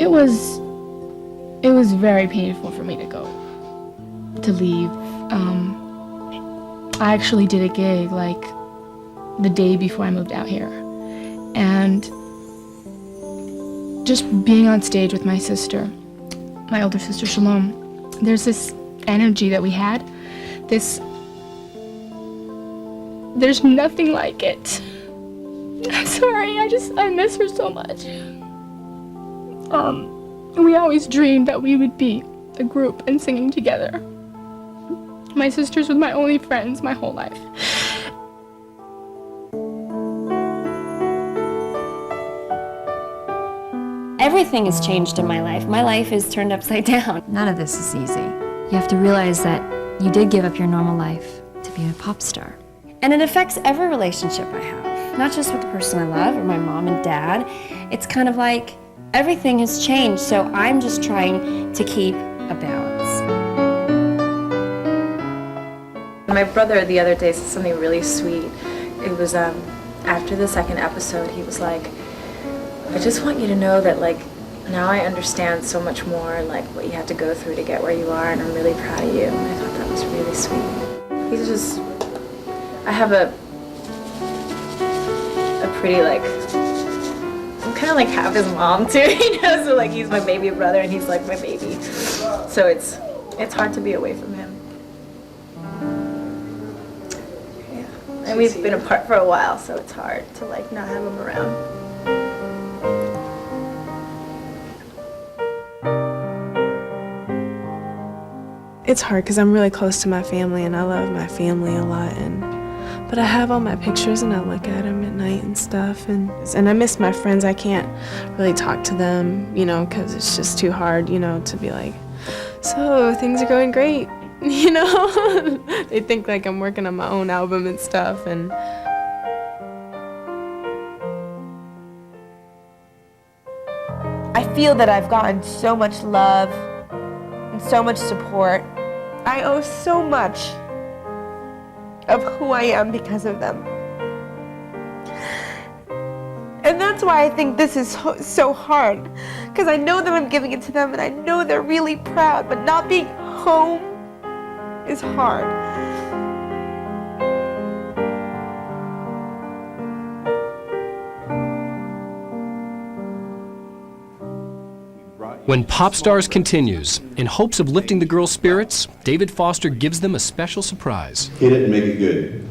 It was very painful for me to go, to leave. I actually did a gig like the day before I moved out here, and just being on stage with my sister, my older sister Shalom, there's this energy that we had, there's nothing like it. I'm sorry, I miss her so much. We always dreamed that we would be a group and singing together. My sisters were my only friends my whole life. Everything has changed in my life. My life is turned upside down. None of this is easy. You have to realize that you did give up your normal life to be a pop star. And it affects every relationship I have, not just with the person I love or my mom and dad. It's kind of like everything has changed, so I'm just trying to keep a balance. My brother the other day said something really sweet. It was after the 2nd episode, he was like, I just want you to know that like now I understand so much more like what you had to go through to get where you are, and I'm really proud of you. And I thought that was really sweet. He's just, I have a pretty like, I'm kind of like half his mom too, you know, so like he's my baby brother and he's like my baby. So it's hard to be away from him. Yeah. And we've been apart for a while, so it's hard to like not have him around. It's hard because I'm really close to my family and I love my family a lot, but I have all my pictures and I look at them at night and stuff, and I miss my friends. I can't really talk to them, you know, because it's just too hard, you know, to be like, so things are going great, you know? They think like I'm working on my own album and stuff, and I feel that I've gotten so much love and so much support. I owe so much of who I am because of them. And that's why I think this is so hard, because I know that I'm giving it to them and I know they're really proud, but not being home is hard. When Popstars continues, in hopes of lifting the girls' spirits, David Foster gives them a special surprise. Hit it and make it good.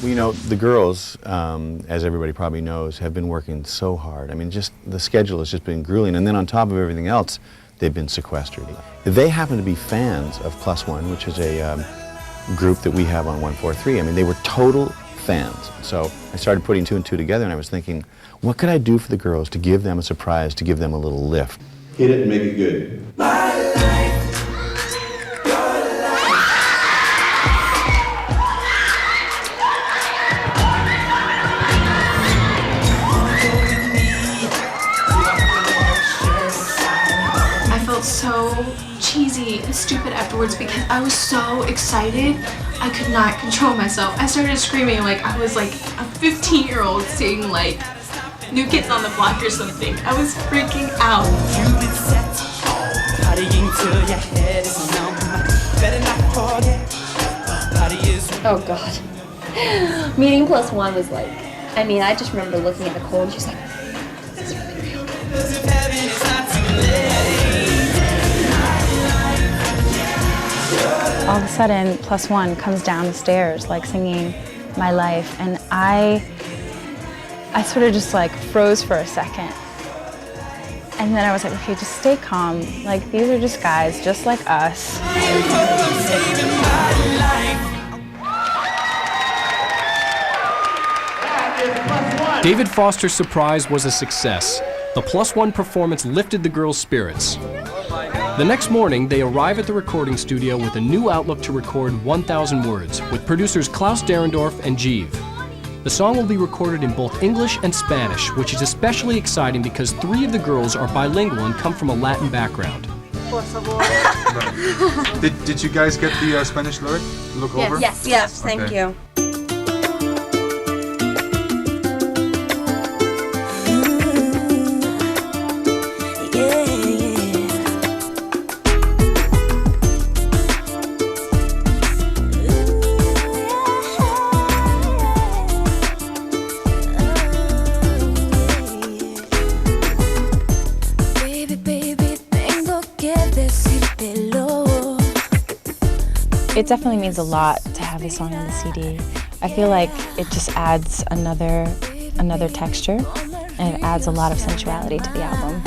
Well, you know, the girls, as everybody probably knows, have been working so hard. I mean, just the schedule has just been grueling, and then on top of everything else, they've been sequestered. They happen to be fans of Plus One, which is a group that we have on 143. I mean, they were total fans. So I started putting two and two together, and I was thinking, what could I do for the girls to give them a surprise, to give them a little lift? Hit it and make it good. so cheesy and stupid afterwards because I was so excited I could not control myself. I started screaming like I was like a 15-year-old seeing like New Kids on the Block or something. I was freaking out. Oh God. Meeting Plus One was like, I mean, I just remember looking at Nicole and she's like, this is really real. All of a sudden, Plus One comes down the stairs, like singing My Life, and I sort of just like froze for a second. And then I was like, okay, just stay calm. Like, these are just guys, just like us. David Foster's surprise was a success. The Plus One performance lifted the girls' spirits. The next morning, they arrive at the recording studio with a new outlook to record 1,000 Words with producers Klaus Derendorf and Jeev. The song will be recorded in both English and Spanish, which is especially exciting because 3 of the girls are bilingual and come from a Latin background. Did you guys get the Spanish lyric? Look over? Yes, thank Okay. you. It definitely means a lot to have this song on the CD. I feel like it just adds another texture, and it adds a lot of sensuality to the album.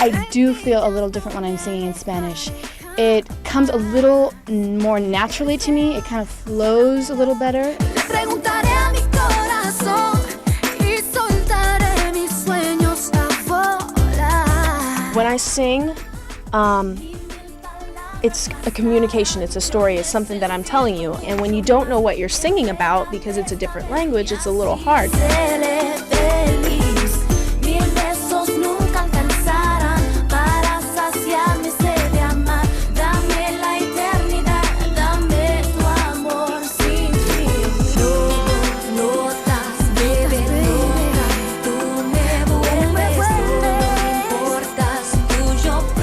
I do feel a little different when I'm singing in Spanish. It comes a little more naturally to me. It kind of flows a little better. When I sing, it's a communication, it's a story, it's something that I'm telling you. And when you don't know what you're singing about, because it's a different language, it's a little hard.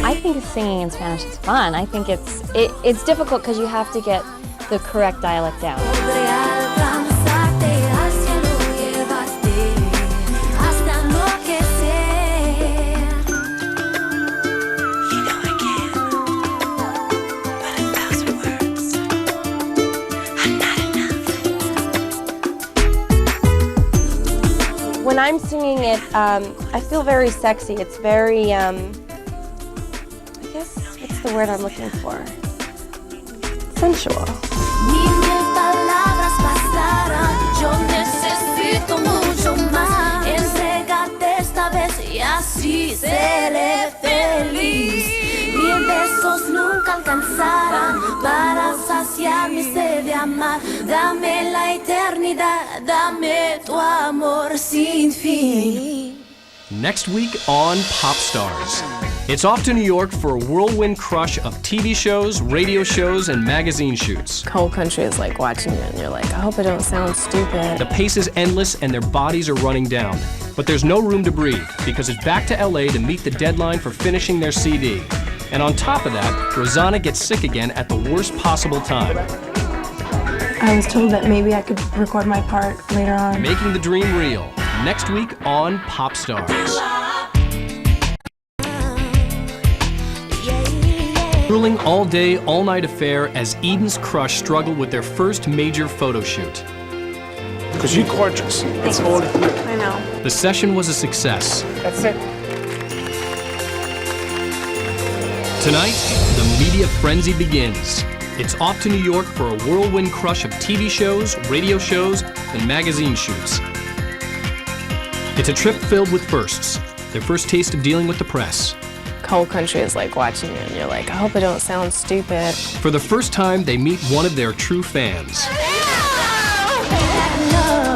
I think singing in Spanish is fun. I think it's difficult because you have to get the correct dialect down. when I'm singing it, I feel very sexy. It's very, I guess, what's the word I'm looking for? Sensual. Yo necesito mucho más. Entrégate esta vez y así seré feliz. 1000 besos nunca alcanzarán para saciar mi sed de amar. Dame la eternidad, dame tu amor sin fin. Next week on Popstars. It's off to New York for a whirlwind crush of TV shows, radio shows, and magazine shoots. Whole country is like watching you and you're like, I hope I don't sound stupid. The pace is endless and their bodies are running down. But there's no room to breathe because it's back to LA to meet the deadline for finishing their CD. And on top of that, Rosanna gets sick again at the worst possible time. I was told that maybe I could record my part later on. Making the dream real. Next week on Popstars. Grueling all-day, all-night affair as Eden's crush struggled with their first major photo shoot. Because you're gorgeous. That's all it is. I know. The session was a success. That's it. Tonight, the media frenzy begins. It's off to New York for a whirlwind crush of TV shows, radio shows, and magazine shoots. It's a trip filled with firsts, their first taste of dealing with the press. Whole country is like watching you and you're like, I hope I don't sound stupid. For the first time, they meet one of their true fans.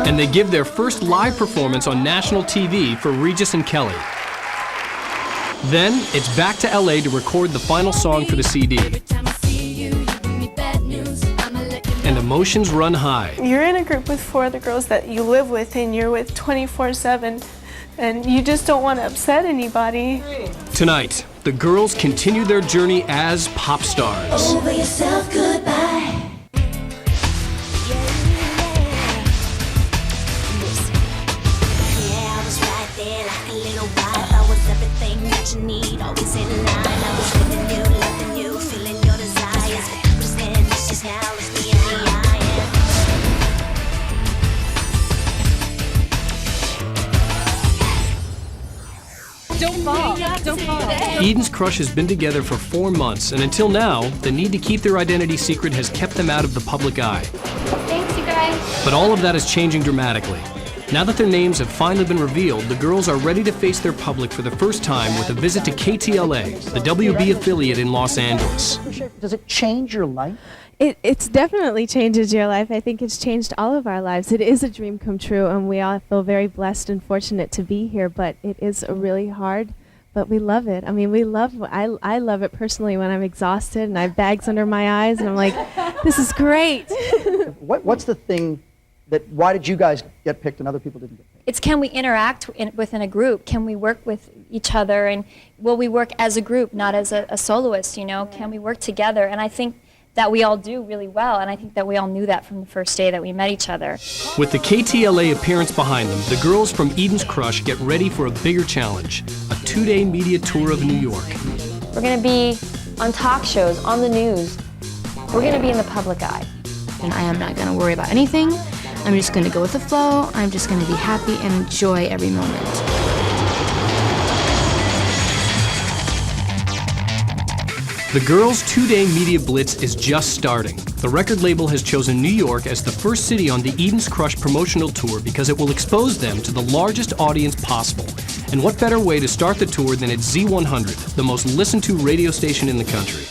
And they give their first live performance on national TV for Regis and Kelly. Then, it's back to LA to record the final song for the CD. And emotions run high. You're in a group with 4 other girls that you live with and you're with 24/7. And you just don't want to upset anybody. Tonight, the girls continue their journey as pop stars. Over yourself, goodbye. Yeah, I was right there like a little wife. I was everything that you need, always in line. I was living you, loving you, feeling your desires. Understand this is now, let's be in the eye. Don't fall. Don't fall. Eden's crush has been together for 4 months, and until now, the need to keep their identity secret has kept them out of the public eye. Thanks, you guys. But all of that is changing dramatically. Now that their names have finally been revealed, the girls are ready to face their public for the first time with a visit to KTLA, the WB affiliate in Los Angeles. Does it change your life? It's definitely changes your life. I think it's changed all of our lives. It is a dream come true, and we all feel very blessed and fortunate to be here, but it is really hard, but we love it. I mean, I love it personally when I'm exhausted and I have bags under my eyes, and I'm like, this is great. What's the thing why did you guys get picked and other people didn't get picked? It's can we interact within a group? Can we work with each other? And will we work as a group, not as a soloist, you know? Can we work together? And I think that we all do really well, and I think that we all knew that from the first day that we met each other. With the KTLA appearance behind them, the girls from Eden's Crush get ready for a bigger challenge, a 2-day media tour of New York. We're going to be on talk shows, on the news. We're going to be in the public eye. And I am not going to worry about anything. I'm just going to go with the flow. I'm just going to be happy and enjoy every moment. The girls' 2-day media blitz is just starting. The record label has chosen New York as the first city on the Eden's Crush promotional tour because it will expose them to the largest audience possible. And what better way to start the tour than at Z100, the most listened to radio station in the country.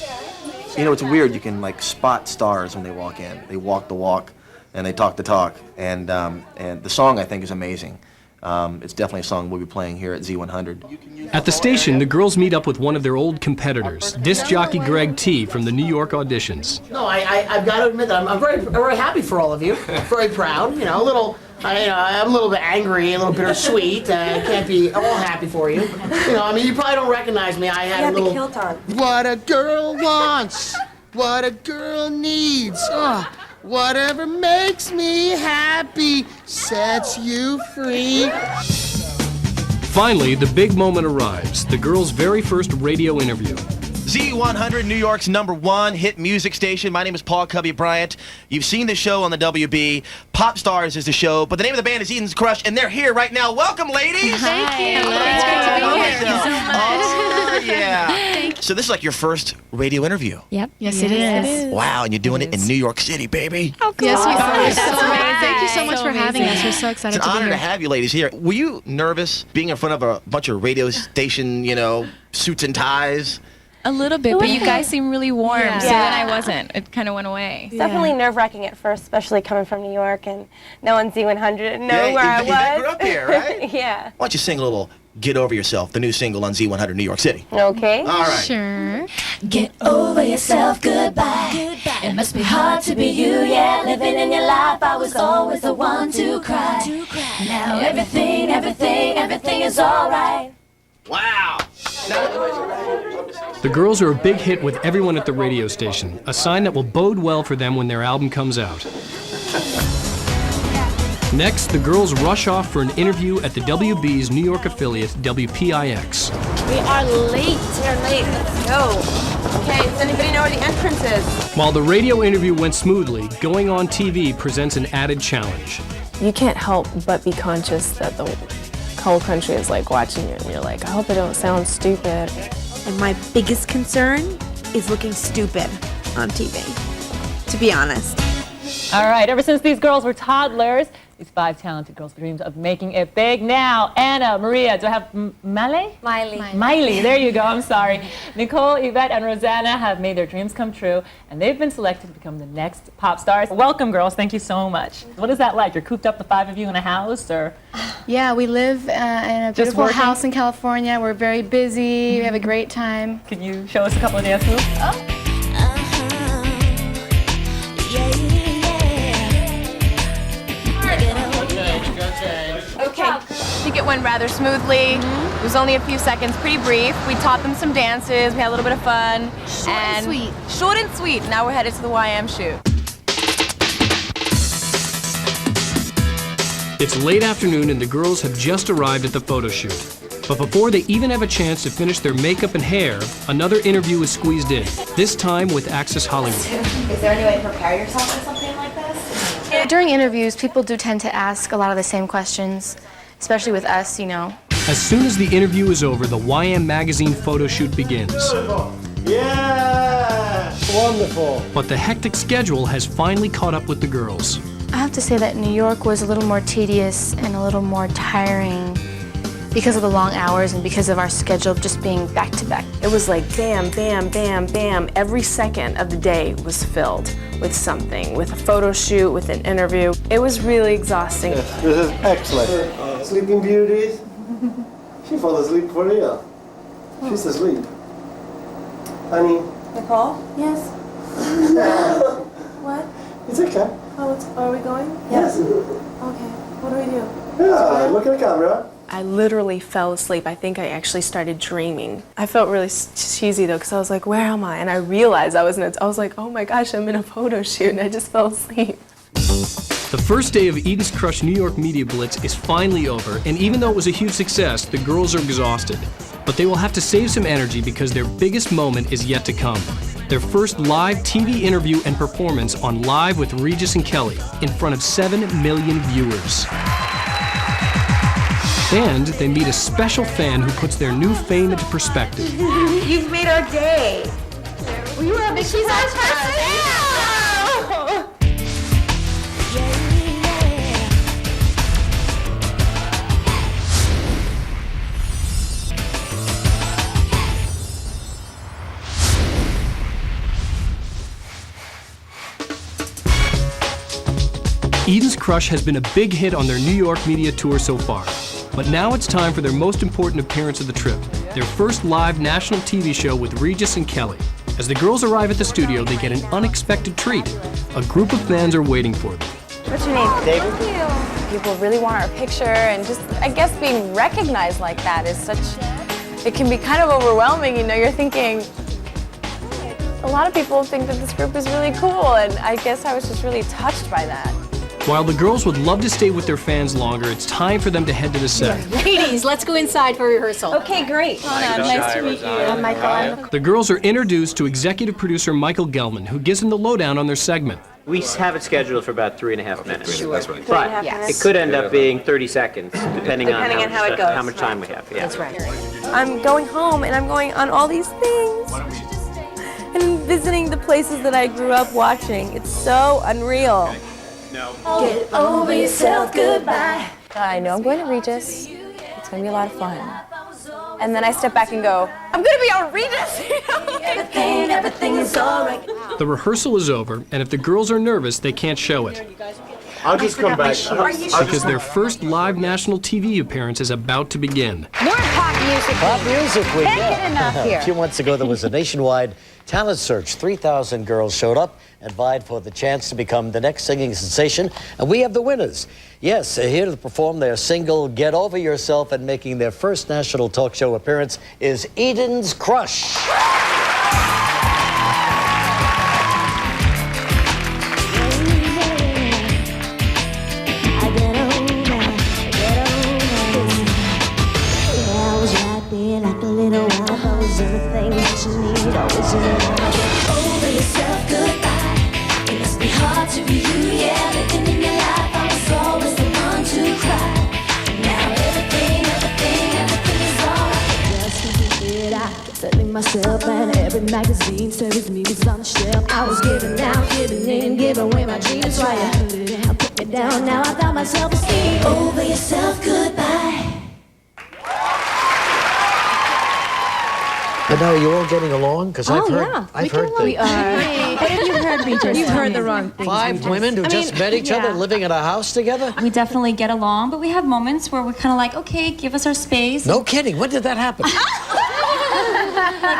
You know, it's weird. You can like spot stars when they walk in. They walk the walk and they talk the talk. And the song, I think, is amazing. It's definitely a song we'll be playing here at Z100. At the station, the girls meet up with one of their old competitors, disc jockey Greg T. from the New York auditions. No, I've got to admit that I'm very happy for all of you. Very proud. You know, I'm a little bit angry, a little bittersweet. I can't be all happy for you. You know, I mean, you probably don't recognize me. I had a little. The kilt on. What a girl wants, what a girl needs. Oh, whatever makes me happy sets you free. Finally, the big moment arrives, the girls' very first radio interview. Z100, New York's #1 hit music station. My name is Paul Cubby Bryant. You've seen the show on the WB. Popstars is the show, but the name of the band is Eden's Crush, and they're here right now. Welcome, ladies. Thank you. It's great to be here. Thank you so much. Oh, yeah. So this is like your first radio interview. Yep. Yes, it is. Wow, and you're doing it in New York City, baby. Oh, cool. Yes, we are. That's So amazing. thank you so much for having us. We're so It's excited an to be honor here. to have you ladies here. Were you nervous being in front of a bunch of radio station, suits and ties? A little bit, but you guys seem really warm, Yeah. so then I wasn't. It kind of went away. It's definitely nerve-wracking at first, especially coming from New York and no one Z100 and know where I was. You grew up here, right? Yeah. Why don't you sing a little Get Over Yourself, the new single on Z100 New York City? Okay. All right. Sure. Get over yourself, goodbye. It must be hard to be you, yeah. Living in your life, I was always the one to cry. Now everything is alright. Wow. The girls are a big hit with everyone at the radio station, a sign that will bode well for them when their album comes out. Next, the girls rush off for an interview at the WB's New York affiliate, WPIX. We are late. We're late. Let's go. Okay, does anybody know where the entrance is? While the radio interview went smoothly, going on TV presents an added challenge. You can't help but be conscious that the whole country is like watching you, and you're like, I hope I don't sound stupid. And my biggest concern is looking stupid on TV, to be honest. All right, ever since these girls were toddlers, these 5 talented girls dreamed of making it big. Now, Anna, Maria, do I have Miley, there you go, I'm sorry. Nicole, Yvette, and Rosanna have made their dreams come true, and they've been selected to become the next pop stars. Welcome, girls, thank you so much. What is that like? You're cooped up, the 5 of you, in a house, or? Yeah, we live in a Just beautiful working? house in California. We're very busy. We have a great time. Can you show us a couple of dance moves? Okay. I think it went rather smoothly. It was only a few seconds, pretty brief. We taught them some dances. We had a little bit of fun. Short and sweet. Short and sweet. Now we're headed to the YM shoot. It's late afternoon and the girls have just arrived at the photo shoot. But before they even have a chance to finish their makeup and hair, another interview is squeezed in, this time with Access Hollywood. Is there any way to prepare yourself for something like this? During interviews, people do tend to ask a lot of the same questions, especially with us, As soon as the interview is over, the YM Magazine photo shoot begins. Yeah! Wonderful. But the hectic schedule has finally caught up with the girls. I have to say that New York was a little more tedious and a little more tiring because of the long hours and because of our schedule just being back to back. It was like bam, bam, bam, bam. Every second of the day was filled with something, with a photo shoot, with an interview. It was really exhausting. Yes, this is excellent. Sleeping Beauties. She fell asleep for real. She's asleep. Honey. Nicole? Yes? What? It's okay. Oh, are we going? Yes. Okay. What do we do? Yeah, look at the camera. I literally fell asleep. I think I actually started dreaming. I felt really cheesy though, because I was like, where am I? And I realized I was like, oh my gosh, I'm in a photo shoot, and I just fell asleep. The first day of Eden's Crush New York Media Blitz is finally over, and even though it was a huge success, the girls are exhausted. But they will have to save some energy because their biggest moment is yet to come. Their first live TV interview and performance on Live with Regis and Kelly in front of 7 million viewers. And they meet a special fan who puts their new fame into perspective. You've made our day. We were a big surprise for us. Eden's Crush has been a big hit on their New York media tour so far. But now it's time for their most important appearance of the trip, their first live national TV show with Regis and Kelly. As the girls arrive at the studio, they get an unexpected treat. A group of fans are waiting for them. What's your name? David. Thank you. People really want our picture, and just, I guess, being recognized like that is such, it can be kind of overwhelming, you're thinking, a lot of people think that this group is really cool, and I guess I was just really touched by that. While the girls would love to stay with their fans longer, it's time for them to head to the set. Ladies, let's go inside for rehearsal. Okay, great. Nice to meet you. I'm Michael. The girls are introduced to executive producer Michael Gelman, who gives them the lowdown on their segment. We have it scheduled for about 3.5 minutes. Sure. That's right. 3.5 But minutes. it could end up being 30 seconds, depending on how it goes. how much time we have. Yeah. That's right. I'm going home and I'm going on all these things and visiting the places that I grew up watching. It's so unreal. Get over yourself, goodbye. I know I'm going to Regis. It's going to be a lot of fun. And then I step back and go, I'm going to be on Regis. Everything is alright. The rehearsal is over, and if the girls are nervous, they can't show it. I'll just come back. Because their first live national TV appearance is about to begin. More pop music. Pop music week. Can't get enough here. A few months ago, there was a nationwide talent search. 3,000 girls showed up and vied for the chance to become the next singing sensation. And we have the winners. Yes, here to perform their single, Get Over Yourself, and making their first national talk show appearance is Eden's Crush. Everything that you need, always get over yourself, goodbye. It must be hard to be you, yeah. Living in your life, I was always the one to cry. Now everything is alright. Just to keep it, I kept telling myself, and every magazine says me was on the shelf. I was giving out, giving in, giving away my dreams. That's why I put me down. Now I found myself asleep. Over yourself, goodbye. But now, are you all getting along? Because I've heard things. What have you heard, Regis? You've heard the wrong thing. 5 women who just met each other living in a house together? We definitely get along, but we have moments where we're kind of like, okay, give us our space. No kidding. When did that happen? Like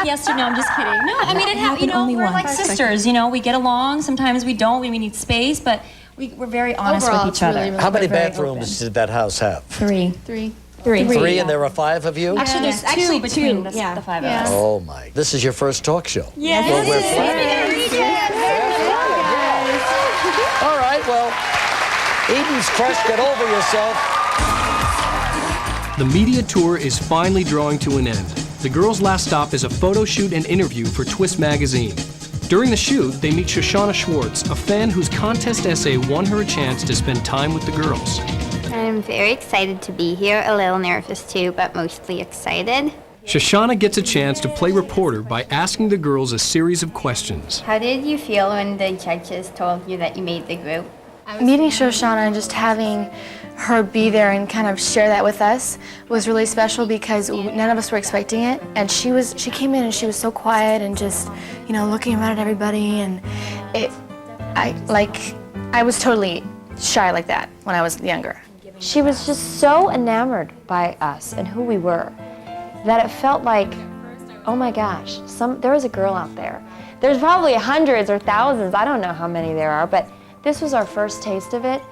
yesterday, no, I'm just kidding. No, I mean, it happened, you know, we're like sisters, you know, we get along, sometimes we don't, we need space, but we're very honest with each other. How many bathrooms did that house have? Three. Three, and there are 5 of you? Actually, there's two between the 5 of us. Oh, my. This is your first talk show. Yes. Well, we're flattered. All right, well, Eden's Crush, Get Over Yourself. The media tour is finally drawing to an end. The girls' last stop is a photo shoot and interview for Twist magazine. During the shoot, they meet Shoshana Schwartz, a fan whose contest essay won her a chance to spend time with the girls. I'm very excited to be here, a little nervous too, but mostly excited. Shoshana gets a chance to play reporter by asking the girls a series of questions. How did you feel when the judges told you that you made the group? Meeting Shoshana and just having her be there and kind of share that with us was really special because none of us were expecting it. And she came in and she was so quiet and just, you know, looking around at everybody. And I was totally shy like that when I was younger. She was just so enamored by us and who we were that it felt like, oh my gosh, there is a girl out there. There's probably hundreds or thousands, I don't know how many there are, but this was our first taste of it.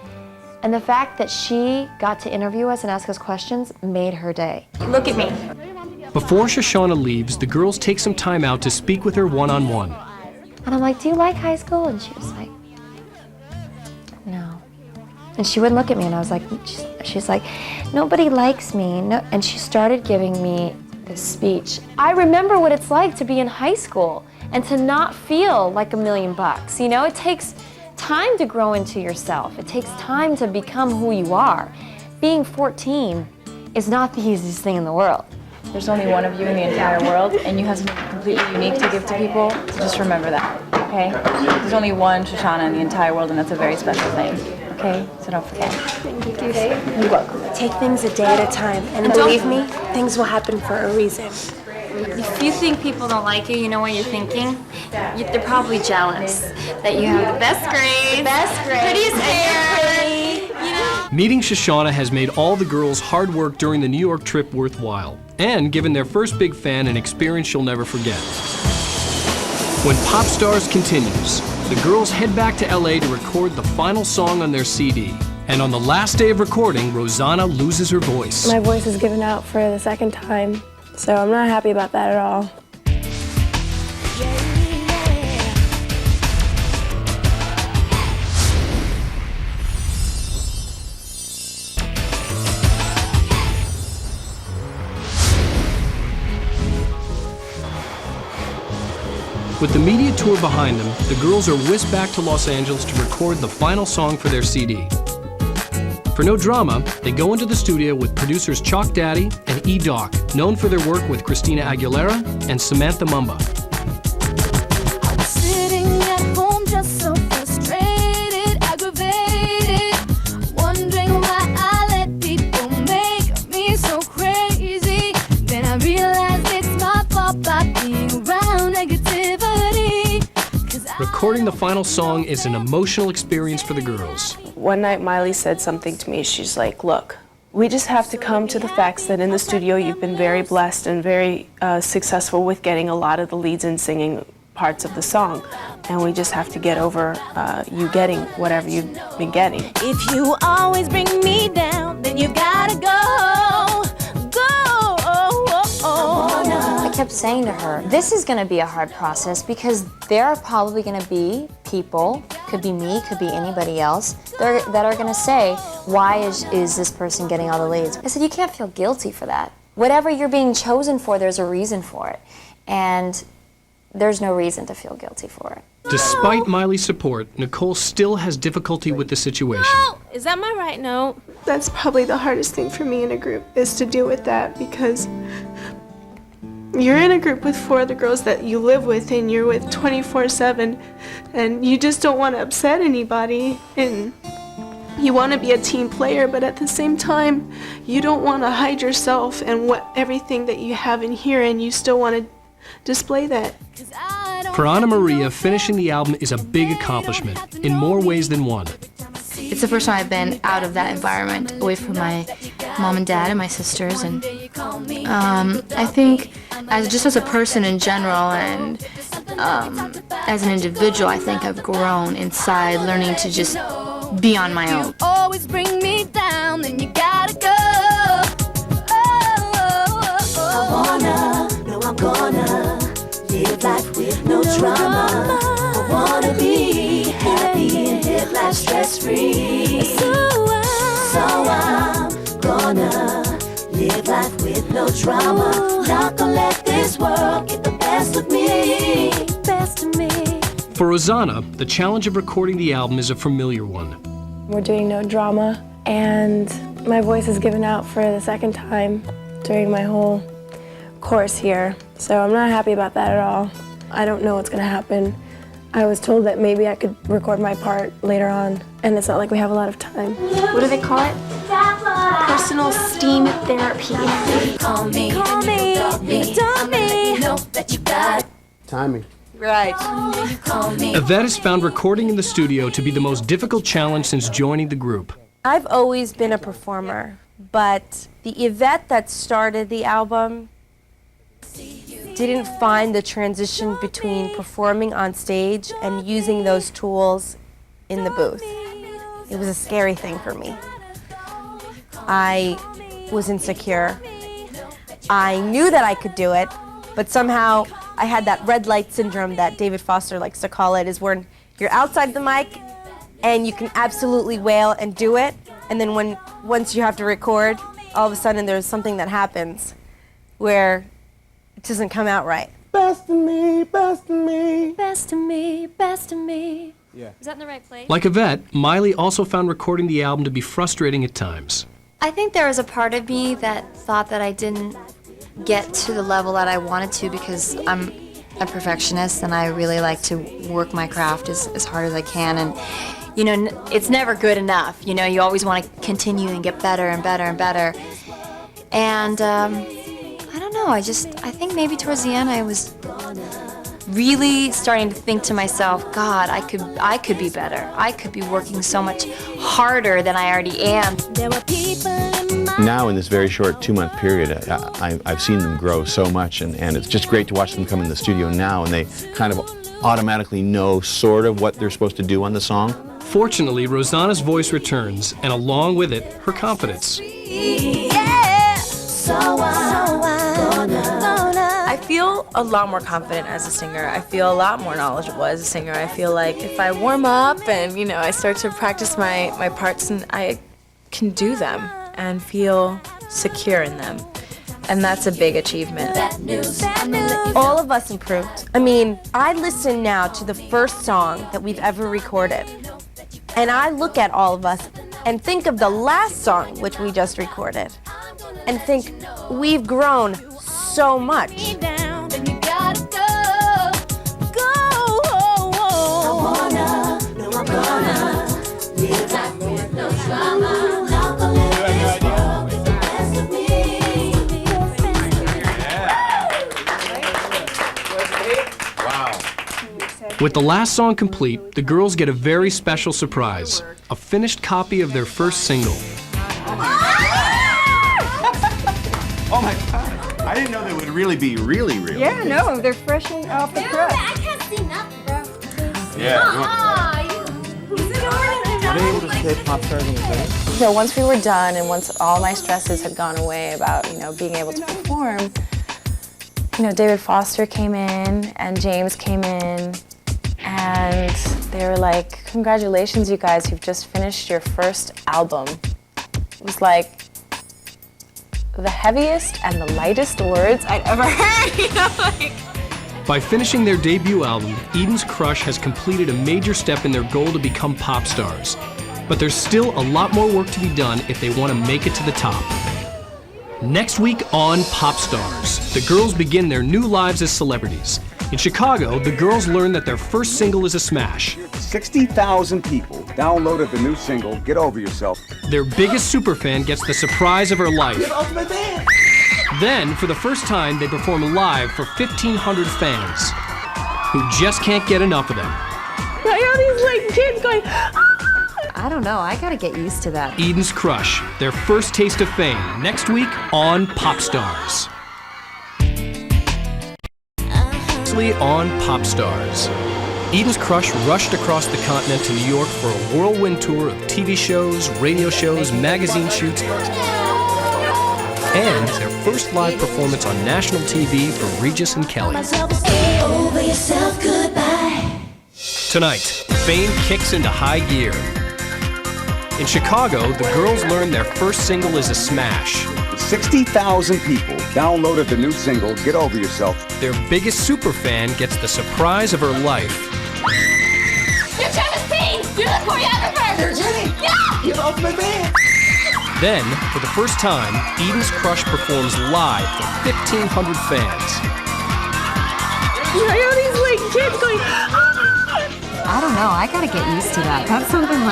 And the fact that she got to interview us and ask us questions made her day. Look at me. Before Shoshana leaves, the girls take some time out to speak with her one-on-one. And I'm like, do you like high school? And she was like, no. And she wouldn't look at me, and I was like, she's like, nobody likes me. No. And she started giving me this speech. I remember what it's like to be in high school and to not feel like $1 million. You know, it takes time to grow into yourself. It takes time to become who you are. Being 14 is not the easiest thing in the world. There's only one of you in the entire world, and you have something completely unique to give to people, so just remember that, okay? There's only one Shoshana in the entire world, and that's a very special thing, okay? So don't forget. Thank you. You're welcome. Take things a day at a time, and believe me, things will happen for a reason. If you think people don't like you, you know what you're thinking? They're probably jealous that you have the best grades, prettiest hair, you know? Meeting Shoshana has made all the girls' hard work during the New York trip worthwhile, and given their first big fan an experience she'll never forget. When Popstars continues, the girls head back to LA to record the final song on their CD. And on the last day of recording, Rosanna loses her voice. My voice is given out for the second time, so I'm not happy about that at all. With the media tour behind them, the girls are whisked back to Los Angeles to record the final song for their CD. For No Drama, they go into the studio with producers Chalk Daddy and E-Doc, known for their work with Christina Aguilera and Samantha Mumba. Sitting at home just so frustrated, aggravated, wondering why I let people make me so crazy. Then I realized it's my fault by being around negativity. Recording the final song is an emotional experience for the girls. One night Miley said something to me. She's like, look, we just have to come to the facts that in the studio you've been very blessed and very successful with getting a lot of the leads and singing parts of the song. And we just have to get over you getting whatever you've been getting. If you always bring me down, then you gotta go, go. I kept saying to her, this is going to be a hard process because there are probably going to be people, could be me, could be anybody else, that are going to say, why is this person getting all the leads? I said, you can't feel guilty for that. Whatever you're being chosen for, there's a reason for it. And there's no reason to feel guilty for it. Despite Miley's support, Nicole still has difficulty with the situation. Is that my right note? That's probably the hardest thing for me in a group, is to deal with that, because you're in a group with 4 other girls that you live with and you're with 24/7, and you just don't want to upset anybody, and you want to be a team player, but at the same time you don't want to hide yourself and everything that you have in here, and you still want to display that. For Anna Maria, finishing the album is a big accomplishment in more ways than one. It's the first time I've been out of that environment, away from my mom and dad and my sisters, and I think just as a person in general and as an individual, I think I've grown inside, learning to just be on my own. Always bring me down, then you gotta go. I'm gonna live life with no drama. I wanna be happy and live life stress-free. So I'm gonna live life with no drama. Not gonna let this world get the best of me. Best of me. For Rosanna, the challenge of recording the album is a familiar one. We're doing No Drama, and my voice is given out for the second time during my whole course here, so I'm not happy about that at all. I don't know what's going to happen. I was told that maybe I could record my part later on, and it's not like we have a lot of time. What do they call it? Personal steam therapy. Call me, don't me. Know that you got Timing. Right. Yvette has found recording in the studio to be the most difficult challenge since joining the group. I've always been a performer, but the Yvette that started the album didn't find the transition between performing on stage and using those tools in the booth. It was a scary thing for me. I was insecure. I knew that I could do it, but somehow I had that red light syndrome that David Foster likes to call it, is where you're outside the mic and you can absolutely wail and do it, and then once you have to record, all of a sudden there's something that happens where it doesn't come out right. Best of me, best of me. Best of me, best of me. Yeah. Is that in the right place? Like Yvette, Miley also found recording the album to be frustrating at times. I think there was a part of me that thought that I didn't get to the level that I wanted to because I'm a perfectionist and I really like to work my craft as hard as I can, and you know, it's never good enough. You know, you always want to continue and get better and better and better. And I don't know, I think maybe towards the end I was really starting to think to myself, God, I could be better. I could be working so much harder than I already am. There were people in my Now in this very short 2-month period, I've seen them grow so much, and it's just great to watch them come in the studio now, and they kind of automatically know sort of what they're supposed to do on the song. Fortunately, Rosanna's voice returns, and along with it, her confidence. yeah. So I'm gonna I feel a lot more confident as a singer. I feel a lot more knowledgeable as a singer. I feel like if I warm up and, you know, I start to practice my parts, and I can do them and feel secure in them. And that's a big achievement. All of us improved. I mean, I listen now to the first song that we've ever recorded, and I look at all of us and think of the last song which we just recorded, and think we've grown so much. With the last song complete, the girls get a very special surprise, a finished copy of their first single. Oh my God, I didn't know they would really be really. Yeah, no, they're fresh off the press. I can't see nothing, bro. Yeah. Are they able to say Popstars on the stage? So once we were done and once all my stresses had gone away about, being able to perform, David Foster came in and James came in and they were like, congratulations, you guys, you've just finished your first album. It was like the heaviest and the lightest words I'd ever heard, By finishing their debut album, Eden's Crush has completed a major step in their goal to become pop stars. But there's still a lot more work to be done if they want to make it to the top. Next week on Popstars, the girls begin their new lives as celebrities. In Chicago, the girls learn that their first single is a smash. 60,000 people downloaded the new single, Get Over Yourself. Their biggest superfan gets the surprise of her life. Ultimate Band. Then, for the first time, they perform live for 1,500 fans who just can't get enough of them. I got these kids going, I don't know, I gotta get used to that. Eden's Crush, their first taste of fame, next week on Popstars. On Popstars. Eden's Crush rushed across the continent to New York for a whirlwind tour of TV shows, radio shows, magazine shoots, and their first live performance on national TV for Regis and Kelly. Tonight, fame kicks into high gear. In Chicago, the girls learn their first single is a smash. 60,000 people downloaded the new single, Get Over Yourself. Their biggest superfan gets the surprise of her life. You're Travis Payne! You're the choreographer! You're Jenny! Yeah! You're the Ultimate Band! Then, for the first time, Eden's Crush performs live for 1,500 fans. I got these kids going, I don't know, I gotta get used to that. That's something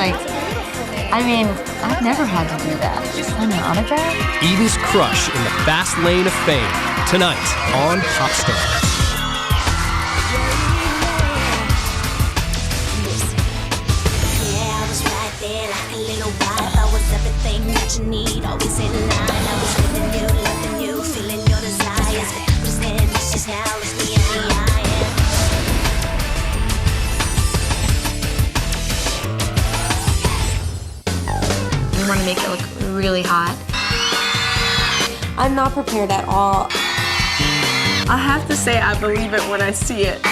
I've never had to do that. Sign an autograph? Eden's Crush in the fast lane of fame, tonight on Popstars. We want to make it look really hot. I'm not prepared at all. I have to say I believe it when I see it.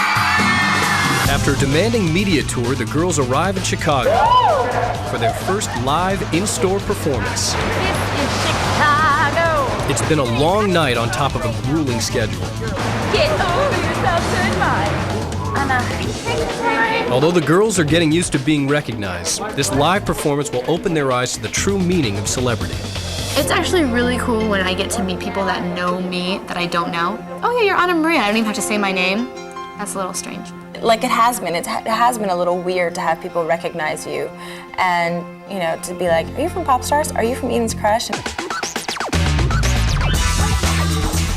After a demanding media tour, the girls arrive in Chicago for their first live in-store performance. Chicago! It's been a long night on top of a grueling schedule. Get over yourself tonight! Although the girls are getting used to being recognized, this live performance will open their eyes to the true meaning of celebrity. It's actually really cool when I get to meet people that know me that I don't know. Oh yeah, you're Anna Maria. I don't even have to say my name. That's a little strange. Like it has been a little weird to have people recognize you and, to be like, are you from Popstars? Are you from Eden's Crush?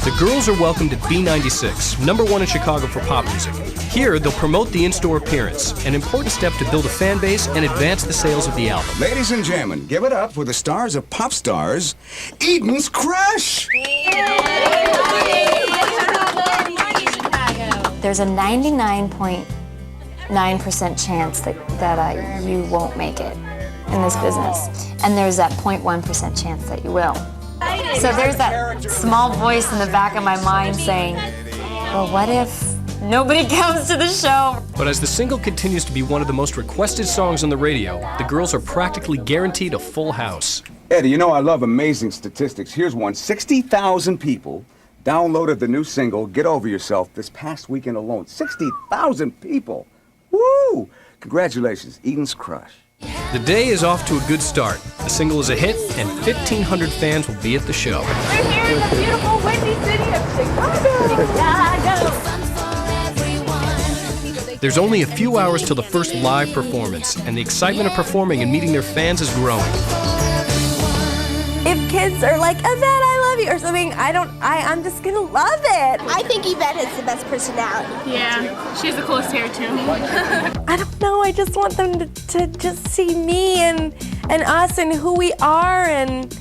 The girls are welcomed at B96, #1 in Chicago for pop music. Here, they'll promote the in-store appearance, an important step to build a fan base and advance the sales of the album. Ladies and gentlemen, give it up for the stars of Popstars, Eden's Crush! There's a 99.9% chance that you won't make it in this business. And there's that 0.1% chance that you will. So there's that small voice in the back of my mind saying, well, what if nobody comes to the show. But as the single continues to be one of the most requested songs on the radio, the girls are practically guaranteed a full house. Eddie, you know I love amazing statistics. Here's one. 60,000 people downloaded the new single, Get Over Yourself, this past weekend alone. 60,000 people. Woo! Congratulations, Eden's Crush. The day is off to a good start. The single is a hit, and 1,500 fans will be at the show. We're here in the beautiful windy city of Chicago. There's only a few hours till the first live performance, and the excitement of performing and meeting their fans is growing. If kids are like, Yvette, I love you, or something, I'm just gonna love it. I think Yvette has the best personality. Yeah, she has the coolest hair too. I don't know, I just want them to just see me and us and who we are and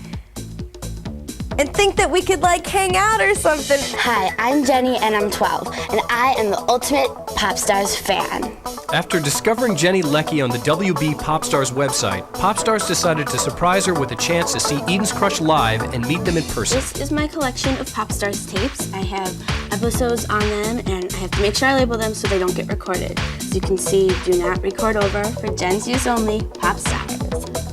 think that we could like hang out or something. Hi, I'm Jenny and I'm 12, and I am the ultimate Popstars fan. After discovering Jenny Leckie on the WB Popstars website, Popstars decided to surprise her with a chance to see Eden's Crush live and meet them in person. This is my collection of Popstars tapes. I have episodes on them, and I have to make sure I label them so they don't get recorded. As you can see, do not record over, for Jen's use only, Popstars.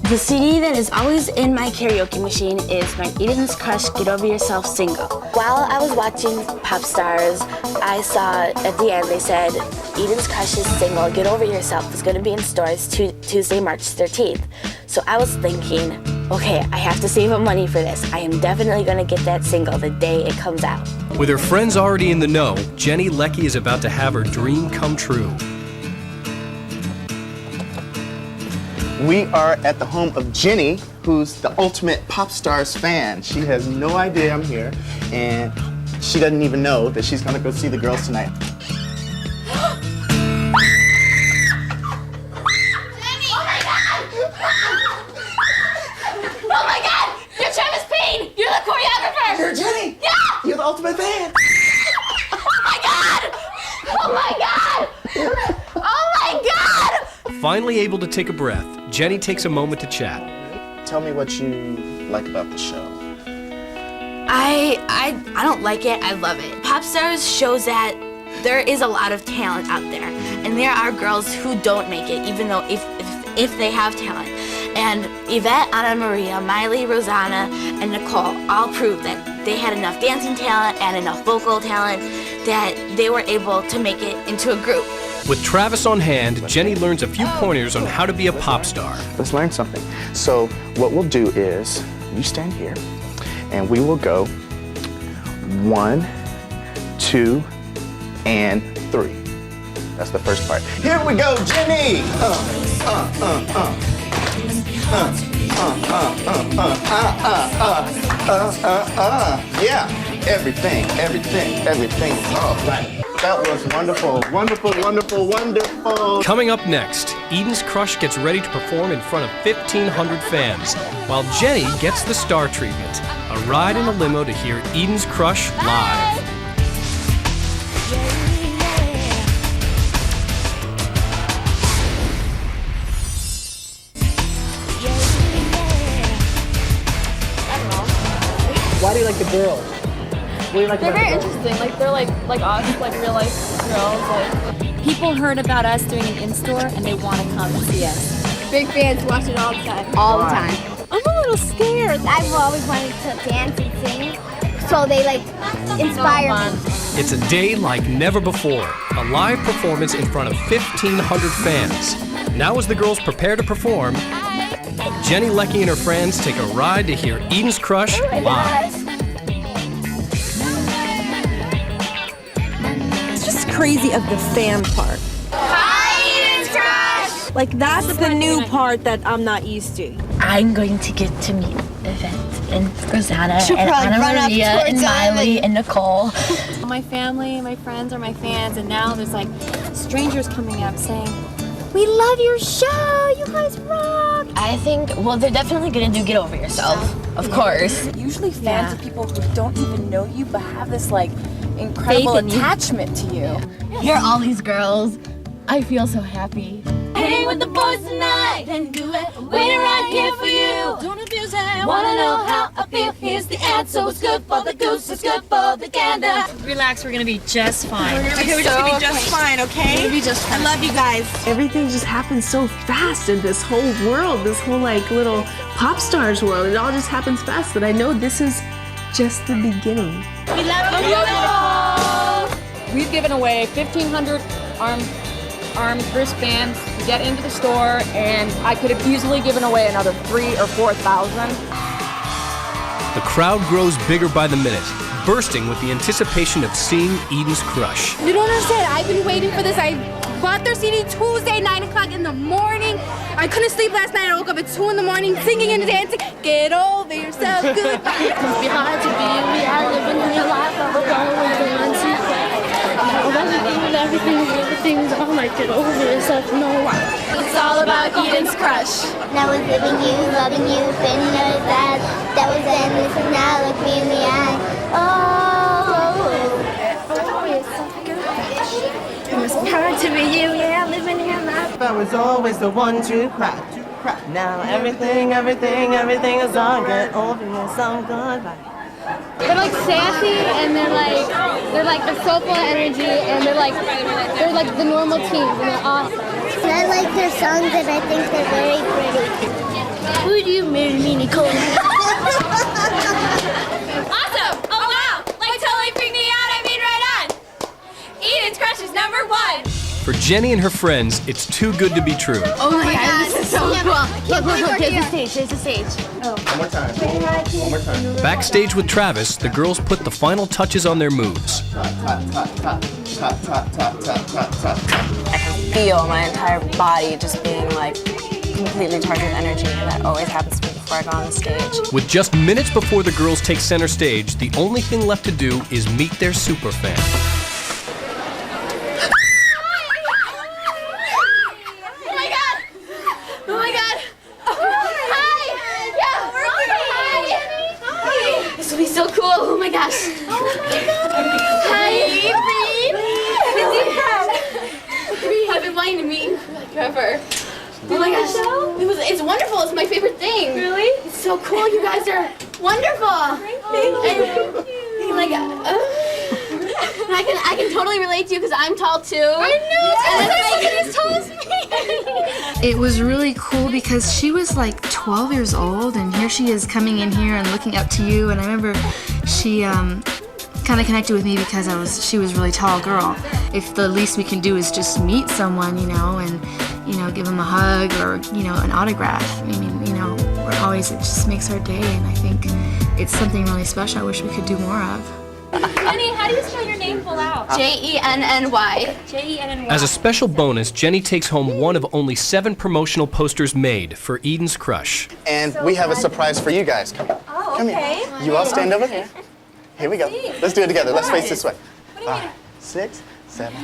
The CD that is always in my karaoke machine is my Eden's Crush Get Over Yourself single. While I was watching Popstars, I saw at the end they said Eden's Crush's single Get Over Yourself is going to be in stores Tuesday, March 13th. So I was thinking, okay, I have to save up money for this. I am definitely going to get that single the day it comes out. With her friends already in the know, Jenny Leckie is about to have her dream come true. We are at the home of Jenny, who's the ultimate Popstars fan. She has no idea I'm here, and she doesn't even know that she's gonna go see the girls tonight. Oh my God! You're Travis Payne! You're the choreographer! You're Jenny! Yeah! You're the ultimate fan! Oh my God! Oh my God! Oh my God! Finally able to take a breath, Jenny takes a moment to chat. Tell me what you like about the show. I don't like it, I love it. Popstars shows that there is a lot of talent out there, and there are girls who don't make it, even though if they have talent. And Yvette, Anna Maria, Miley, Rosanna, and Nicole all proved that they had enough dancing talent and enough vocal talent that they were able to make it into a group. With Travis on hand, Jenny learns a few pointers on how to be a pop star. Let's learn something. So what we'll do is, you stand here, and we will go 1, 2, and 3. That's the first part. Here we go, Jenny! Yeah, everything is all right. That was wonderful, wonderful, wonderful, wonderful. Coming up next, Eden's Crush gets ready to perform in front of 1,500 fans, while Jenny gets the star treatment, a ride in a limo to hear Eden's Crush live. Why do you like the girls? What do you like They're about very the girls? interesting. Like they're like us, like real life girls. Like People heard about us doing an in-store and they want to come and see us. Big fans, watch it all the time. all the time. I'm a little scared. I've always wanted to dance and sing, so they like inspire me. It's a day like never before, a live performance in front of 1,500 fans. Now as the girls prepare to perform, Jenny Leckie and her friends take a ride to hear Eden's Crush live. It's just crazy of the fan part. Hi, Eden's Crush! Like that's the new part that I'm not used to. I'm going to get to meet Yvette and Rosanna She'll and probably Anna run up Maria and towards Miley and Nicole. My family, my friends are my fans, and now there's like strangers coming up saying, "We love your show, you guys rock." I think, well, they're definitely going to do Get Over Yourself, of course. Usually fans are people who don't even know you but have this like incredible Faith in you. attachment to you. You're all these girls. I feel so happy. Hang with the boys tonight and do it. Waiting right here for you. Don't abuse it. Wanna know how feel. Here's the answer. What's good for the goose is good for the gander. Relax, we're gonna be just fine. Okay, we're just gonna be just fine, okay? We're gonna be just fine. I love you guys. Everything just happens so fast in this whole world, this whole like little Popstars world. It all just happens fast, and I know this is just the beginning. We love you. We've given away 1,500 armed wristbands to get into the store, and I could have easily given away another 3,000 or 4,000. The crowd grows bigger by the minute, bursting with the anticipation of seeing Eden's crush. You don't understand. I've been waiting for this. I bought their CD Tuesday, 9 o'clock in the morning. I couldn't sleep last night. I woke up at 2 in the morning singing and dancing. Get over yourself, goodbye. It's be hard to be. We are living in your life. I was always going to everything's all like get over yourself. No. It's all about Eden's crush. Now was living you, loving you, spending your that. That was endless, and now look me in the eye. It was hard to be you, yeah, living in your life. I was always the one to cry. Now everything is all good. Over yourself, goodbye. They're like sassy and they're like the soulful energy and they're like the normal teens and they're awesome. I like their songs and I think they're very pretty. Would you marry me, Nicole? Awesome! Oh wow! Like totally freaked me out. I mean, right on. Eden's crush is #1. For Jenny and her friends, it's too good to be true. Oh my God, this is so cool. Look, there's the stage. Oh. One more time. One more time. Backstage with Travis, the girls put the final touches on their moves. I can feel my entire body just being like completely charged with energy, and that always happens to me before I go on the stage. With just minutes before the girls take center stage, the only thing left to do is meet their superfan. This will be so cool. Oh my gosh. Hi, Reed. I've been wanting to meet you for like forever. Oh my gosh. It's wonderful. It's my favorite thing. Really? It's so cool. You guys are wonderful. Thank you. Like, I can totally relate to you because I'm tall too. I know. And as tall as me. It was really cool because she was like 12 years old, and here she is coming in here and looking up to you. And I remember she kind of connected with me because she was a really tall girl. If the least we can do is just meet someone, and give them a hug or an autograph. I mean, it just makes our day, and I think it's something really special. I wish we could do more of. Jenny, how do you spell your name full out? Jenny. Jenny. As a special bonus, Jenny takes home one of only 7 promotional posters made for Eden's crush. And we have a surprise for you guys. Come here. Oh, Come okay. here. You all stand over here. Here we go. Let's do it together. Let's face this way. 6, 7,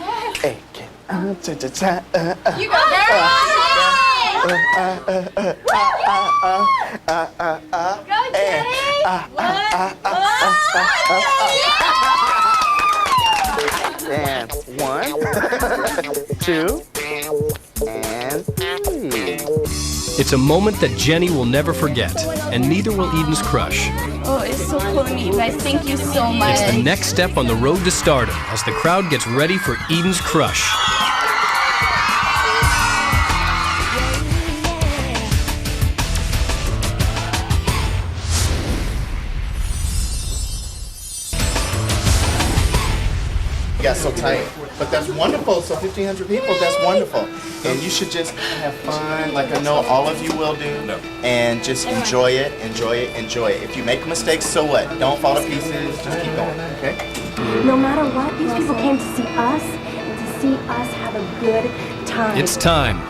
8. You go, And 1, 2, and 3. It's a moment that Jenny will never forget, and neither will Eden's crush. Oh, it's so cool to meet you guys. Thank you so much. It's the next step on the road to stardom as the crowd gets ready for Eden's crush. You got so tight, but that's wonderful. So 1,500 people, that's wonderful. And you should just have fun, like I know all of you will do, and just enjoy it. If you make mistakes, so what? Don't fall to pieces, just keep going, okay? No matter what, these people came to see us and to see us have a good time. It's time.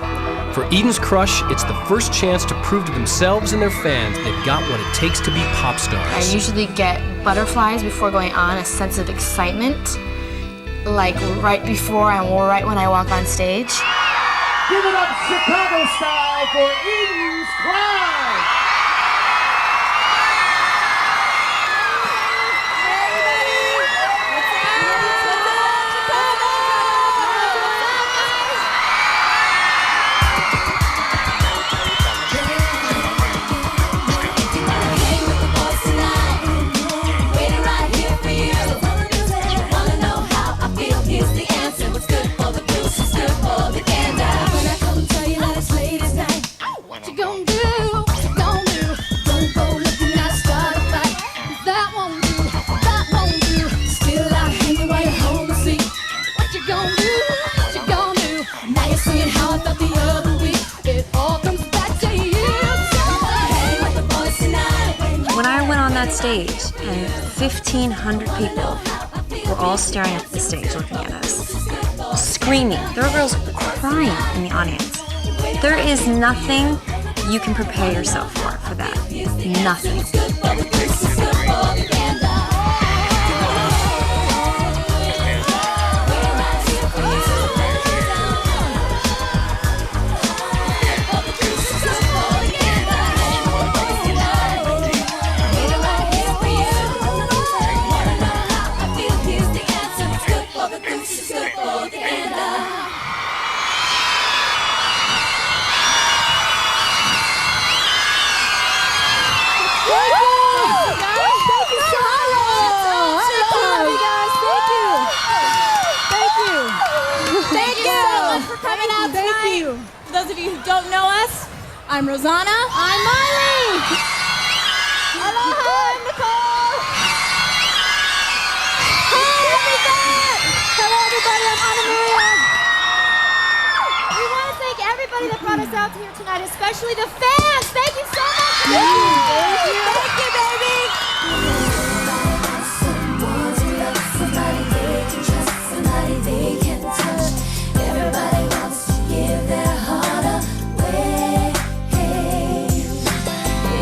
For Eden's crush, it's the first chance to prove to themselves and their fans they've got what it takes to be pop stars. I usually get butterflies before going on, a sense of excitement, like right before and right when I walk on stage. Give it up Chicago style for Eden's crush! Tonight. When I went on that stage and 1,500 people were all staring at the stage looking at us, screaming. There were girls crying in the audience. There is nothing you can prepare yourself for that. Nothing. For those of you who don't know us, I'm Rosanna. I'm Miley. Aloha, I'm Nicole. Hi, everybody. Hello, everybody. I'm Anna Maria. We want to thank everybody that brought us out here tonight, especially the fans. Thank you so much. Thank you. Thank you, baby. Somebody they can trust, somebody they can touch. Everybody wants to give their heart away.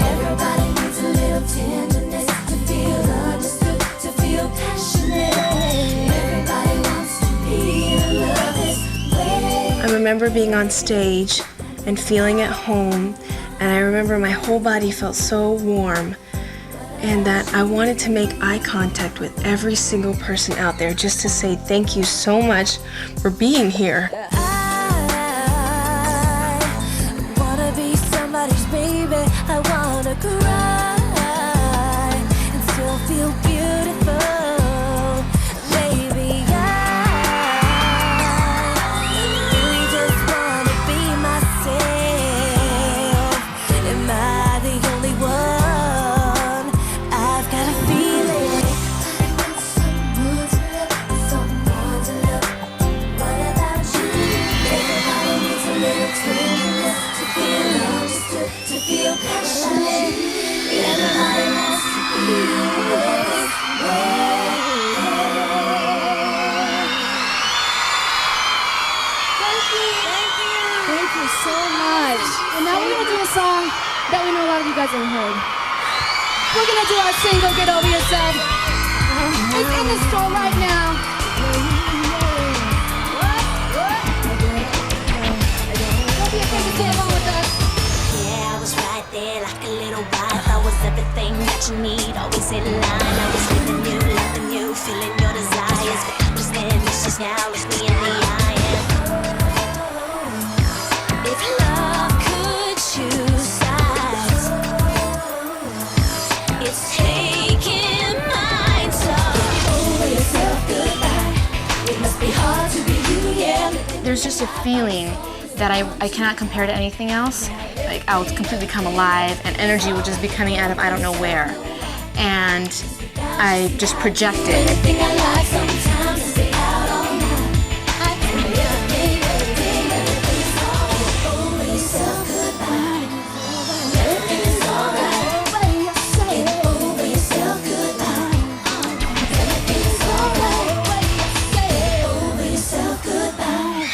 Everybody needs a little tenderness to feel understood, to feel passionate. Everybody wants to be in love this way. I remember being on stage and feeling at home, and I remember my whole body felt so warm, and that I wanted to make eye contact with every single person out there just to say thank you so much for being here. I wanna be somebody's baby. I wanna cry and still feel beautiful. Baby, I really just wanna be myself. Am I the only one? I've got a feeling. Someone to love. What about you? Everybody needs a little tenderness to feel understood, to feel passionate. Everybody wants to be this way. Thank you. Thank you. Thank you so much. And now we're gonna do a song that we know a lot of you guys have heard. We're gonna do our single, Get Over Yourself. It's in the store right now. Don't be afraid to sing along with us. Yeah, I was right there like a little wife. I was everything that you need, always in line. I was living you, loving you, feeling your desires. But understand this just now, look me in the eye. And if love could choose sides, it's taking mine. So over yourself, goodbye. It must be hard to be you, yeah. There's just a feeling that I cannot compare to anything else. Like I would completely come alive and energy would just be coming out of I don't know where. And I just projected. Anything I like sometimes is out all night. I can be everything, everything's alright. Over yourself, goodbye. Everything is alright. Get over yourself, goodbye. Everything is alright. Get over yourself, goodbye.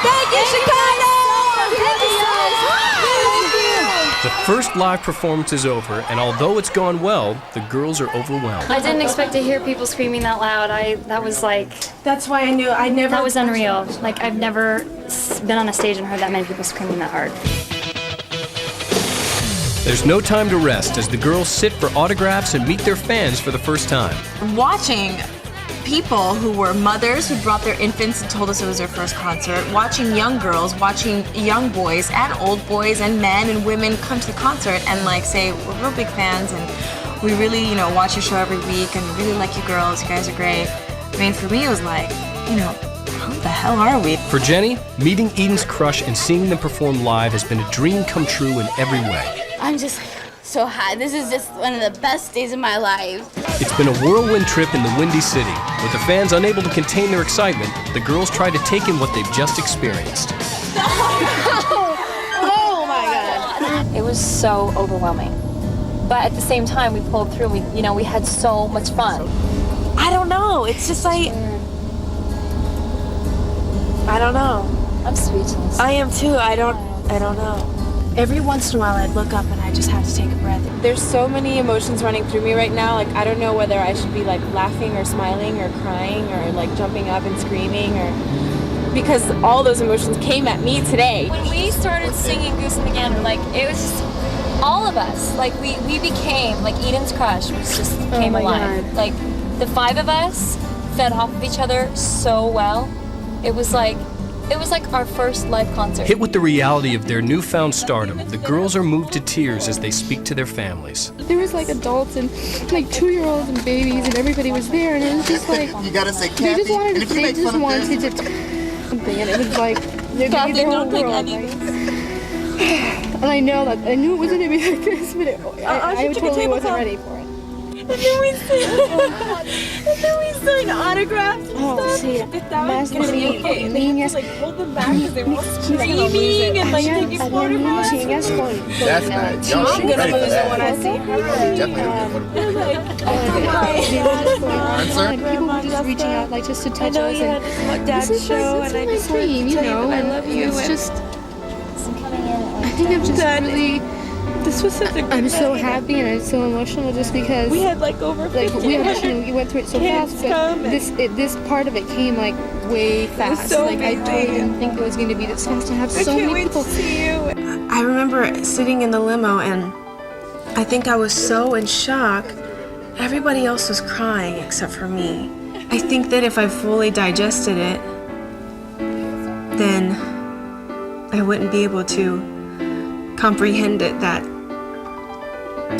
Thank you, Chicago! Thank you so much. Thank you. The first live performance is over, and although it's gone well, the girls are overwhelmed. I didn't expect to hear people screaming that loud. That was like... That's why I knew I never... That was unreal. Like, I've never been on a stage and heard that many people screaming that hard. There's no time to rest as the girls sit for autographs and meet their fans for the first time. Watching people who were mothers who brought their infants and told us it was their first concert, watching young girls, watching young boys and old boys and men and women come to the concert and like say, we're real big fans and we really, watch your show every week and really like you girls, you guys are great. I mean, for me it was like, who the hell are we? For Jenny, meeting Eden's crush and seeing them perform live has been a dream come true in every way. I'm just so high. This is just one of the best days of my life. It's been a whirlwind trip in the Windy City. With the fans unable to contain their excitement, the girls try to take in what they've just experienced. Oh my God. It was so overwhelming. But at the same time, we pulled through. We had so much fun. I don't know. It's just like, I don't know. I'm speechless. I am too. I don't know. Every once in a while I'd look up and I just have to take a breath. There's so many emotions running through me right now. Like, I don't know whether I should be like laughing or smiling or crying or like jumping up and screaming, or because all those emotions came at me today. When we started singing Goose in the Gander, like, it was just all of us. Like, we became, like, Eden's crush was just came alive. God. Like, the 5 of us fed off of each other so well. It was like our first live concert. Hit with the reality of their newfound stardom, the girls are moved to tears as they speak to their families. There was like adults and like 2-year-olds and babies, and everybody was there, and it was just like You gotta say they just Kathy, wanted and if you make fun of wanted this- to something, and it was like they made their whole world. Like, and I knew it wasn't gonna be like this, but I totally wasn't ready for it. And then we sign autographs and stuff. Sí, That's gonna be okay. And then niñas, like hold them back because they were screaming and like taking photographs. niñas con That's nice. Y'all I'm should gonna pray for lose it that. when I see her. People were just reaching out, like, just to touch us. And this is my dream, you know. I love you. It's just, I think I'm just really. This was such a good I'm so night. happy and I'm so emotional just because We had like over 50 we went through it so kids fast, but come this part of it came like way fast. so Like I totally amazing. didn't think it was going to be this fast to have I so can't many wait people. to see you. I remember sitting in the limo and I think I was so in shock. Everybody else was crying except for me. I think that if I fully digested it, then I wouldn't be able to comprehend it that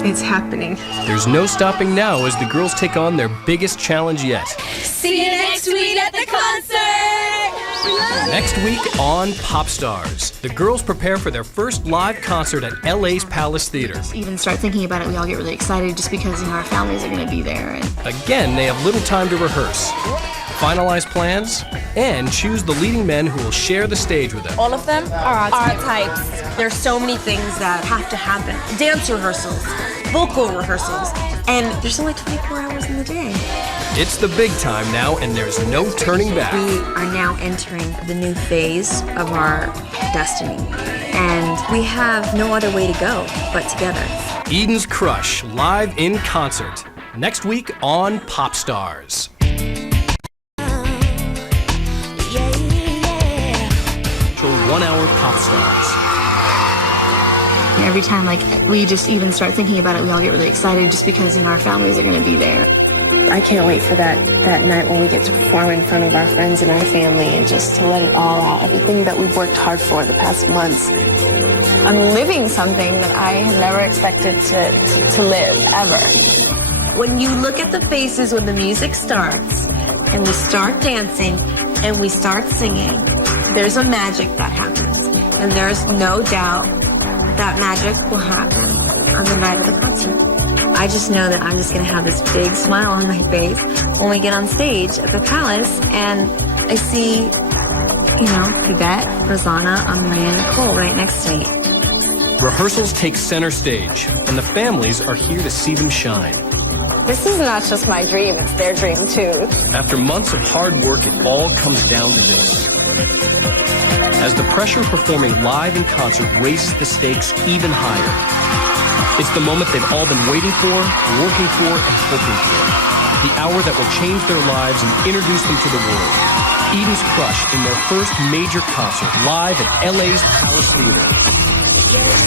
it's happening. There's no stopping now as the girls take on their biggest challenge yet. See you next week at the concert! Next week on Popstars, the girls prepare for their first live concert at LA's Palace Theater. Even start thinking about it, we all get really excited just because our families are going to be there. And Again, they have little time to rehearse, finalize plans, and choose the leading men who will share the stage with them. All of them are types. There's so many things that have to happen. Dance rehearsals, vocal rehearsals, and there's only 24 hours in the day. It's the big time now, and there's no turning back. We are now entering the new phase of our destiny, and we have no other way to go but together. Eden's Crush, live in concert. Next week on Popstars. 1 hour Popstars. every time we just even start thinking about it, we all get really excited just because our families are going to be there. I can't wait for that night when we get to perform in front of our friends and our family and just to let it all out, everything that we've worked hard for the past months. I'm living something that I had never expected to live, ever. When you look at the faces when the music starts and we start dancing and we start singing, there's a magic that happens. And there's no doubt that magic will happen on the night of the concert. I just know that I'm just going to have this big smile on my face when we get on stage at the Palace and I see, Yvette, Rosanna, Amaria, and Nicole right next to me. Rehearsals take center stage, and the families are here to see them shine. This is not just my dream, it's their dream too. After months of hard work, it all comes down to this. As the pressure of performing live in concert raises the stakes even higher. It's the moment they've all been waiting for, working for, and hoping for. The hour that will change their lives and introduce them to the world. Eden's Crush in their first major concert live at LA's Palace Theater.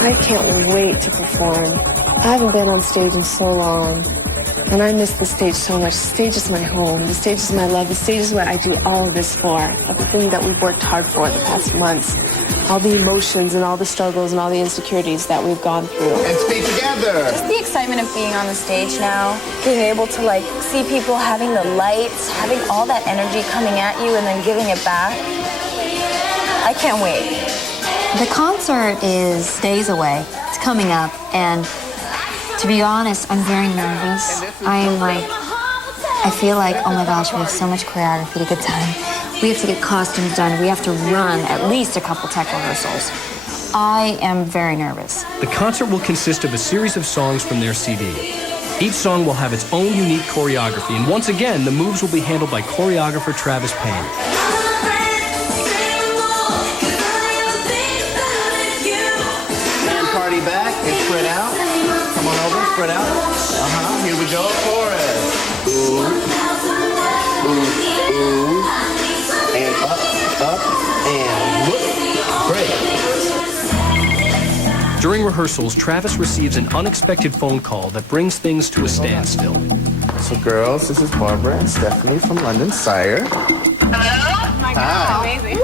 I can't wait to perform. I haven't been on stage in so long. And I miss the stage so much. The stage is my home. The stage is my love. The stage is what I do all of this for. Everything that we've worked hard for the past months. All the emotions and all the struggles and all the insecurities that we've gone through. And speak together. Just the excitement of being on the stage now, being able to like see people having the lights, having all that energy coming at you and then giving it back. I can't wait. The concert is days away. It's coming up, and to be honest, I'm very nervous. I feel like, oh my gosh, we have so much choreography to get done. We have to get costumes done. We have to run at least a couple tech rehearsals. I am very nervous. The concert will consist of a series of songs from their CD. Each song will have its own unique choreography, and once again, the moves will be handled by choreographer Travis Payne. Party back and spread out. Come on over, spread out. Here we go, chorus. Ooh, ooh, ooh. And up, and look. Great. During rehearsals, Travis receives an unexpected phone call that brings things to a standstill. So girls, this is Barbara and Stephanie from London Sire. Hello? Oh my God, amazing.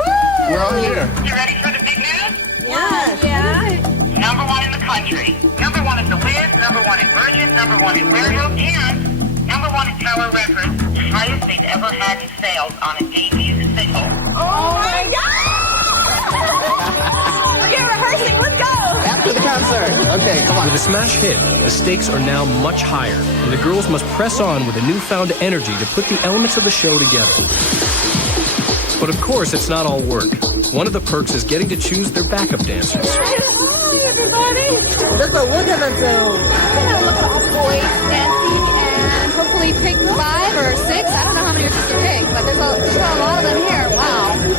We're all here. You ready for the big news? Yeah. Number one in the country. Number one in The Wiz, number one in Virgin, number one in Werewolf, and number one in Tower Records. Highest they've ever had in sales on a debut single. Oh my God! Forget rehearsing, let's go! After the concert. Okay, come on. With a smash hit, the stakes are now much higher, and the girls must press on with a newfound energy to put the elements of the show together. But of course, it's not all work. One of the perks is getting to choose their backup dancers. Everybody! Just look at them two. I'm gonna look at all boys dancing and hopefully pick 5 or 6. I don't know how many you're supposed to pick, but there's a lot of them here.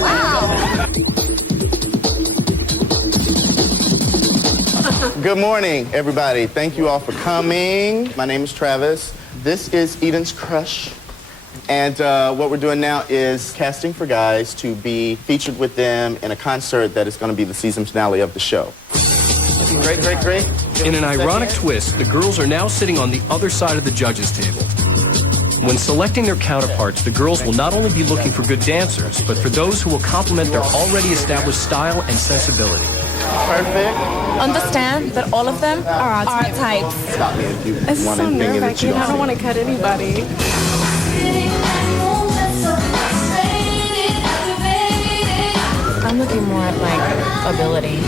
Wow. Good morning, everybody. Thank you all for coming. My name is Travis. This is Eden's Crush. And what we're doing now is casting for guys to be featured with them in a concert that is going to be the season finale of the show. Great, great, great. In an ironic twist, the girls are now sitting on the other side of the judges' table. When selecting their counterparts, the girls will not only be looking for good dancers, but for those who will complement their already established style and sensibility. Perfect. Understand that all of them are our types. Stop me if you It's want so anything that you nerve-wracking. I don't want to cut anybody. I'm looking more at like ability.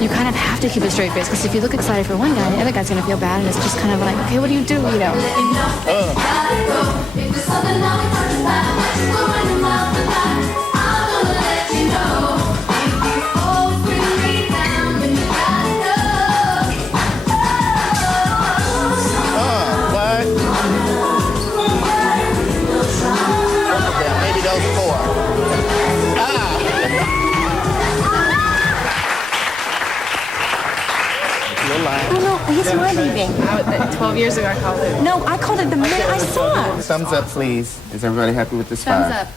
You kind of have to keep a straight face because if you look excited for one guy, the other guy's gonna feel bad, and it's just kind of like, okay, what do you do, you know? Maybe those 4. Oh no, he's my baby. 12 years ago I called it. No, I called it the minute I saw it. Thumbs up, please. Is everybody happy with this Thumbs 5? up.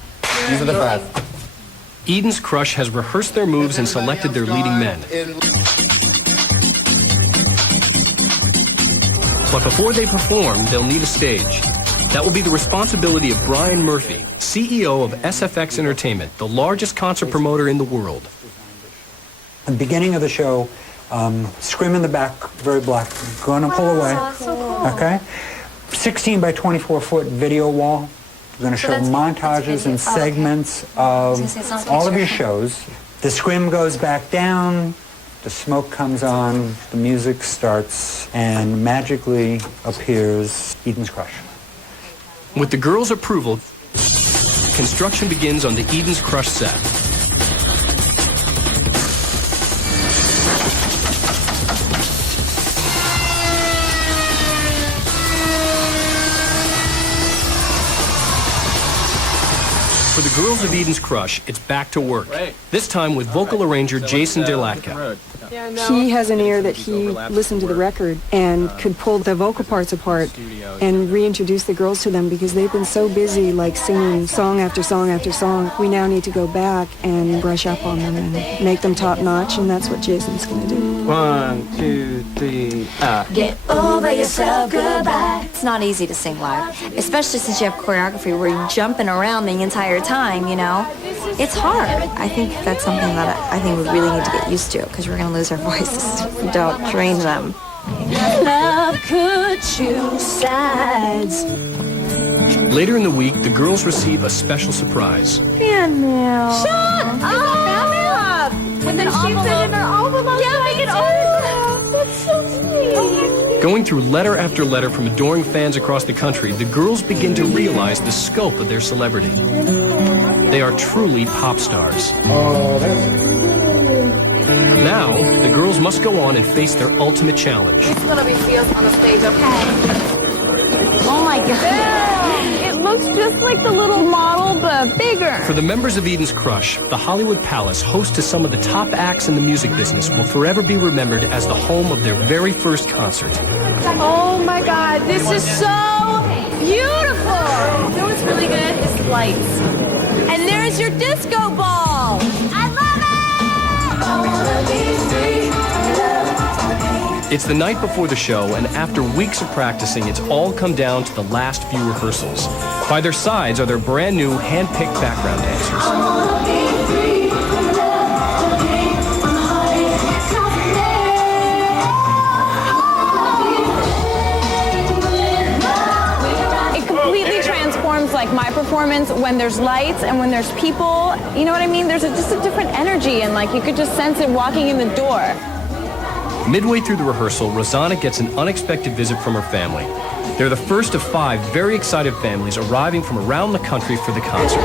These are the 5. Eden's Crush has rehearsed their moves and selected their leading men. But before they perform, they'll need a stage. That will be the responsibility of Brian Murphy, CEO of SFX Entertainment, the largest concert promoter in the world. At the beginning of the show, scrim in the back, very black, gonna pull away. Okay? 16 by 24 foot video wall. We're gonna show montages and segments of all of your shows. The scrim goes back down, the smoke comes on, the music starts, and magically appears Eden's Crush. With the girls' approval, construction begins on the Eden's Crush set. For the girls of Eden's Crush, it's back to work. This time with vocal arranger Jason Delatka. he has an ear that he listened to the record and could pull the vocal parts apart and reintroduce the girls to them because they've been so busy like singing song after song after song. We now need to go back and brush up on them and make them top notch, and that's what Jason's going to do. 1, 2, 3, Get over yourself, goodbye. It's not easy to sing live, especially since you have choreography where you're jumping around the entire time, you know? It's hard. I think that's something that I think we really need to get used to because we're going to lose our voices if we don't train them. Love could choose sides. Later in the week, the girls receive a special surprise. Fan mail. Shut up! With an envelope. Yeah, make it autograph. That's so sweet. Going through letter after letter from adoring fans across the country, the girls begin to realize the scope of their celebrity. They are truly pop stars. Oh, that's... Now, the girls must go on and face their ultimate challenge. It's gonna be fierce on the stage, okay? Oh my God. It looks just like the little model, but bigger. For the members of Eden's Crush, the Hollywood Palace, host to some of the top acts in the music business, will forever be remembered as the home of their very first concert. Oh my God, this is so beautiful. You know what's really good is lights. And there's your disco ball. I love it. It's the night before the show, and after weeks of practicing, it's all come down to the last few rehearsals. By their sides are their brand new, hand-picked background dancers. Like my performance when there's lights and when there's people, you know what I mean? There's just a different energy, and like you could just sense it walking in the door. Midway through the rehearsal, Rosanna gets an unexpected visit from her family. They're the first of 5 very excited families arriving from around the country for the concert.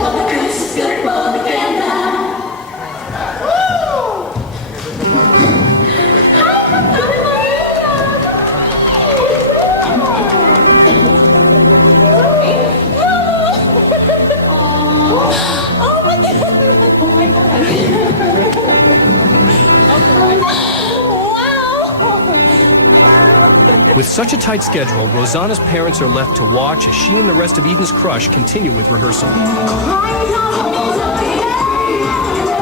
With such a tight schedule, Rosanna's parents are left to watch as she and the rest of Eden's Crush continue with rehearsal.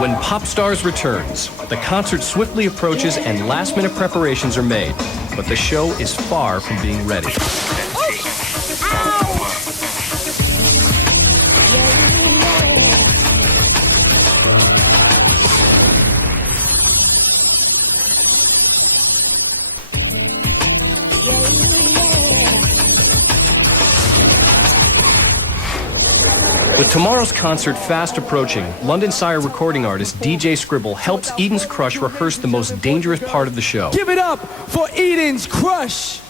When Popstars returns, the concert swiftly approaches and last-minute preparations are made, but the show is far from being ready. With tomorrow's concert fast approaching, London Sire recording artist DJ Scribble helps Eden's Crush rehearse the most dangerous part of the show. Give it up for Eden's Crush!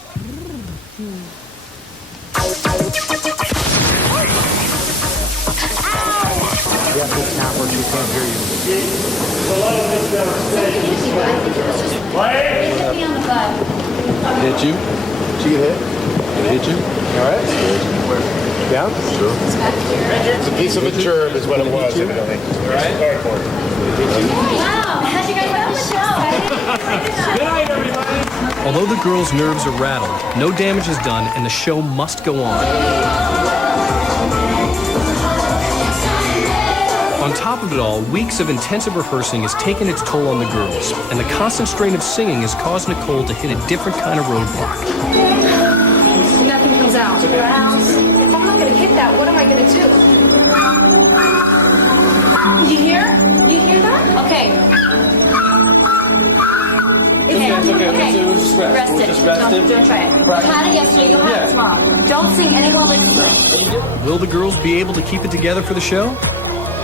Hit you? She get hit? Did it hit you? All right. Where? Down? Sure. It's a piece of a germ is what it was, evidently. All right. Wow. How'd you guys have the show? Good night, everybody. Although the girls' nerves are rattled, no damage is done and the show must go on. On top of it all, weeks of intensive rehearsing has taken its toll on the girls, and the constant strain of singing has caused Nicole to hit a different kind of roadblock. Nothing comes out. If I'm not gonna hit that, what am I gonna do? You hear? You hear that? Okay. It's okay. Rest it. Don't try it. You had it yesterday, you'll have it tomorrow. Don't sing any more like Will the girls be able to keep it together for the show?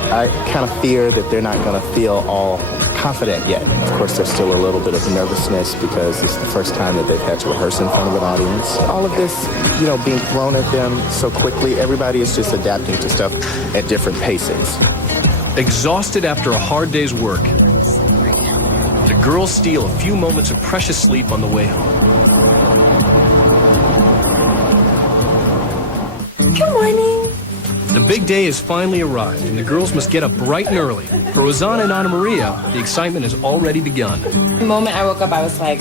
I kind of fear that they're not going to feel all confident yet. Of course, there's still a little bit of nervousness because it's the first time that they've had to rehearse in front of an audience. All of this, you know, being thrown at them so quickly, everybody is just adapting to stuff at different paces. Exhausted after a hard day's work, the girls steal a few moments of precious sleep on the way home. Good morning. The big day has finally arrived, and the girls must get up bright and early. For Rosanna and Anna Maria, the excitement has already begun. The moment I woke up, I was like,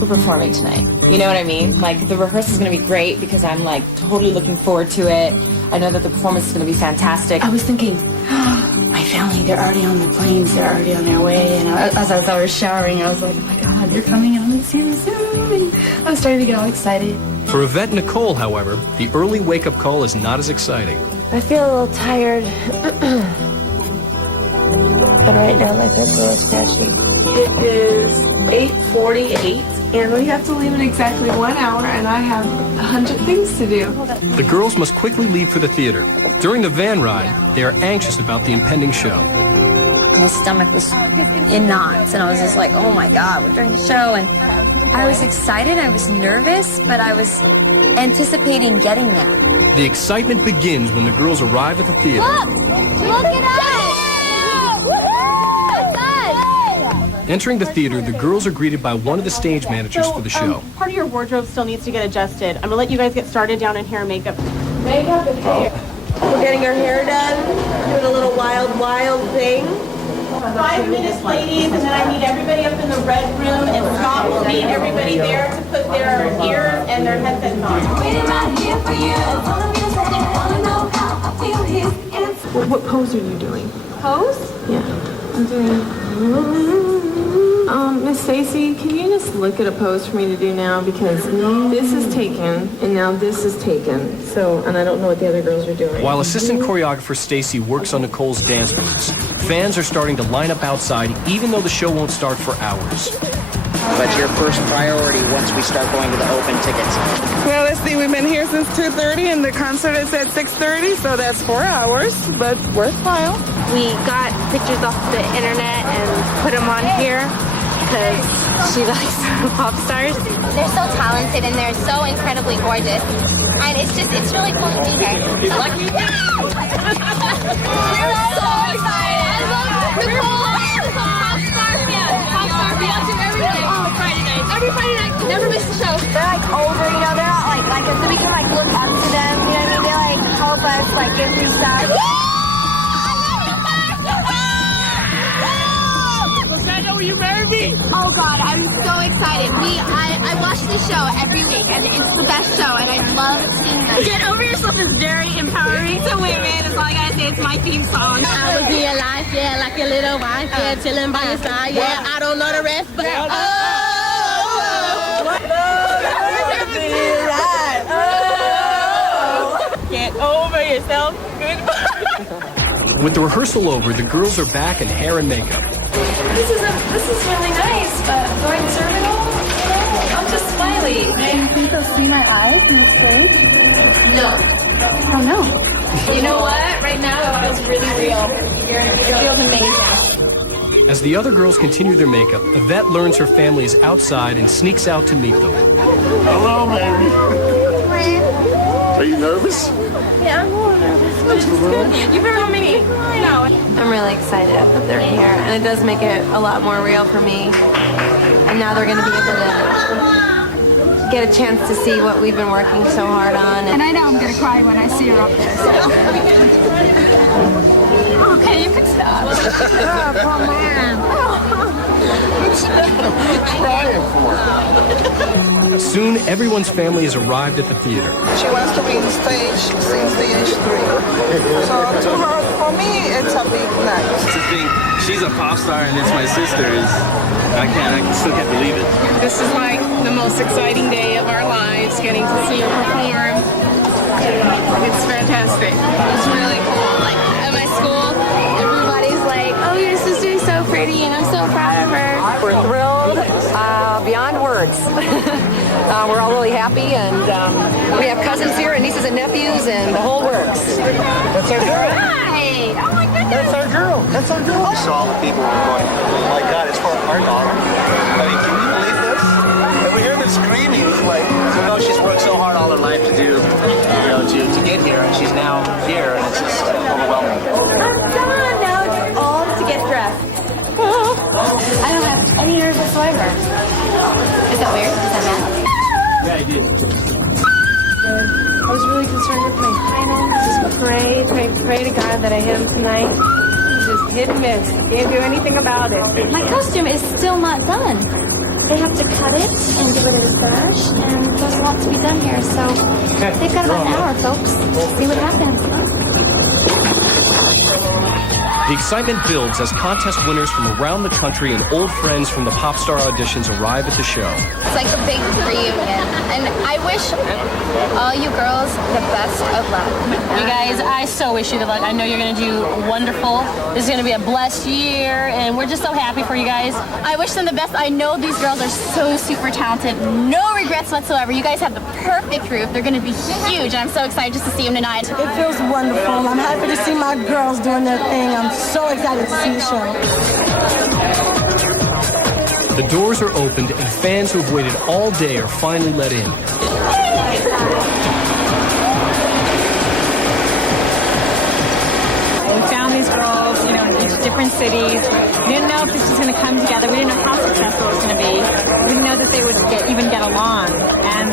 we're performing tonight. You know what I mean? Like, the rehearsal's gonna be great because I'm like totally looking forward to it. I know that the performance is gonna be fantastic. I was thinking, my family, they're already on the planes, they're already on their way. And as I was showering, I was like, oh my God, they're coming and I'm gonna see them soon. And I was starting to get all excited. For Yvette and Nicole, however, the early wake-up call is not as exciting. I feel a little tired. And right now my throat's a little scratchy. It is 8:48, and we have to leave in exactly 1 hour, and I have 100 things to do. The girls must quickly leave for the theater. During the van ride, they are anxious about the impending show. My stomach was in knots, and I was just like, oh my God, we're doing the show. And I was excited, I was nervous, but I was anticipating getting there. The excitement begins when the girls arrive at the theater. Look at us! Entering the theater, the girls are greeted by one of the stage managers for the show. Part of your wardrobe still needs to get adjusted. I'm gonna let you guys get started down in hair and makeup. Makeup and hair. We're getting our hair done, doing a little wild thing. 5 minutes, ladies, and then I need everybody up in the red room, and Scott will need everybody there to put their ears and their headsets on. What pose are you doing? Pose? Yeah. I'm doing... Miss Stacy, can you just look at a pose for me to do now? Because this is taken, and now this is taken. So, and I don't know what the other girls are doing. While assistant choreographer Stacy works on Nicole's dance moves, fans are starting to line up outside even though the show won't start for hours. But your first priority once we start going to the open tickets? Well, let's see, we've been here since 2:30 and the concert is at 6:30, so that's 4 hours, but worthwhile. We got pictures off the internet and put them on here because she likes Popstars. They're so talented and they're so incredibly gorgeous. And it's really cool to be here. So lucky. We're so excited. I love Nicole. Popstar fans. Popstar fans to every day. Friday night. Every Friday night. Never miss the show. They're like over, you know, they're not like so we can like look up to them, you know what I mean? They like help us like get through stuff. You married me? Oh God, I'm so excited. I watch this show every week and it's the best show and I love seeing them. Get Over Yourself is very empowering to women. That's all I gotta say. It's my theme song. I would be alive, yeah, like a little wife, yeah, chilling by your side, yeah. I don't know the rest, but Get over yourself. Goodbye. With the rehearsal over, the girls are back in hair and makeup. This is really nice, but do I deserve it all? No, I'm just smiley. Do you think they'll see my eyes on the stage? No. Oh no. You know what? Right now it feels really real. It feels amazing. As the other girls continue their makeup, Yvette learns her family is outside and sneaks out to meet them. Hello, baby. Are you nervous? Yeah, I'm a little nervous, but it's good. You've ever made me cry? No. I'm really excited that they're here, and it does make it a lot more real for me. And now they're going to be able to get a chance to see what we've been working so hard on. And I know I'm going to cry when I see her up there. So. Okay, you can stop. Oh, man. Crying for? Soon, everyone's family has arrived at the theater. She wants to be on stage since the age 3. So to her, for me, it's a big night. To think she's a pop star and it's my sister is, I still can't believe it. This is like the most exciting day of our lives, getting to see her perform. It's fantastic. It's really cool. Like at my school, everybody's like, "Oh, your sister's so pretty," and I'm so proud of her. We're thrilled, beyond words. We're all really happy, and we have cousins here, and nieces and nephews, and the whole works. That's our girl. Right. Oh my goodness. That's our girl. That's our girl. I saw all the people were going, oh my God, it's for our daughter. I mean, can you believe this? And we hear them screaming, like, She's worked so hard all her life to do, to get here, and she's now here, and it's just overwhelming. I'm done. Now it's all to get dressed. I don't have any nerves whatsoever. Is that weird? Is that bad? Yeah, I did. I was really concerned with my final. Just pray to God that I hit him tonight. Just hit and miss. Can't do anything about it. My costume is still not done. They have to cut it and give it a sash, and there's a lot to be done here, so they've got about an hour, folks. See what happens. The excitement builds as contest winners from around the country and old friends from the Popstar auditions arrive at the show. It's like a big reunion, and I wish all you girls the best of luck. You guys, I so wish you good luck. I know you're going to do wonderful. This is going to be a blessed year, and we're just so happy for you guys. I wish them the best. I know these girls are so super talented. No regrets whatsoever. You guys have the perfect group. They're going to be huge, and I'm so excited just to see them tonight. It feels wonderful. I'm happy to see my girls doing their thing. I'm so excited to see the show. The doors are opened and fans who have waited all day are finally let in. We found these girls, in each different cities. We didn't know if this was going to come together. We didn't know how successful it was going to be. We didn't know that they would even get along. And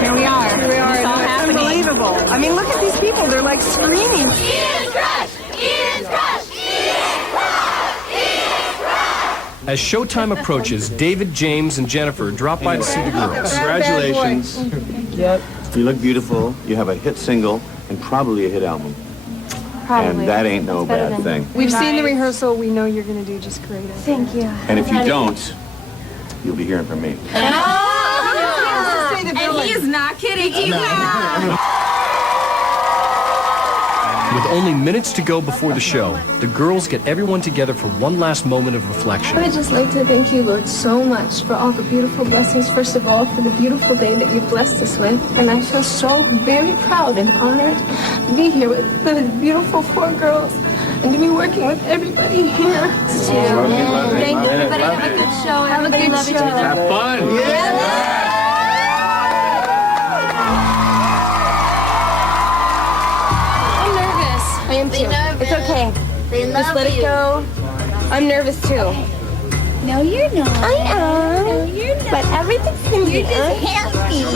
here we are. Here we are. It's all happening. Unbelievable. I mean, look at these people. They're like screaming. Ian's Crush! Ian's Crush! Ian's Crush! Ian's Crush! As showtime approaches, David, James, and Jennifer drop by to see the girls. Congratulations. Yep. You look beautiful. You have a hit single and probably a hit album. Probably. And that ain't no bad thing. We've seen the rehearsal. We know you're going to do just great. Thank you. And if you don't, you'll be hearing from me. And he is not kidding either. With only minutes to go before the show, the girls get everyone together for one last moment of reflection. I would just like to thank you, Lord, so much for all the beautiful blessings. First of all, for the beautiful day that you blessed us with. And I feel so very proud and honored to be here with the beautiful 4 girls and to be working with everybody here. Thank you, everybody. Have a good show. Everybody love each other. Have fun. Yeah. I am too. It's okay. They love Just let it go. I'm nervous too. No, you're not. I am. No, you're not. But everything's gonna be You're just happy. I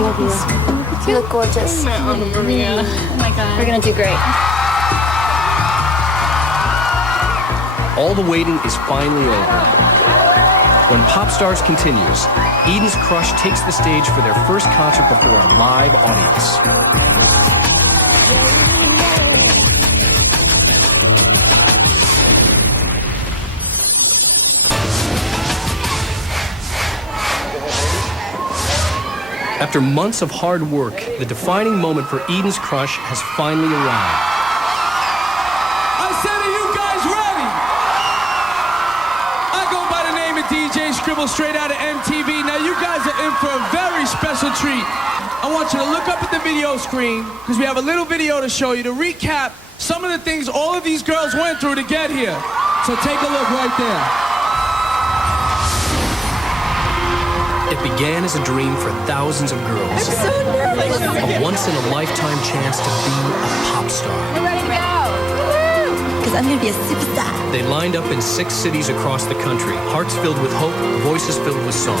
love you. You look gorgeous. Oh my God. We're gonna do great. All the waiting is finally over. When Popstars continues, Eden's Crush takes the stage for their first concert before a live audience. After months of hard work, the defining moment for Eden's Crush has finally arrived. I said, are you guys ready? I go by the name of DJ Scribble, straight out of MTV. Now you guys are in for a very special treat. I want you to look up at the video screen, because we have a little video to show you to recap some of the things all of these girls went through to get here. So take a look right there. It began as a dream for thousands of girls. I'm so nervous. A once-in-a-lifetime chance to be a pop star. We're ready to go. Because I'm going to be a superstar. They lined up in 6 cities across the country, hearts filled with hope, voices filled with song.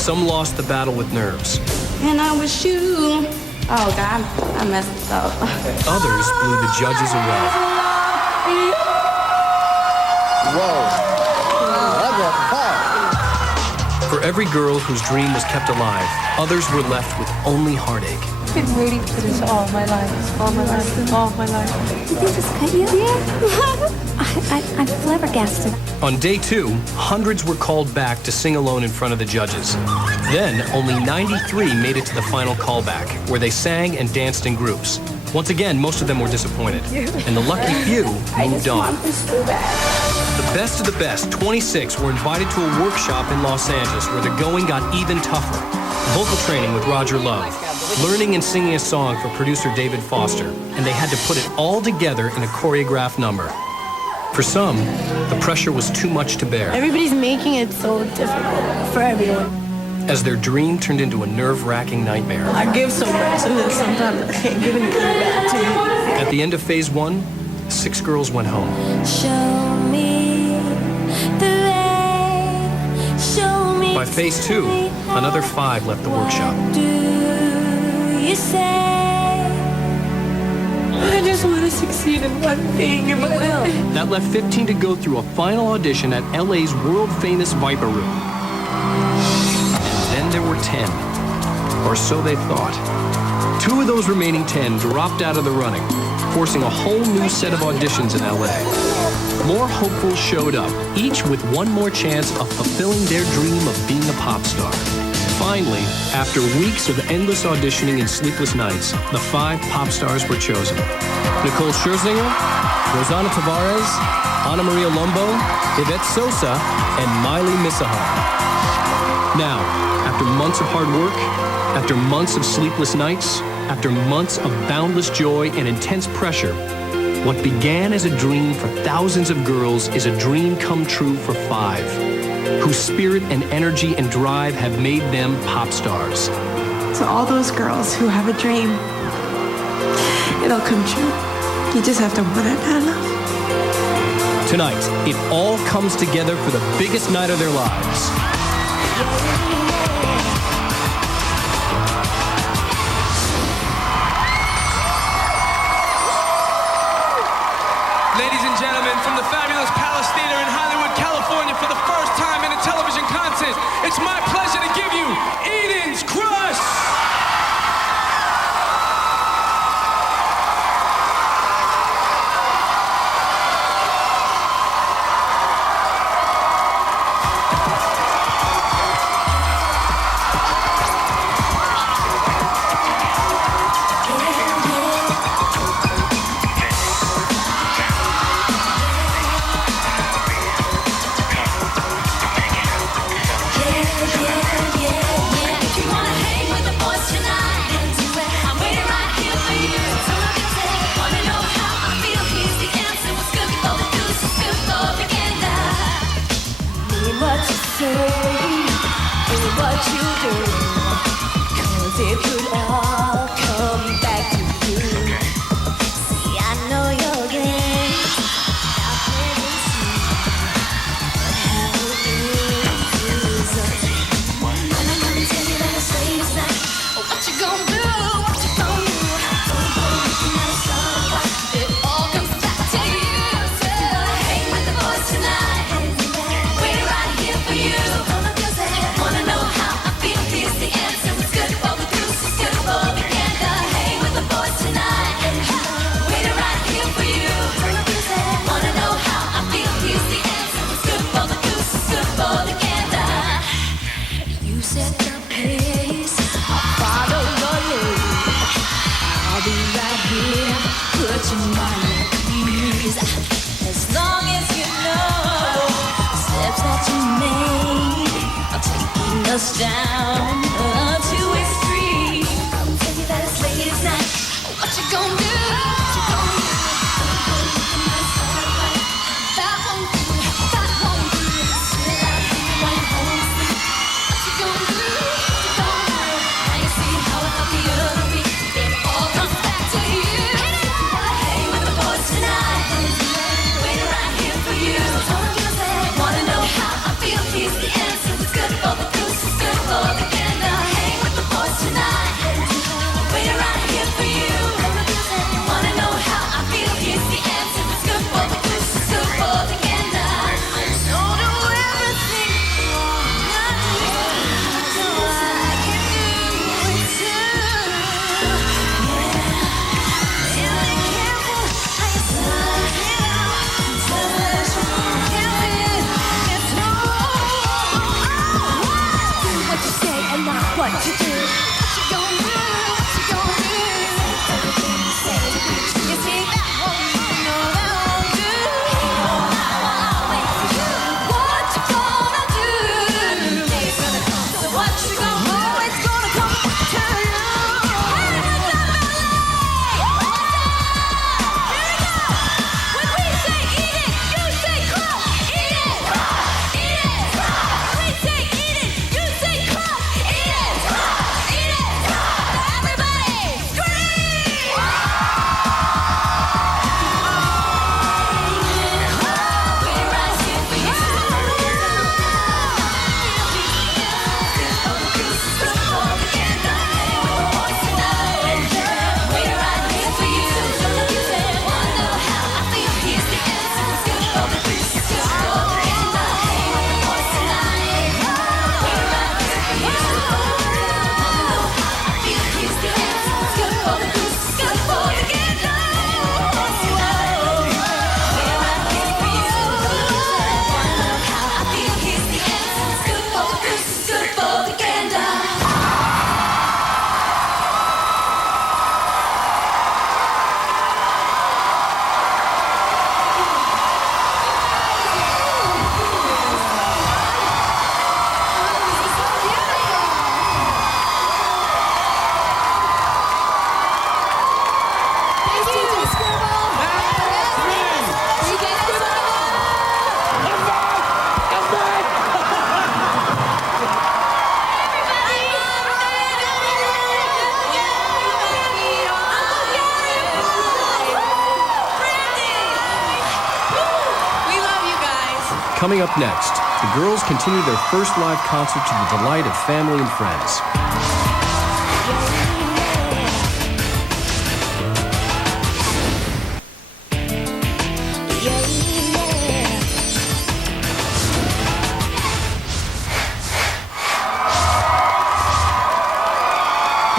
Some lost the battle with nerves. And I wish you... Oh, God, I messed up. Others blew the judges away. Whoa. For every girl whose dream was kept alive, others were left with only heartache. I've been waiting for this all my life. All my life. All my life. Did they just cut you? Yeah. I'm flabbergasted. On day 2, hundreds were called back to sing alone in front of the judges. Then, only 93 made it to the final callback, where they sang and danced in groups. Once again, most of them were disappointed, and the lucky few moved on. The best of the best, 26, were invited to a workshop in Los Angeles where the going got even tougher. Vocal training with Roger Love, learning and singing a song for producer David Foster, and they had to put it all together in a choreographed number. For some, the pressure was too much to bear. Everybody's making it so difficult for everyone. As their dream turned into a nerve-wracking nightmare. I give so much, and then sometimes I can't give anything back to you. At the end of phase 1, 6 girls went home. Show me the way. Show me. By phase 2, another 5 left the workshop. Do you say? I just want to succeed in one thing in my life. That left 15 to go through a final audition at LA's world-famous Viper Room. And then there were 10, or so they thought. 2 of those remaining 10 dropped out of the running, forcing a whole new set of auditions in LA. More hopefuls showed up, each with one more chance of fulfilling their dream of being a pop star. Finally, after weeks of endless auditioning and sleepless nights, the 5 pop stars were chosen. Nicole Scherzinger, Rosanna Tavares, Ana Maria Lombo, Yvette Sosa, and Miley Misahar. Now, after months of hard work, after months of sleepless nights, after months of boundless joy and intense pressure, what began as a dream for thousands of girls is a dream come true for 5, whose spirit and energy and drive have made them pop stars. So all those girls who have a dream, it'll come true. You just have to want it bad enough. Tonight, it all comes together for the biggest night of their lives. Ladies and gentlemen, from the fabulous Palace Theater in Hollywood, California, for the first time in a television contest, it's my pleasure to give you Eden's Crush! What you do, 'cause it could all come back to you. See, I know your game, I've never seen how it is. And I'm gonna tell you that it's late as night. What you gonna do? What you gonna do? It all comes back to you. So hang with the boys tonight. We're right here for you. Wanna know how I feel? Here's the answer. It's good for the goose, it's good for the gander. Hang with the boys tonight. We're right here for you. Wanna know how I feel? Here's the answer. It's good for the goose, it's good for the gander. You set the pace, I'll follow your lead. I'll be right here, put you on your knees. As long as you know the steps that you made are taking us down to extreme. I'll tell you that it's late as night. What you gonna do? What you gonna do? That won't do. That won't do. Sit out here while you're home asleep. What you gonna do? What you gonna do? Now you see how it felt the other week. It all comes back to you. Hang with the boys tonight. We're right here for you. Wanna know how I feel? Here's the answer. It's good for the goose, it's good for the gander. Coming up next, the girls continue their first live concert to the delight of family and friends.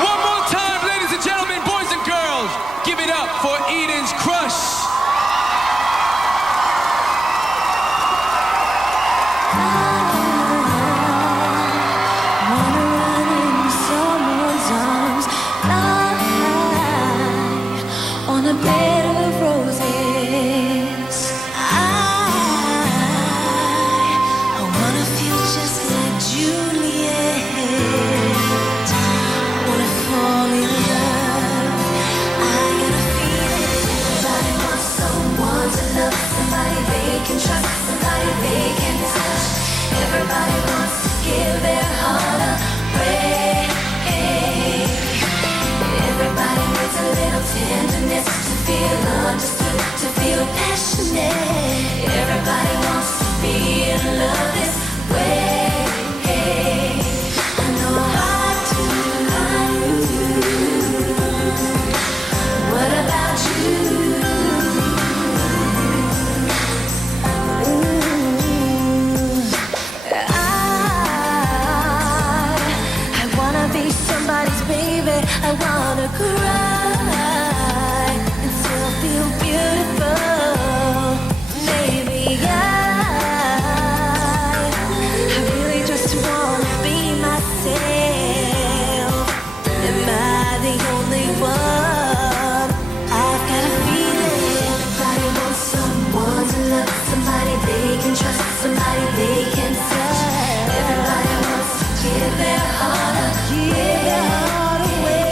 One more time, ladies and gentlemen, boys and girls, give it up for Eden's Crush. On a bed of roses, I wanna feel just like Juliet. Wanna fall in love. I got a feeling everybody wants someone to love, somebody they can trust, somebody they can touch. Everybody wants to give their heart away. Everybody needs a little tenderness to feel understood, to feel passionate. Everybody wants to be in love this way. I know I do. What about you? I wanna be somebody's baby. I wanna cry and still feel beautiful. Maybe I really just wanna be myself. Am I the only one? I've got a feeling everybody wants someone to love, somebody they can trust, somebody they can touch. Everybody wants to give their heart away.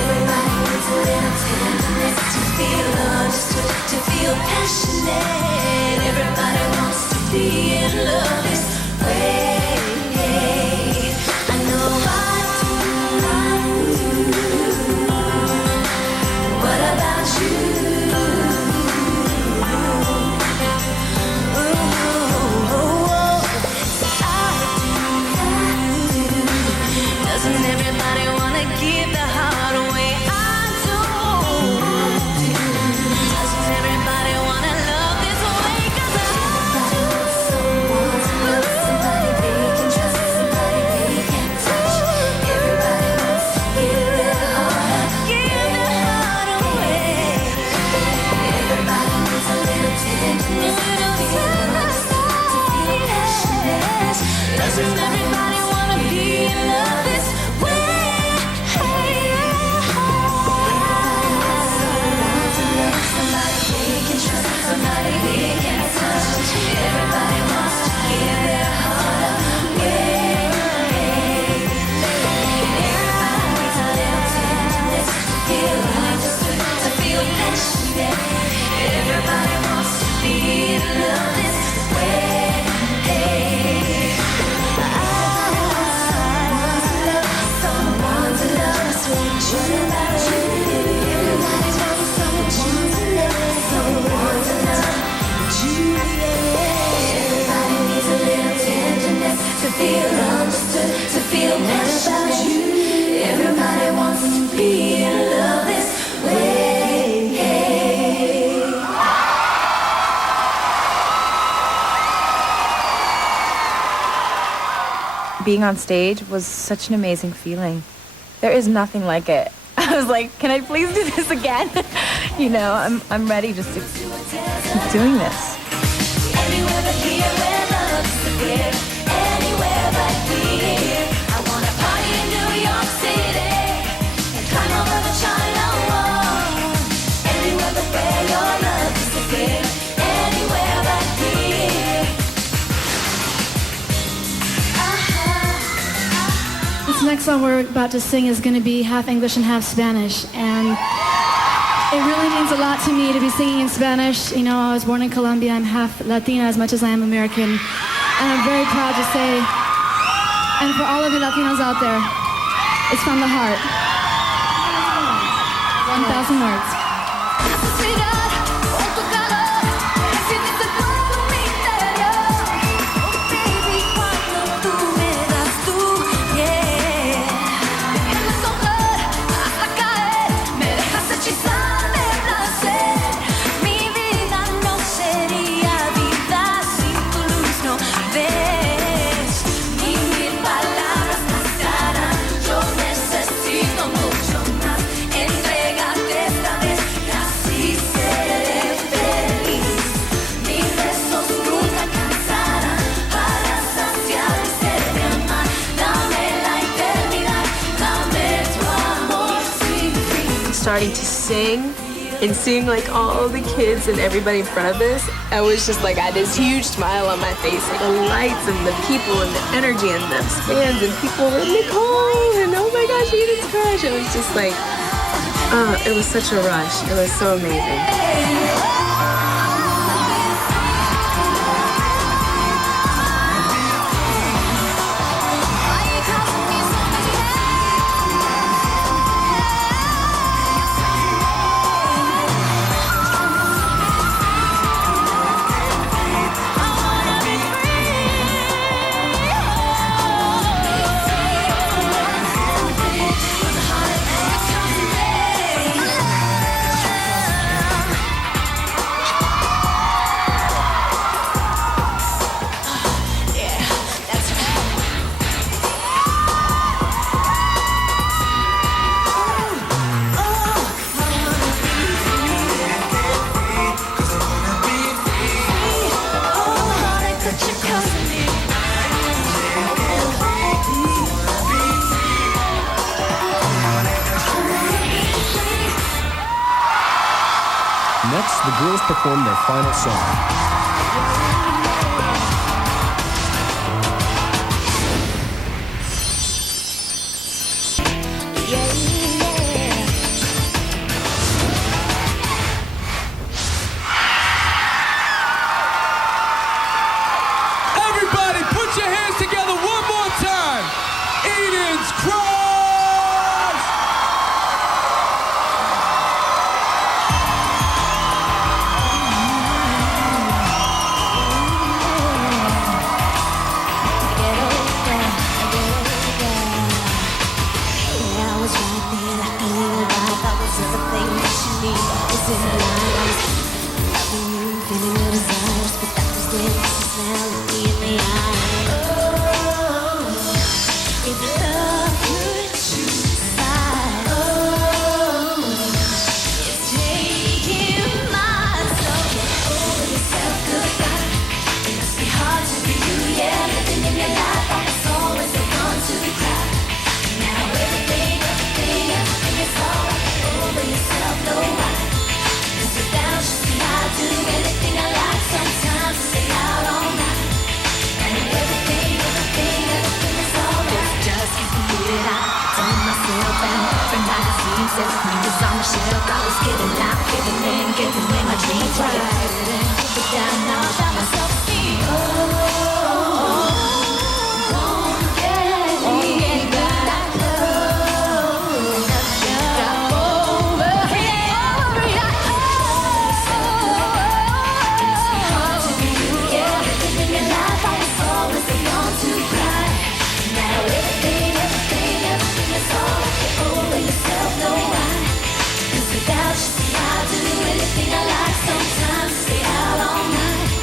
Everybody needs a little tenderness to feel understood, to feel passionate. Everybody wants to be in love this way. I know I do. What about you? Doesn't everybody wanna give their heart away? I do. Doesn't everybody wanna love this way? 'Cause I do. Someone to love, somebody they can trust, somebody they can touch. Everybody wants to give their heart away. Everybody needs a little tenderness, to feel passionate. Doesn't everybody wanna be in love this way? Somebody they can trust, somebody they can touch. Everybody wants to give their heart away. Everybody needs a little tenderness to feel understood, to feel passionate. Everybody wants to be in love this way. Someone to love, sweet Everybody wants someone to love, someone to love, Juliet. Everybody needs a little tenderness to feel understood, to feel passionate. Everybody wants to be in love this way. Being on stage was such an amazing feeling. There is nothing like it. I was like, can I please do this again? You know, I'm ready just to keep doing this. Anywhere but here where love disappears. Anywhere but here. I wanna party in New York City and climb over the China Wall. Anywhere but where your love disappears. Anywhere but here. This next song we're about to sing is going to be half English and half Spanish, and it really means a lot to me to be singing in Spanish. You know, I was born in Colombia. I'm half Latina as much as I am American, and I'm very proud to say, and for all of you Latinos out there, it's from the heart. 1,000 words. Necessidad, o tu calor, decidiste por mí te starting to sing and seeing like all the kids and everybody in front of us, I was just like, I had this huge smile on my face. Like the lights and the people and the energy and the fans and people were Nicole and oh my gosh, Eden's crush. It was just like, it was such a rush. It was so amazing. Next, the girls perform their final song. Everybody, put your hands together one more time. Eden's Crush! Without you, I do anything I like. Sometimes stay out all night.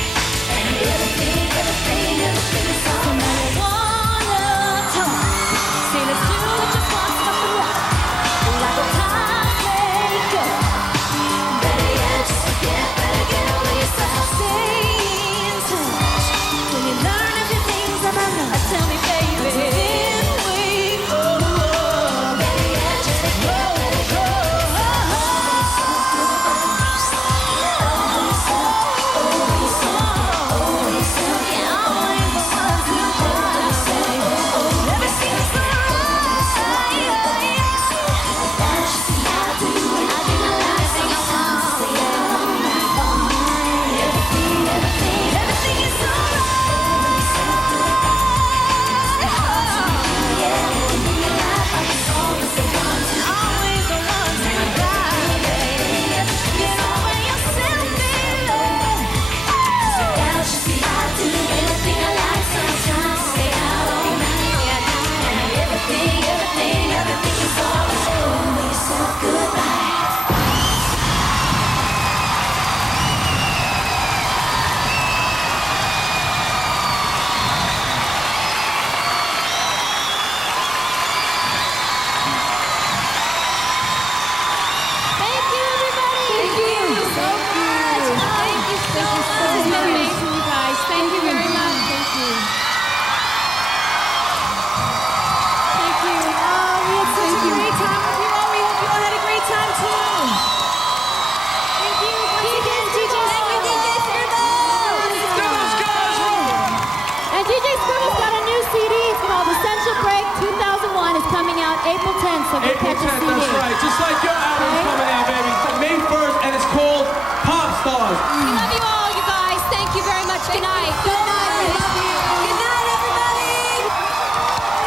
so go catch a CD. That's right. Just like your album's coming out, baby. May 1st, and it's called Popstars. We love you all, you guys. Thank you very much. Good night. Good night. We love you. Good night, everybody.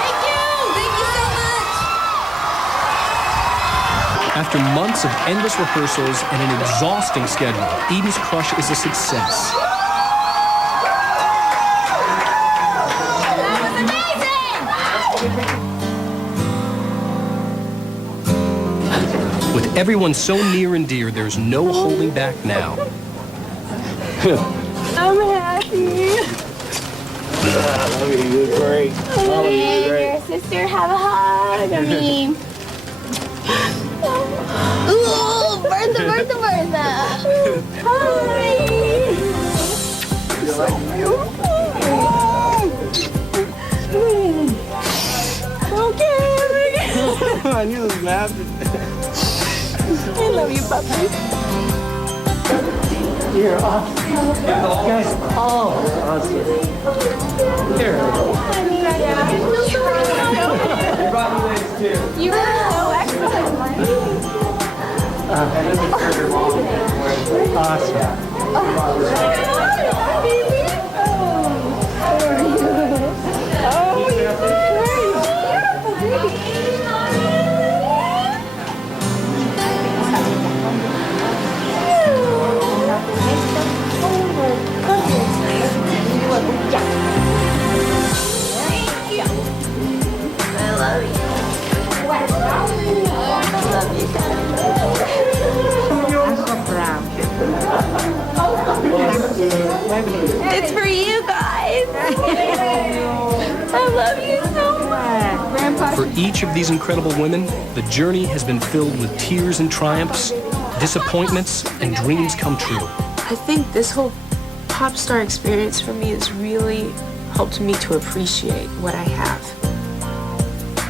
Thank you. Thank you so much. After months of endless rehearsals and an exhausting schedule, Eden's Crush is a success. With everyone so near and dear, there's no holding back now. I'm happy. You did great. Your sister, have a hug of me. Ooh, Bertha. Hi. I knew this was happening. I love you, puppy. You're awesome. Guys, awesome. Here. You brought me this too. You were so excellent. Awesome. It's for you guys. I love you so much. For each of these incredible women, the journey has been filled with tears and triumphs, disappointments, and dreams come true. I think this whole pop star experience for me has really helped me to appreciate what I have,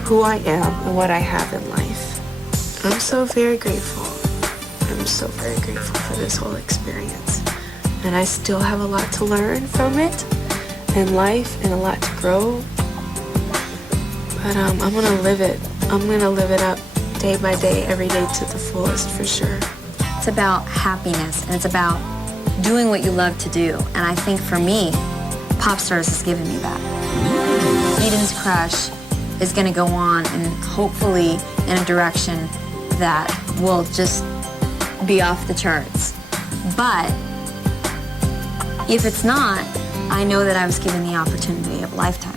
who I am, and what I have in life. I'm so very grateful. I'm so very grateful for this whole experience. And I still have a lot to learn from it in life and a lot to grow. But I'm gonna live it. I'm gonna live it up day by day, every day to the fullest for sure. It's about happiness and it's about doing what you love to do. And I think for me, Popstars has given me that. Eden's Crush is gonna go on and hopefully in a direction that will just be off the charts. But if it's not, I know that I was given the opportunity of a lifetime.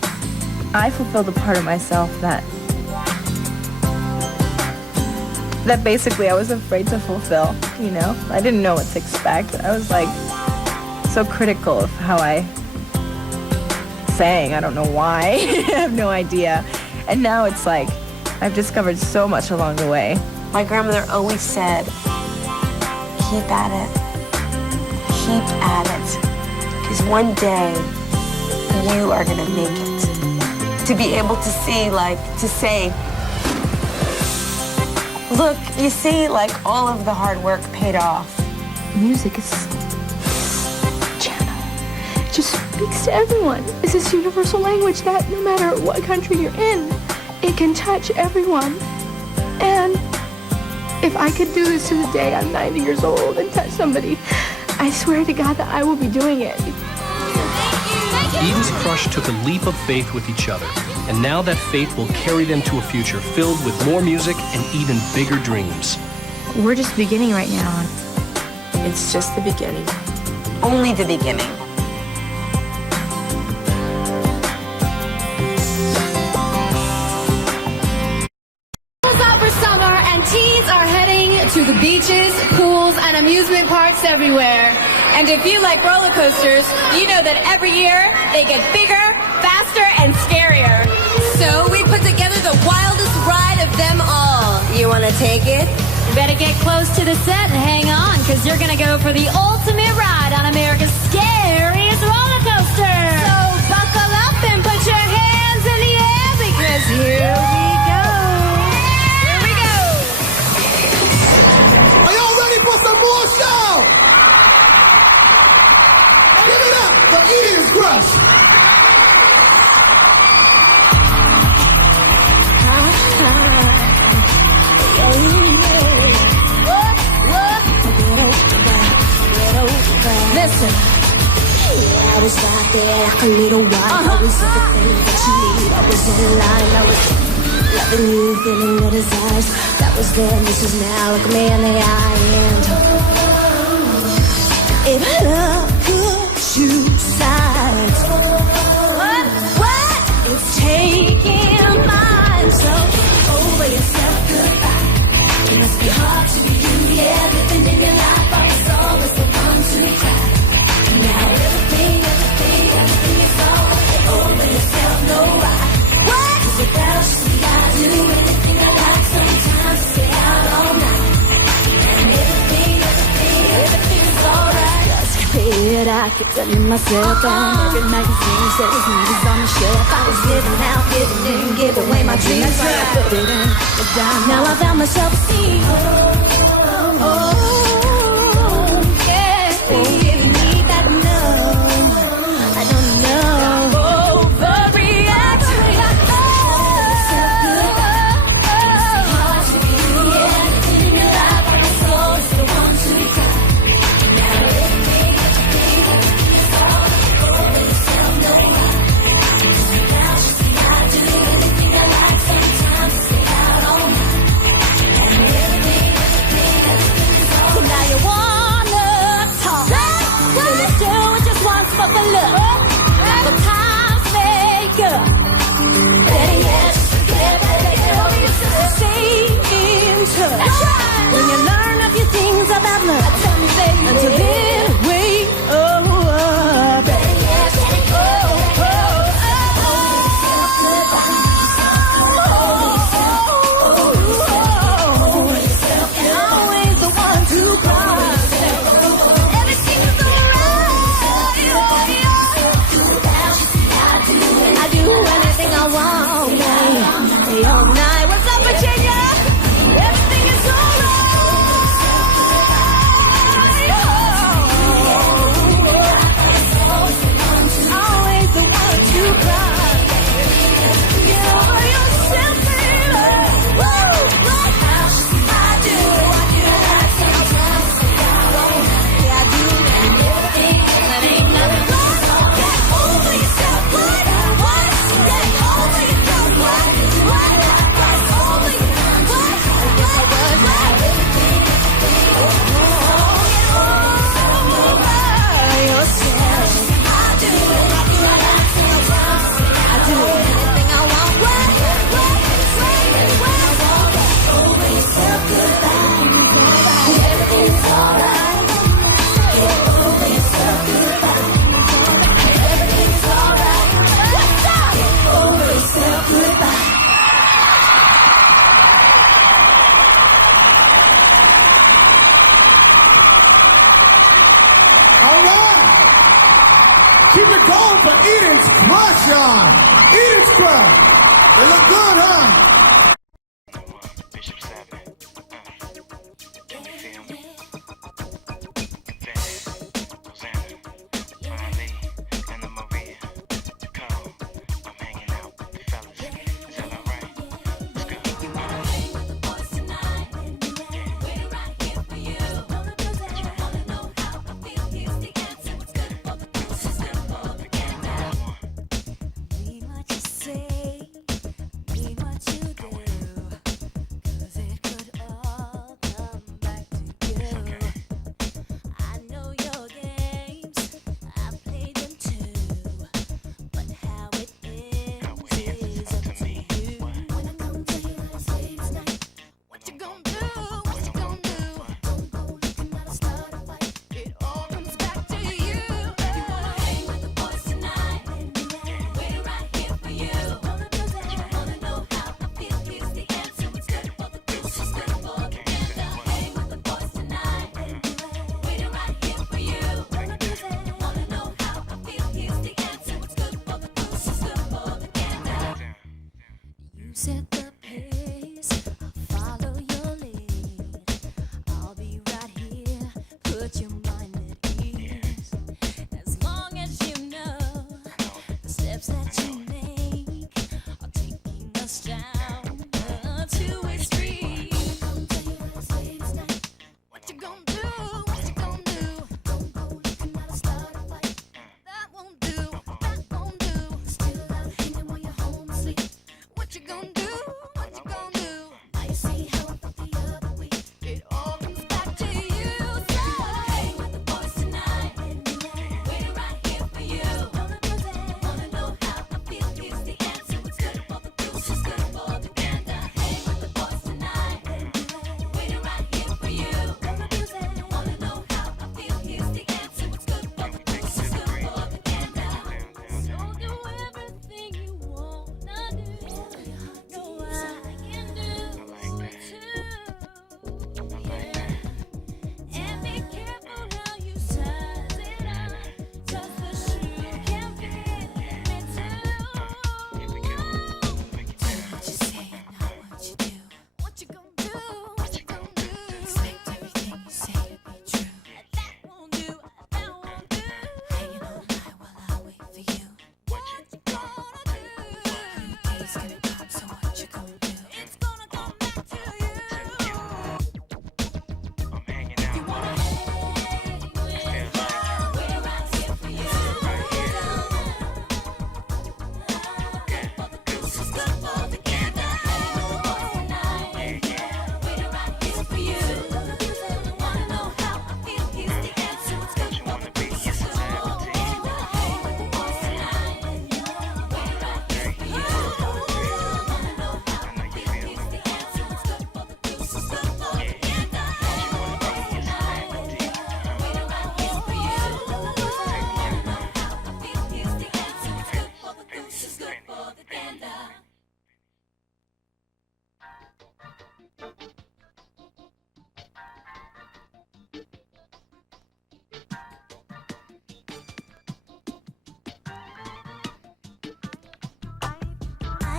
I fulfilled a part of myself that basically I was afraid to fulfill, you know? I didn't know what to expect. I was like so critical of how I sang. I don't know why. I have no idea. And now it's like I've discovered so much along the way. My grandmother always said, keep at it. Keep at it. Because one day, you are gonna make it. To be able to see, to say, look, you see, all of the hard work paid off. Music is channel. It just speaks to everyone. It's this universal language that no matter what country you're in, it can touch everyone. And if I could do this to the day I'm 90 years old and touch somebody, I swear to God that I will be doing it. Eden's Crush took a leap of faith with each other, and now that faith will carry them to a future filled with more music and even bigger dreams. We're just beginning right now. It's just the beginning. Only the beginning. It's up for summer and teens are heading to the beaches, pools, and amusement parks everywhere. And if you like roller coasters, you know that every year they get bigger, faster, and scarier. So we put together the wildest ride of them all. You want to take it? You better get close to the set and hang on, because you're going to go for the ultimate ride on America's scariest roller coaster. So buckle up and put your hands in the air, because here we go. Here we go. Are y'all ready for some more show? Give it up for Eden's Crush. was right there like a little while. Always everything that you need. I was in line. I was loving you, feeling your desires. That was then, this is now. Look me in the eye and if love could choose sides, what? It's taking mine. So over yourself, goodbye. It must be hard to be you, yeah. Living in your life, all the soul is the one to cry. Now everything is all over yourself, no why. What? 'Cause without you, see, I do anything I like. Sometimes I stay out all night. And everything is alright. Just it, I keep telling myself that every magazine says movies on the shelf. I was living out, giving in, giving away my dreams. I put it in, put down. Now I found myself a scene. Keep it going for Eden's Crush, y'all. Eden's Crush. They look good, huh? Set the pace, I'll follow your lead. I'll be right here, put your mind at ease. As long as you know the steps that you make are taking us down a two-way street. What you gonna do? What you gonna do? Don't go looking at a start a fight. That won't do.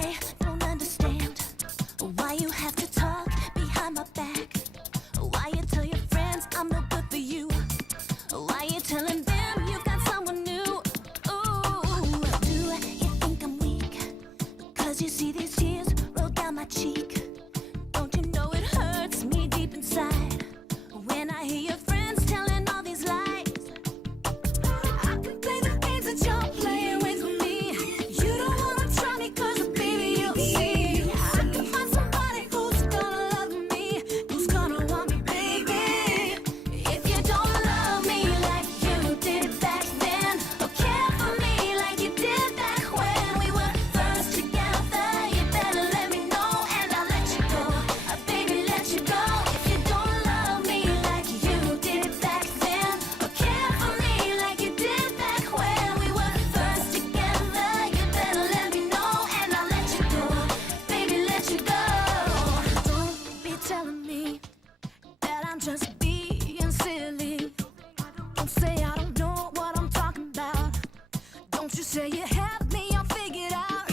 I don't understand why you have to talk behind my back. Why you tell your friends I'm no good for you. Why you telling them you've got someone new. Ooh, do you think I'm weak? Cause you see these tears roll down my cheek. Don't you know it hurts me deep inside when I hear your friends telling all these lies. I can play the games that you're playing with me. You don't wanna try me cause baby you'll see. I can find somebody who's gonna love me, who's gonna want me, baby. If you don't love me like you did back then, or care for me like you did back when we were first together, you better let me know and I'll let you go. Baby, let you go. If you don't love me like you did back then, or care for me like you did back when we were first together, you better let me know and I'll let you go. Baby, let you go. Don't be telling me that I'm just being silly. Don't say I don't know what I'm talking about. Don't you say you have me all figured out.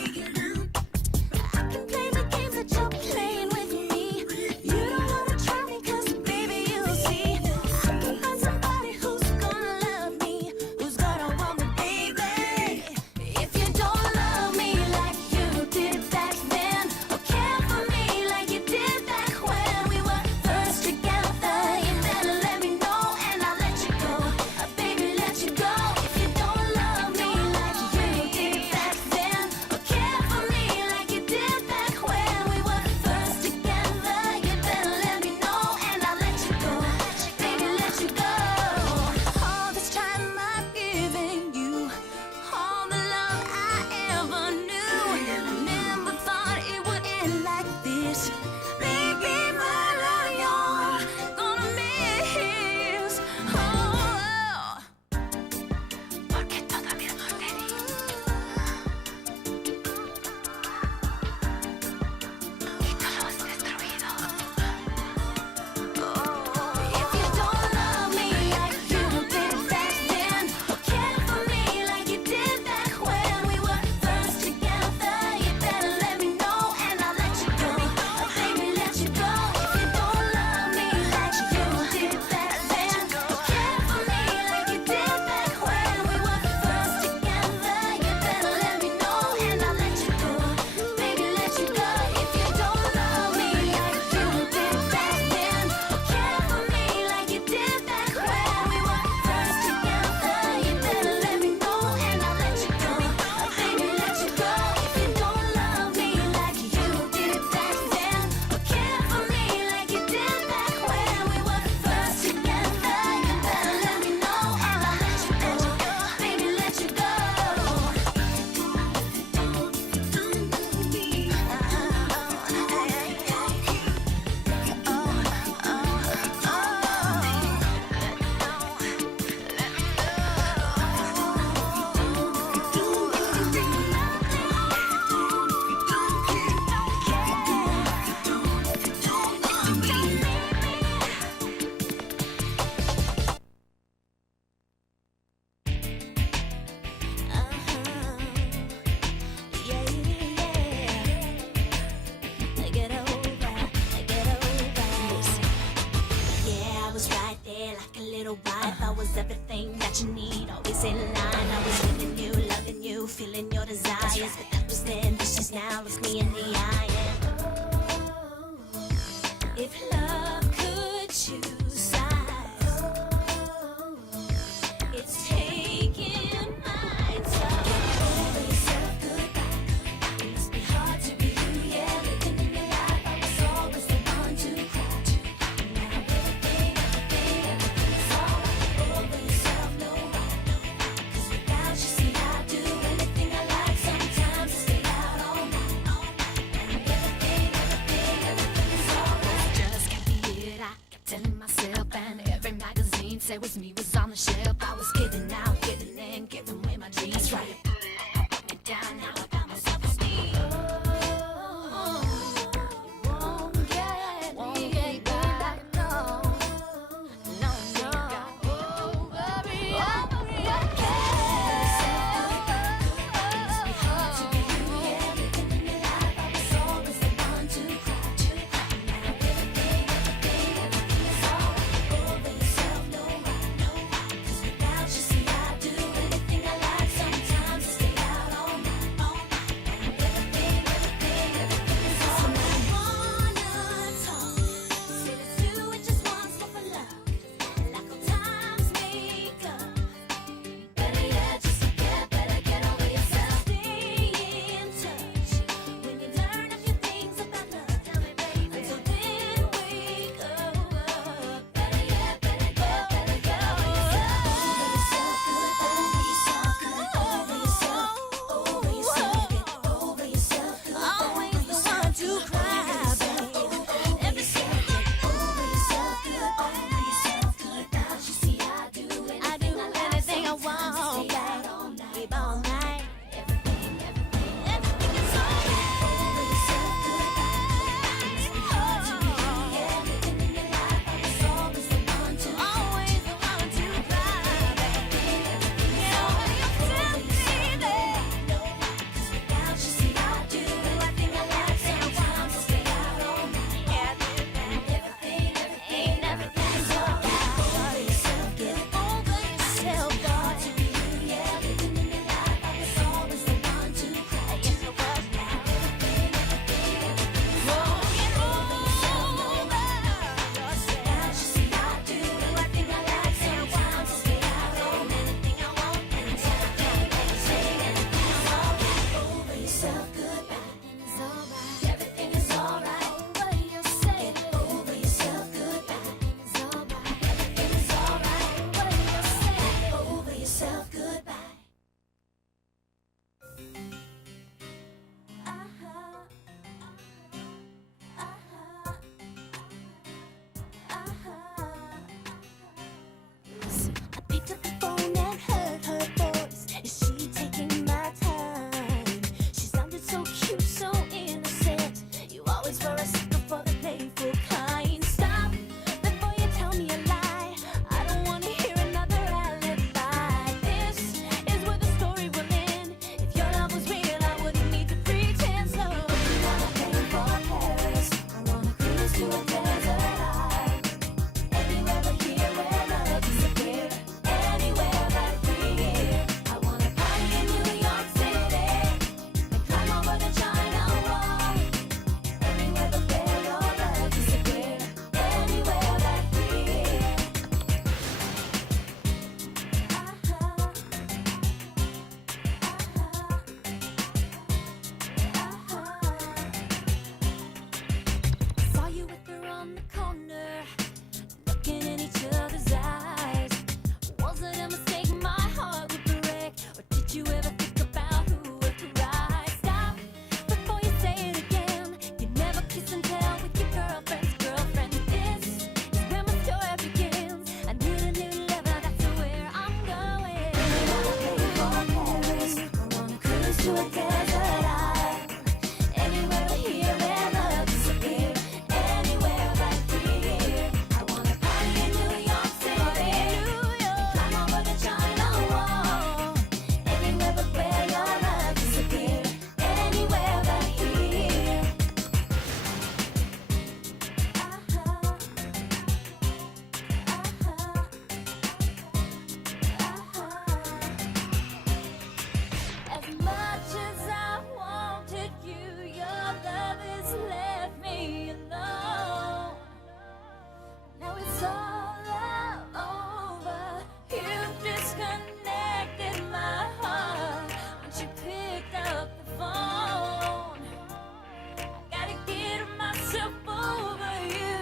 I can play the games that you're playing with me. You don't wanna try me cause baby you'll see. I can find somebody who's gonna love me, who's gonna want me, baby. If you don't love me like you did back then, or care for me like you did back when we were first together, you better let me know and I'll let you go. Baby, let you go. If you don't love me like you did back then, or care for me like you did back when we were first together, you better let me know and I'll let you go. Baby, let you go. All this time I've given you all the love I ever knew. Never thought it would end like this. Baby, my love you're gonna miss. Oh, porque todavía no te di. Y tú lo has destruido. If you don't love me like you did back then, or care for me like you did back when we were first together, you better let me know and I'll let you go. Baby, let you go. If you don't love me like you did back then, or care for me like you did back when we were first together, you better let me know and I'll let you go. Baby, let you go. If you don't love me like you did back then, or care for me like you did back when we were first together, you better let me know and I'll let you go. Baby, let you go. If you don't love me like you did back then, or care for me like you did back when we were first together, you better let me know and I'll let you go. Baby, let you go. Get over this. Yeah, I was right there like a little wife. I was everything that you need, always in line. I was living you, loving you, feeling your desires. But that was then, this is now, look me in the eye. And if love could choose sides, it's taking mine. So get over yourself, goodbye. It must be hard to be you, yeah. Living in your life, I was always the one to cry to. Now everything's alright. Over yourself, no right. 'Cause without you, see, I do anything I like. Sometimes I stay out all night. And everything's alright. Just can't be it. I kept telling myself, and every magazine said was me was on the shelf. I was giving out, giving in, giving away my dreams. That's right. Put me down, now I got myself a steam. Won't get me back, no. No, no. Over me, over me, okay. It must be hard to be you, yeah. Living in your life. picked up the phone and heard her voice. Is she taking my time? She sounded so cute, so innocent. You always were a sucker for the playful kind. Stop before you tell me a lie. I don't wanna hear another alibi. This is where the story will end. If your love was real, I wouldn't need to pretend. So I wanna pay for Paris. I wanna cruise to a desert isle. Anywhere but here where love disappears. Anywhere but here. I wanna party in New York City and climb over the China Wall. Anywhere but where your love disappears. Anywhere but here. Saw you with her on the corner, looking in each other's eyes. Was it a mistake? My heart would break. Or did you ever think about who was right? Stop before you say it again. You never kiss and tell with your girlfriend's girlfriend. This is where my story begins. I need a new lover, that's where I'm going. I wanna pay for Paris. I wanna cruise to a desert isle. Anywhere but here where love disappears. Anywhere but here. I wanna party in New York City and climb over the China Wall. Anywhere but where your love disappears. Anywhere but here. As much as I wanted you, your love has left me alone. Now it's all over. You've disconnected my heart when you picked up the phone. I gotta get myself over you.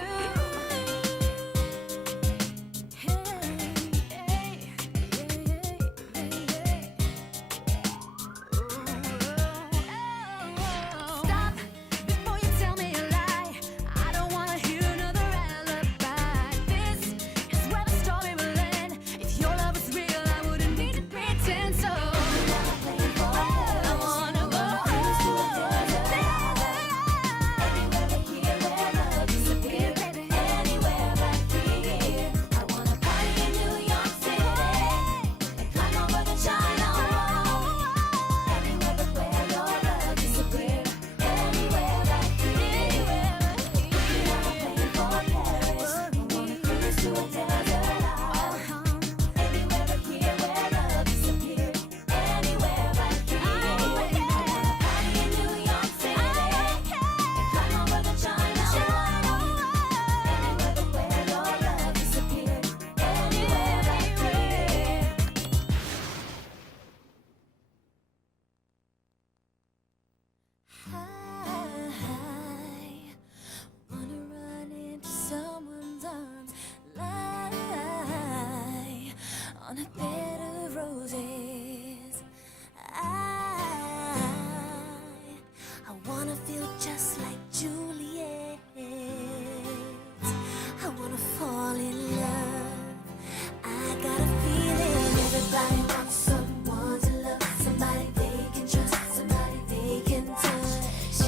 Stop before you tell me a lie. I don't wanna hear another alibi. This is where the story will end. If your love was real, I wouldn't need to pretend. So I wanna go anywhere but here where love disappears. Anywhere but here. I wanna party in New York City and climb over the China Wall. Anywhere but where your love disappears. Anywhere but here. I wanna pay for Paris. I wanna cruise to a desert isle. Anywhere but here where love disappears. Anywhere but here. I wanna party in New York City and climb over the China Wall. Anywhere but where your love disappears. Anywhere but here. I wanna run into someone's arms, lie on a bed of roses. I wanna feel just like Juliet. I wanna fall in love. I got a feeling everybody wants someone to love, somebody they can trust, somebody they can touch.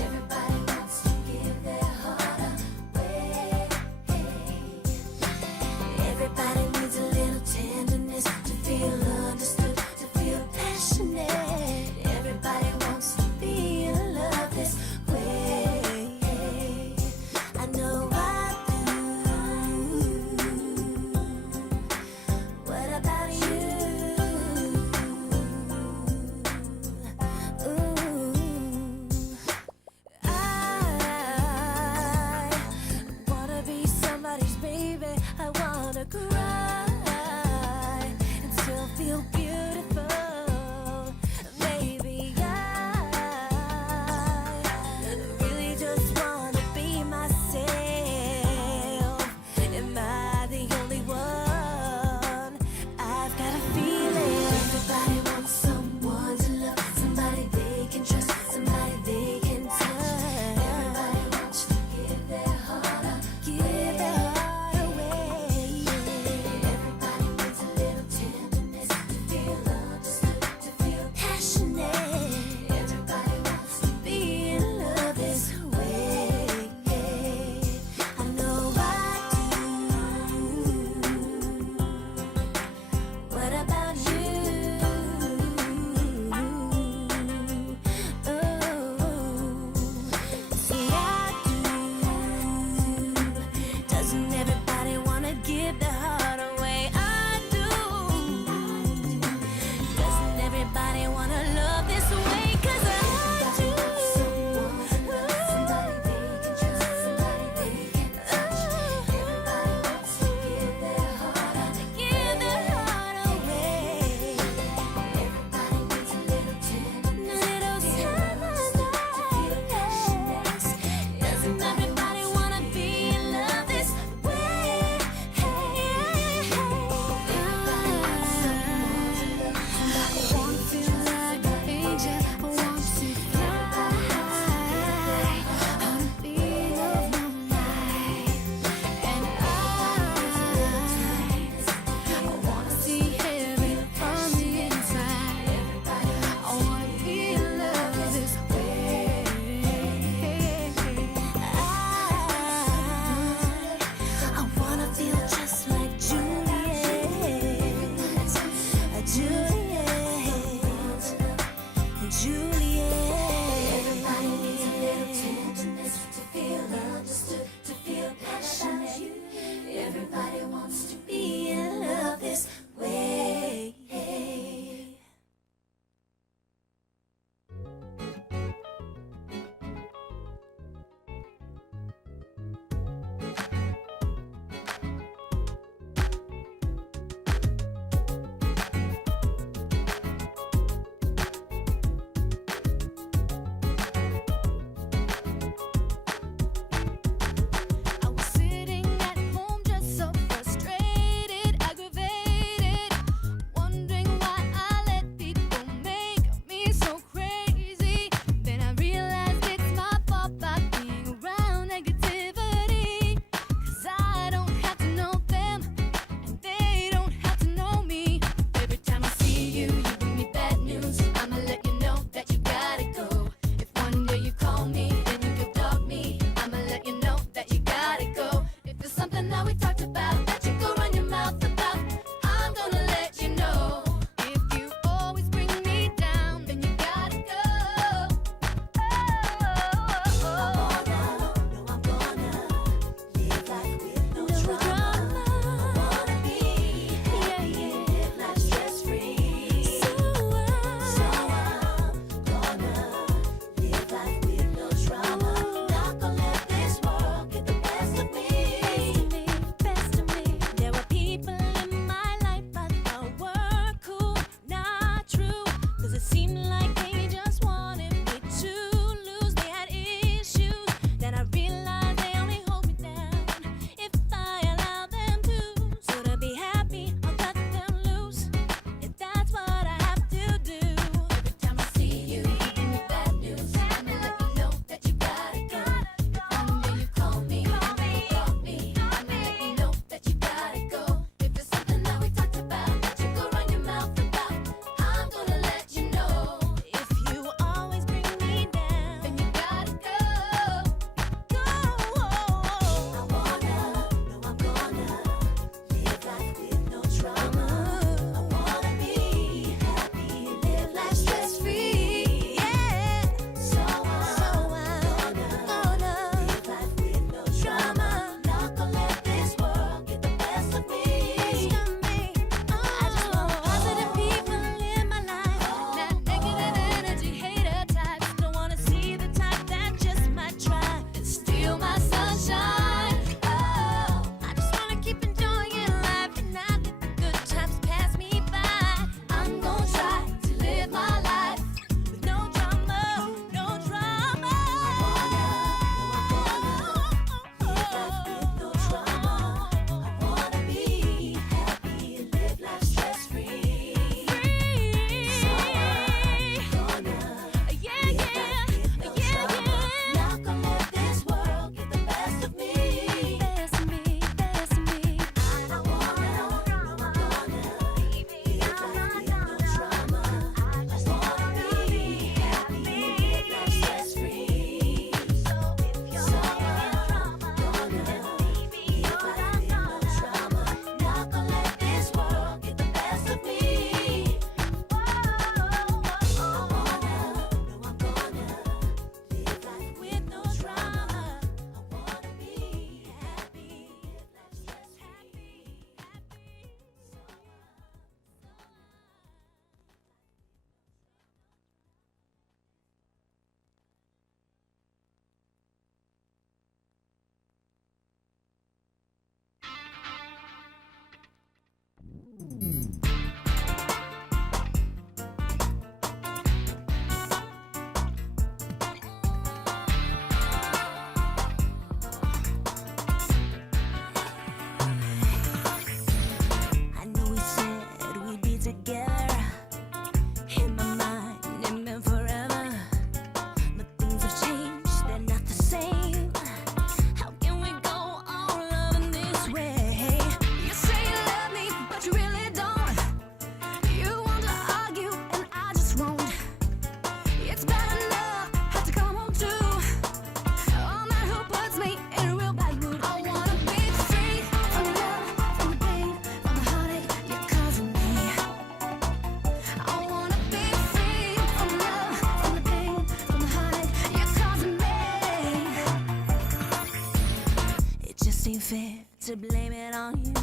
to blame it on you.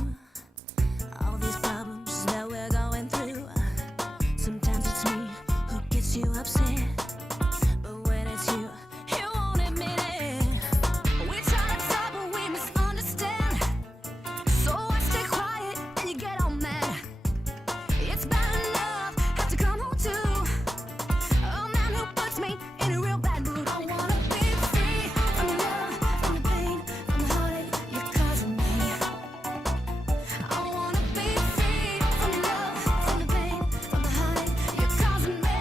All these problems that we're going through. Sometimes it's me who gets you upset, but when it's you, you won't admit it. We try to talk but we misunderstand, so I stay quiet and you get all mad. It's bad enough, have to come home to a man who puts me in a real bad mood. I wanna be free from love, from the pain, from the heartache you're causing me. I wanna be free from love, from the pain, from the heartache you're causing me.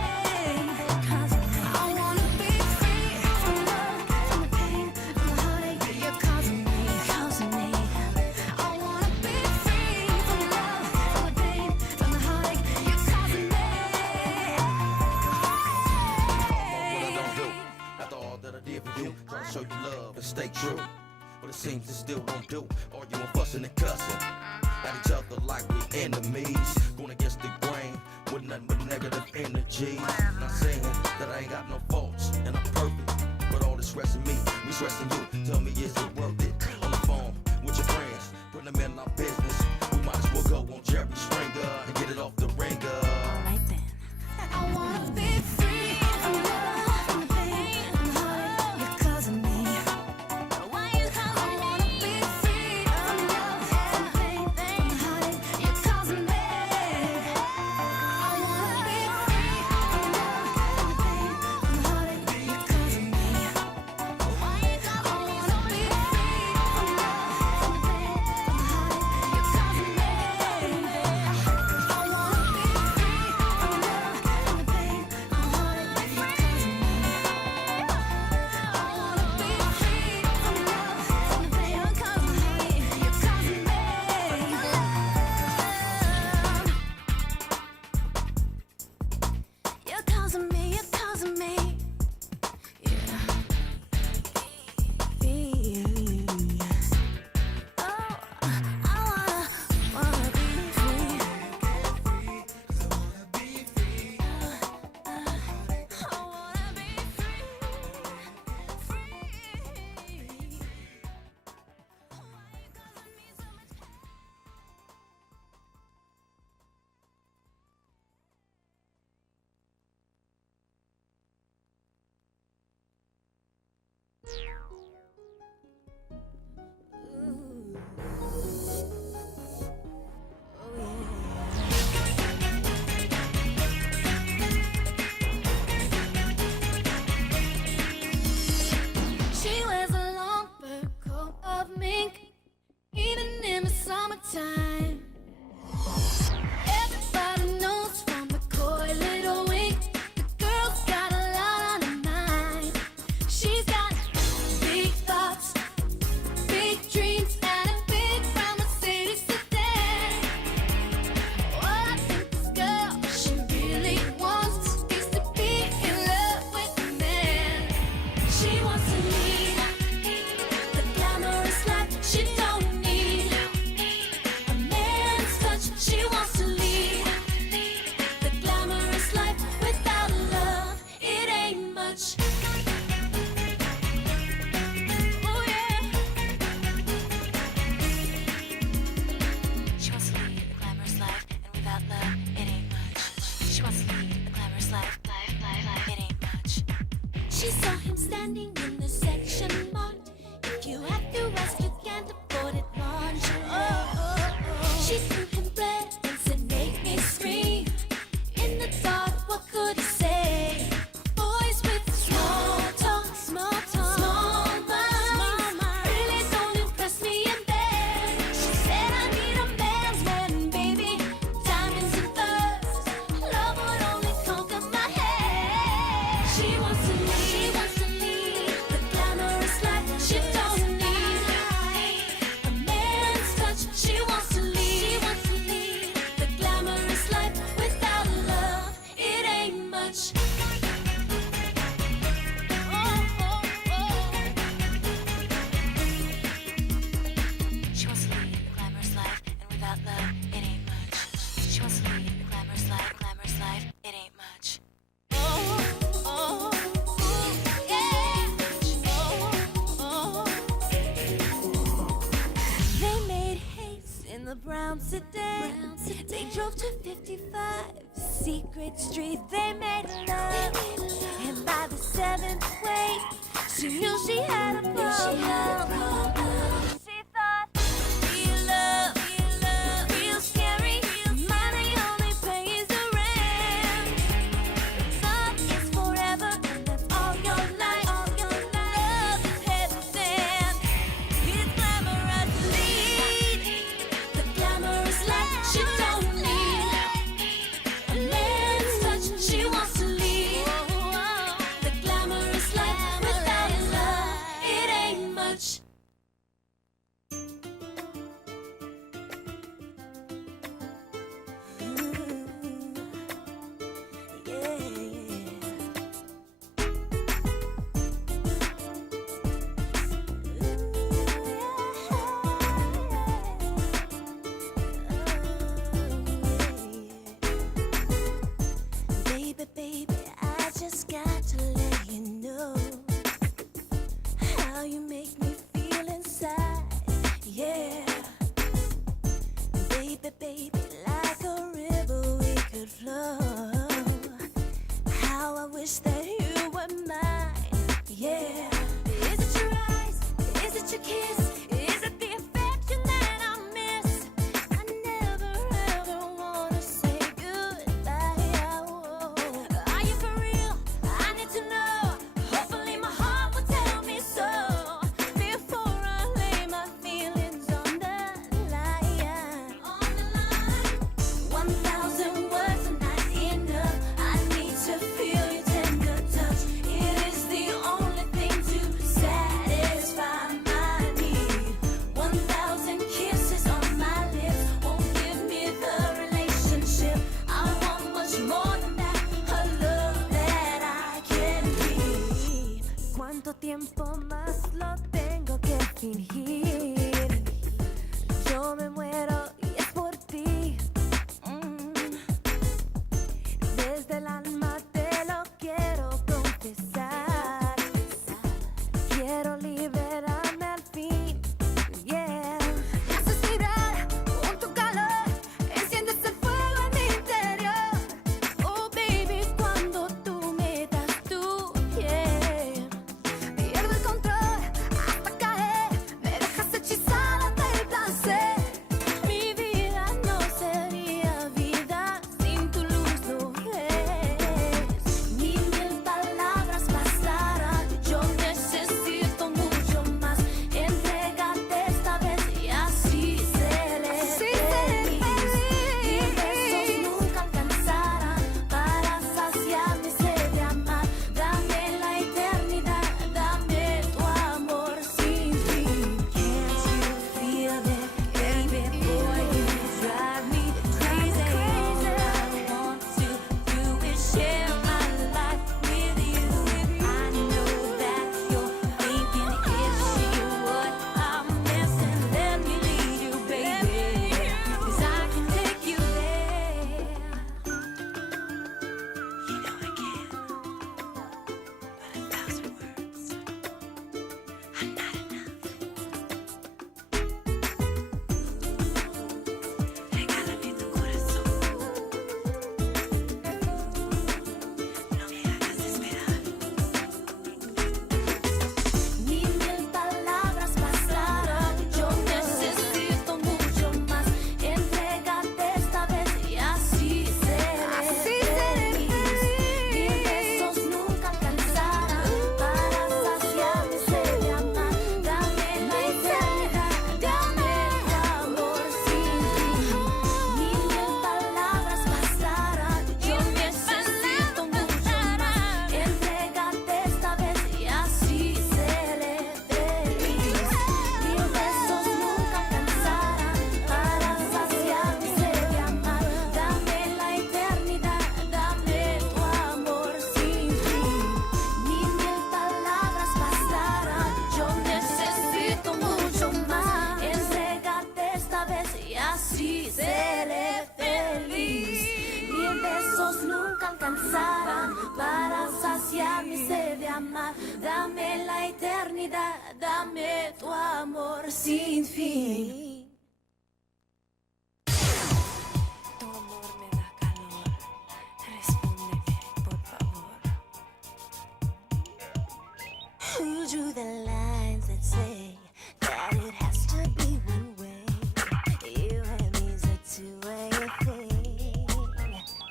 I wanna be free from love, from the pain, from the heartache you're causing me. I wanna be free from love, from the pain, from the heartache you're causing me. After all that I did for you, trying to show you love and stay true, but it seems it still won't do. Arguing, fussing, and cussing at each other like we enemies, going against the grain with nothing but negative energy. Not saying that I ain't got no faults and I'm perfect, but all this stressing me stressing you. Tell me, is it worth it? On the phone with your friends, putting them in our business. We might as well go on Jerry Springer and get it off the ringer. I wanna be free from love, from the pain, from the heartache you're causing me. Why you causing me? I wanna be free from love, from the pain, from the heartache you're causing me. I wanna be free from love, from the pain, from the heartache you're causing me. Why you causing me? I wanna be free from love, from the pain, from the heartache you're causing me. I wanna be free from love. You're causing me, you're causing me. Yeah. Oh, I wanna be free. I wanna be free. She wears a long fur coat of mink, even in the summertime. Everybody knows from the coy little wink, the girl's got a lot on her mind. She's got big thoughts, big dreams, and a big brown Mercedes sedan. What I think this girl, she really wants is to be in love with a man. She wants to lead the glamorous life. She don't need a man's touch. She wants to lead the glamorous life without love. It ain't much. Oh yeah. She wants to lead the glamorous life, and without love, it ain't much. She wants to lead the glamorous life, it ain't much. She saw him standing in the section marked, if you have to ask, you can't afford it, launch. She threw him bread and said, make me scream. In the dark, what could he say? Boys with small talk, small minds, really don't impress me in bed. She said, I need a man's man, baby. Diamonds and pearls, love would only conquer my head. She wants to lead the glamorous life. She don't need a man's touch. She wants to lead drove to 55 Secret Street. They made love, and by the 7th way, she knew she had a problem. She thought, real love, real scary. Money only pays the rent. Love is forever, and that's all your life. Love is heaven sent. It's glamorous lead, the glamorous life. She don't need a man's touch. She wants to lead the glamorous life. Without his love, it ain't much. Baby, I just got to let you know how you make me feel inside. Yeah, baby, like a river we could flow. How I wish that you were mine. Yeah, is it your eyes? Is it your kiss? Is it the affection that I miss? I never ever wanna say goodbye. Are you for real? I need to know. Hopefully my heart will tell me so before I lay my feelings on the line. 1,000 words are not enough. I need to feel your tender touch. It is the only thing to satisfy my need. 1,000 kisses on my lips won't give me the relationship. I want much more than that, a love that I can be. ¿Cuánto tiempo más lo tengo que fingir? Yo me muero y es por ti. Desde el alma te lo quiero confesar. Quiero liberarme al fin. Yeah. Necesidad, con tu calor, enciendes el fuego en mi interior. Oh baby, cuando tú me das tu piel, pierdo el control hasta caer. Me dejas hechizada del placer. Mi vida no sería vida sin tu luz, no es. Ni 1000 palabras bastarán. Yo necesito mucho más. Entrégate esta vez y así seré feliz. 1000 besos nunca alcanzarán para saciar mi sed de amar. Dame la eternidad, dame tu amor sin fin. Can't you feel it, baby boy? You drive me crazy. All I want to do is share my life with you. I know that you're thinking, is she what I'm missing? Let me lead you, baby, 'cause I can take you there. You know I can, but 1,000 words are not enough. Regálame tu corazón. No me hagas esperar. Ni 1000 palabras bastarán. Yo necesito mucho más. Entrégate esta vez y así seré feliz. 1000 besos nunca alcanzarán para saciar mi sed de amar. Dame la eternidad, dame tu amor sin fin. Ni 1000 palabras bastarán. Yo necesito mucho más. Entrégate esta vez y así seré feliz. 1000 besos nunca alcanzarán para saciar mi sed de amar. Dame la eternidad, dame tu amor sin fin. Ni 1000 palabras bastarán. Yo necesito mucho más. Entrégate esta vez y así seré feliz. 1000 besos nunca alcanzarán para saciar mi sed de amar. Dame la eternidad, dame tu amor sin fin. Tu amor Who drew the lines that say that it has to be one way? You and me's a two-way thing.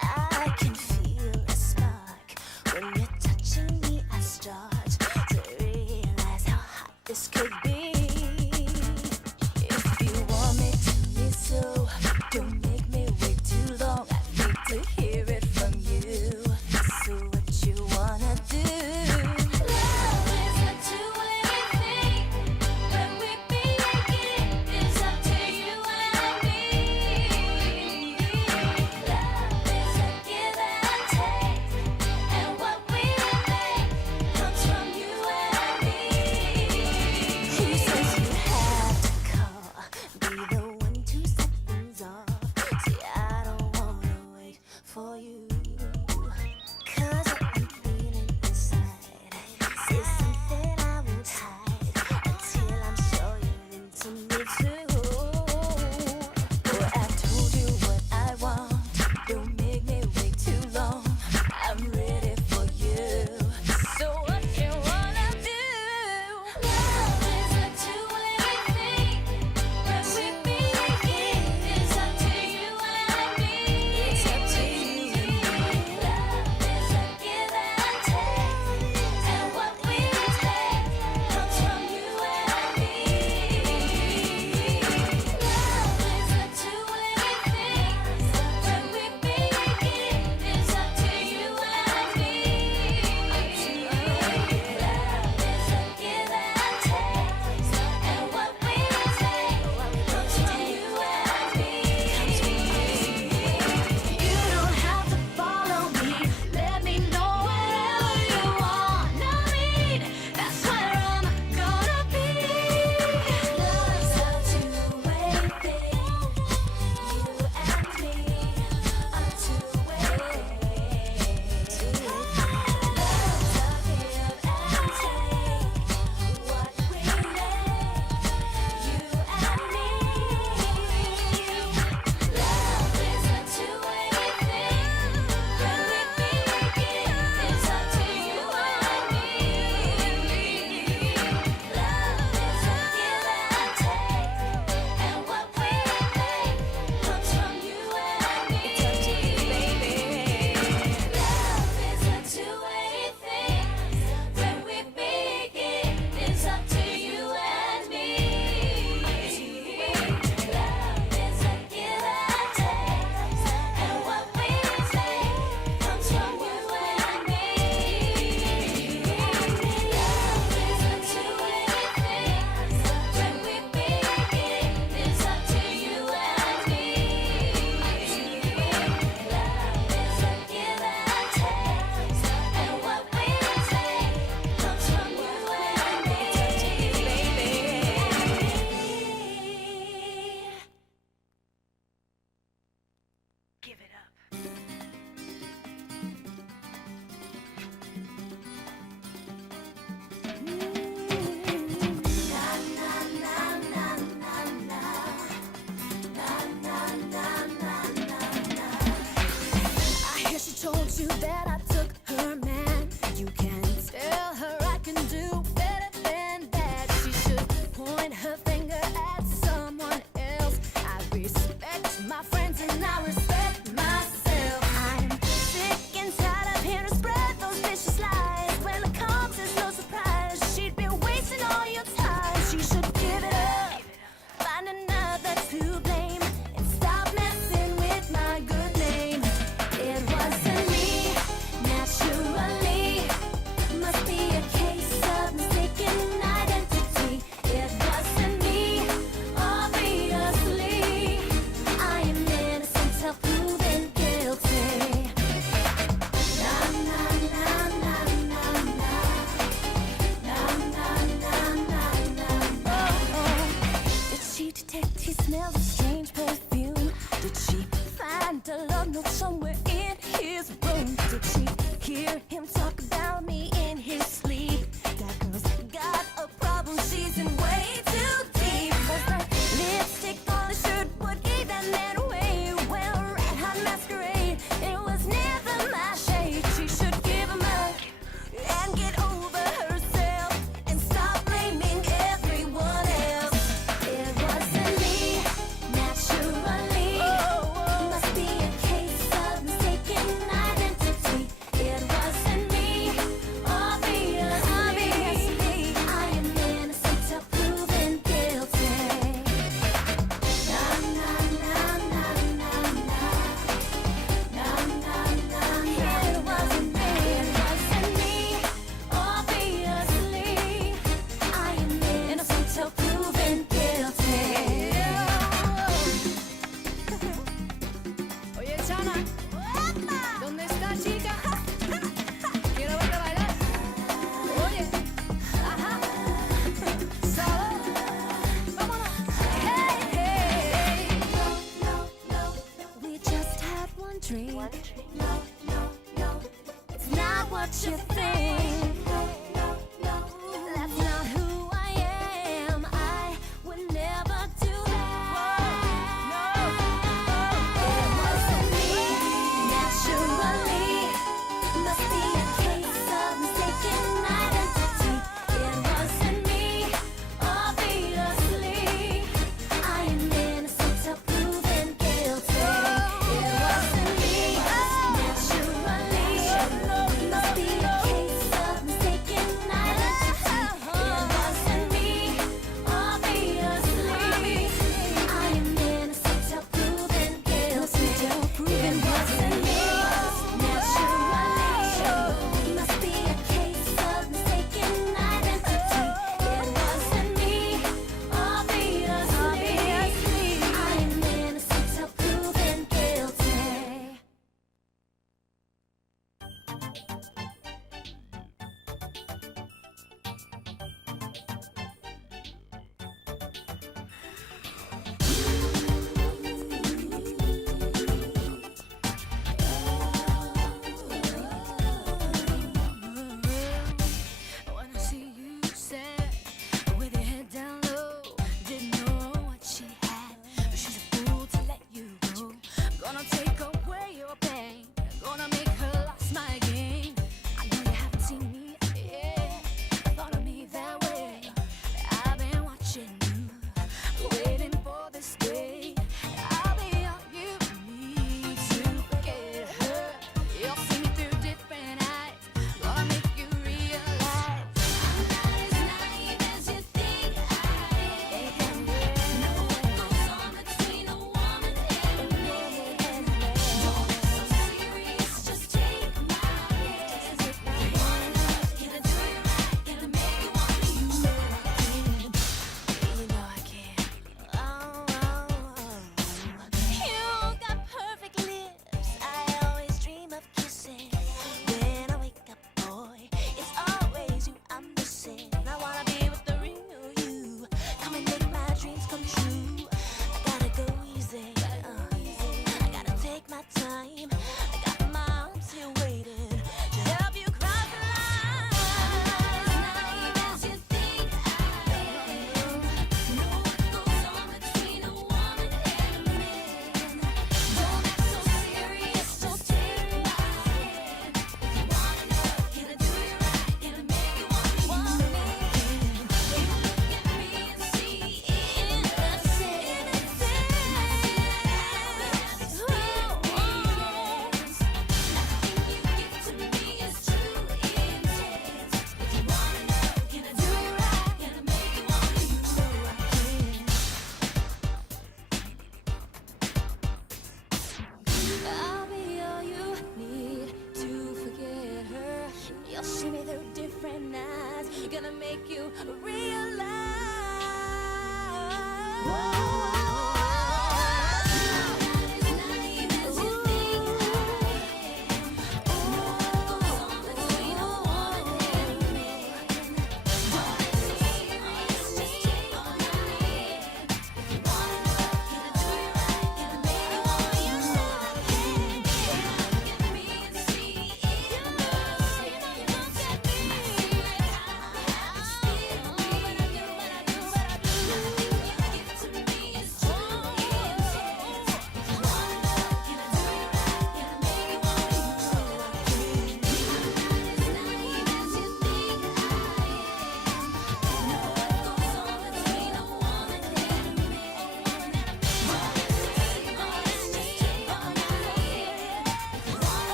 I can feel a spark when you're touching me. I start to realize how hot this could be. If you want me, tell me so. Don't make me wait too long. I need to hear it from you. So what you wanna do? Love is a two-way thing. When we be naked, it's up to you and me. Love is a give and take, and what we make comes from you and me.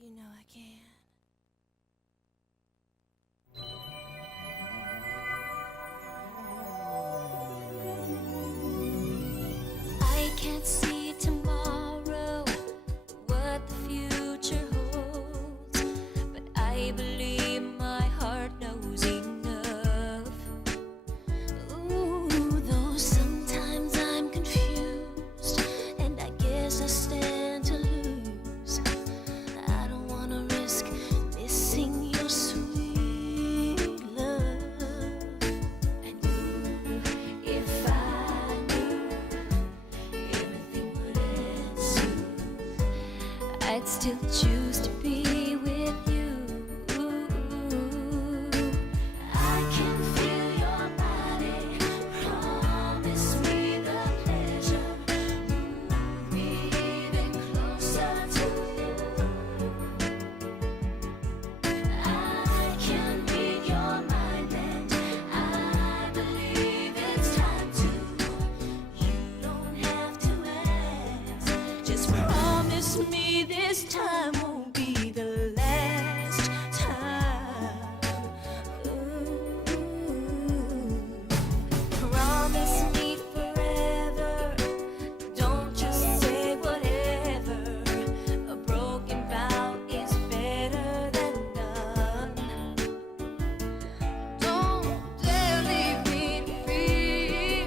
You know I can. I can't see tomorrow, what the future holds, but I believe my heart knows enough. Ooh, though sometimes I'm confused, and I guess I stand to lose. I don't wanna risk missing your sweet love. And if I knew everything would end soon, I'd still choose to be with you. I can feel your body, promise me the pleasure, move me even closer to you. I can read your mind and I believe it's time to. You don't have to ask, just promise me this time won't be the last time. Ooh. Promise me forever, don't just say whatever. A broken vow is better than none. Don't dare leave me to feel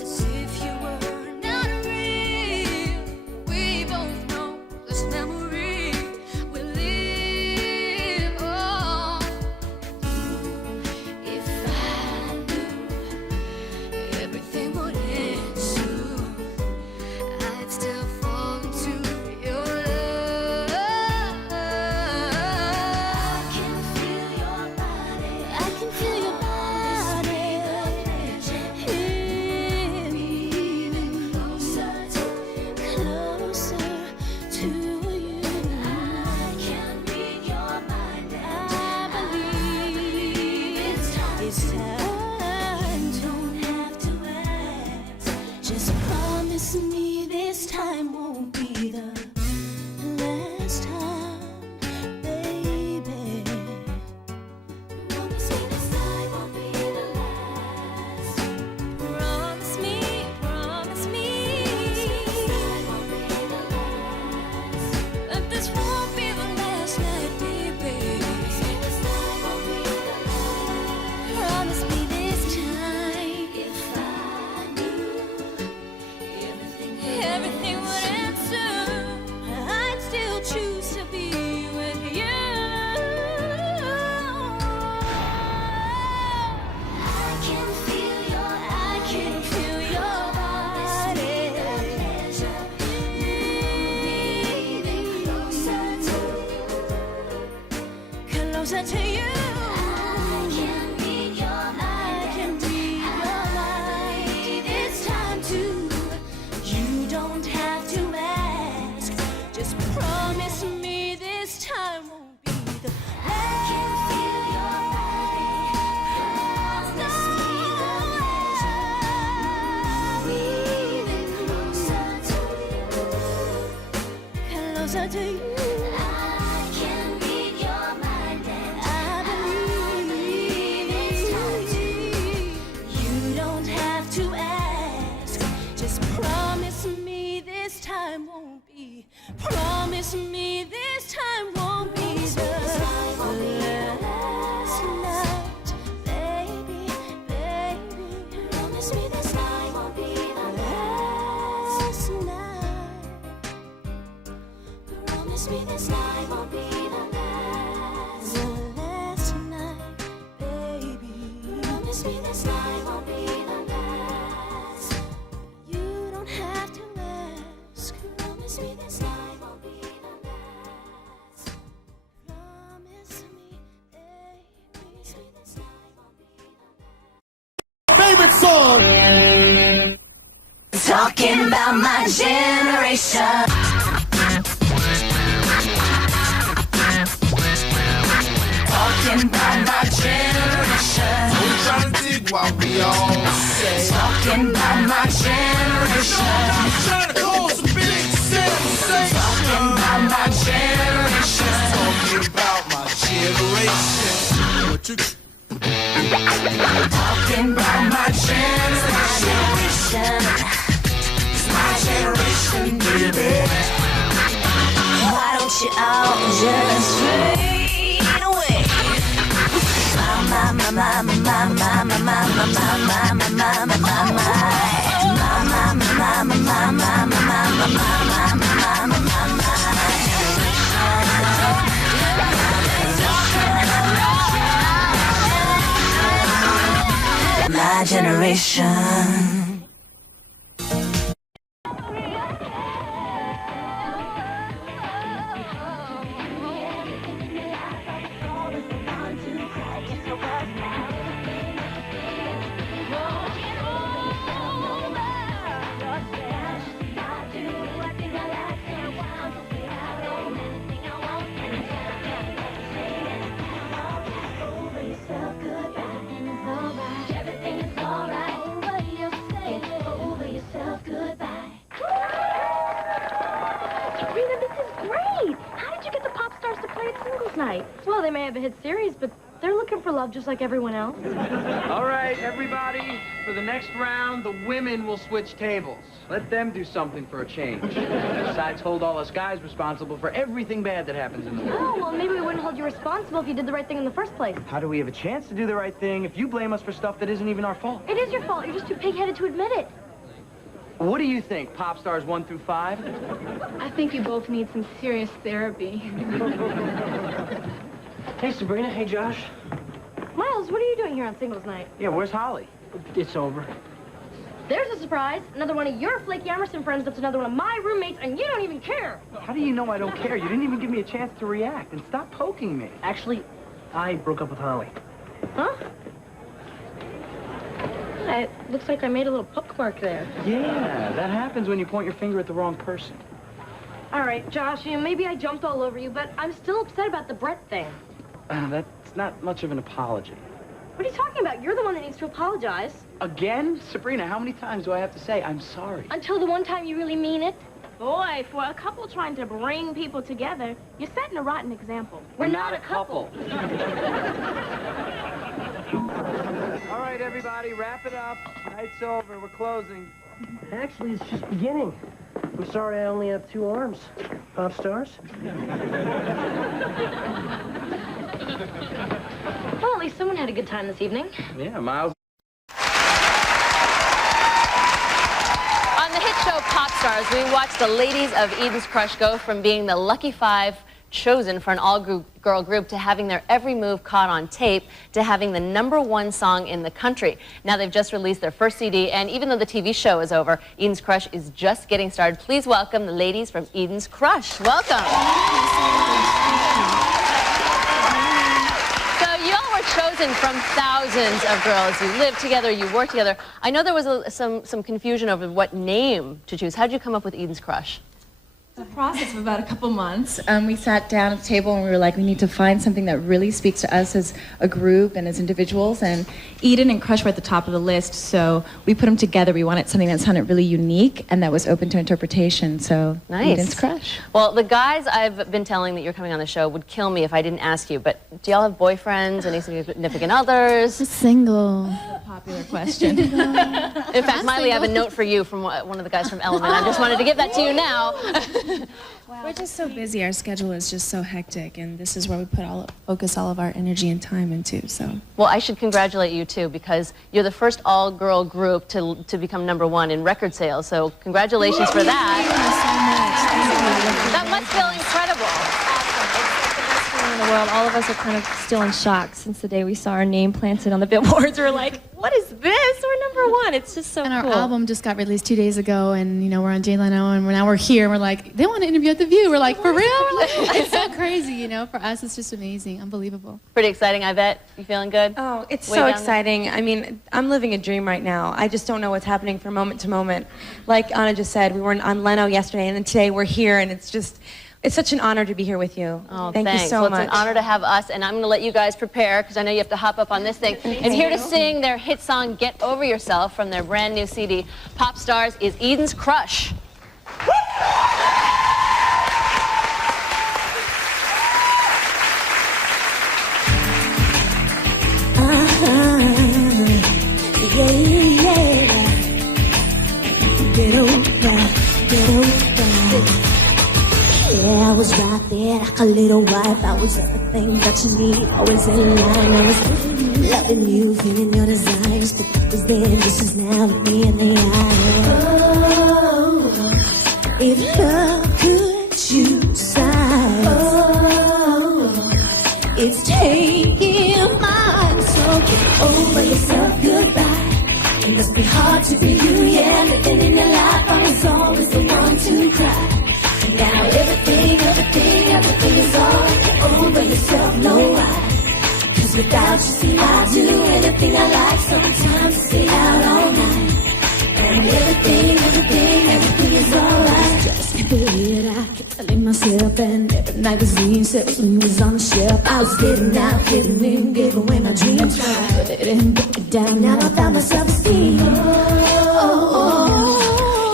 as if you were not real. We both know this memory will live on. If I knew everything would end soon, I'd still fall into your love. I can feel your body. I can feel your body. Even closer to you. I can read your mind and I believe it's time. Don't have to ask. Just promise me this time won't be the last time, baby. Promise me this time won't be the last. Promise me, promise me. This time won't be the last. That this won't be the last night, baby. Promise me this time won't be the last. Promise me this time. If I knew everything would end soon, I'd still choose to be with you. I can feel your body. Moving closer to you. I can read your mind. It's time to. You don't have to ask. Just promise me this time won't be the last. I can feel your body. Promise me the pleasure. Even closer to you. Closer to you. I can read your mind and I believe it's time Promise me this night won't be the last. You don't have to ask. Promise me this night won't be the last. Promise me, promise me this night won't be the last. Favorite song. Talking about my generation. Talking about my generation. We trying to dig while we all say. Talking about my generation. Trying to cause a big sensation. Talking about my generation. Talking about my generation. What you talking about my generation. It's my generation, baby. Why don't you all just fade away? My generation. Night. Well, they may have a hit series, but they're looking for love just like everyone else. All right, everybody, for the next round, the women will switch tables. Let them do something for a change. Besides, hold all us guys responsible for everything bad that happens in the world. Oh, well, maybe we wouldn't hold you responsible if you did the right thing in the first place. How do we have a chance to do the right thing if you blame us for stuff that isn't even our fault? It is your fault. You're just too pig-headed to admit it. What do you think, Popstars 1 through 5? I think you both need some serious therapy. Hey, Sabrina. Hey, Josh. Miles, what are you doing here on singles night? Yeah, where's Holly? It's over. There's a surprise. Another one of your flaky Emerson friends that's another one of my roommates, and you don't even care. How do you know I don't care? You didn't even give me a chance to react. And stop poking me. Actually, I broke up with Holly. Huh? It looks like I made a little bookmark there. Yeah, that happens when you point your finger at the wrong person. All right, Josh, maybe I jumped all over you, but I'm still upset about the Brett thing. That's not much of an apology. What are you talking about? You're the one that needs to apologize. Again? Sabrina, how many times do I have to say I'm sorry? Until the one time you really mean it. Boy, for a couple trying to bring people together, you're setting a rotten example. We're not a couple. All right, everybody, wrap it up. Night's over. We're closing. Actually, it's just beginning. I'm sorry I only have 2 arms. Popstars? Well, at least someone had a good time this evening. Yeah, Miles. On the hit show Popstars, we watched the ladies of Eden's Crush go from being the lucky 5 chosen for an all-girl group to having their every move caught on tape to having the #1 song in the country. Now they've just released their first CD, and even though the TV show is over, Eden's Crush is just getting started. Please welcome the ladies from Eden's Crush. Welcome. So you all were chosen from thousands of girls. You live together, you work together. I know there was some confusion over what name to choose. How did you come up with Eden's Crush? The process of about a couple months. We sat down at the table and we were like, we need to find something that really speaks to us as a group and as individuals. And Eden and Crush were at the top of the list, so we put them together. We wanted something that sounded really unique and that was open to interpretation. So nice. Eden's Crush. Well, the guys I've been telling that you're coming on the show would kill me if I didn't ask you. But do y'all have boyfriends? Any significant others? Single. Popular question. In fact, Miley, I have a note for you from one of the guys from Element. I just wanted to give that to you now. Wow. We're just so busy. Our schedule is just so hectic, and this is where we focus all of our energy and time into. So. Well, I should congratulate you too, because you're the first all-girl group to become #1 in record sales. So congratulations for that. Thank you so much. That must feel incredible. Awesome. It's the best feeling around the world, all of us are kind of still in shock since the day we saw our name planted on the billboards. We're like, what is this? We're #1. It's just so and cool. our album just got released 2 days ago, and you know we're on Jay Leno, and now we're here. And we're like, they want to interview at The View. We're like, for real? We're like, it's so crazy, you know. For us, it's just amazing, unbelievable. Pretty exciting, I bet. You feeling good? Oh, it's Way so down exciting. I mean, I'm living a dream right now. I just don't know what's happening from moment to moment. Like Anna just said, we were on Leno yesterday, and then today we're here, and it's such an honor to be here with you. Oh, Thank thanks. you so well, much. It's an honor to have us, and I'm going to let you guys prepare because I know you have to hop up on this thing. And here to sing their hit song "Get Over Yourself" from their brand new CD, Popstars, is Eden's Crush. Get over. Yeah, I was right there like a little wife. I was everything that you need, always in line. I was loving you, feeling your desires, but that was then, just as now, look me in the eye. Oh, if love could choose sides, oh, it's taking mine. So get over yourself, goodbye. It must be hard to be you, yeah. Living in your life, I was always the one to cry. Now everything is alright. Get over yourself, no why. 'Cause without you, see, I do anything I like. Sometimes I stay out all night. And everything is alright. Just can't believe it, I kept telling myself. And every magazine said when was on the shelf, I was getting out, getting in, giving away my dreams. But it didn't put me down, now I found my self-esteem. Oh,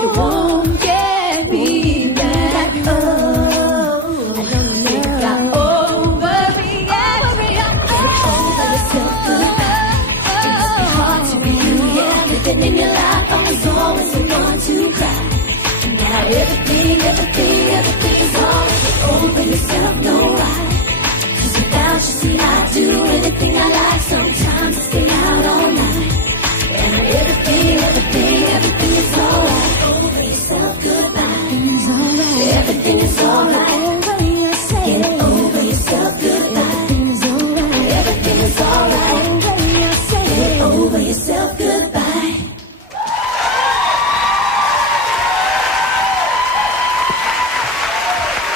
it won't get me back. Oh, I don't think I got over me yet. Get over yourself, goodbye. It must be hard to be you, yeah. Living in your life, I was always the one to cry. Now everything is alright. Get over yourself, no why. 'Cause without you, see, I do anything I like. Sometimes I stay out all night. And everything is alright. Over yourself, goodbye. Everything is alright. Over yourself. Get over yourself, goodbye. Everything is alright. Over yourself. Get over yourself, goodbye.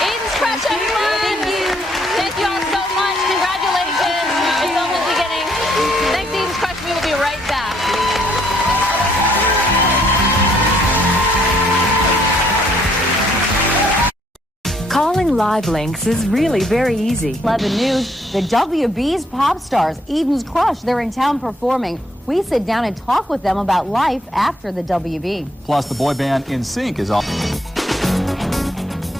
Eden's Crush, everyone! Thank you all so much. Congratulations. It's only the beginning. Thanks, Eden's Crush. We will be right back. Calling Live Links is really very easy. 11 News, the WB's Popstars, Eden's Crush, they're in town performing. We sit down and talk with them about life after the WB. Plus, the boy band NSYNC is on.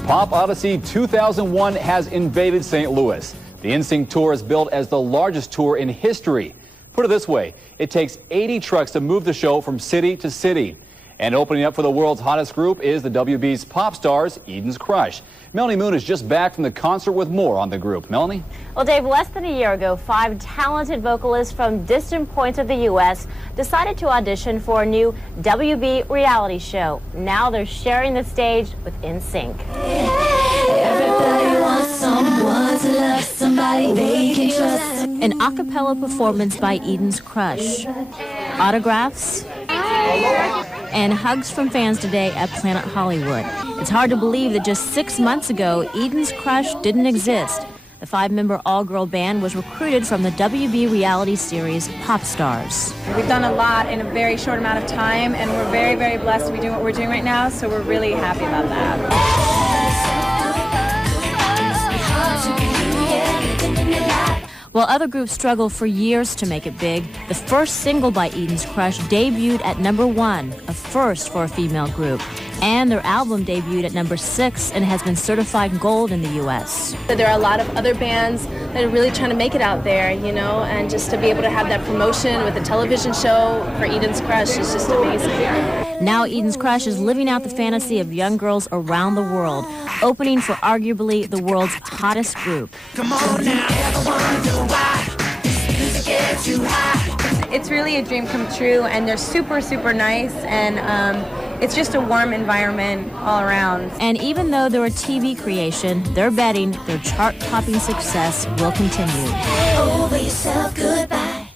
Pop Odyssey 2001 has invaded St. Louis. The NSYNC tour is billed as the largest tour in history. Put it this way, it takes 80 trucks to move the show from city to city. And opening up for the world's hottest group is the WB's Popstars, Eden's Crush. Melanie Moon is just back from the concert with more on the group. Melanie? Well, Dave, less than a year ago, 5 talented vocalists from distant points of the U.S. decided to audition for a new WB reality show. Now they're sharing the stage with NSYNC. Everybody wants someone to love, somebody they can trust. An a cappella performance by Eden's Crush. Autographs and hugs from fans today at Planet Hollywood. It's hard to believe that just 6 months ago, Eden's Crush didn't exist. The 5-member all-girl band was recruited from the WB reality series Popstars. We've done a lot in a very short amount of time, and we're very, very blessed to be doing what we're doing right now, so we're really happy about that. While other groups struggled for years to make it big, the first single by Eden's Crush debuted at #1, a first for a female group. And their album debuted at #6 and has been certified gold in the U.S. There are a lot of other bands that are really trying to make it out there, you know, and just to be able to have that promotion with a television show for Eden's Crush is just amazing. Now Eden's Crush is living out the fantasy of young girls around the world, opening for arguably the world's hottest group. Come on now, ever wonder why this music gets you high? It's really a dream come true, and they're super, super nice, and it's just a warm environment all around. And even though they're a TV creation, they're betting their chart-topping success will continue. Over yourself, goodbye.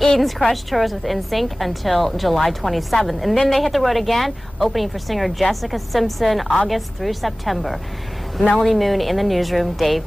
Eden's Crush tours with NSYNC until July 27th, and then they hit the road again, opening for singer Jessica Simpson August through September. Melanie Moon in the newsroom. Dave.